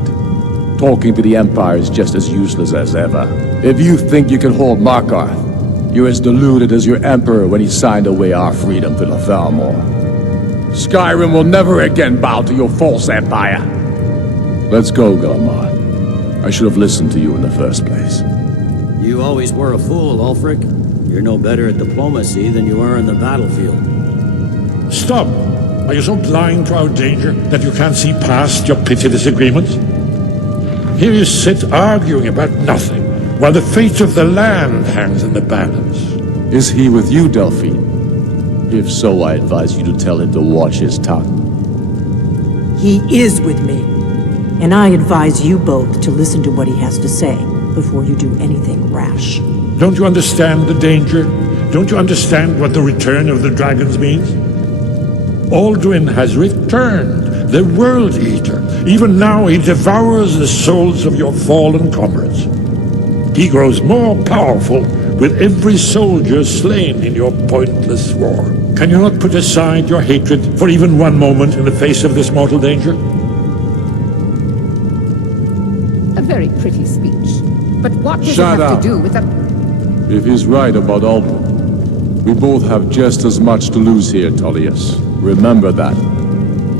Talking to the Empire is just as useless as ever. If you think you can hold Markarth, you're as deluded as your Emperor when he signed away our freedom to the Thalmor. Skyrim will never again bow to your false empire. Let's go, Galmar. I should have listened to you in the first place. You always were a fool, Ulfric. You're no better at diplomacy than you are in the battlefield. Stop! Are you so blind to our danger that you can't see past your petty disagreements? Here you sit arguing about nothing, while the fate of the land hangs in the balance. Is he with you, Delphine? If so, I advise you to tell him to watch his tongue. He is with me. And I advise you both to listen to what he has to say before you do anything rash. Don't you understand the danger? Don't you understand what the return of the dragons means? Alduin has returned, the World Eater. Even now he devours the souls of your fallen comrades. He grows more powerful with every soldier slain in your pointless war. Can you not put aside your hatred for even one moment in the face of this mortal danger? A very pretty speech. But what does Shut it have up. to do with the... If he's right about Alduin, we both have just as much to lose here, Tullius. Remember that.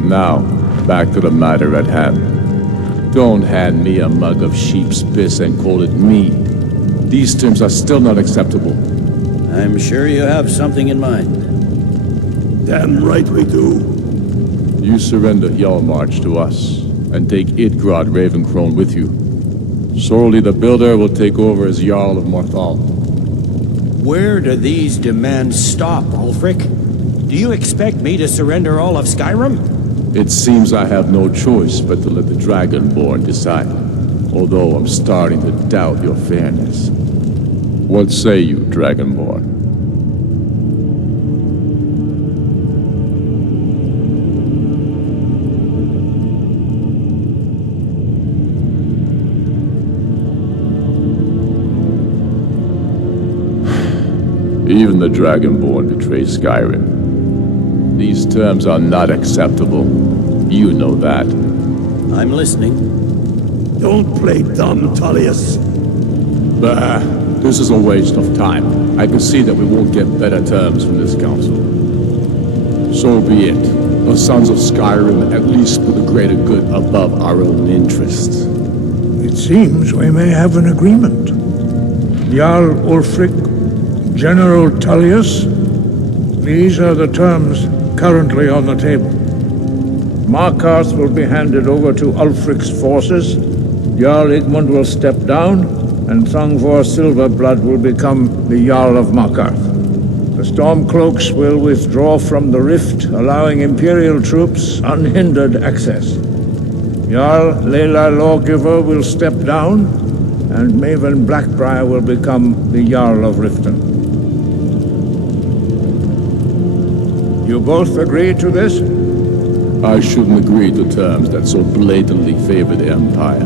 Now, back to the matter at hand. Don't hand me a mug of sheep's piss and call it mead. These terms are still not acceptable. I'm sure you have something in mind. Damn right we do. You surrender Hjalmarch to us, and take Idgrod Ravencrone with you. Sorley the Builder will take over as Jarl of Morthal. Where do these demands stop, Ulfric? Do you expect me to surrender all of Skyrim? It seems I have no choice but to let the Dragonborn decide, although I'm starting to doubt your fairness. What say you, Dragonborn? Even the Dragonborn betray Skyrim. These terms are not acceptable. You know that. I'm listening. Don't play dumb, Tullius. Bah, this is a waste of time. I can see that we won't get better terms from this council. So be it. The sons of Skyrim at least put the greater good above our own interests. It seems we may have an agreement. Jarl Ulfric, General Tullius, these are the terms currently on the table. Markarth will be handed over to Ulfric's forces, Jarl Igmund will step down, and Thongvor Silverblood will become the Jarl of Markarth. The Stormcloaks will withdraw from the rift, allowing Imperial troops unhindered access. Jarl Leila Lawgiver will step down, and Maven Blackbriar will become the Jarl of Riften. You both agree to this? I shouldn't agree to terms that so blatantly favor the Empire.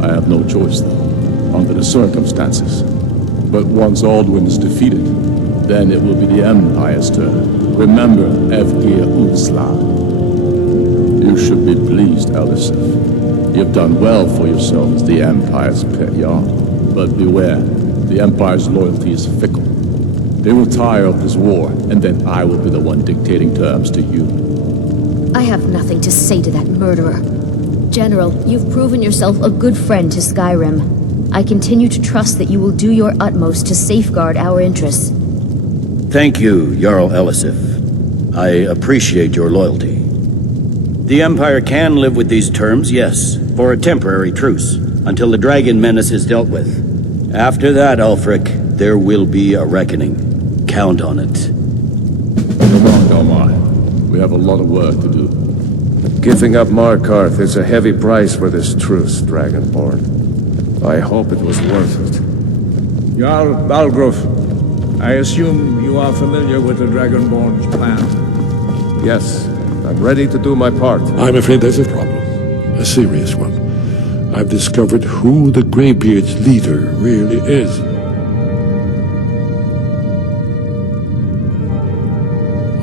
I have no choice, though, under the circumstances. But once Alduin is defeated, then it will be the Empire's turn. Remember Evgir Utsla. You should be pleased, Elisif. You've done well for yourself as the Empire's pet Jarl. But beware, the Empire's loyalty is fickle. They will tire of this war, and then I will be the one dictating terms to you. I have nothing to say to that murderer. General, you've proven yourself a good friend to Skyrim. I continue to trust that you will do your utmost to safeguard our interests. Thank you, Jarl Elisif. I appreciate your loyalty. The Empire can live with these terms, yes, for a temporary truce, until the dragon menace is dealt with. After that, Ulfric, there will be a reckoning. Count on it. Come on, Galmar. We have a lot of work to do. Giving up Markarth is a heavy price for this truce, Dragonborn. I hope it was worth it. Jarl Balgruf, I assume you are familiar with the Dragonborn's plan? Yes, I'm ready to do my part. I'm afraid there's a problem. A serious one. I've discovered who the Greybeard's leader really is.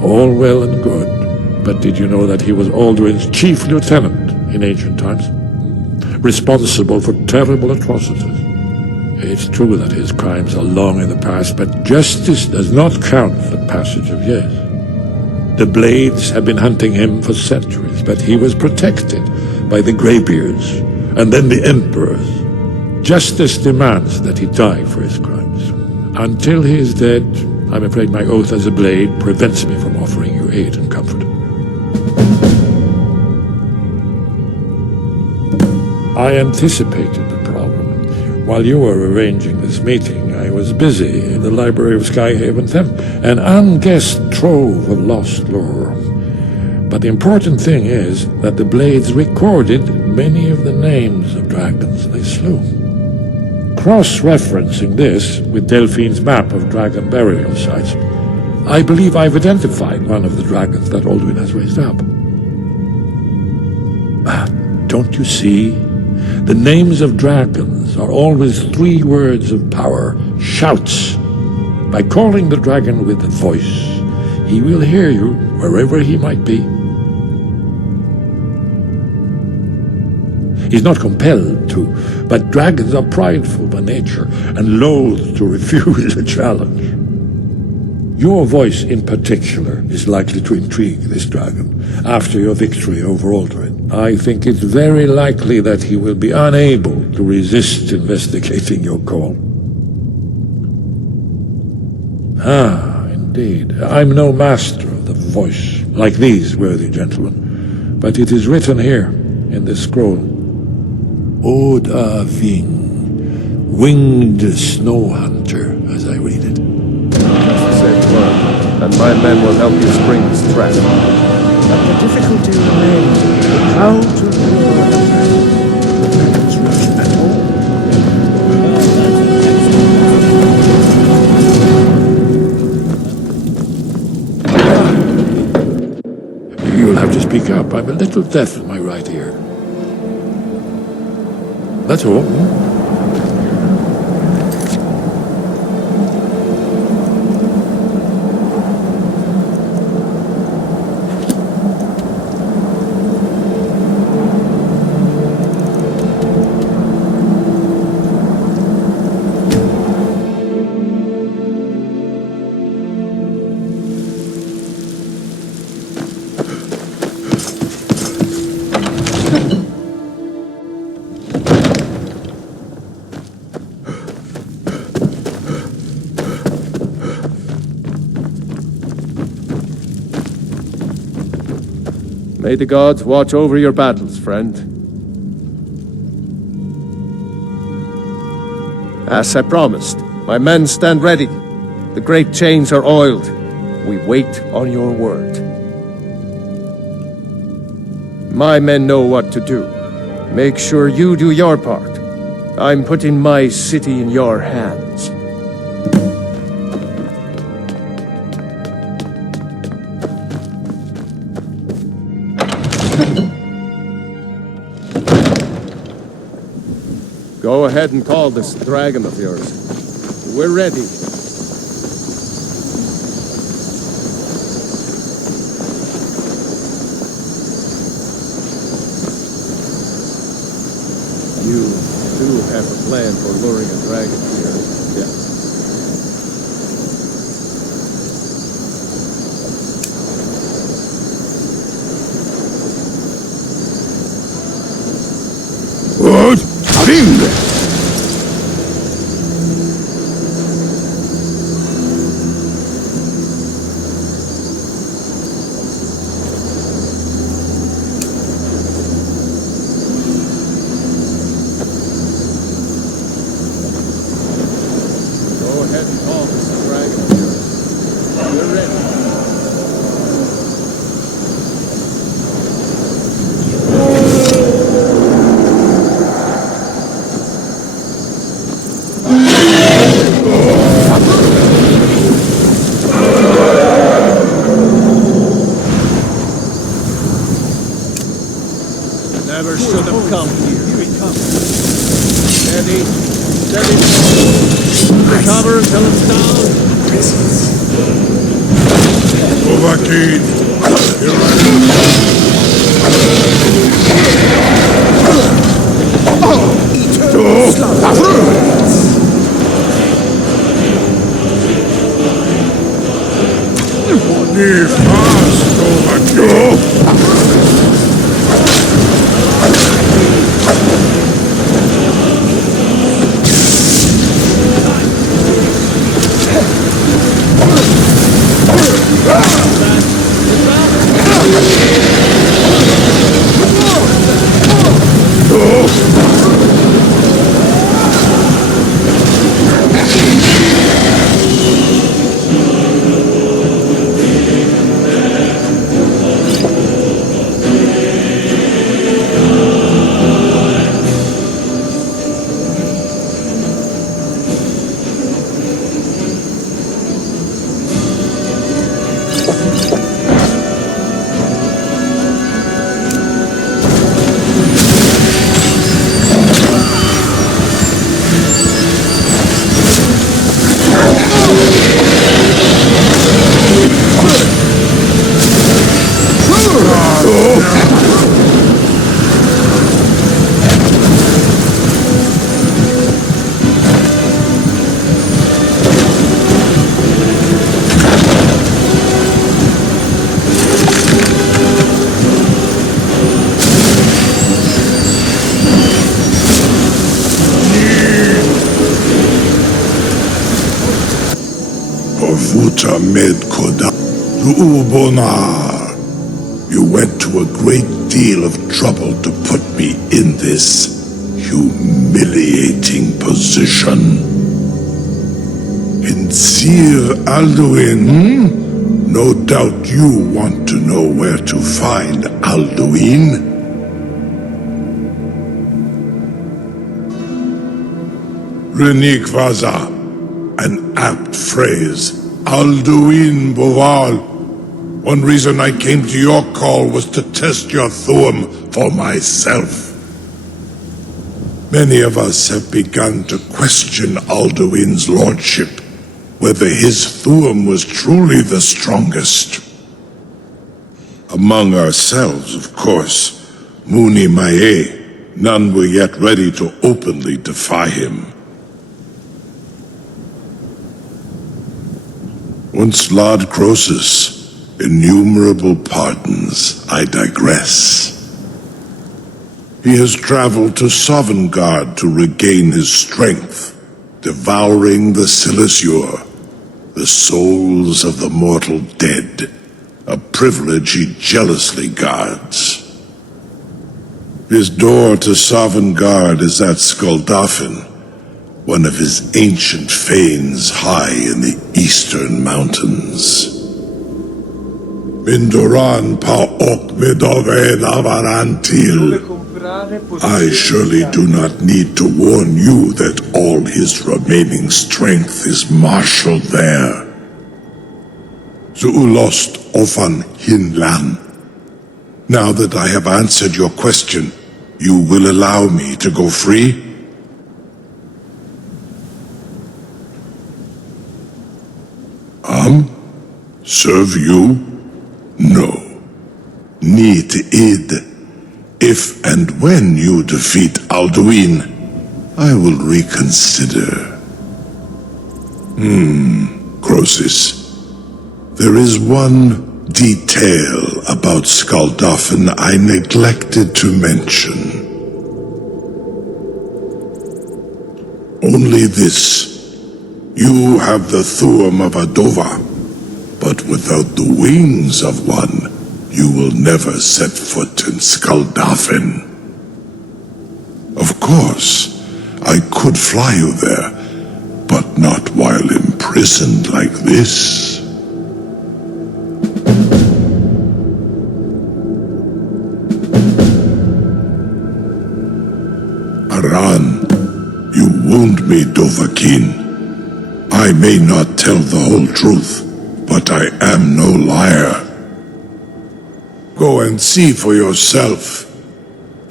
All well and good, but did you know that he was Alduin's chief lieutenant in ancient times? Responsible for terrible atrocities. It's true that his crimes are long in the past, but justice does not count for the passage of years. The Blades have been hunting him for centuries, but he was protected by the Greybeards, and then the Emperors. Justice demands that he die for his crimes. Until he is dead, I'm afraid my oath as a Blade prevents me from offering you aid and comfort. I anticipated the problem. While you were arranging this meeting, I was busy in the library of Skyhaven Temple, an unguessed trove of lost lore. But the important thing is that the Blades recorded many of the names of dragons they slew. Cross-referencing this with Delphine's map of dragon burial sites, I believe I've identified one of the dragons that Alduin has raised up. Don't you see? The names of dragons are always 3 words of power, shouts By calling the dragon with the voice, he will hear you wherever he might be. He's not compelled to, but dragons are prideful by nature and loath to refuse a challenge. Your voice in particular is likely to intrigue this dragon after your victory over Alduin. I think it's very likely that he will be unable to resist investigating your call. Ah, indeed. I'm no master of the voice, like these worthy gentlemen, but it is written here in this scroll. Dovahkiin, winged snow hunter, as I read it. Just say word, and my men will help you spring this trap. But the difficulty remains how to lure the dragon at all. You'll have to speak up. I'm a little deaf in my right ear. That's all. May the gods watch over your battles, friend. As I promised, my men stand ready. The great chains are oiled. We wait on your word. My men know what to do. Make sure you do your part. I'm putting my city in your hands. Go ahead and call this dragon of yours. We're ready. You do have a plan for luring a dragon here, yeah? What? Finger! Go ahead and call this dragon of yours. We're ready. Never should have come here. Here he comes. Steady. Steady. Recover until it's down. Dovahkiin, here I Be fast, Dovahkiin. Med Koda. Ubonar, you went to a great deal of trouble to put me in this humiliating position. Sir Alduin, no doubt you want to know where to find Alduin. Renikvaza, an apt phrase. Alduin Boval. One reason I came to your call was to test your Thuum for myself. Many of us have begun to question Alduin's lordship, whether his Thuum was truly the strongest. Among ourselves, of course, Muni Mae, none were yet ready to openly defy him. Once Lord Croesus, innumerable pardons, I digress. He has traveled to Sovngarde to regain his strength, devouring the Silesure, the souls of the mortal dead, a privilege he jealously guards. His door to Sovngarde is at Skuldafn, one of his ancient fanes high in the eastern mountains. Mindoran pa-ok midove lavarantil. I surely do not need to warn you that all his remaining strength is marshaled there. Zuulost ofan hinlan. Now that I have answered your question, you will allow me to go free? Serve you? No. Need id. If and when you defeat Alduin, I will reconsider. Croesus. There is one detail about Skuldafn I neglected to mention. Only this. You have the Thuum of a Dova, but without the wings of one, you will never set foot in Skuldafn. Of course, I could fly you there, but not while imprisoned like this. Aran, you wound me, Dovahkiin. I may not tell the whole truth, but I am no liar. Go and see for yourself.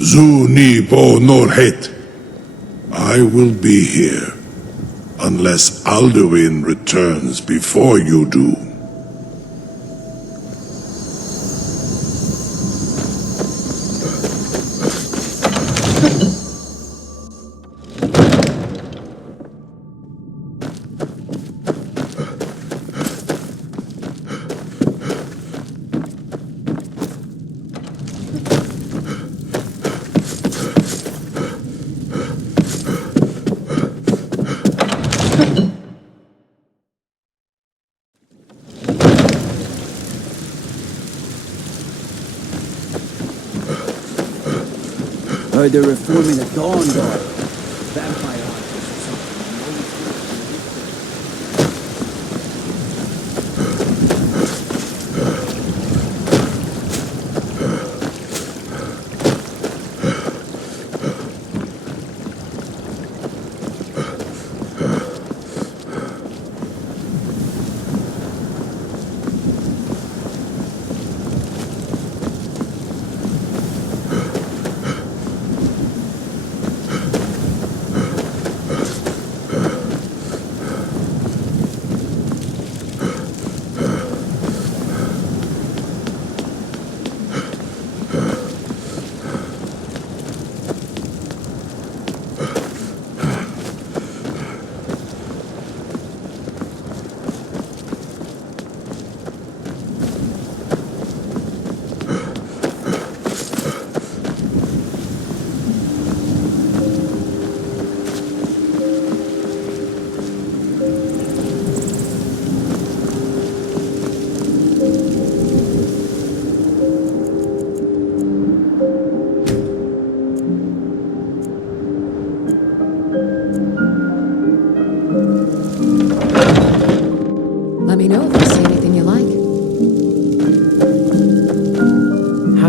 Zu ni bo norhet. I will be here, unless Alduin returns before you do. Heard they're reforming the Dawn Guard. Vampire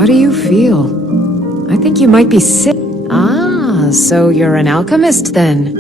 How do you feel? I think you might be sick. Ah, so you're an alchemist then?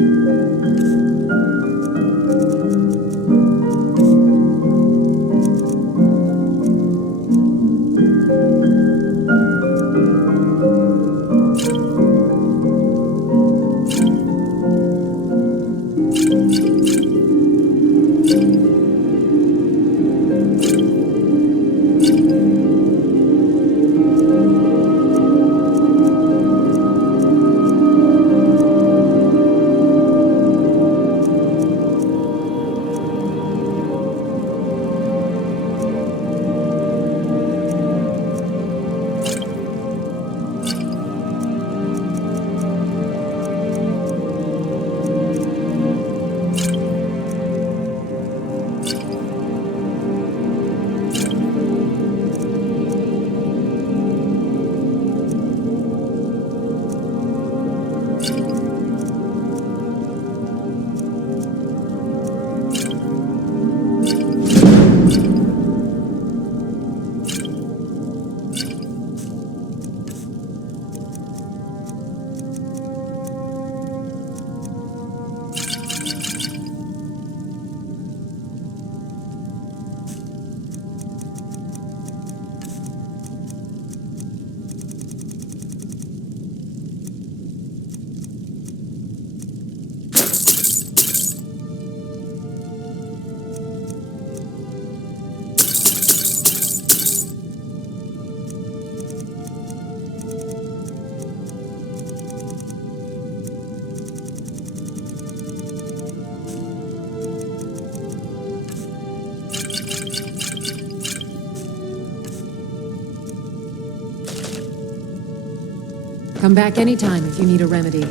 Come back anytime if you need a remedy.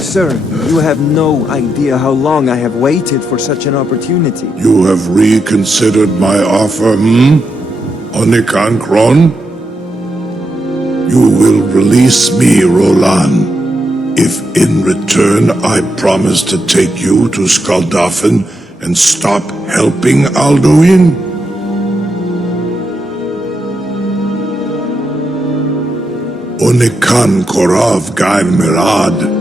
Sir, you have no idea how long I have waited for such an opportunity. You have reconsidered my offer, Onikan Kron? You will release me, Roland, if in return I promise to take you to Skaldafen and stop helping Alduin? Onikan Korav Gain Mirad.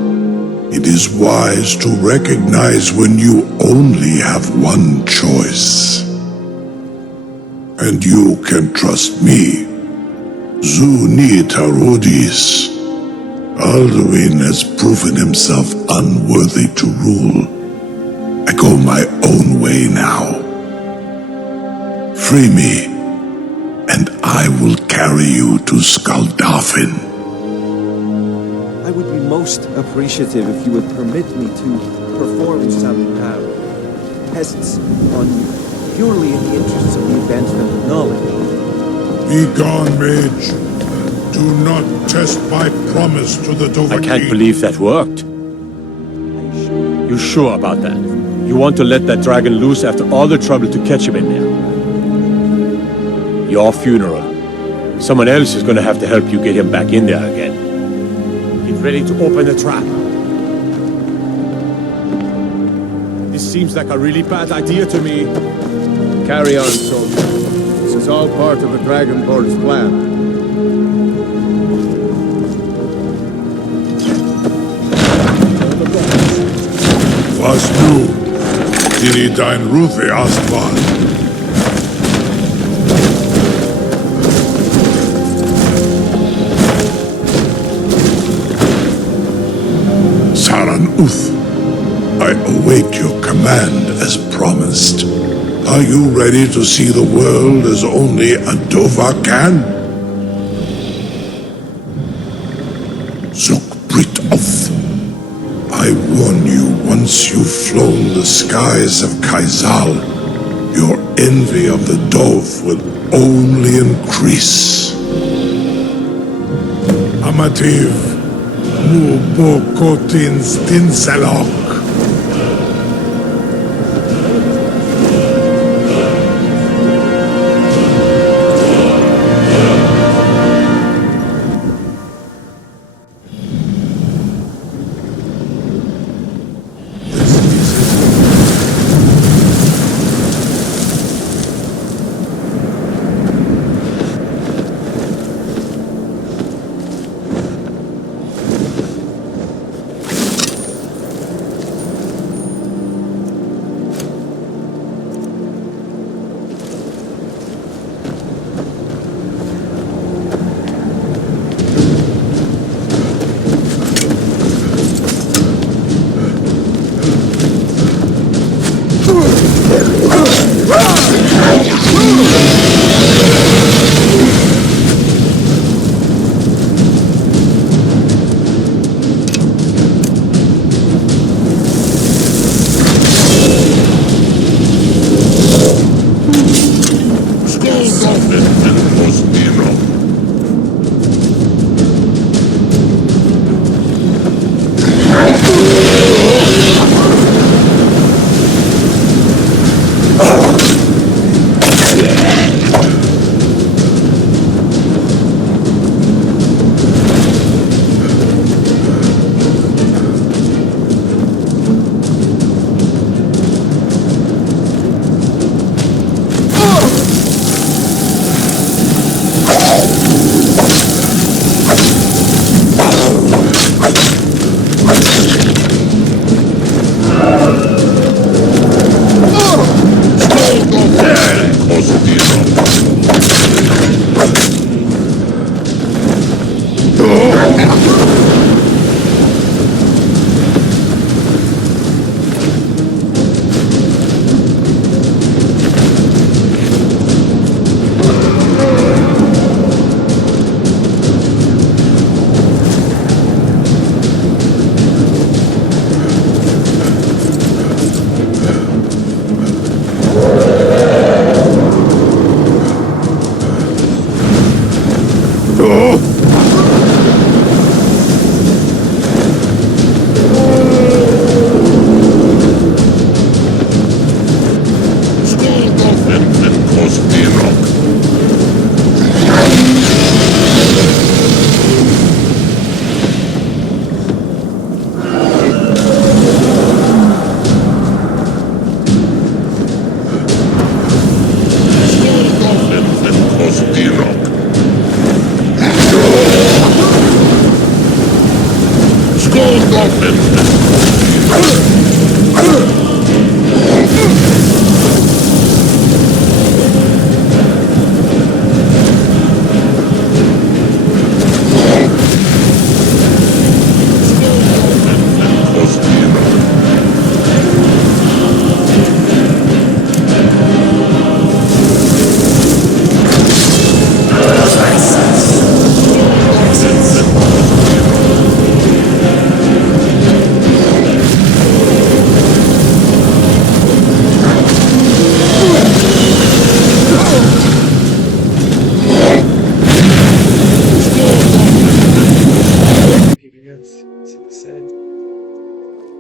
It is wise to recognize when you only have one choice. And you can trust me. Zuni Tarudis. Alduin has proven himself unworthy to rule. I go my own way now. Free me, and I will carry you to Skaldafen. I would be most appreciative if you would permit me to perform some tests on you, purely in the interests of the advancement of knowledge. Be gone, mage. Do not test my promise to the Dovahkiin. I can't believe that worked. You sure about that? You want to let that dragon loose after all the trouble to catch him in there? Your funeral. Someone else is going to have to help you get him back in there again. Get ready to open the trap. This seems like a really bad idea to me. Carry on, soldier. This is all part of the Dragonborn's plan. Was nu? Diri dein Rufe Astval. Saran Uth, I await your command as promised. Are you ready to see the world as only a Dovahkiin? Zukbrit Oth, I warn you, once you've flown the skies of Kaizal, your envy of the Dove will only increase. Amativ, Mubokotin Stinsalok.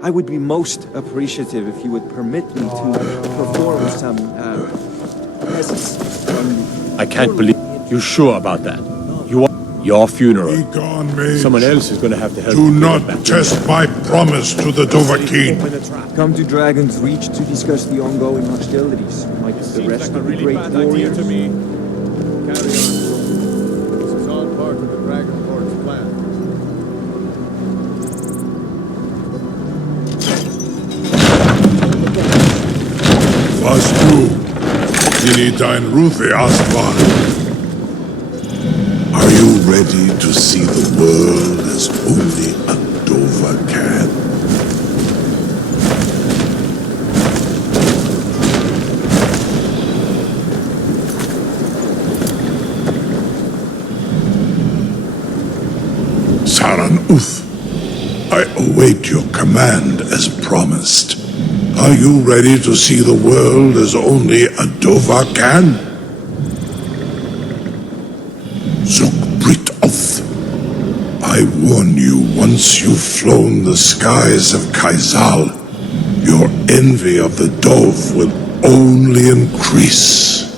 I would be most appreciative if you would permit me to perform some tests on... I can't believe... You sure about that? You want your funeral? Be gone, mage. Someone else is going to have to help Do you not back. test my promise to the Dovahkiin. Come to Dragon's Reach to discuss the ongoing hostilities, like the rest of the great warriors. To me. Carry on. This is all part of the Dragonborn's plan. Was du, die dein Ruthi Aswan? Are you ready to see the world as only a Dova can? Saran Uth, I await your command as promised. Are you ready to see the world as only a Dovahkiin? Zukbritoth. I warn you, once you've flown the skies of Kaizal, your envy of the Dove will only increase.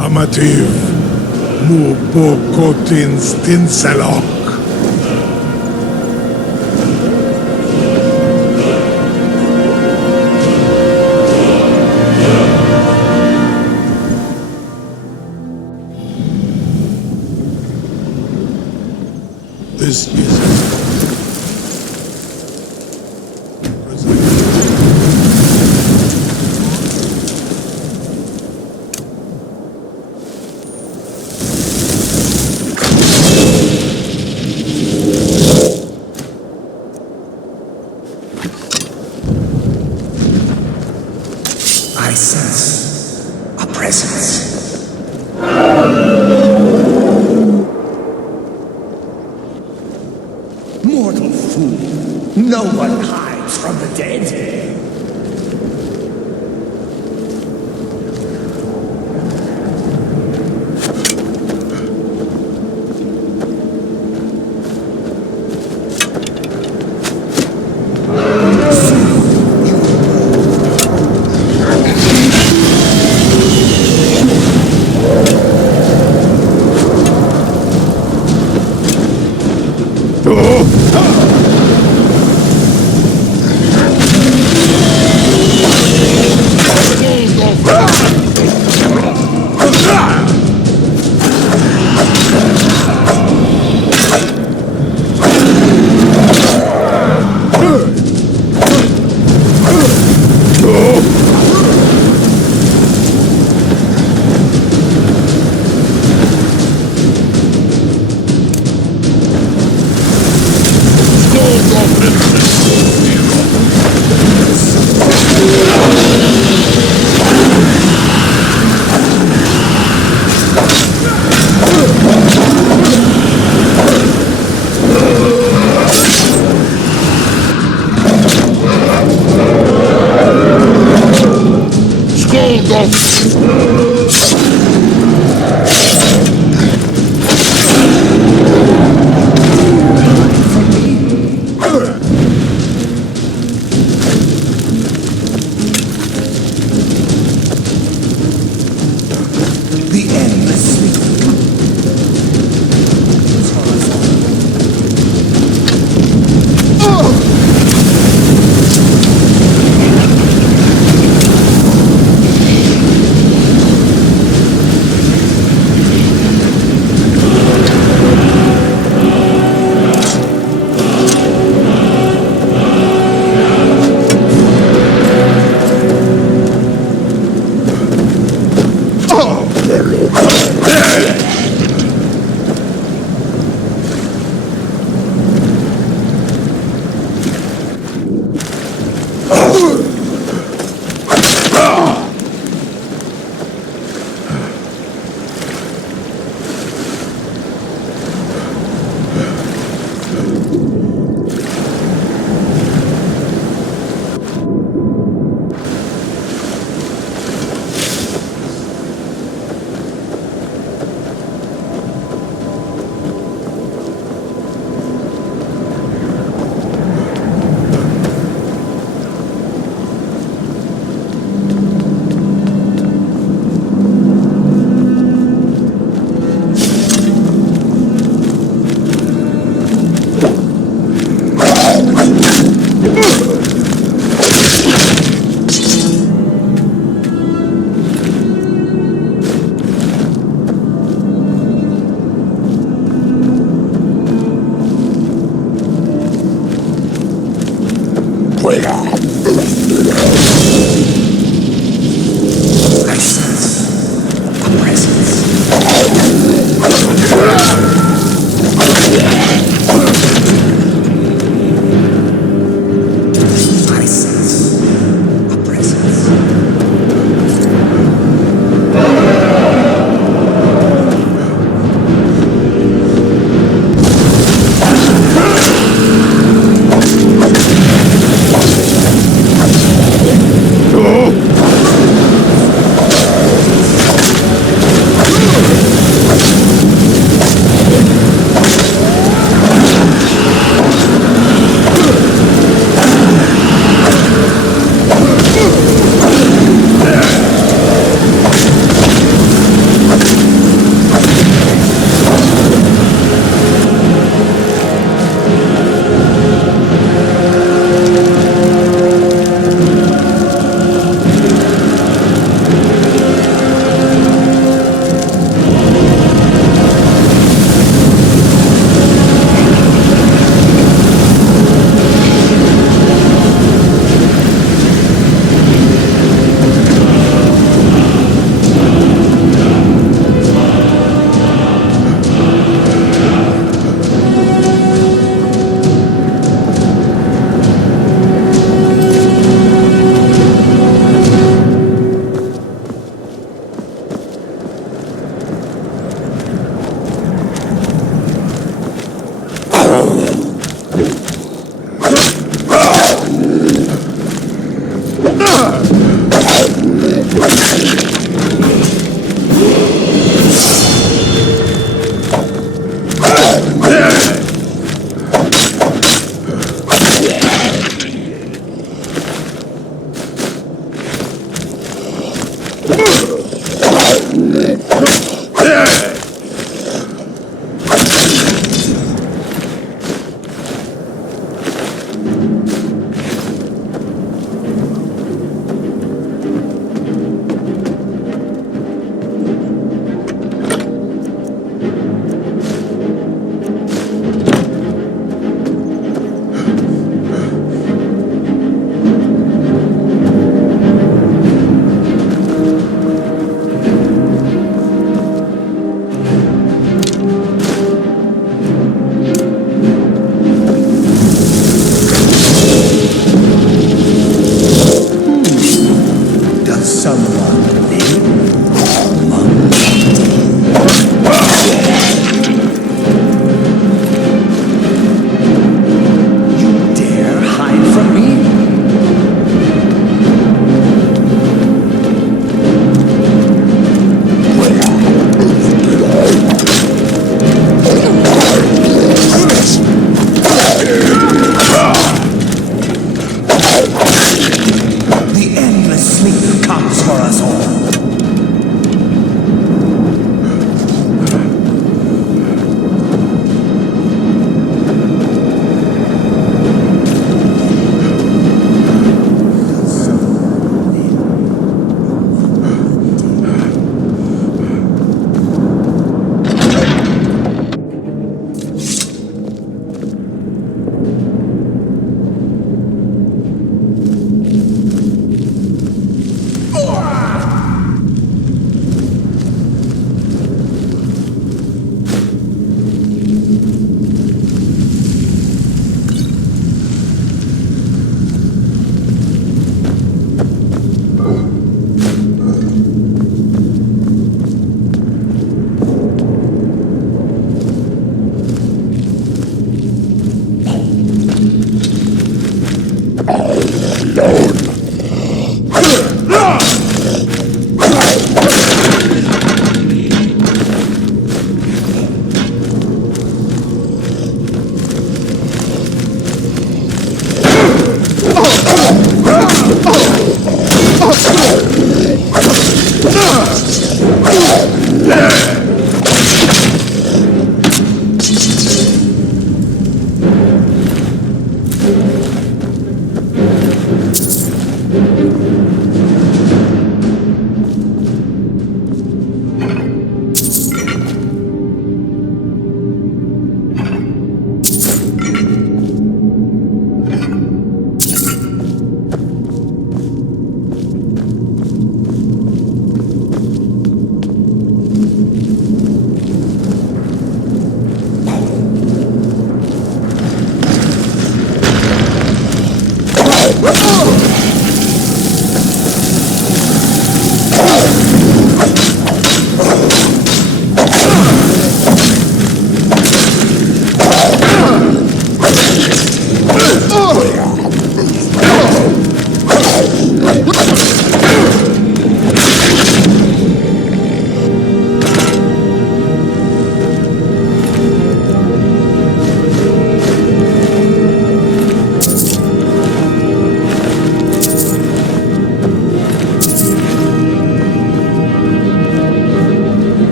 Amativ, mu bokotin stinselok. This is I sense a presence. Mortal fool, no one hides from the dead.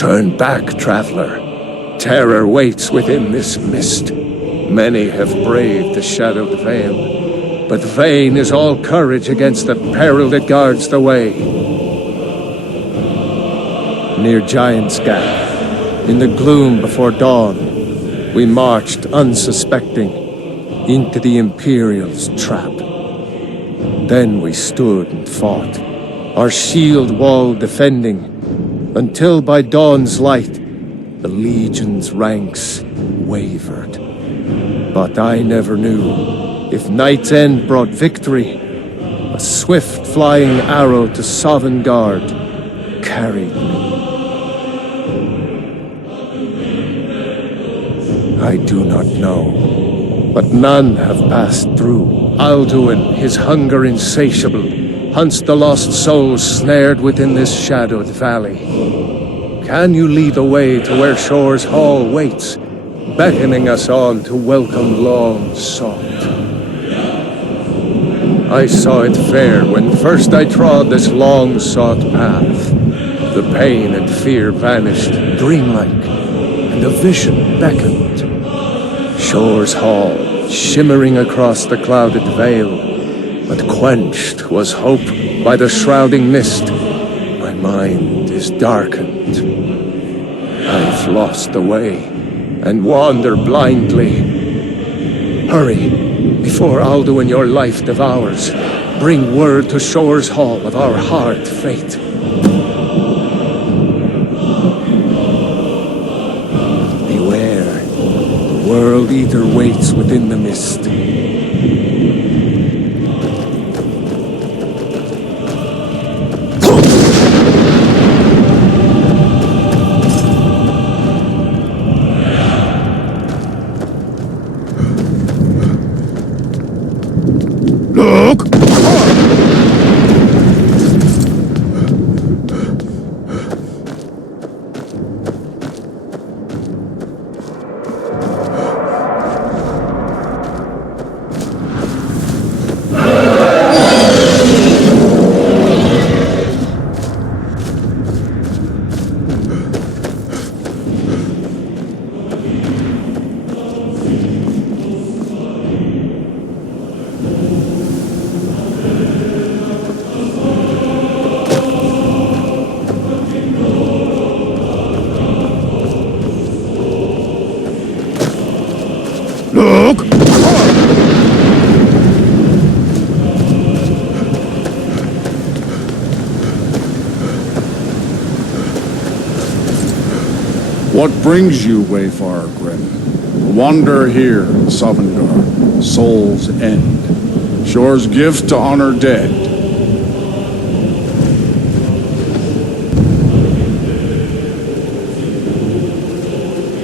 Turn back, traveler. Terror waits within this mist. Many have braved the shadowed veil, but vain is all courage against the peril that guards the way. Near Giant's Gap, in the gloom before dawn, we marched unsuspecting into the Imperial's trap. Then we stood and fought, our shield wall defending, until by dawn's light, the Legion's ranks wavered. But I never knew if Night's End brought victory, a swift flying arrow to Sovngarde carried me. I do not know, but none have passed through. Alduin, his hunger insatiable, hunts the lost souls snared within this shadowed valley. Can you lead the way to where Shore's Hall waits, beckoning us on to welcome long sought? I saw it fair when first I trod this long sought path. The pain and fear vanished, dreamlike, and a vision beckoned. Shore's Hall, shimmering across the clouded veil, but quenched was hope by the shrouding mist. My mind is darkened. I've lost the way, and wander blindly. Hurry, before Alduin your life devours. Bring word to Shore's Hall of our hard fate. Beware, the World Eater waits within the mist. Look! Look! What brings you, Wayfarer Grim? Wander here in Sovngarde, Soul's End. Shore's gift to honor dead.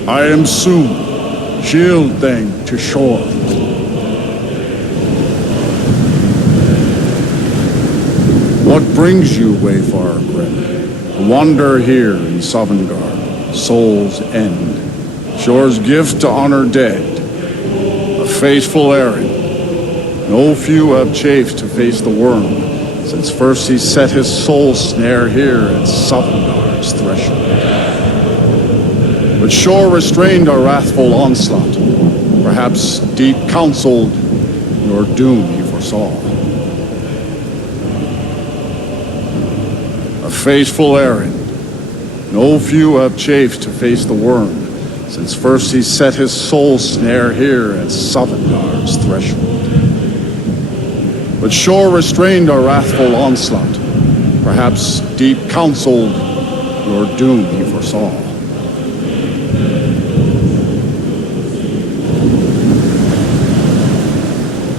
I am soon. Shield thing to shore. What brings you, Wayfarer Grim? Wander here in Sovngarde, Soul's End. Shore's gift to honor dead. A faithful errand. No few have chafed to face the worm, since first he set his soul snare here at Sovngarde's threshold. But Shore restrained our wrathful onslaught. Perhaps deep counseled, your doom he foresaw. A faithful errand. No few have chafed to face the worm, since first he set his soul snare here at Sovngarde's threshold. But Shore restrained our wrathful onslaught. Perhaps deep counseled, your doom he foresaw.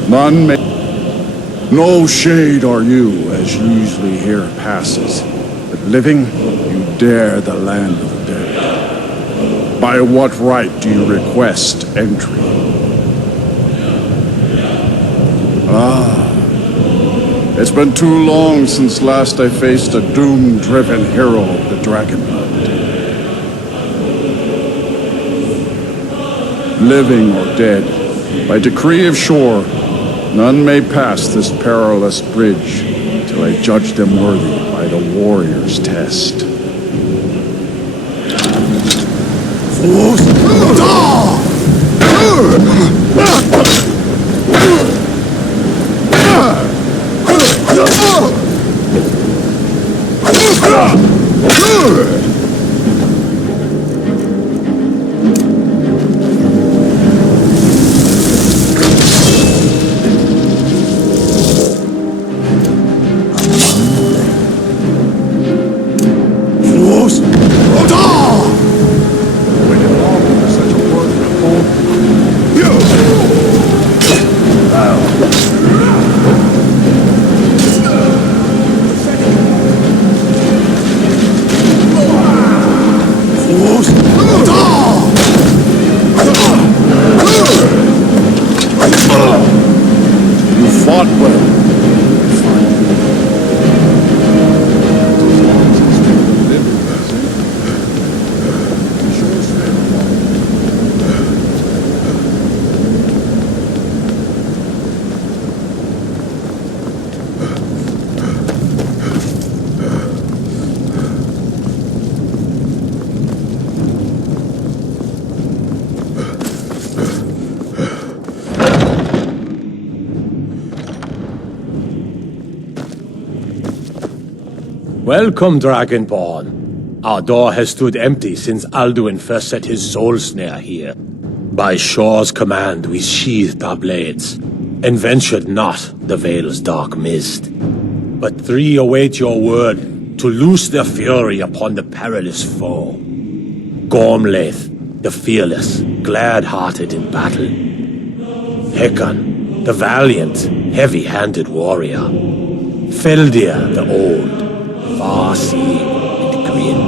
None may... No shade are you, as usually here passes. But living, you dare the land of the dead. By what right do you request entry? It's been too long since last I faced a doom-driven hero of the Dragonborn. Living or dead, by decree of Shore, none may pass this perilous bridge till I judge them worthy by the warrior's test. You fought well. Welcome, Dragonborn. Our door has stood empty since Alduin first set his soul snare here. By Shor's command, we sheathed our blades, and ventured not the Vale's dark mist. But three await your word to loose their fury upon the perilous foe. Gormlaith, the fearless, glad-hearted in battle. Hekon, the valiant, heavy-handed warrior. Feldir, the old, far-seeing and grim.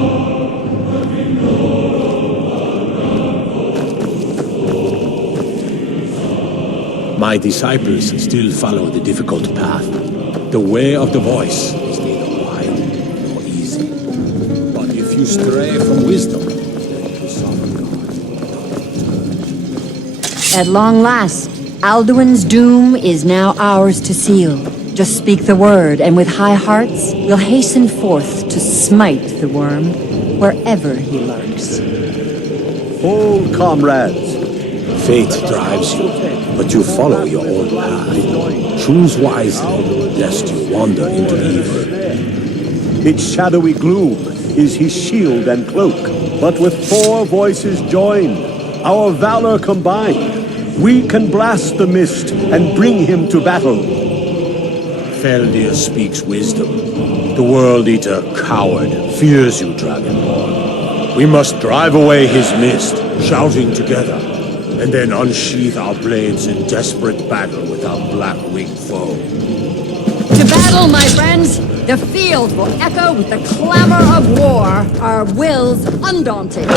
My disciples still follow the difficult path. The way of the voice is neither wide nor easy. But if you stray from wisdom, then to Sovngarde. At long last, Alduin's doom is now ours to seal. Just speak the word, and with high hearts, we'll hasten forth to smite the worm, wherever he lurks. Hold, comrades. Fate drives you, but you follow your own path. Choose wisely, lest you wander into evil. Its shadowy gloom is his shield and cloak, but with 4 voices joined, our valor combined, we can blast the mist and bring him to battle. Feldir speaks wisdom. The World Eater, coward, fears you, Dragonborn. We must drive away his mist, shouting together, and then unsheath our blades in desperate battle with our black-winged foe. To battle, my friends! The field will echo with the clamor of war, our wills undaunted.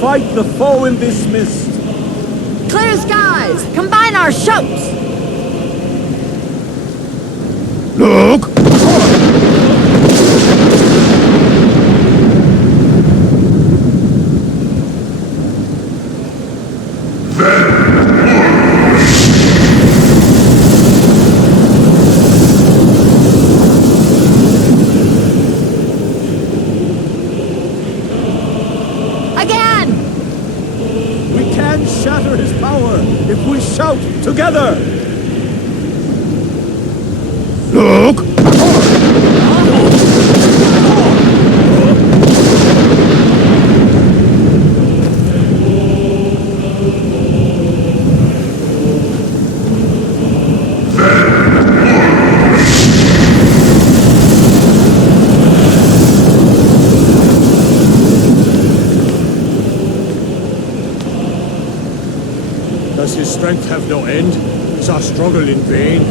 Fight the foe in this mist. Clear skies! Combine our shouts! Look! Shatter his power if we shout together! Look! have no end. Is our struggle in vain?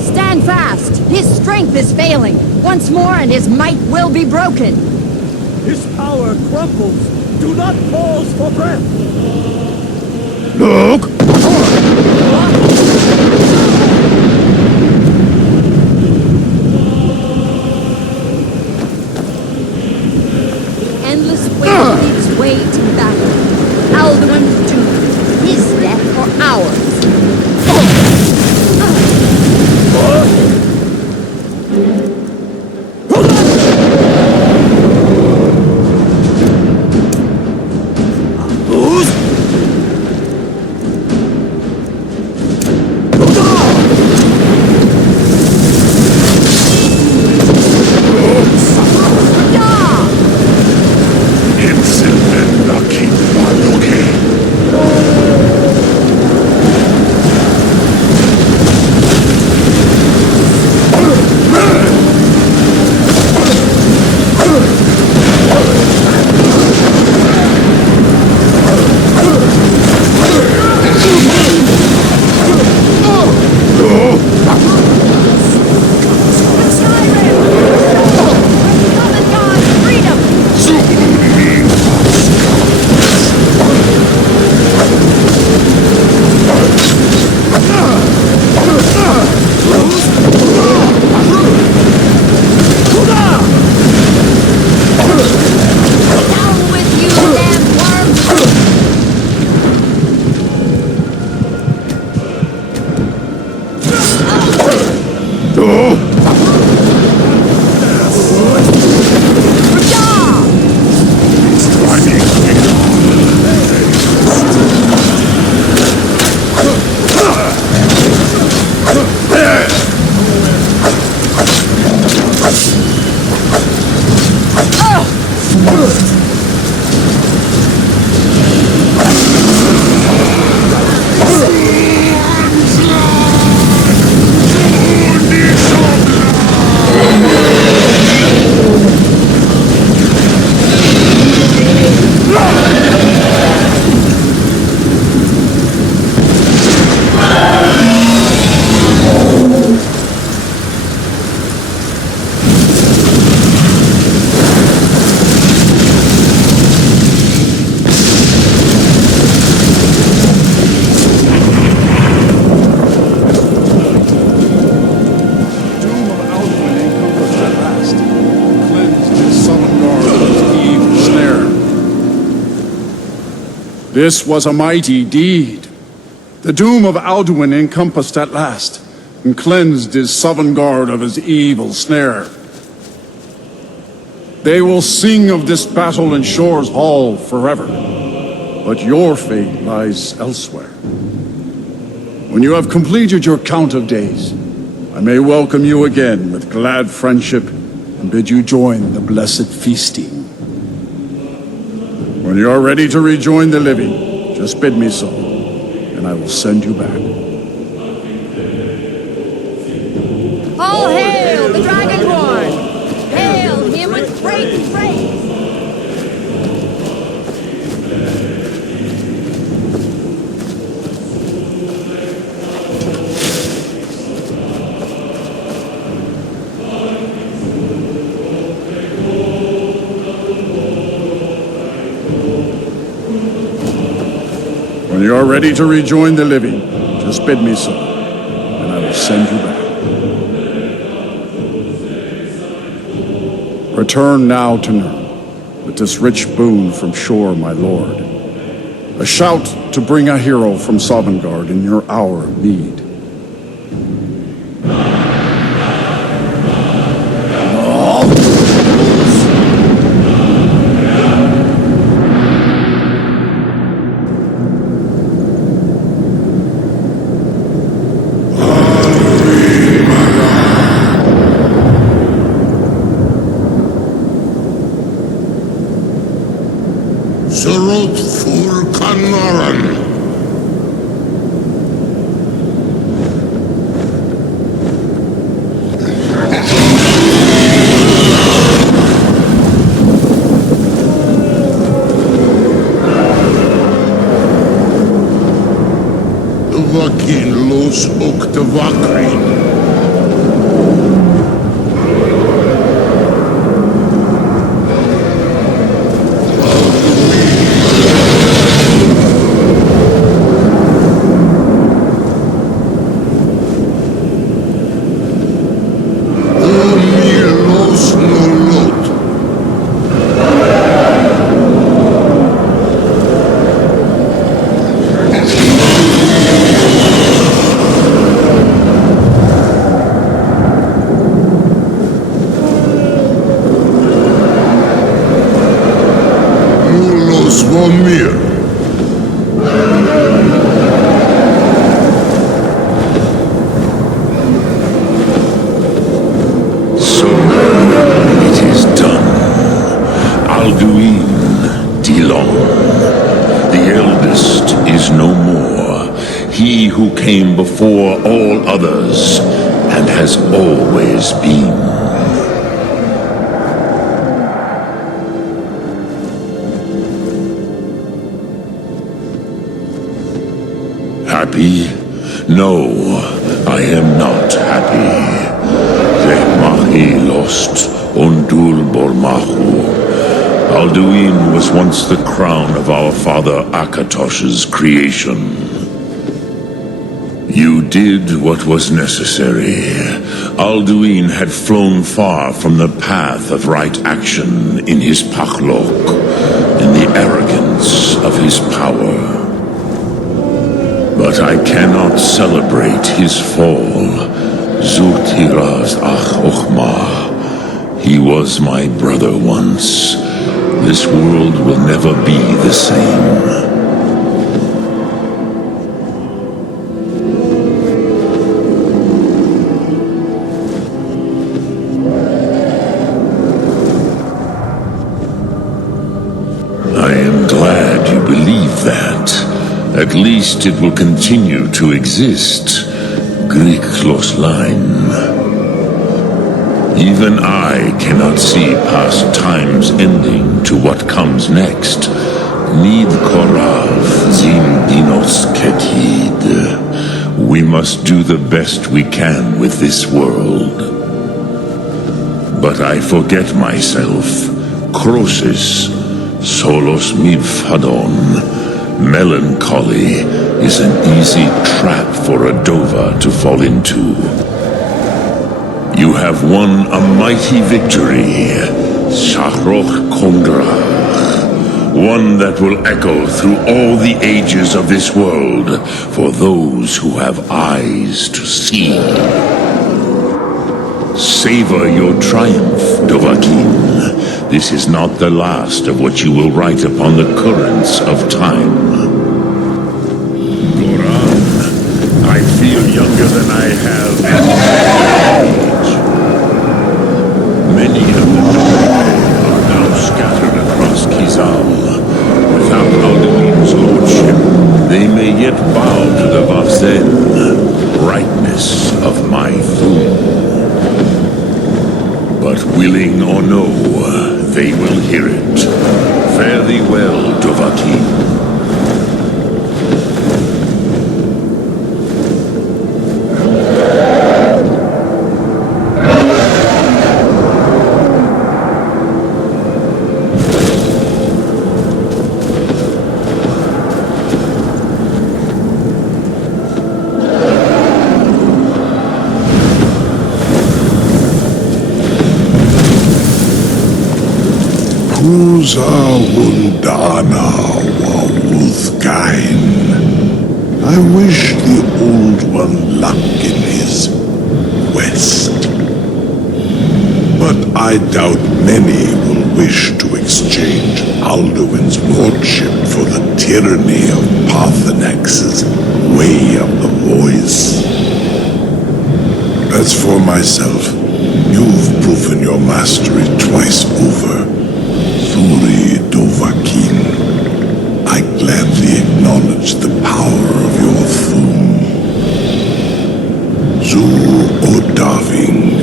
Stand fast! His strength is failing! Once more and his might will be broken! His power crumbles! Do not pause for breath! Look! Endless wait leads way to battle. Alduin's doom. His death or ours. This was a mighty deed. The doom of Alduin encompassed at last, and cleansed his Sovngarde of his evil snare. They will sing of this battle in Shore's Hall forever, but your fate lies elsewhere. When you have completed your count of days, I may welcome you again with glad friendship and bid you join the blessed feasting. When you are ready to rejoin the living, just bid me so, and I will send you back. All hail the Dragonborn! Hail him with great praise! When you are ready to rejoin the living, just bid me so, and I will send you back. Return now to Nurn, with this rich boon from Shore, my lord. A shout to bring a hero from Sovngarde in your hour of need. Dovahkiin. Came before all others, and has always been. Happy? No, I am not happy. Mahi lost Ondul Bormahu. Alduin was once the crown of our father Akatosh's creation. You did what was necessary. Alduin had flown far from the path of right action in his Pachlok, in the arrogance of his power. But I cannot celebrate his fall. Zutiraz Ach Ochma. He was my brother once. This world will never be the same. At least it will continue to exist. Griklos line. Even I cannot see past time's ending to what comes next. Nid korav zim dinos ketid. We must do the best we can with this world. But I forget myself. Krosis, solos midfadon. Melancholy is an easy trap for a Dova to fall into. You have won a mighty victory, Shahroch Kondrach, one that will echo through all the ages of this world for those who have eyes to see. Savor your triumph, Dovahkiin. This is not the last of what you will write upon the currents of time. Goran, I feel younger than I have any age. Many of the Dragonborn are now scattered across Kizal. Without Alduin's lordship, they may yet bow to the Vavzen, brightness of my throne. But willing or no, they will hear it. Fare thee well, Dovahkiin. Wundana Wawuthkain. I wish the Old One luck in his quest. But I doubt many will wish to exchange Alduin's lordship for the tyranny of Paarthurnax's way of the voice. As for myself, you've proven your mastery twice over. Thuri Dovahkiin, I gladly acknowledge the power of your Thum. Zu Odaving.